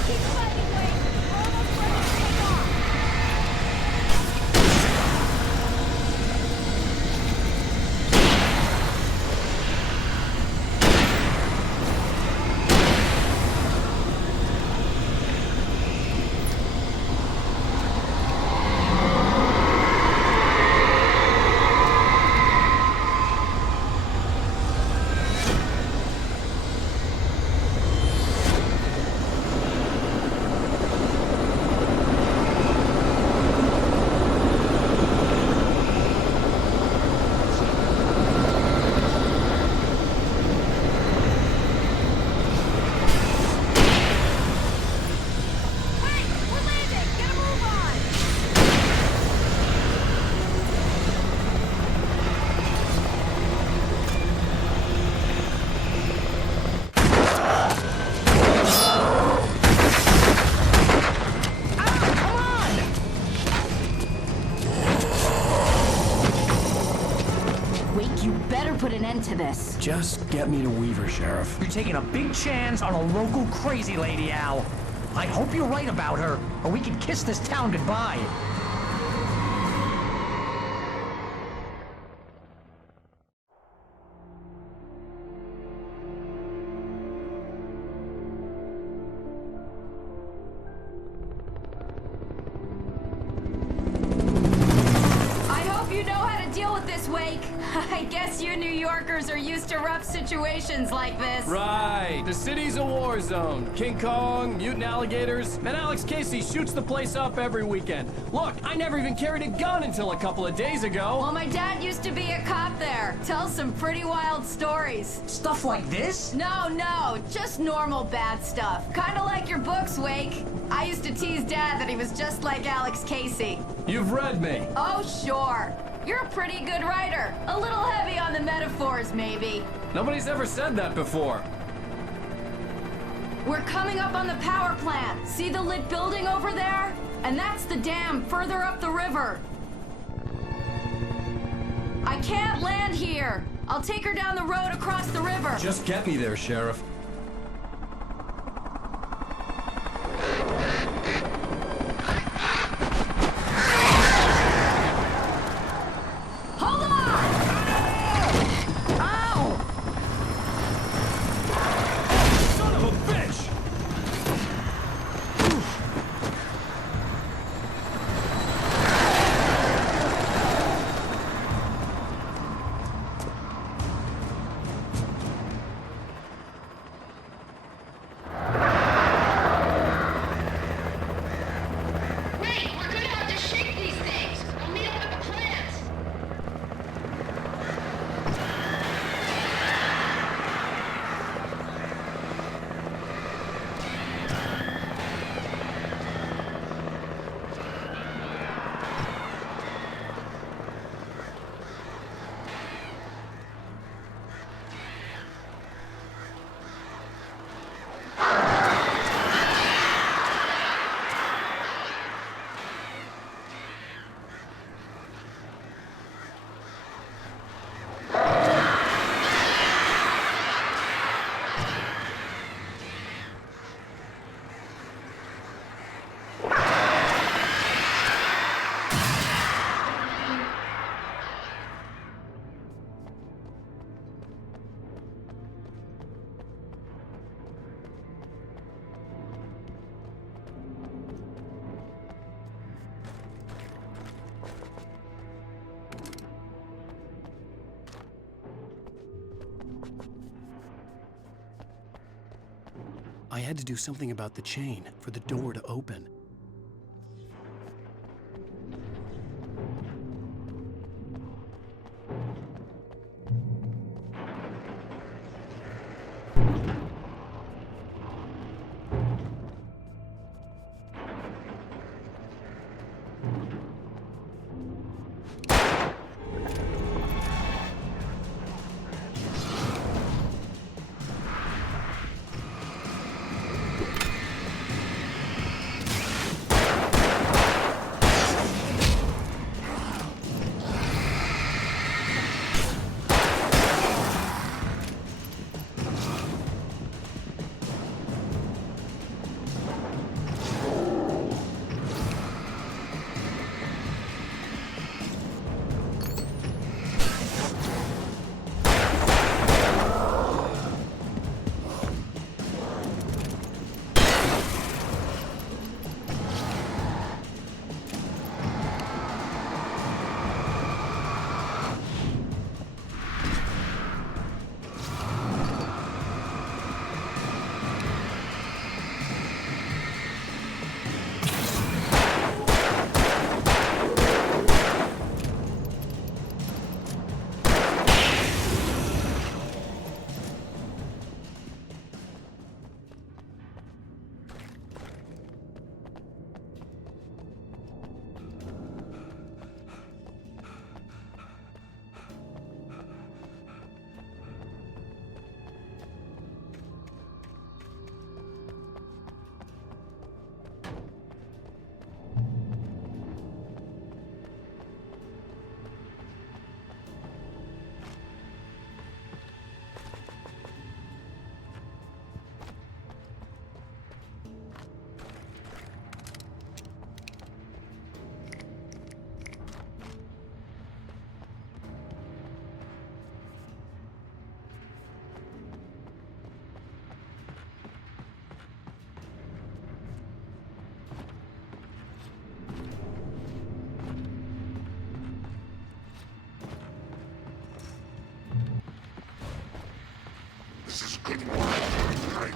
Keep fighting, Wade. We're almost ready to take off. Put an end to this. Just get me to Weaver, Sheriff. You're taking a big chance on a local crazy lady, Al. I hope you're right about her, or we can kiss this town goodbye. I guess you New Yorkers are used to rough situations like this. Right. The city's a war zone. King Kong, mutant alligators, and Alex Casey shoots the place up every weekend. Look, I never even carried a gun until a couple of days ago. Well, my dad used to be a cop there. Tells some pretty wild stories. Stuff like this? No, just normal bad stuff. Kinda like your books, Wake. I used to tease Dad that he was just like Alex Casey. You've read me. Oh, sure. You're a pretty good writer. A little heavy on the metaphors, maybe. Nobody's ever said that before. We're coming up on the power plant. See the lit building over there? And that's the dam further up the river. I can't land here. I'll take her down the road across the river. Just get me there, Sheriff. I had to do something about the chain for the door to open. could work like.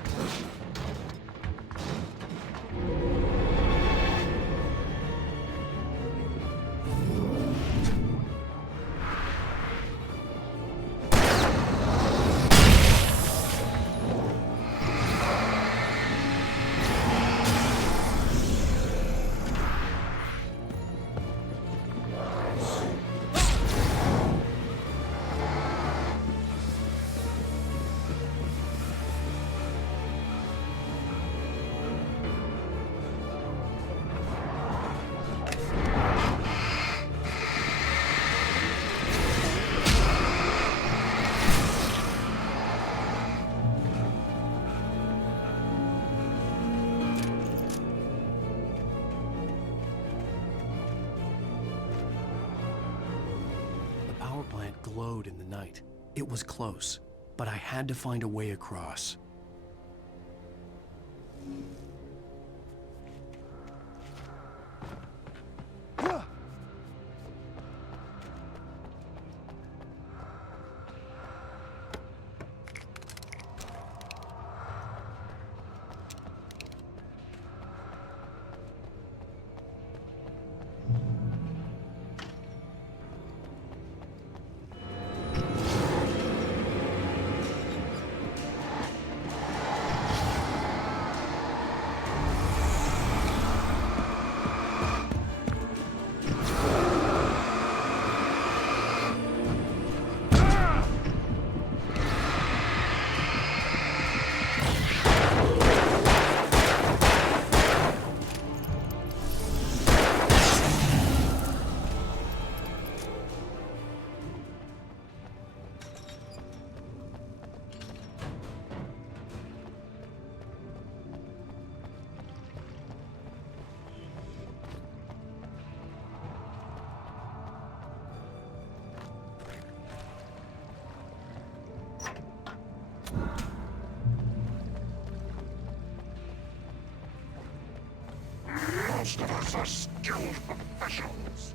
Glowed in the night. It was close, but I had to find a way across. Most of us are skilled professionals.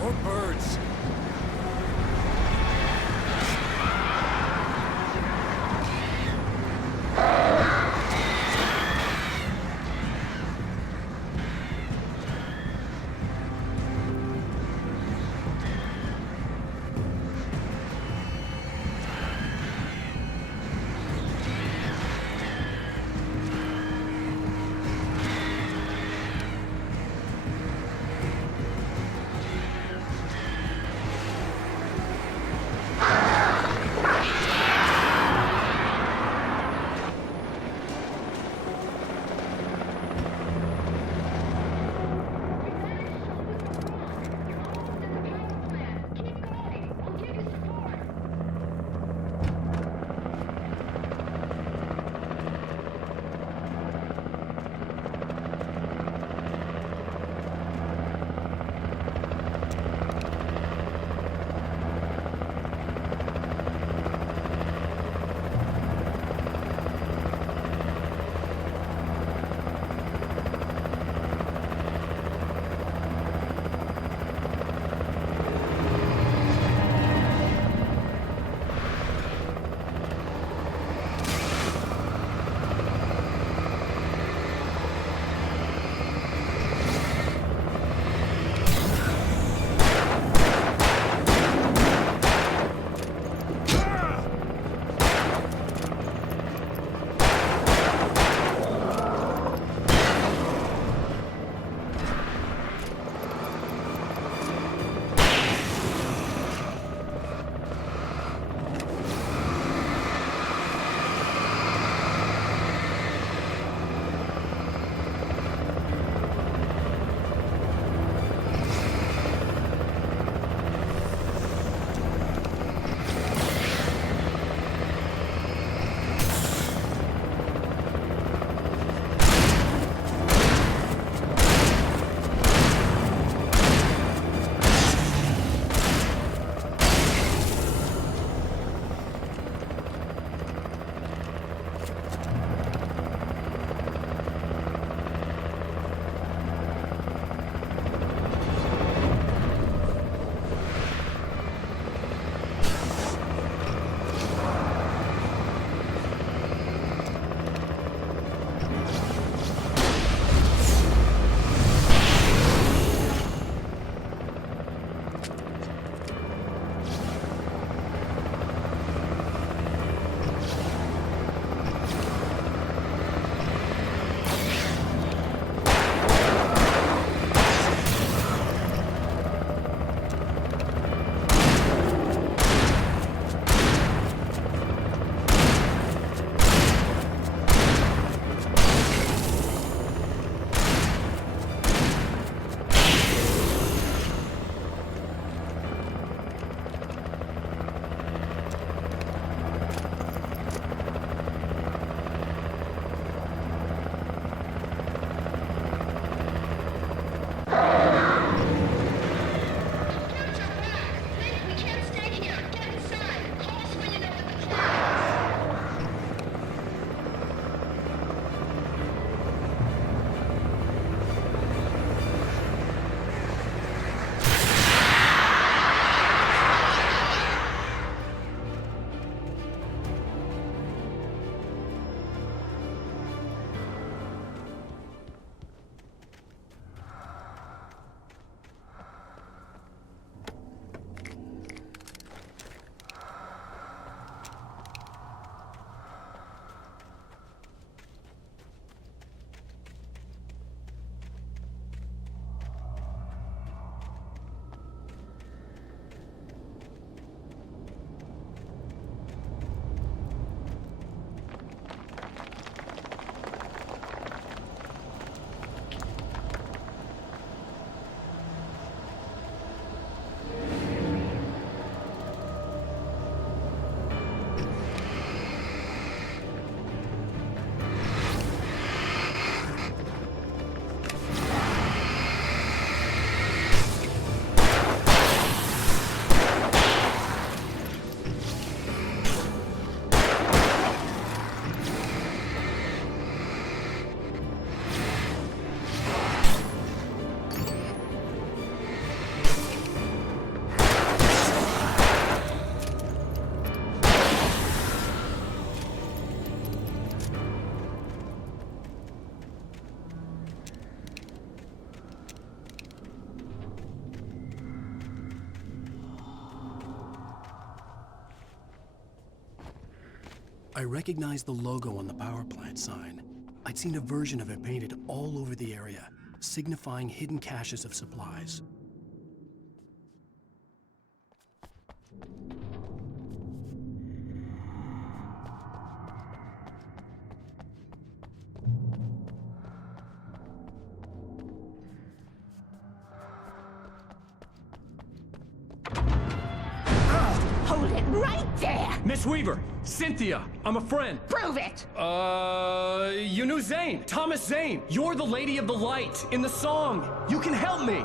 More birds. I recognized the logo on the power plant sign. I'd seen a version of it painted all over the area, signifying hidden caches of supplies. Hold it right there! Miss Weaver! Cynthia! I'm a friend! Prove it! You knew Zane! Thomas Zane! You're the Lady of the Light in the song! You can help me!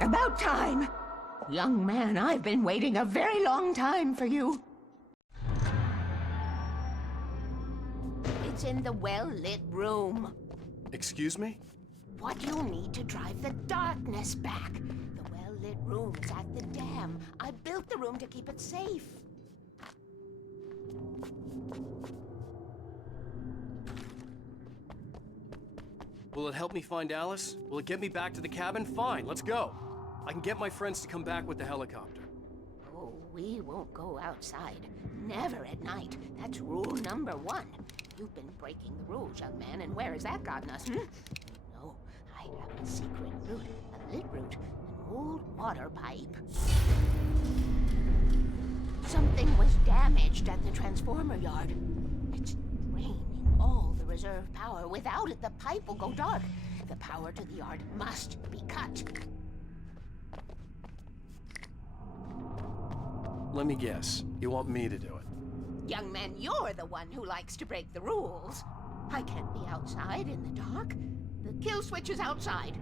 About time! Young man, I've been waiting a very long time for you. It's in the well-lit room. Excuse me? What you'll need to drive the darkness back. The well-lit room's at the dam. I built the room to keep it safe. Will it help me find Alice? Will it get me back to the cabin? Fine, let's go. I can get my friends to come back with the helicopter. Oh, we won't go outside. Never at night. That's rule number 1. You've been breaking the rules, young man, and where has that gotten us, No, I have a secret route, a lit route, an old water pipe. Something was damaged at the transformer yard. It's draining all the reserve power. Without it, the pipe will go dark. The power to the yard must be cut. Let me guess. You want me to do it? Young man, you're the one who likes to break the rules. I can't be outside in the dark. The kill switch is outside.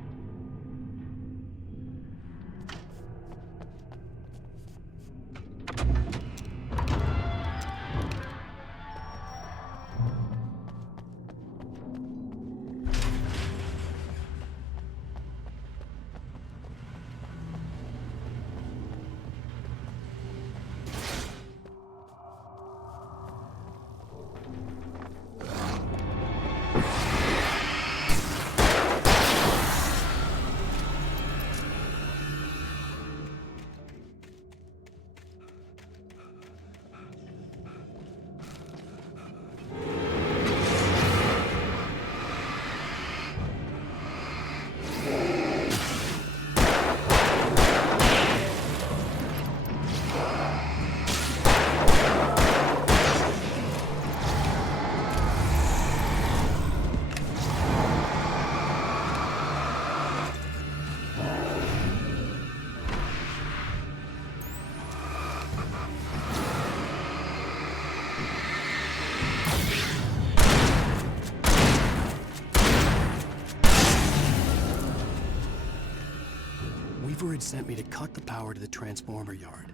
Weaver had sent me to cut the power to the transformer yard.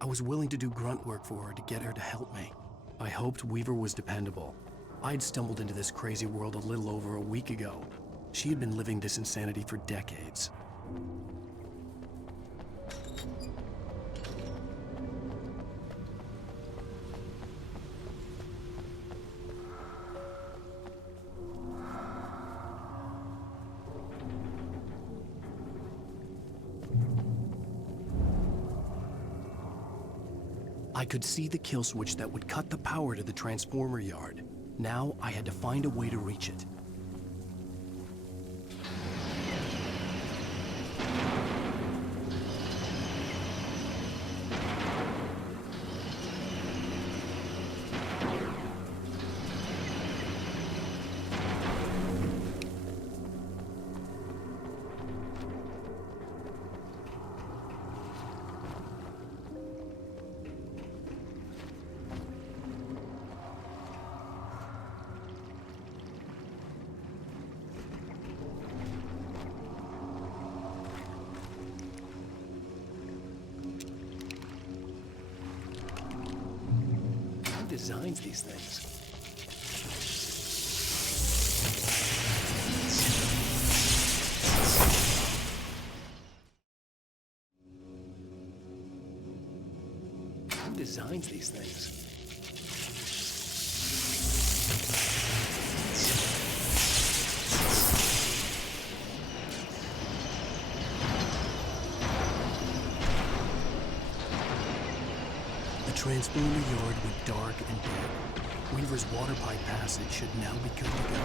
I was willing to do grunt work for her to get her to help me. I hoped Weaver was dependable. I'd stumbled into this crazy world a little over a week ago. She had been living this insanity for decades. I could see the kill switch that would cut the power to the transformer yard. Now I had to find a way to reach it. Designs these things. Who designs these things? The Transform the yard with dark and dead. Weaver's water pipe passage should now be good to go.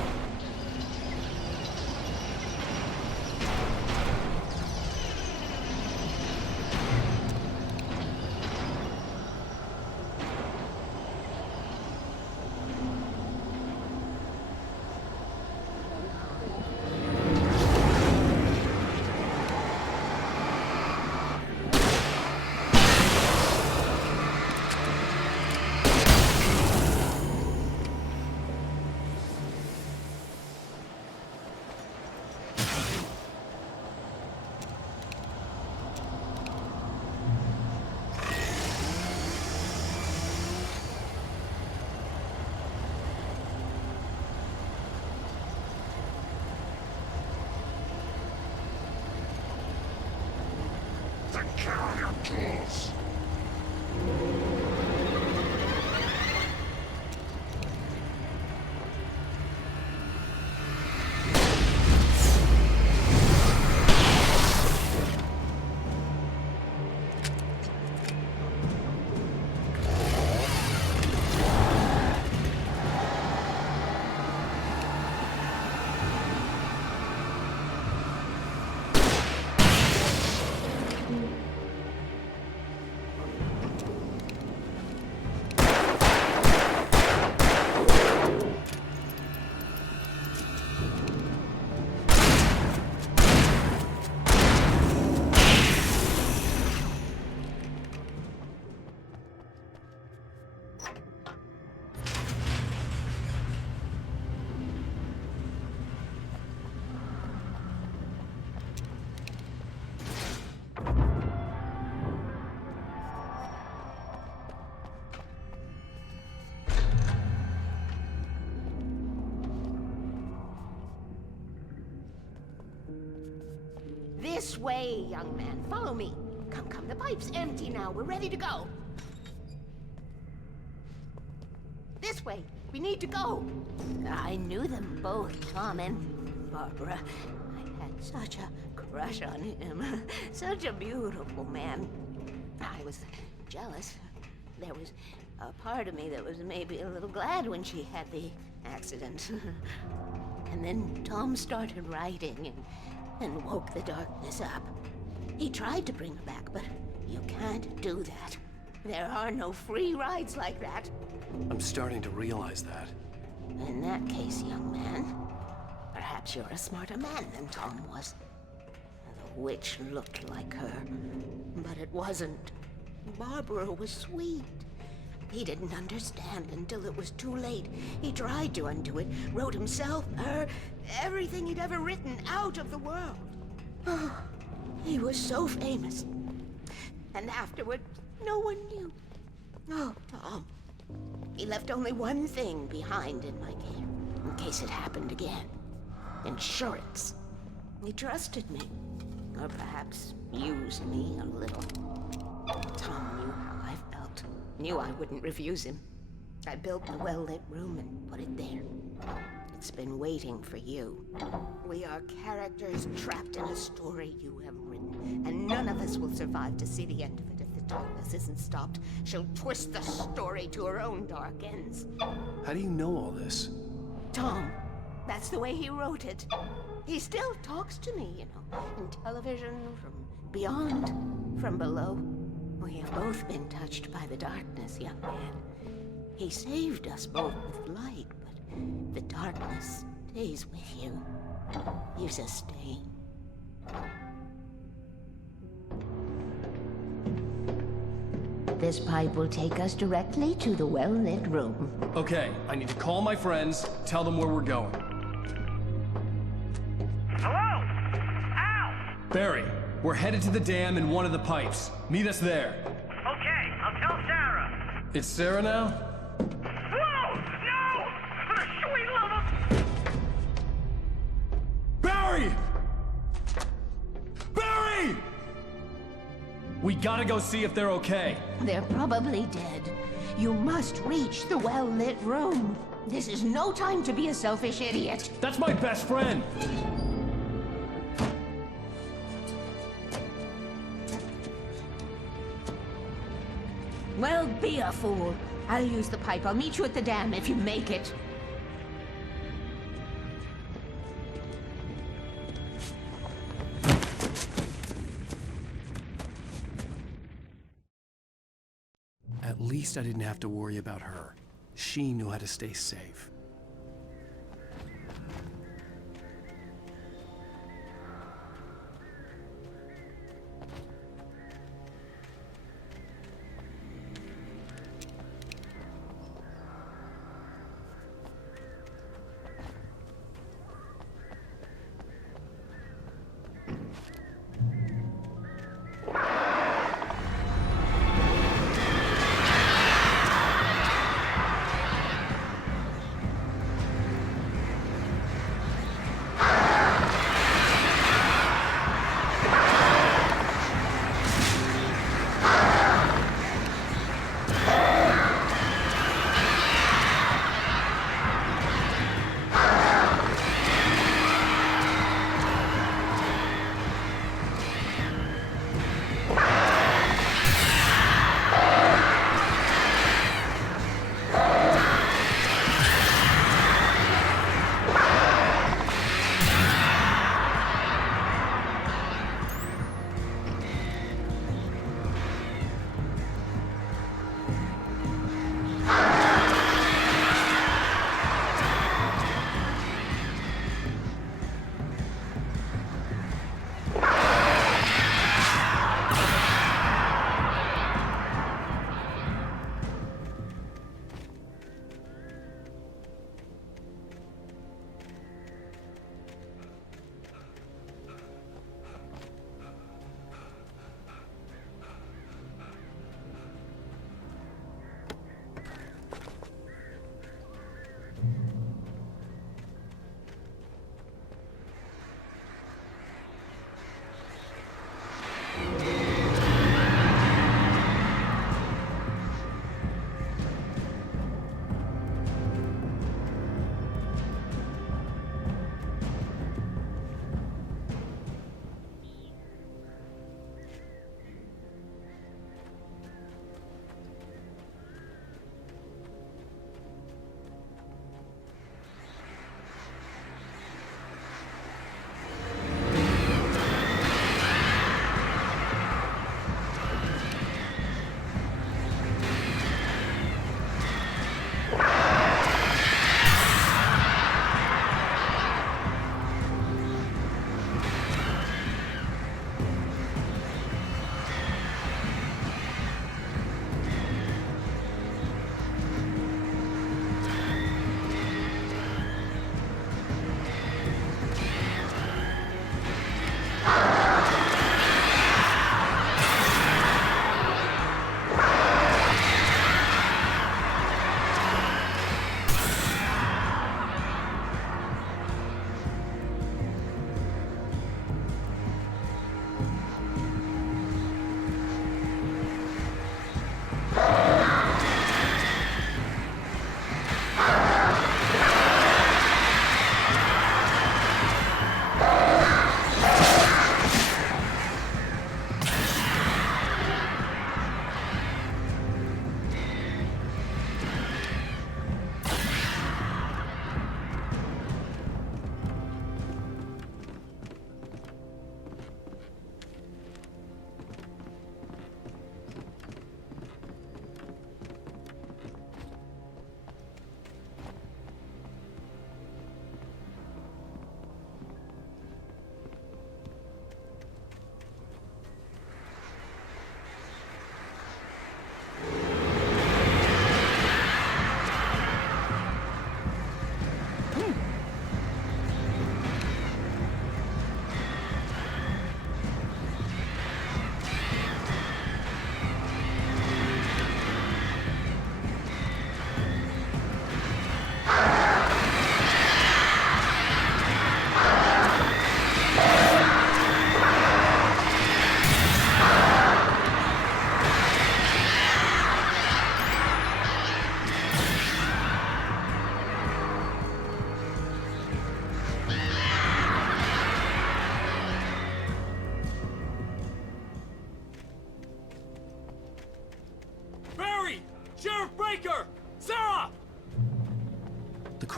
This way, young man. Follow me. Come, come. The pipe's empty now. We're ready to go. This way. We need to go. I knew them both, Tom and Barbara. I had such a crush on him. Such a beautiful man. I was jealous. There was a part of me that was maybe a little glad when she had the accident. And then Tom started writing and woke the darkness up. He tried to bring her back, but you can't do that. There are no free rides like that. I'm starting to realize that. In that case, young man, perhaps you're a smarter man than Tom was. The witch looked like her, but it wasn't. Barbara was sweet. He didn't understand until it was too late. He tried to undo it, wrote himself, her, everything he'd ever written out of the world. Oh, he was so famous. And afterward, no one knew. Oh, Tom. He left only one thing behind in my care, in case it happened again. Insurance. He trusted me. Or perhaps used me a little. Tom knew how I felt. Knew I wouldn't refuse him. I built the well-lit room and put it there. It's been waiting for you. We are characters trapped in a story you have written, and none of us will survive to see the end of it if the darkness isn't stopped. She'll twist the story to her own dark ends. How do you know all this? Tom, that's the way he wrote it. He still talks to me, you know, in television, from beyond, from below. We have both been touched by the darkness, young man. He saved us both with light, but the darkness stays with you. You sustain. This pipe will take us directly to the well-lit room. Okay, I need to call my friends, tell them where we're going. Hello? Al! Barry, we're headed to the dam in one of the pipes. Meet us there. Okay, I'll tell Sarah. It's Sarah now? Whoa! No! For the sweet love of... Barry! Barry! We gotta go see if they're okay. They're probably dead. You must reach the well-lit room. This is no time to be a selfish idiot. That's my best friend! Well, be a fool. I'll use the pipe. I'll meet you at the dam if you make it. At least I didn't have to worry about her. She knew how to stay safe.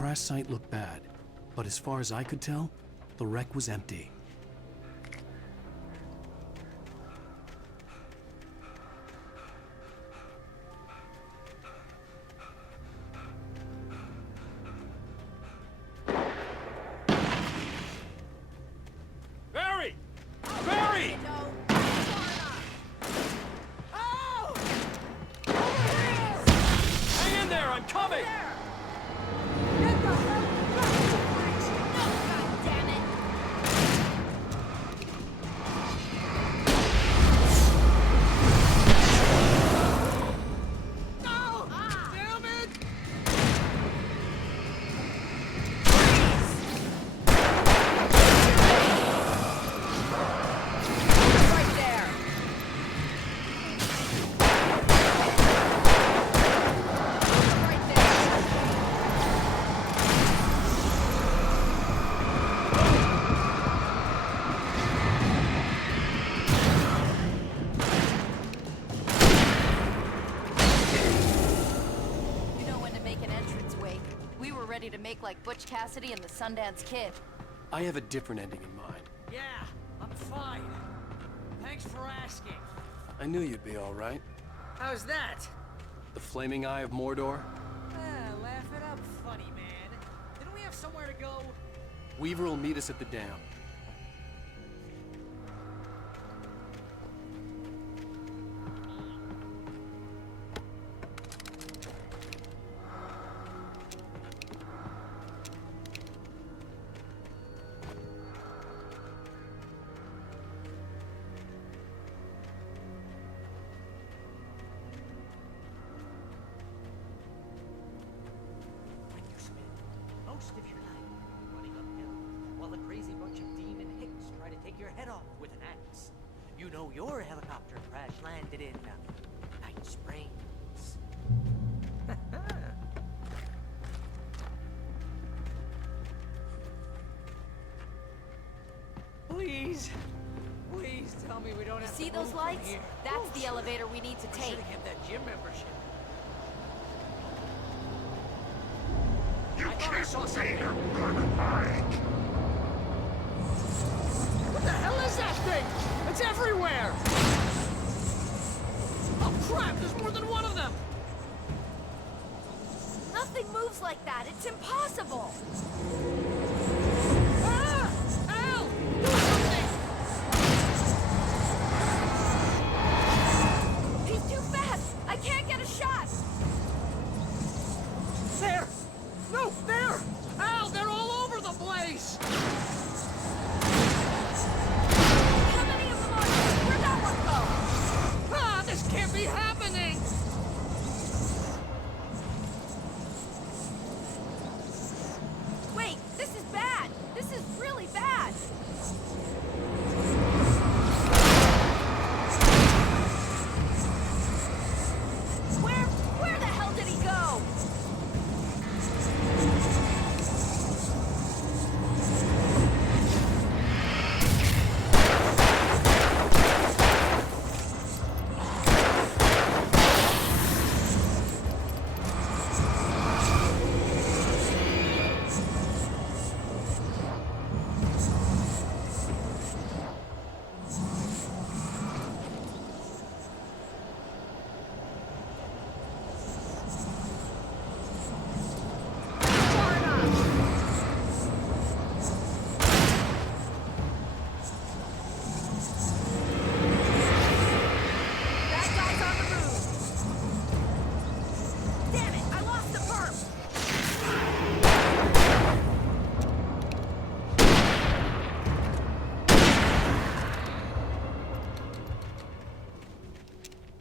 crash site looked bad, but as far as I could tell, the wreck was empty. Barry! Barry! Hang in there, I'm coming! To make like Butch Cassidy and the Sundance Kid. I have a different ending in mind. Yeah, I'm fine. Thanks for asking. I knew you'd be all right. How's that? The flaming eye of Mordor? Laugh it up, funny man. Didn't we have somewhere to go? Weaver will meet us at the dam. Most of your life running uphill while a crazy bunch of demon hicks try to take your head off with an axe. You know your helicopter crash landed in Night Springs. Please tell me we don't have See to those move lights? from here. That's the elevator we need to We take. should have kept that gym membership. I thought I saw something. What the hell is that thing? It's everywhere! Oh crap, there's more than one of them! Nothing moves like that. It's impossible. Ah! Al! Do something! He's too fast. I can't get a shot. There! No, there! Al, they're all over the place! How many of them are there? Where'd that one go? Ah, this can't be happening! Wait, this is bad. This is really bad. Where the hell did he go?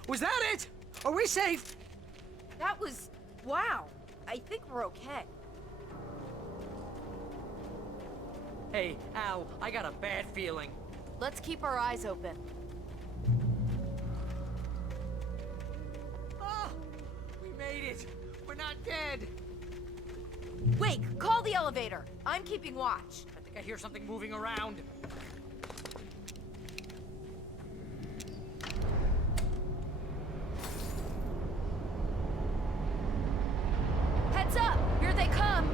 Was that it? Are we safe? That was... wow. I think we're okay. Hey, Al, I got a bad feeling. Let's keep our eyes open. Oh, we made it. We're not dead. Wait, call the elevator. I'm keeping watch. I think I hear something moving around. Heads up! Here they come!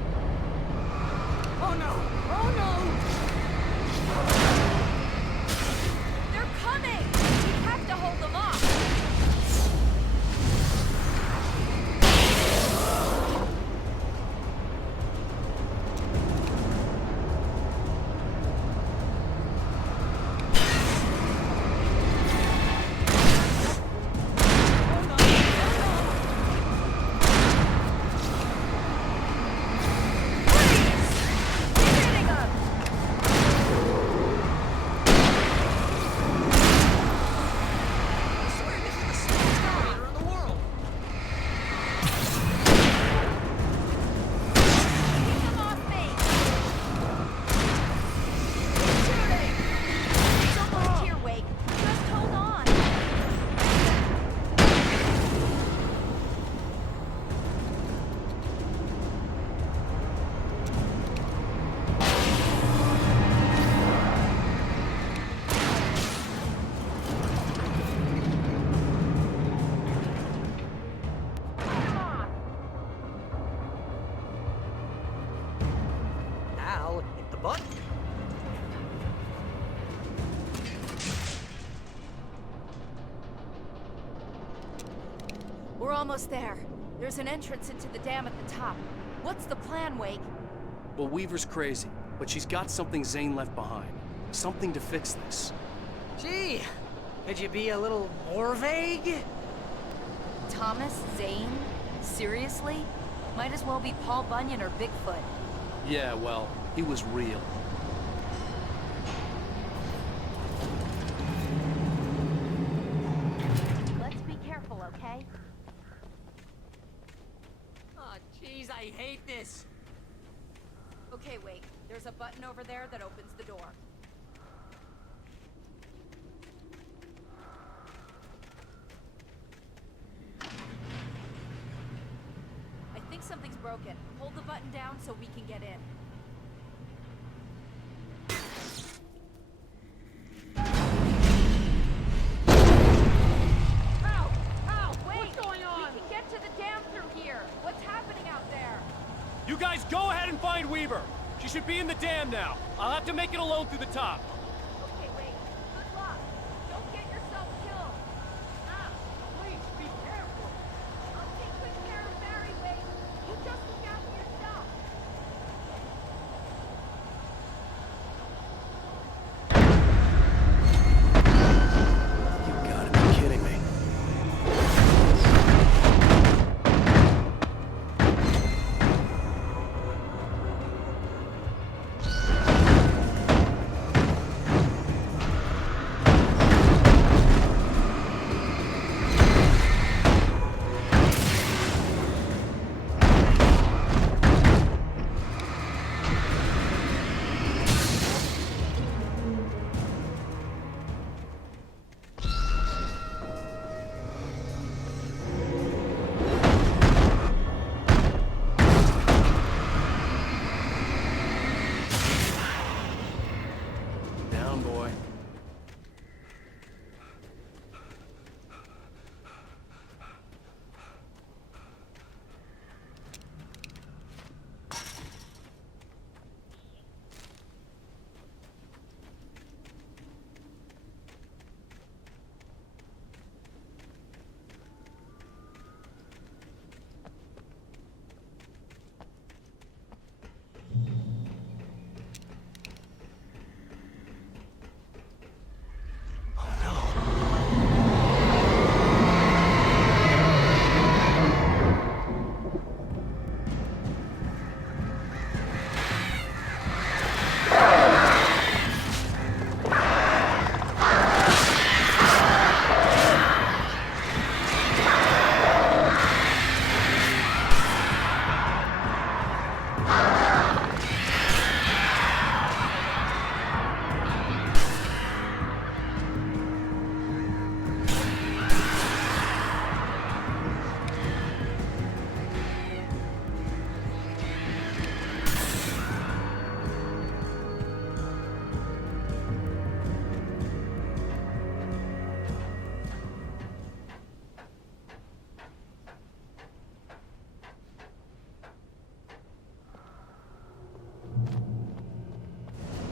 We're almost there. There's an entrance into the dam at the top. What's the plan, Wake? Well, Weaver's crazy, but she's got something Zane left behind. Something to fix this. Gee, could you be a little more vague? Thomas Zane? Seriously? Might as well be Paul Bunyan or Bigfoot. Yeah, well, he was real. Let's be careful, okay? Oh, jeez, I hate this. Okay, Wake. There's a button over there that opens the door. I think something's broken. Hold the button down so we can get in. What's going on? We can get to the dam through here. What's happening out there? You guys go ahead and find Weaver. She should be in the dam now. I'll have to make it alone through the top. Okay, wait. Good luck. Don't get yourself killed. Ah, please be careful. I'll take good care of Barry, Wade. You just look after yourself. You gotta be kidding me. Down, boy.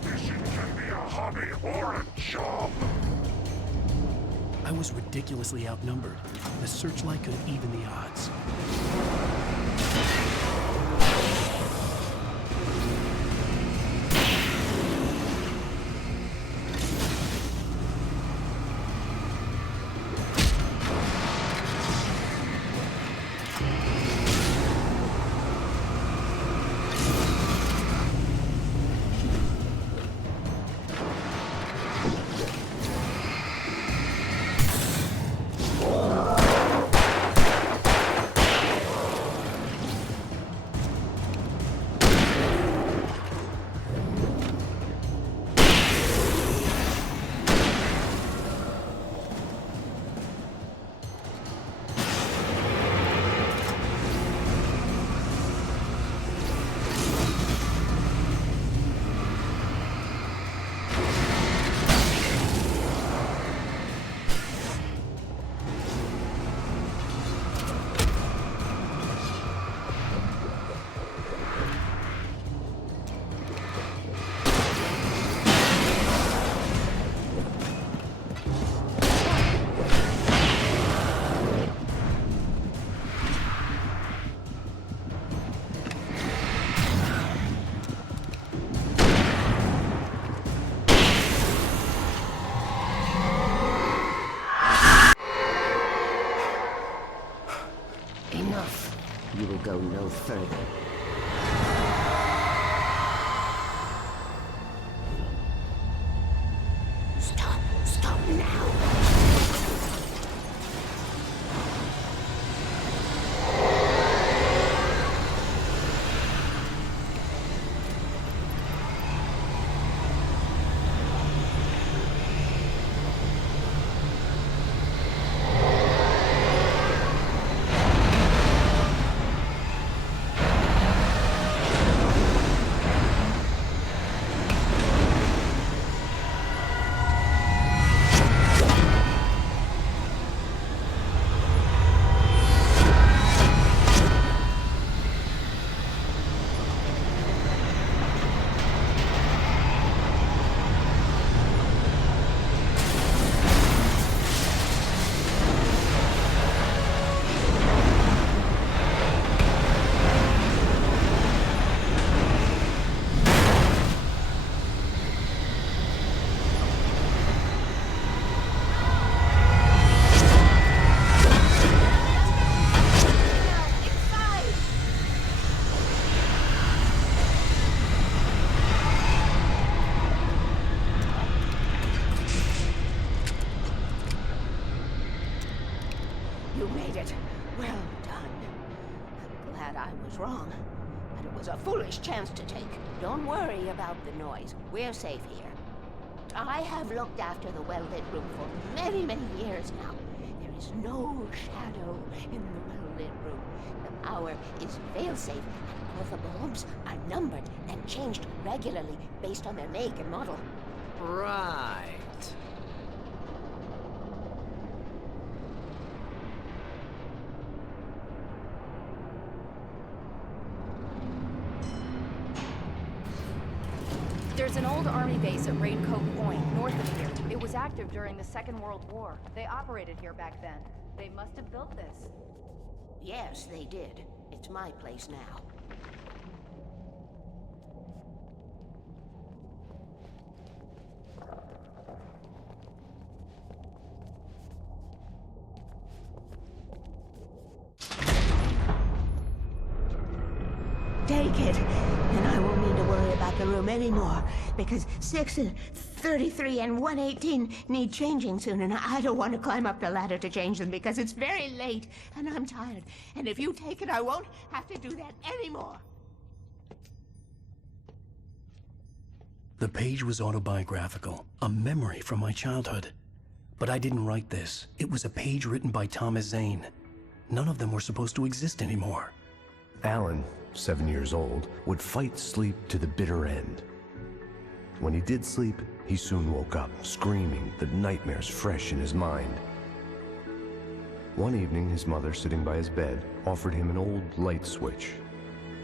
Mission can be a hobby or a job. I was ridiculously outnumbered. The searchlight could even the odds. go no further. Stop now! You made it. Well done. I'm glad I was wrong. But it was a foolish chance to take. Don't worry about the noise. We're safe here. I have looked after the well-lit room for many, many years now. There is no shadow in the well-lit room. The power is fail-safe, and all the bulbs are numbered and changed regularly based on their make and model. Right. There's an old army base at Raincoat Point, north of here. It was active during the Second World War. They operated here back then. They must have built this. Yes, they did. It's my place now. Take it, and I won't need to worry about the room anymore, because 6 and 33 and 118 need changing soon, and I don't want to climb up the ladder to change them because it's very late, and I'm tired. And if you take it, I won't have to do that anymore. The page was autobiographical, a memory from my childhood. But I didn't write this. It was a page written by Thomas Zane. None of them were supposed to exist anymore. Alan, 7 years old, would fight sleep to the bitter end. When he did sleep, he soon woke up, screaming, the nightmares fresh in his mind. One evening, his mother, sitting by his bed, offered him an old light switch.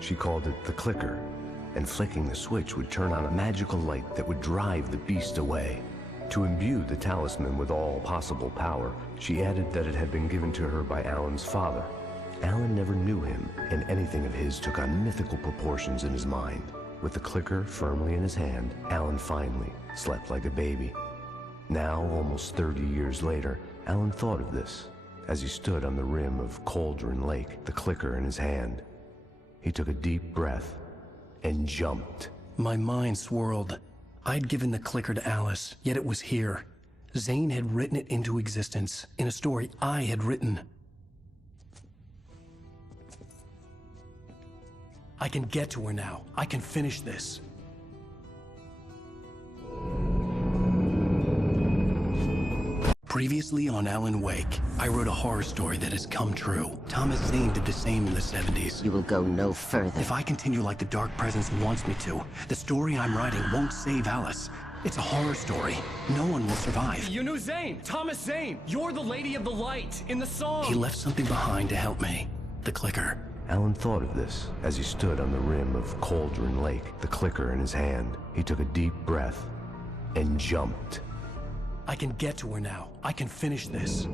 She called it the clicker, and flicking the switch would turn on a magical light that would drive the beast away. To imbue the talisman with all possible power, she added that it had been given to her by Alan's father. Alan never knew him, and anything of his took on mythical proportions in his mind. With the clicker firmly in his hand, Alan finally slept like a baby. Now, almost 30 years later, Alan thought of this as he stood on the rim of Cauldron Lake, the clicker in his hand. He took a deep breath and jumped. My mind swirled. I'd given the clicker to Alice, yet it was here. Zane had written it into existence, in a story I had written. I can get to her now. I can finish this. Previously on Alan Wake, I wrote a horror story that has come true. Thomas Zane did the same in the 70s. You will go no further. If I continue like the Dark Presence wants me to, the story I'm writing won't save Alice. It's a horror story. No one will survive. You knew Zane! Thomas Zane! You're the Lady of the Light in the song! He left something behind to help me. The clicker. Alan thought of this as he stood on the rim of Cauldron Lake, the clicker in his hand. He took a deep breath and jumped. I can get to her now. I can finish this.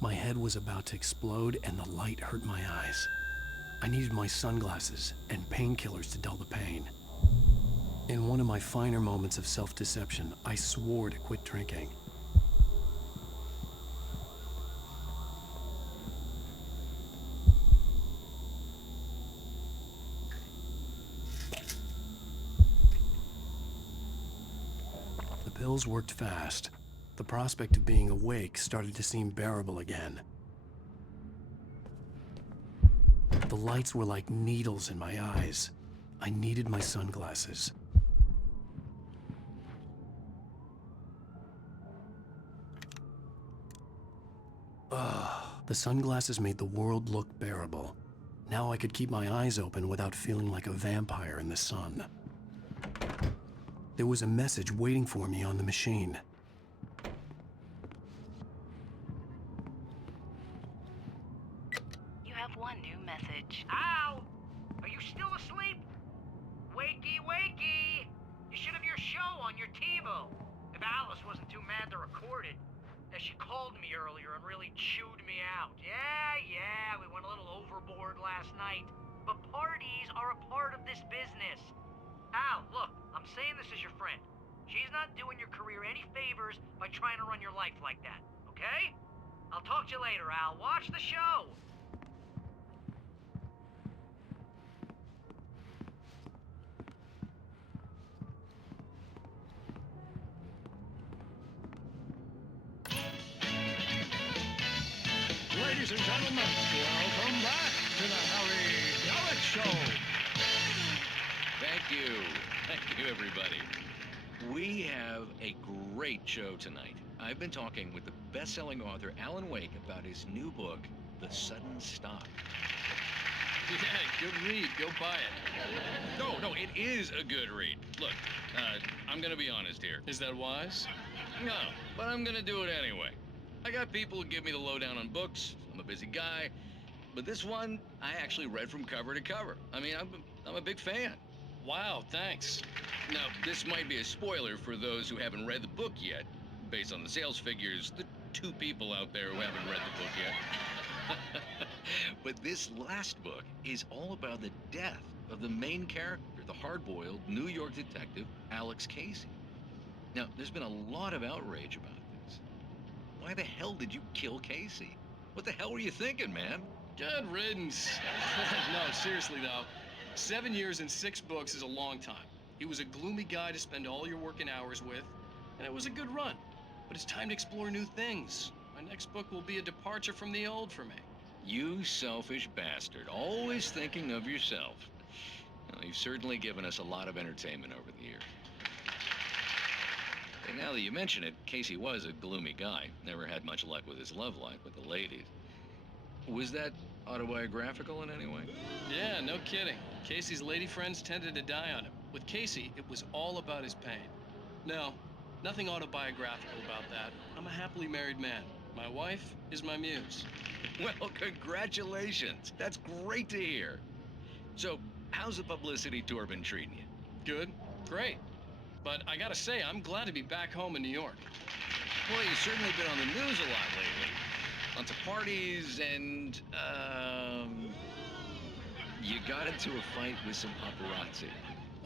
My head was about to explode and the light hurt my eyes. I needed my sunglasses and painkillers to dull the pain. In one of my finer moments of self-deception, I swore to quit drinking. The pills worked fast. The prospect of being awake started to seem bearable again. The lights were like needles in my eyes. I needed my sunglasses. The sunglasses made the world look bearable. Now I could keep my eyes open without feeling like a vampire in the sun. There was a message waiting for me on the machine. You have one new message. Al! Are you still asleep? Wakey, wakey! You should have your show on your TiVo. If Alice wasn't too mad to record it. As she called me earlier and really chewed me out. Yeah, we went a little overboard last night. But parties are a part of this business. Al, look, I'm saying this as your friend. She's not doing your career any favors by trying to run your life like that, okay? I'll talk to you later, Al. Watch the show! Ladies and gentlemen, welcome back to the Harry Garrett Show. Thank you. Thank you, everybody. We have a great show tonight. I've been talking with the best-selling author Alan Wake about his new book, The Sudden Stop. Yeah, good read. Go buy it. No, it is a good read. Look, I'm gonna be honest here. Is that wise? No, but I'm gonna do it anyway. I got people who give me the lowdown on books. I'm a busy guy. But this one, I actually read from cover to cover. I mean, I'm a big fan. Wow, thanks. Now, this might be a spoiler for those who haven't read the book yet. Based on the sales figures, the 2 people out there who haven't read the book yet. But this last book is all about the death of the main character, the hard-boiled New York detective, Alex Casey. Now, there's been a lot of outrage about this. Why the hell did you kill Casey? What the hell were you thinking, man? Good riddance. No, seriously, though. 7 years and 6 books is a long time. He was a gloomy guy to spend all your working hours with, and it was a good run. But it's time to explore new things. My next book will be a departure from the old for me. You selfish bastard, always thinking of yourself. Well, you've certainly given us a lot of entertainment over the years. And now that you mention it, Casey was a gloomy guy. Never had much luck with his love life with the ladies. Was that autobiographical in any way? Yeah, no kidding. Casey's lady friends tended to die on him. With Casey, it was all about his pain. No, nothing autobiographical about that. I'm a happily married man. My wife is my muse. Well, congratulations. That's great to hear. So, how's the publicity tour been treating you? Good, great. But I gotta say, I'm glad to be back home in New York. Well, you've certainly been on the news a lot lately. Lots of parties and, you got into a fight with some paparazzi.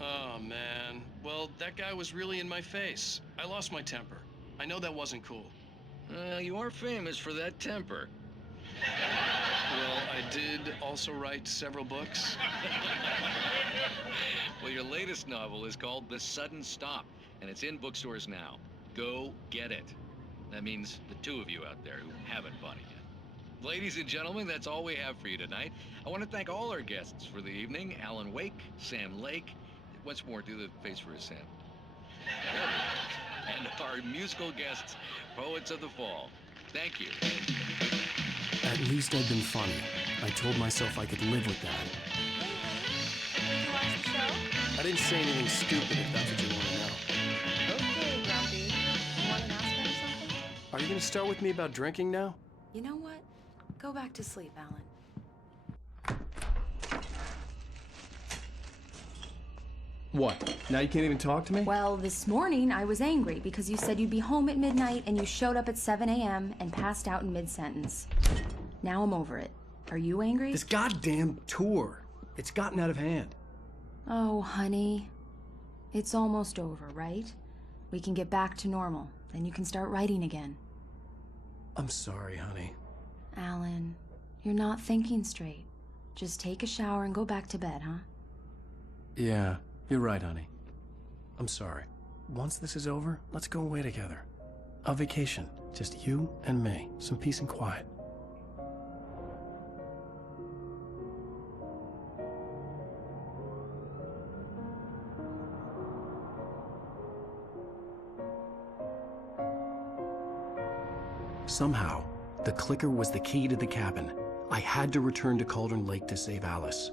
Oh, man. Well, that guy was really in my face. I lost my temper. I know that wasn't cool. You are famous for that temper. Well, I did also write several books. Well, your latest novel is called The Sudden Stop, and it's in bookstores now. Go get it. That means the 2 of you out there who haven't bought it yet. Ladies and gentlemen, that's all we have for you tonight. I want to thank all our guests for the evening. Alan Wake, Sam Lake. Once more, do the face for a Sam. And our musical guests, Poets of the Fall. Thank you. At least I'd been funny. I told myself I could live with that. Did you watch the show? I didn't say anything stupid if that's what you want to know. Okay, Grumpy. You want an aspirin or something? Are you going to start with me about drinking now? You know what? Go back to sleep, Alan. What? Now you can't even talk to me? Well, this morning I was angry because you said you'd be home at midnight and you showed up at 7 a.m. and passed out in mid-sentence. Now I'm over it. Are you angry? This goddamn tour. It's gotten out of hand. Oh, honey. It's almost over, right? We can get back to normal. Then you can start writing again. I'm sorry, honey. Alan, you're not thinking straight. Just take a shower and go back to bed, huh? Yeah, you're right, honey. I'm sorry. Once this is over, let's go away together. A vacation. Just you and me. Some peace and quiet. Somehow, the clicker was the key to the cabin. I had to return to Cauldron Lake to save Alice.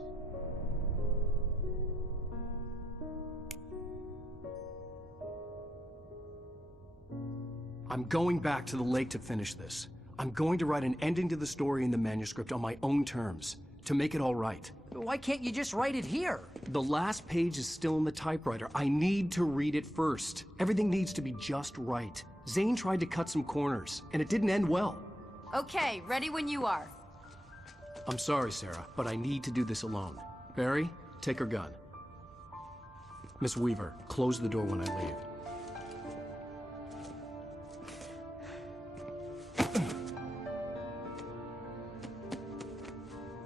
I'm going back to the lake to finish this. I'm going to write an ending to the story in the manuscript on my own terms, to make it all right. Why can't you just write it here? The last page is still in the typewriter. I need to read it first. Everything needs to be just right. Zane tried to cut some corners, and it didn't end well. Okay, ready when you are. I'm sorry, Sarah, but I need to do this alone. Barry, take her gun. Miss Weaver, close the door when I leave.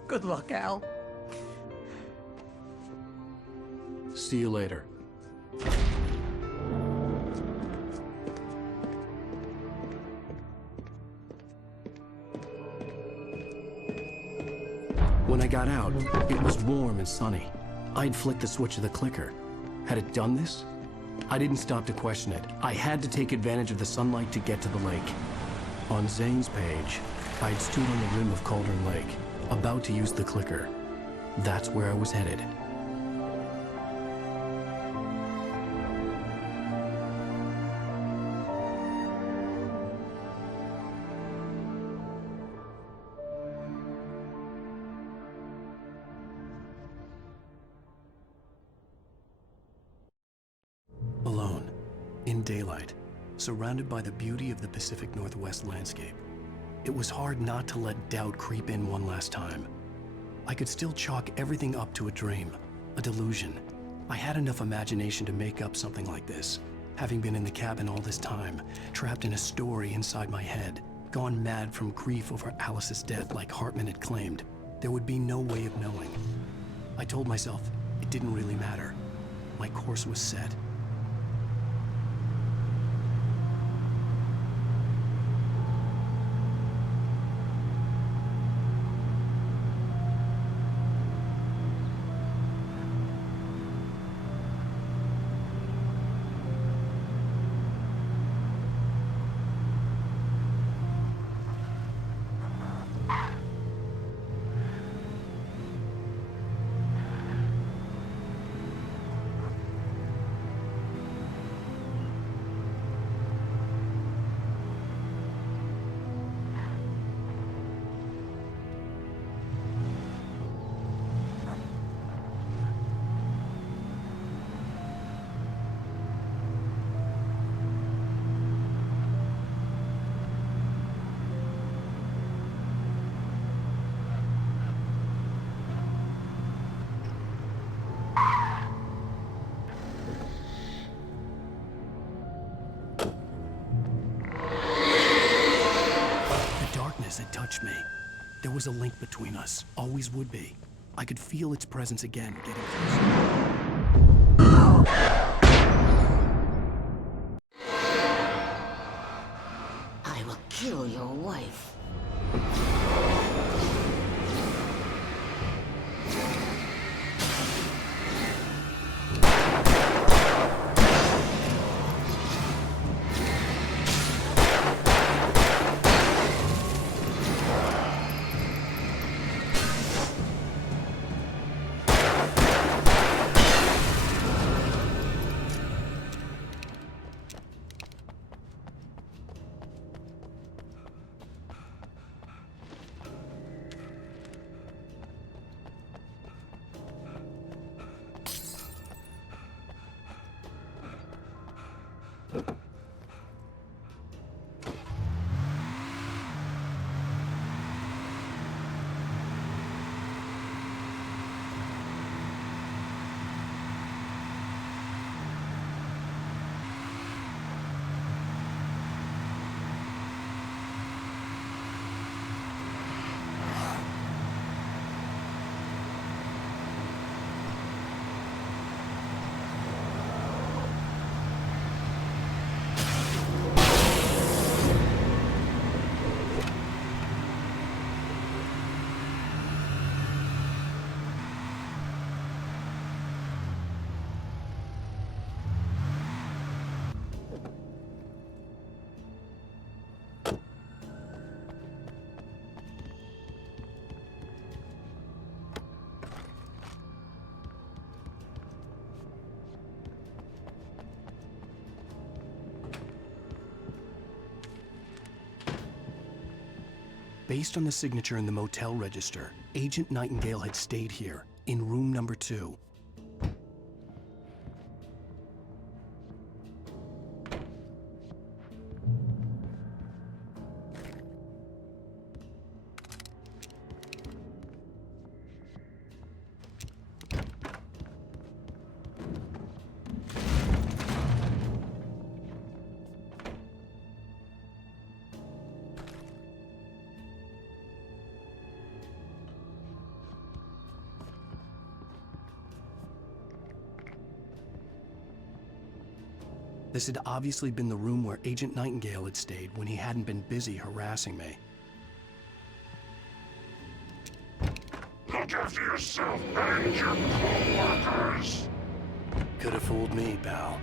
Good luck, Al. See you later. When I got out, it was warm and sunny. I'd flicked the switch of the clicker. Had it done this? I didn't stop to question it. I had to take advantage of the sunlight to get to the lake. On Zane's page, I'd stood on the rim of Cauldron Lake, about to use the clicker. That's where I was headed. Alone, in daylight, surrounded by the beauty of the Pacific Northwest landscape. It was hard not to let doubt creep in one last time. I could still chalk everything up to a dream, a delusion. I had enough imagination to make up something like this, having been in the cabin all this time, trapped in a story inside my head, gone mad from grief over Alice's death like Hartman had claimed. There would be no way of knowing. I told myself it didn't really matter. My course was set. Had touched me. There was a link between us, always would be. I could feel its presence again, getting closer. I will kill your wife. Based on the signature in the motel register, Agent Nightingale had stayed here, in room number 2. This had obviously been the room where Agent Nightingale had stayed when he hadn't been busy harassing me. Look after yourself and your co-workers! Could have fooled me, pal.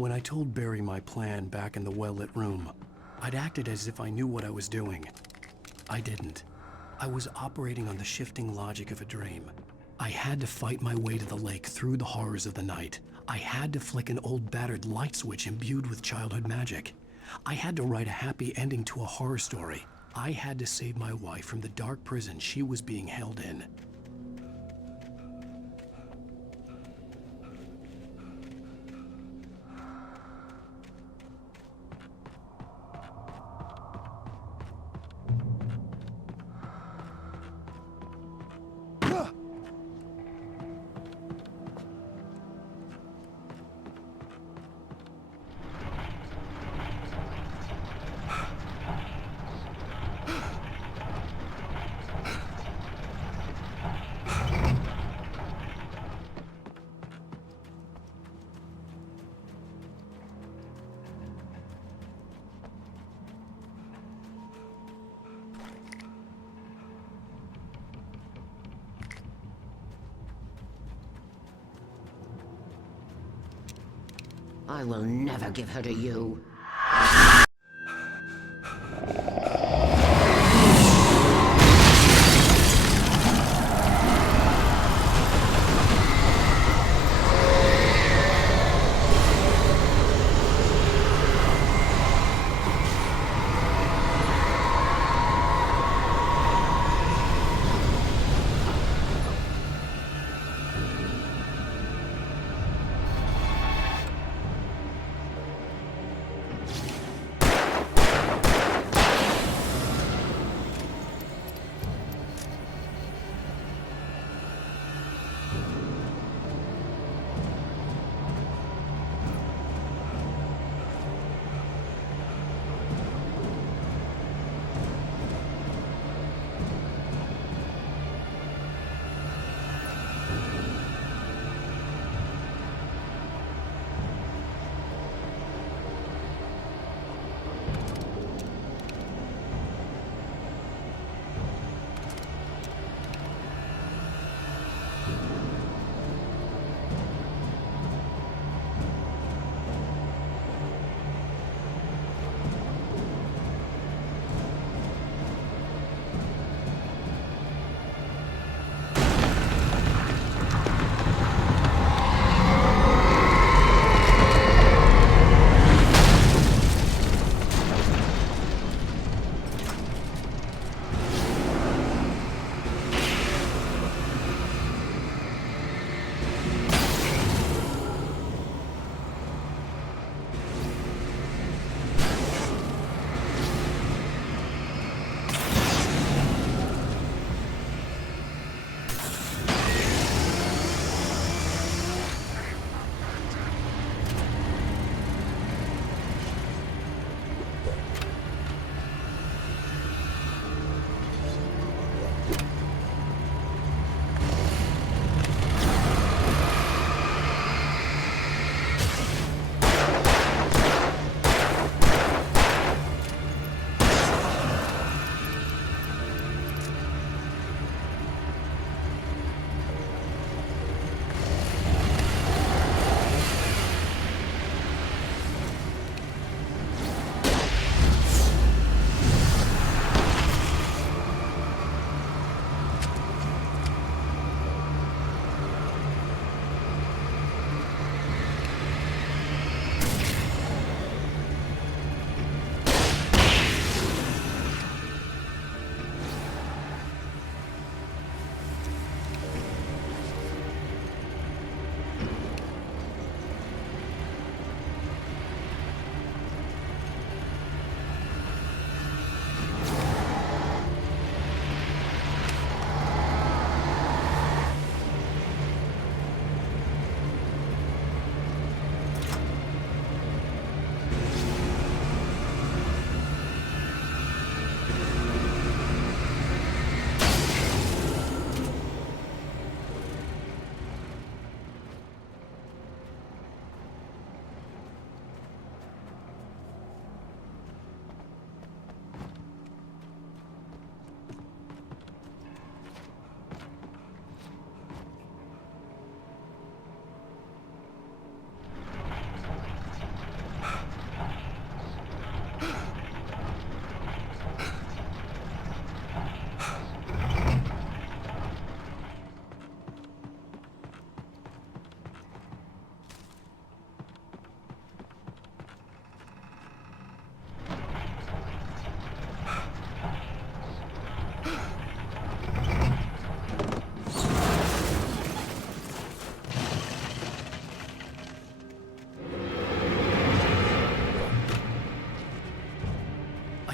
When I told Barry my plan back in the well-lit room, I'd acted as if I knew what I was doing. I didn't. I was operating on the shifting logic of a dream. I had to fight my way to the lake through the horrors of the night. I had to flick an old battered light switch imbued with childhood magic. I had to write a happy ending to a horror story. I had to save my wife from the dark prison she was being held in. I will never give her to you.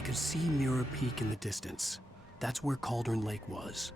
could see Mirror Peak in the distance. That's where Cauldron Lake was.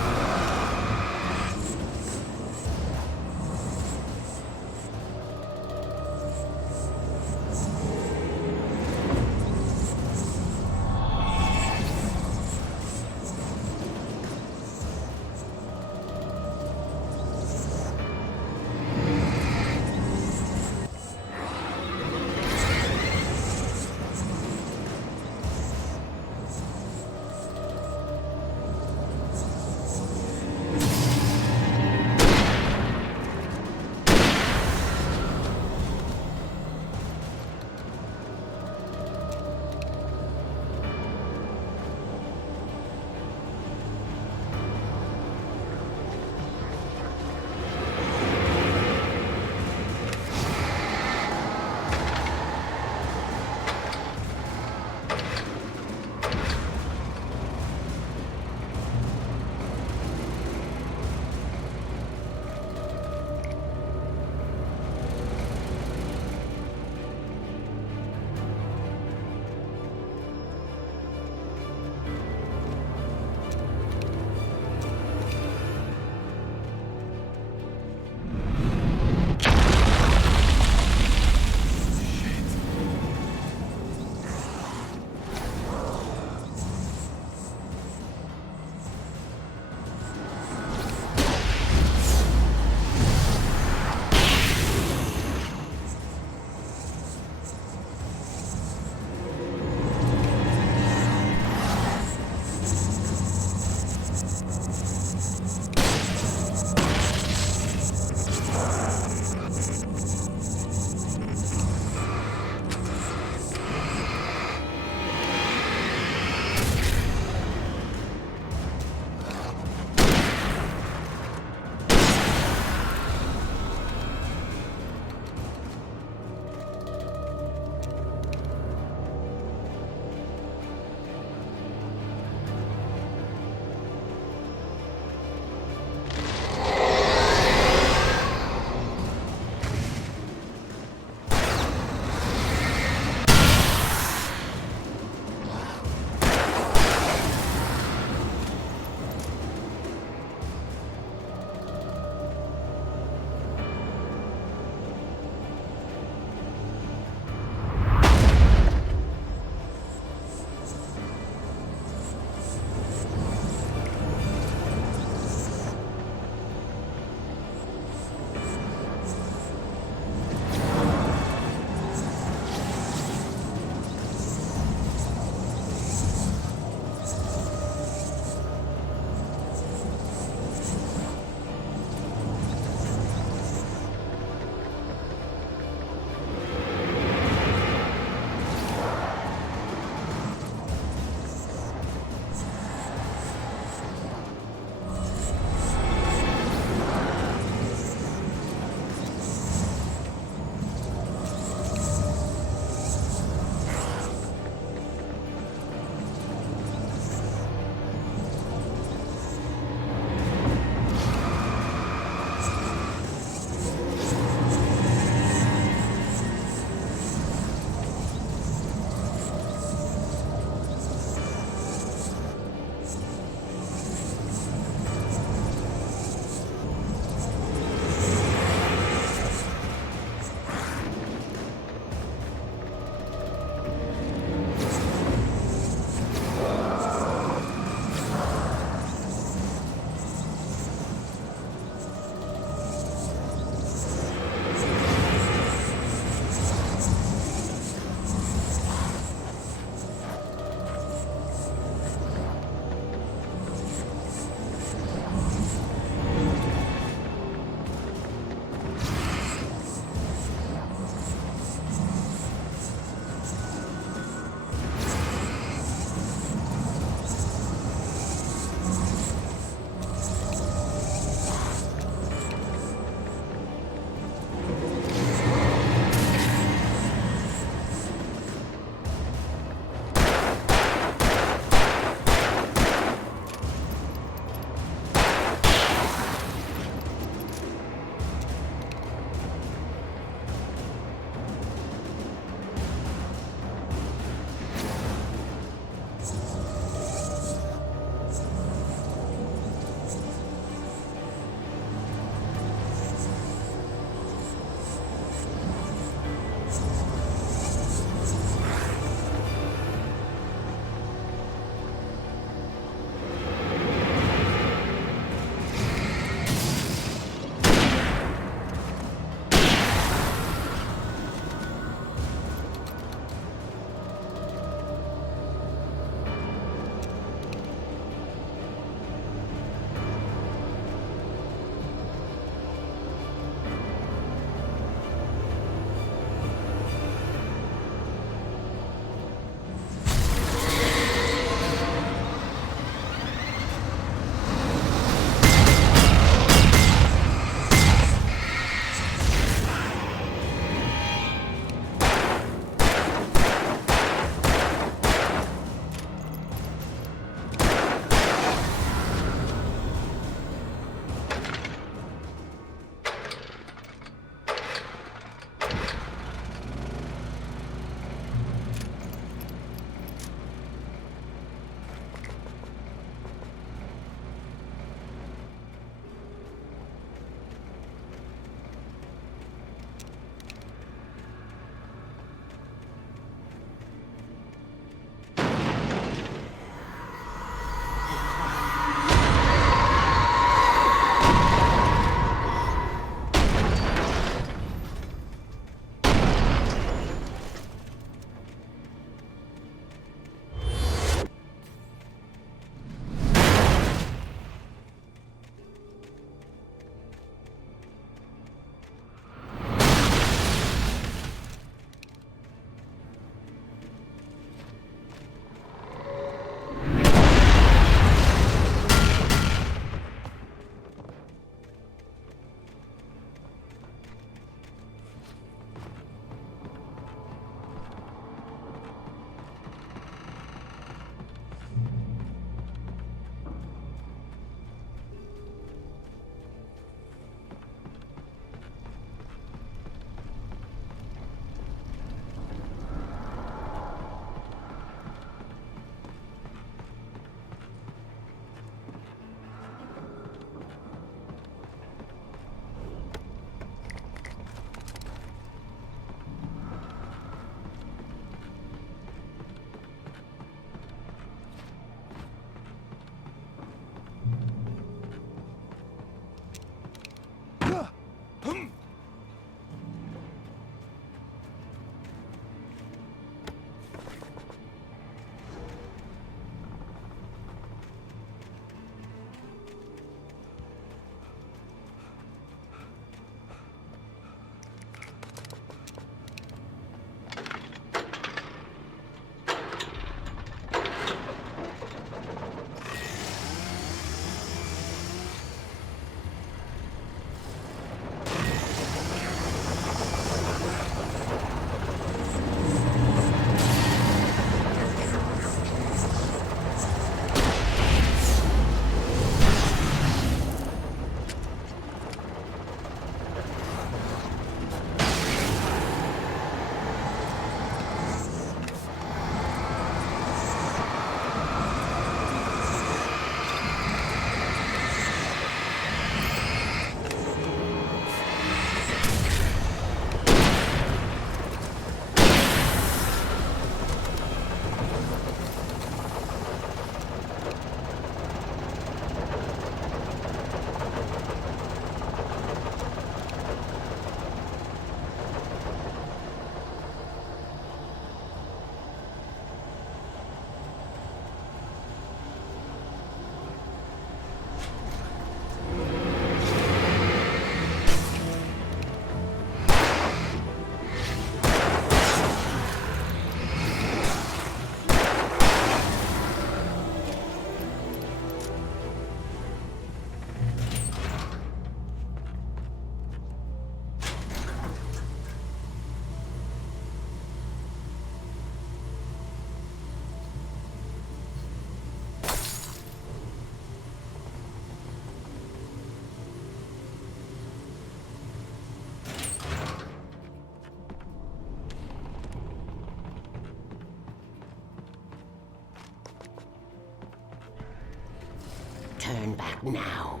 back now.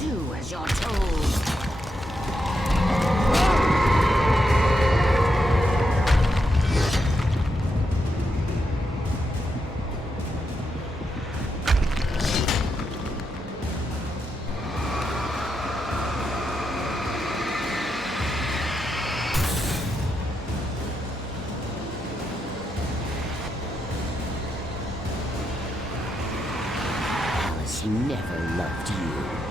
Do as you're told. Alice never loved you.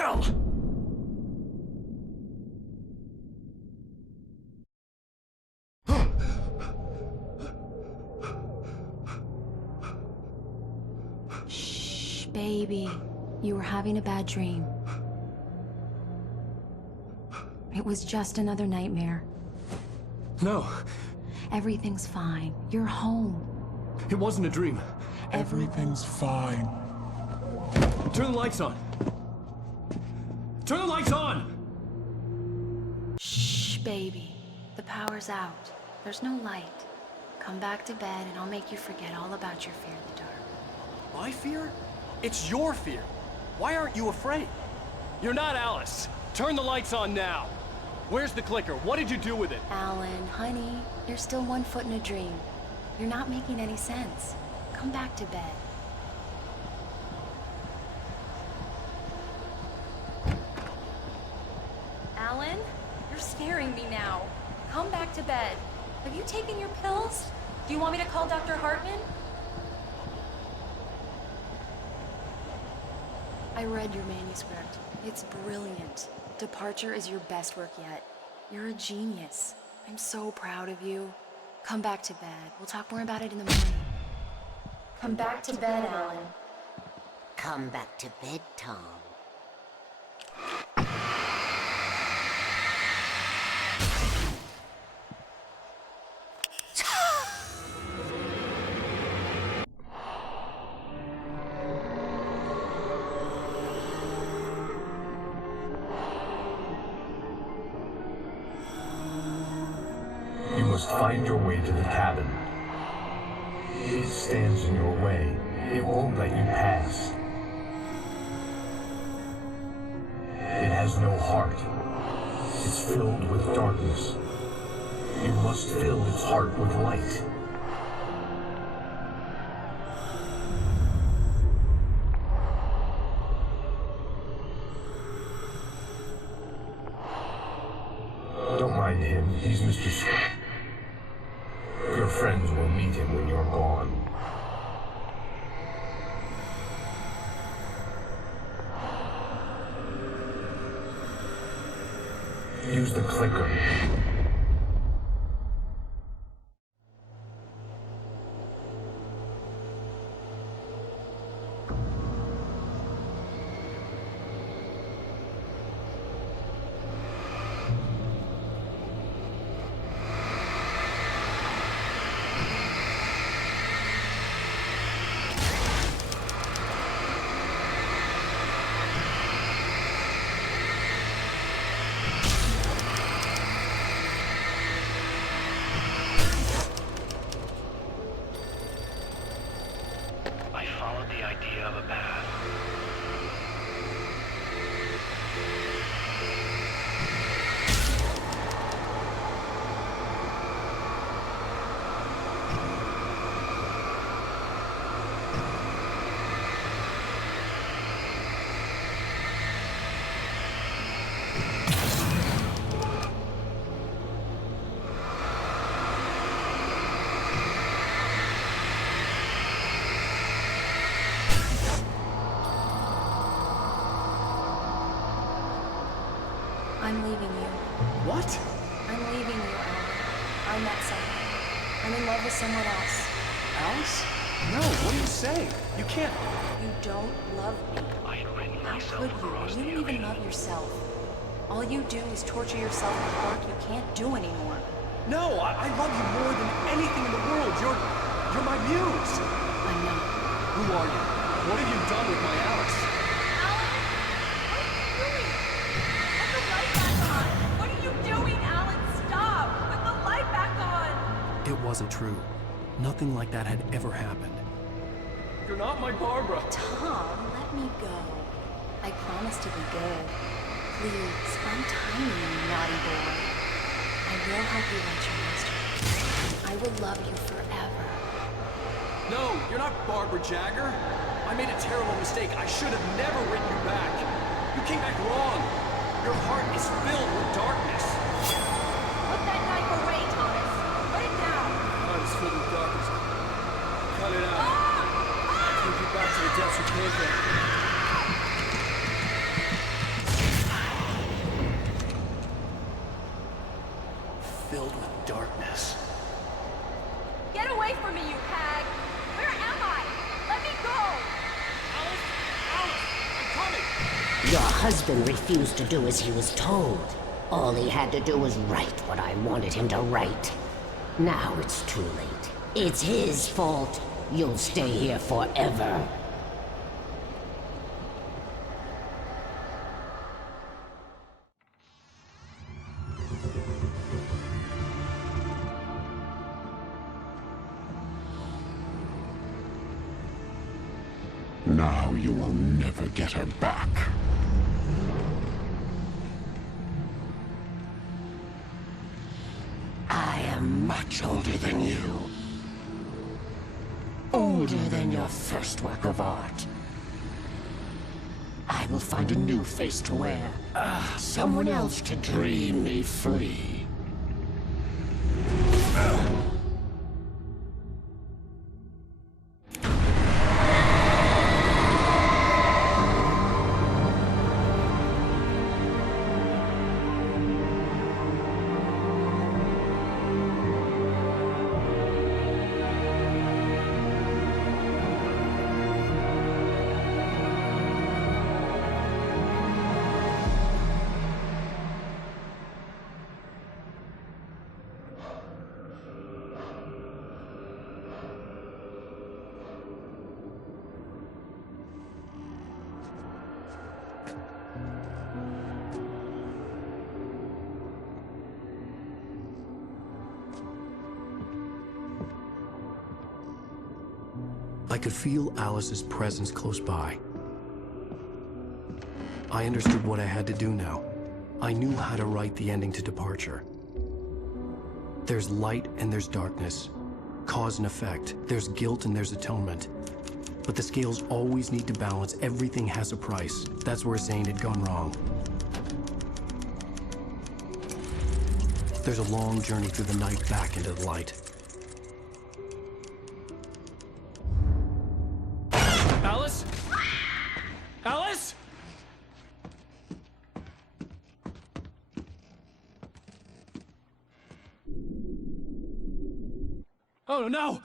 Hell! Shh, baby. You were having a bad dream. It was just another nightmare. No. Everything's fine. You're home. It wasn't a dream. Everything's fine. Turn the lights on. Turn the lights on! Shh, baby. The power's out. There's no light. Come back to bed and I'll make you forget all about your fear of the dark. My fear? It's your fear. Why aren't you afraid? You're not Alice. Turn the lights on now. Where's the clicker? What did you do with it? Alan, honey, you're still 1 foot in a dream. You're not making any sense. Come back to bed. Alan, you're scaring me now. Come back to bed. Have you taken your pills? Do you want me to call Dr. Hartman? I read your manuscript. It's brilliant. Departure is your best work yet. You're a genius. I'm so proud of you. Come back to bed. We'll talk more about it in the morning. Come back to bed, Alan. Come back to bed, Tom. You must find your way to the cabin. It stands in your way. It won't let you pass. It has no heart. It's filled with darkness. You must fill its heart with light. Don't mind him. He's Mr. Your friends will meet him when you're gone. Use the clicker. I followed the idea of a path. I'm leaving you. What? I'm leaving you, Alan. I met someone. I'm in love with someone else. Alice? No, what are you saying? You can't. You don't love me. I had written How myself could you? across You the don't even ocean. love yourself. All you do is torture yourself in work you can't do anymore. No, I love you more than anything in the world. You're my muse. I'm not. Who are you? What have you done with my Alice? What are you doing, Alan? Stop! Put the light back on! It wasn't true. Nothing like that had ever happened. You're not my Barbara. Tom, let me go. I promise to be good. Please, untie me, you naughty boy. I will help you write your masterpiece. I will love you forever. No, you're not Barbara Jagger. I made a terrible mistake. I should have never written you back. You came back wrong. Your heart is filled with darkness. Put that knife away, Thomas. Put it down. Heart is filled with darkness. Cut it out. Take you back to the depths you came from. Filled with darkness. Get away from me, you hag! Where am I? Let me go! Alice! Alice! I'm coming! Your husband refused to do as he was told. All he had to do was write what I wanted him to write. Now it's too late. It's his fault. You'll stay here forever. Now you will never get her back. I am Much older than you. Older than your first work of art. I will find a new face to wear. Someone else to dream me free. I could feel Alice's presence close by. I understood what I had to do now. I knew how to write the ending to Departure. There's light and there's darkness. Cause and effect. There's guilt and there's atonement. But the scales always need to balance. Everything has a price. That's where Zane had gone wrong. There's a long journey through the night back into the light. Alice? Alice? Oh no!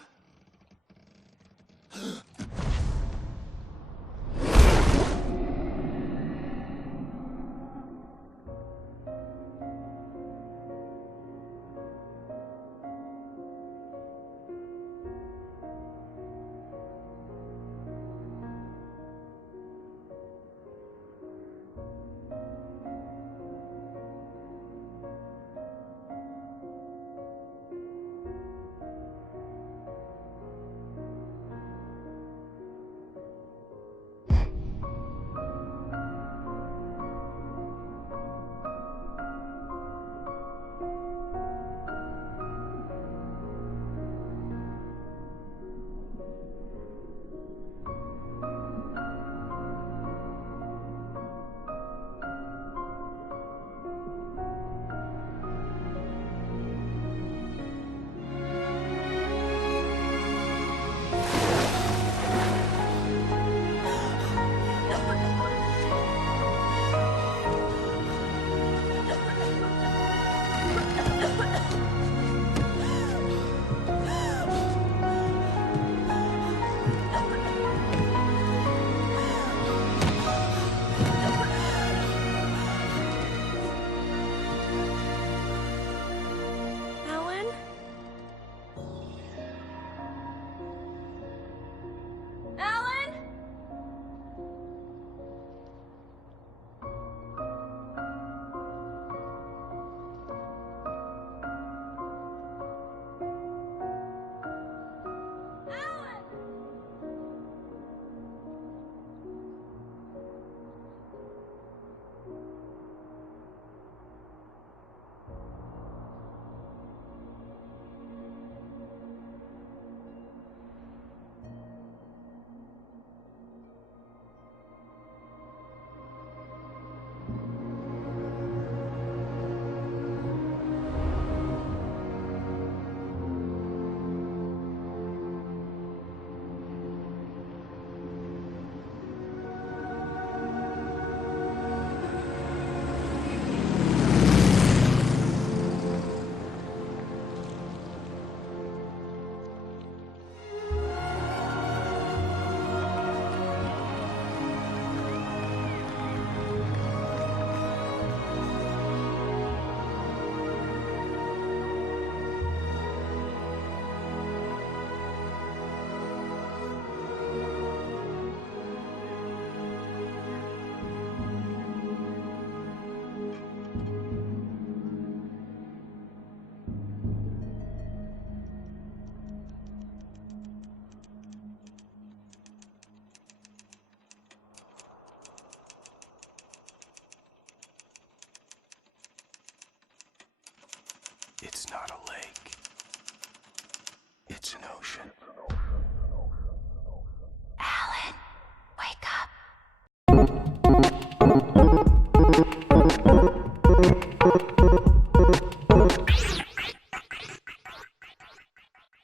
It's not a lake.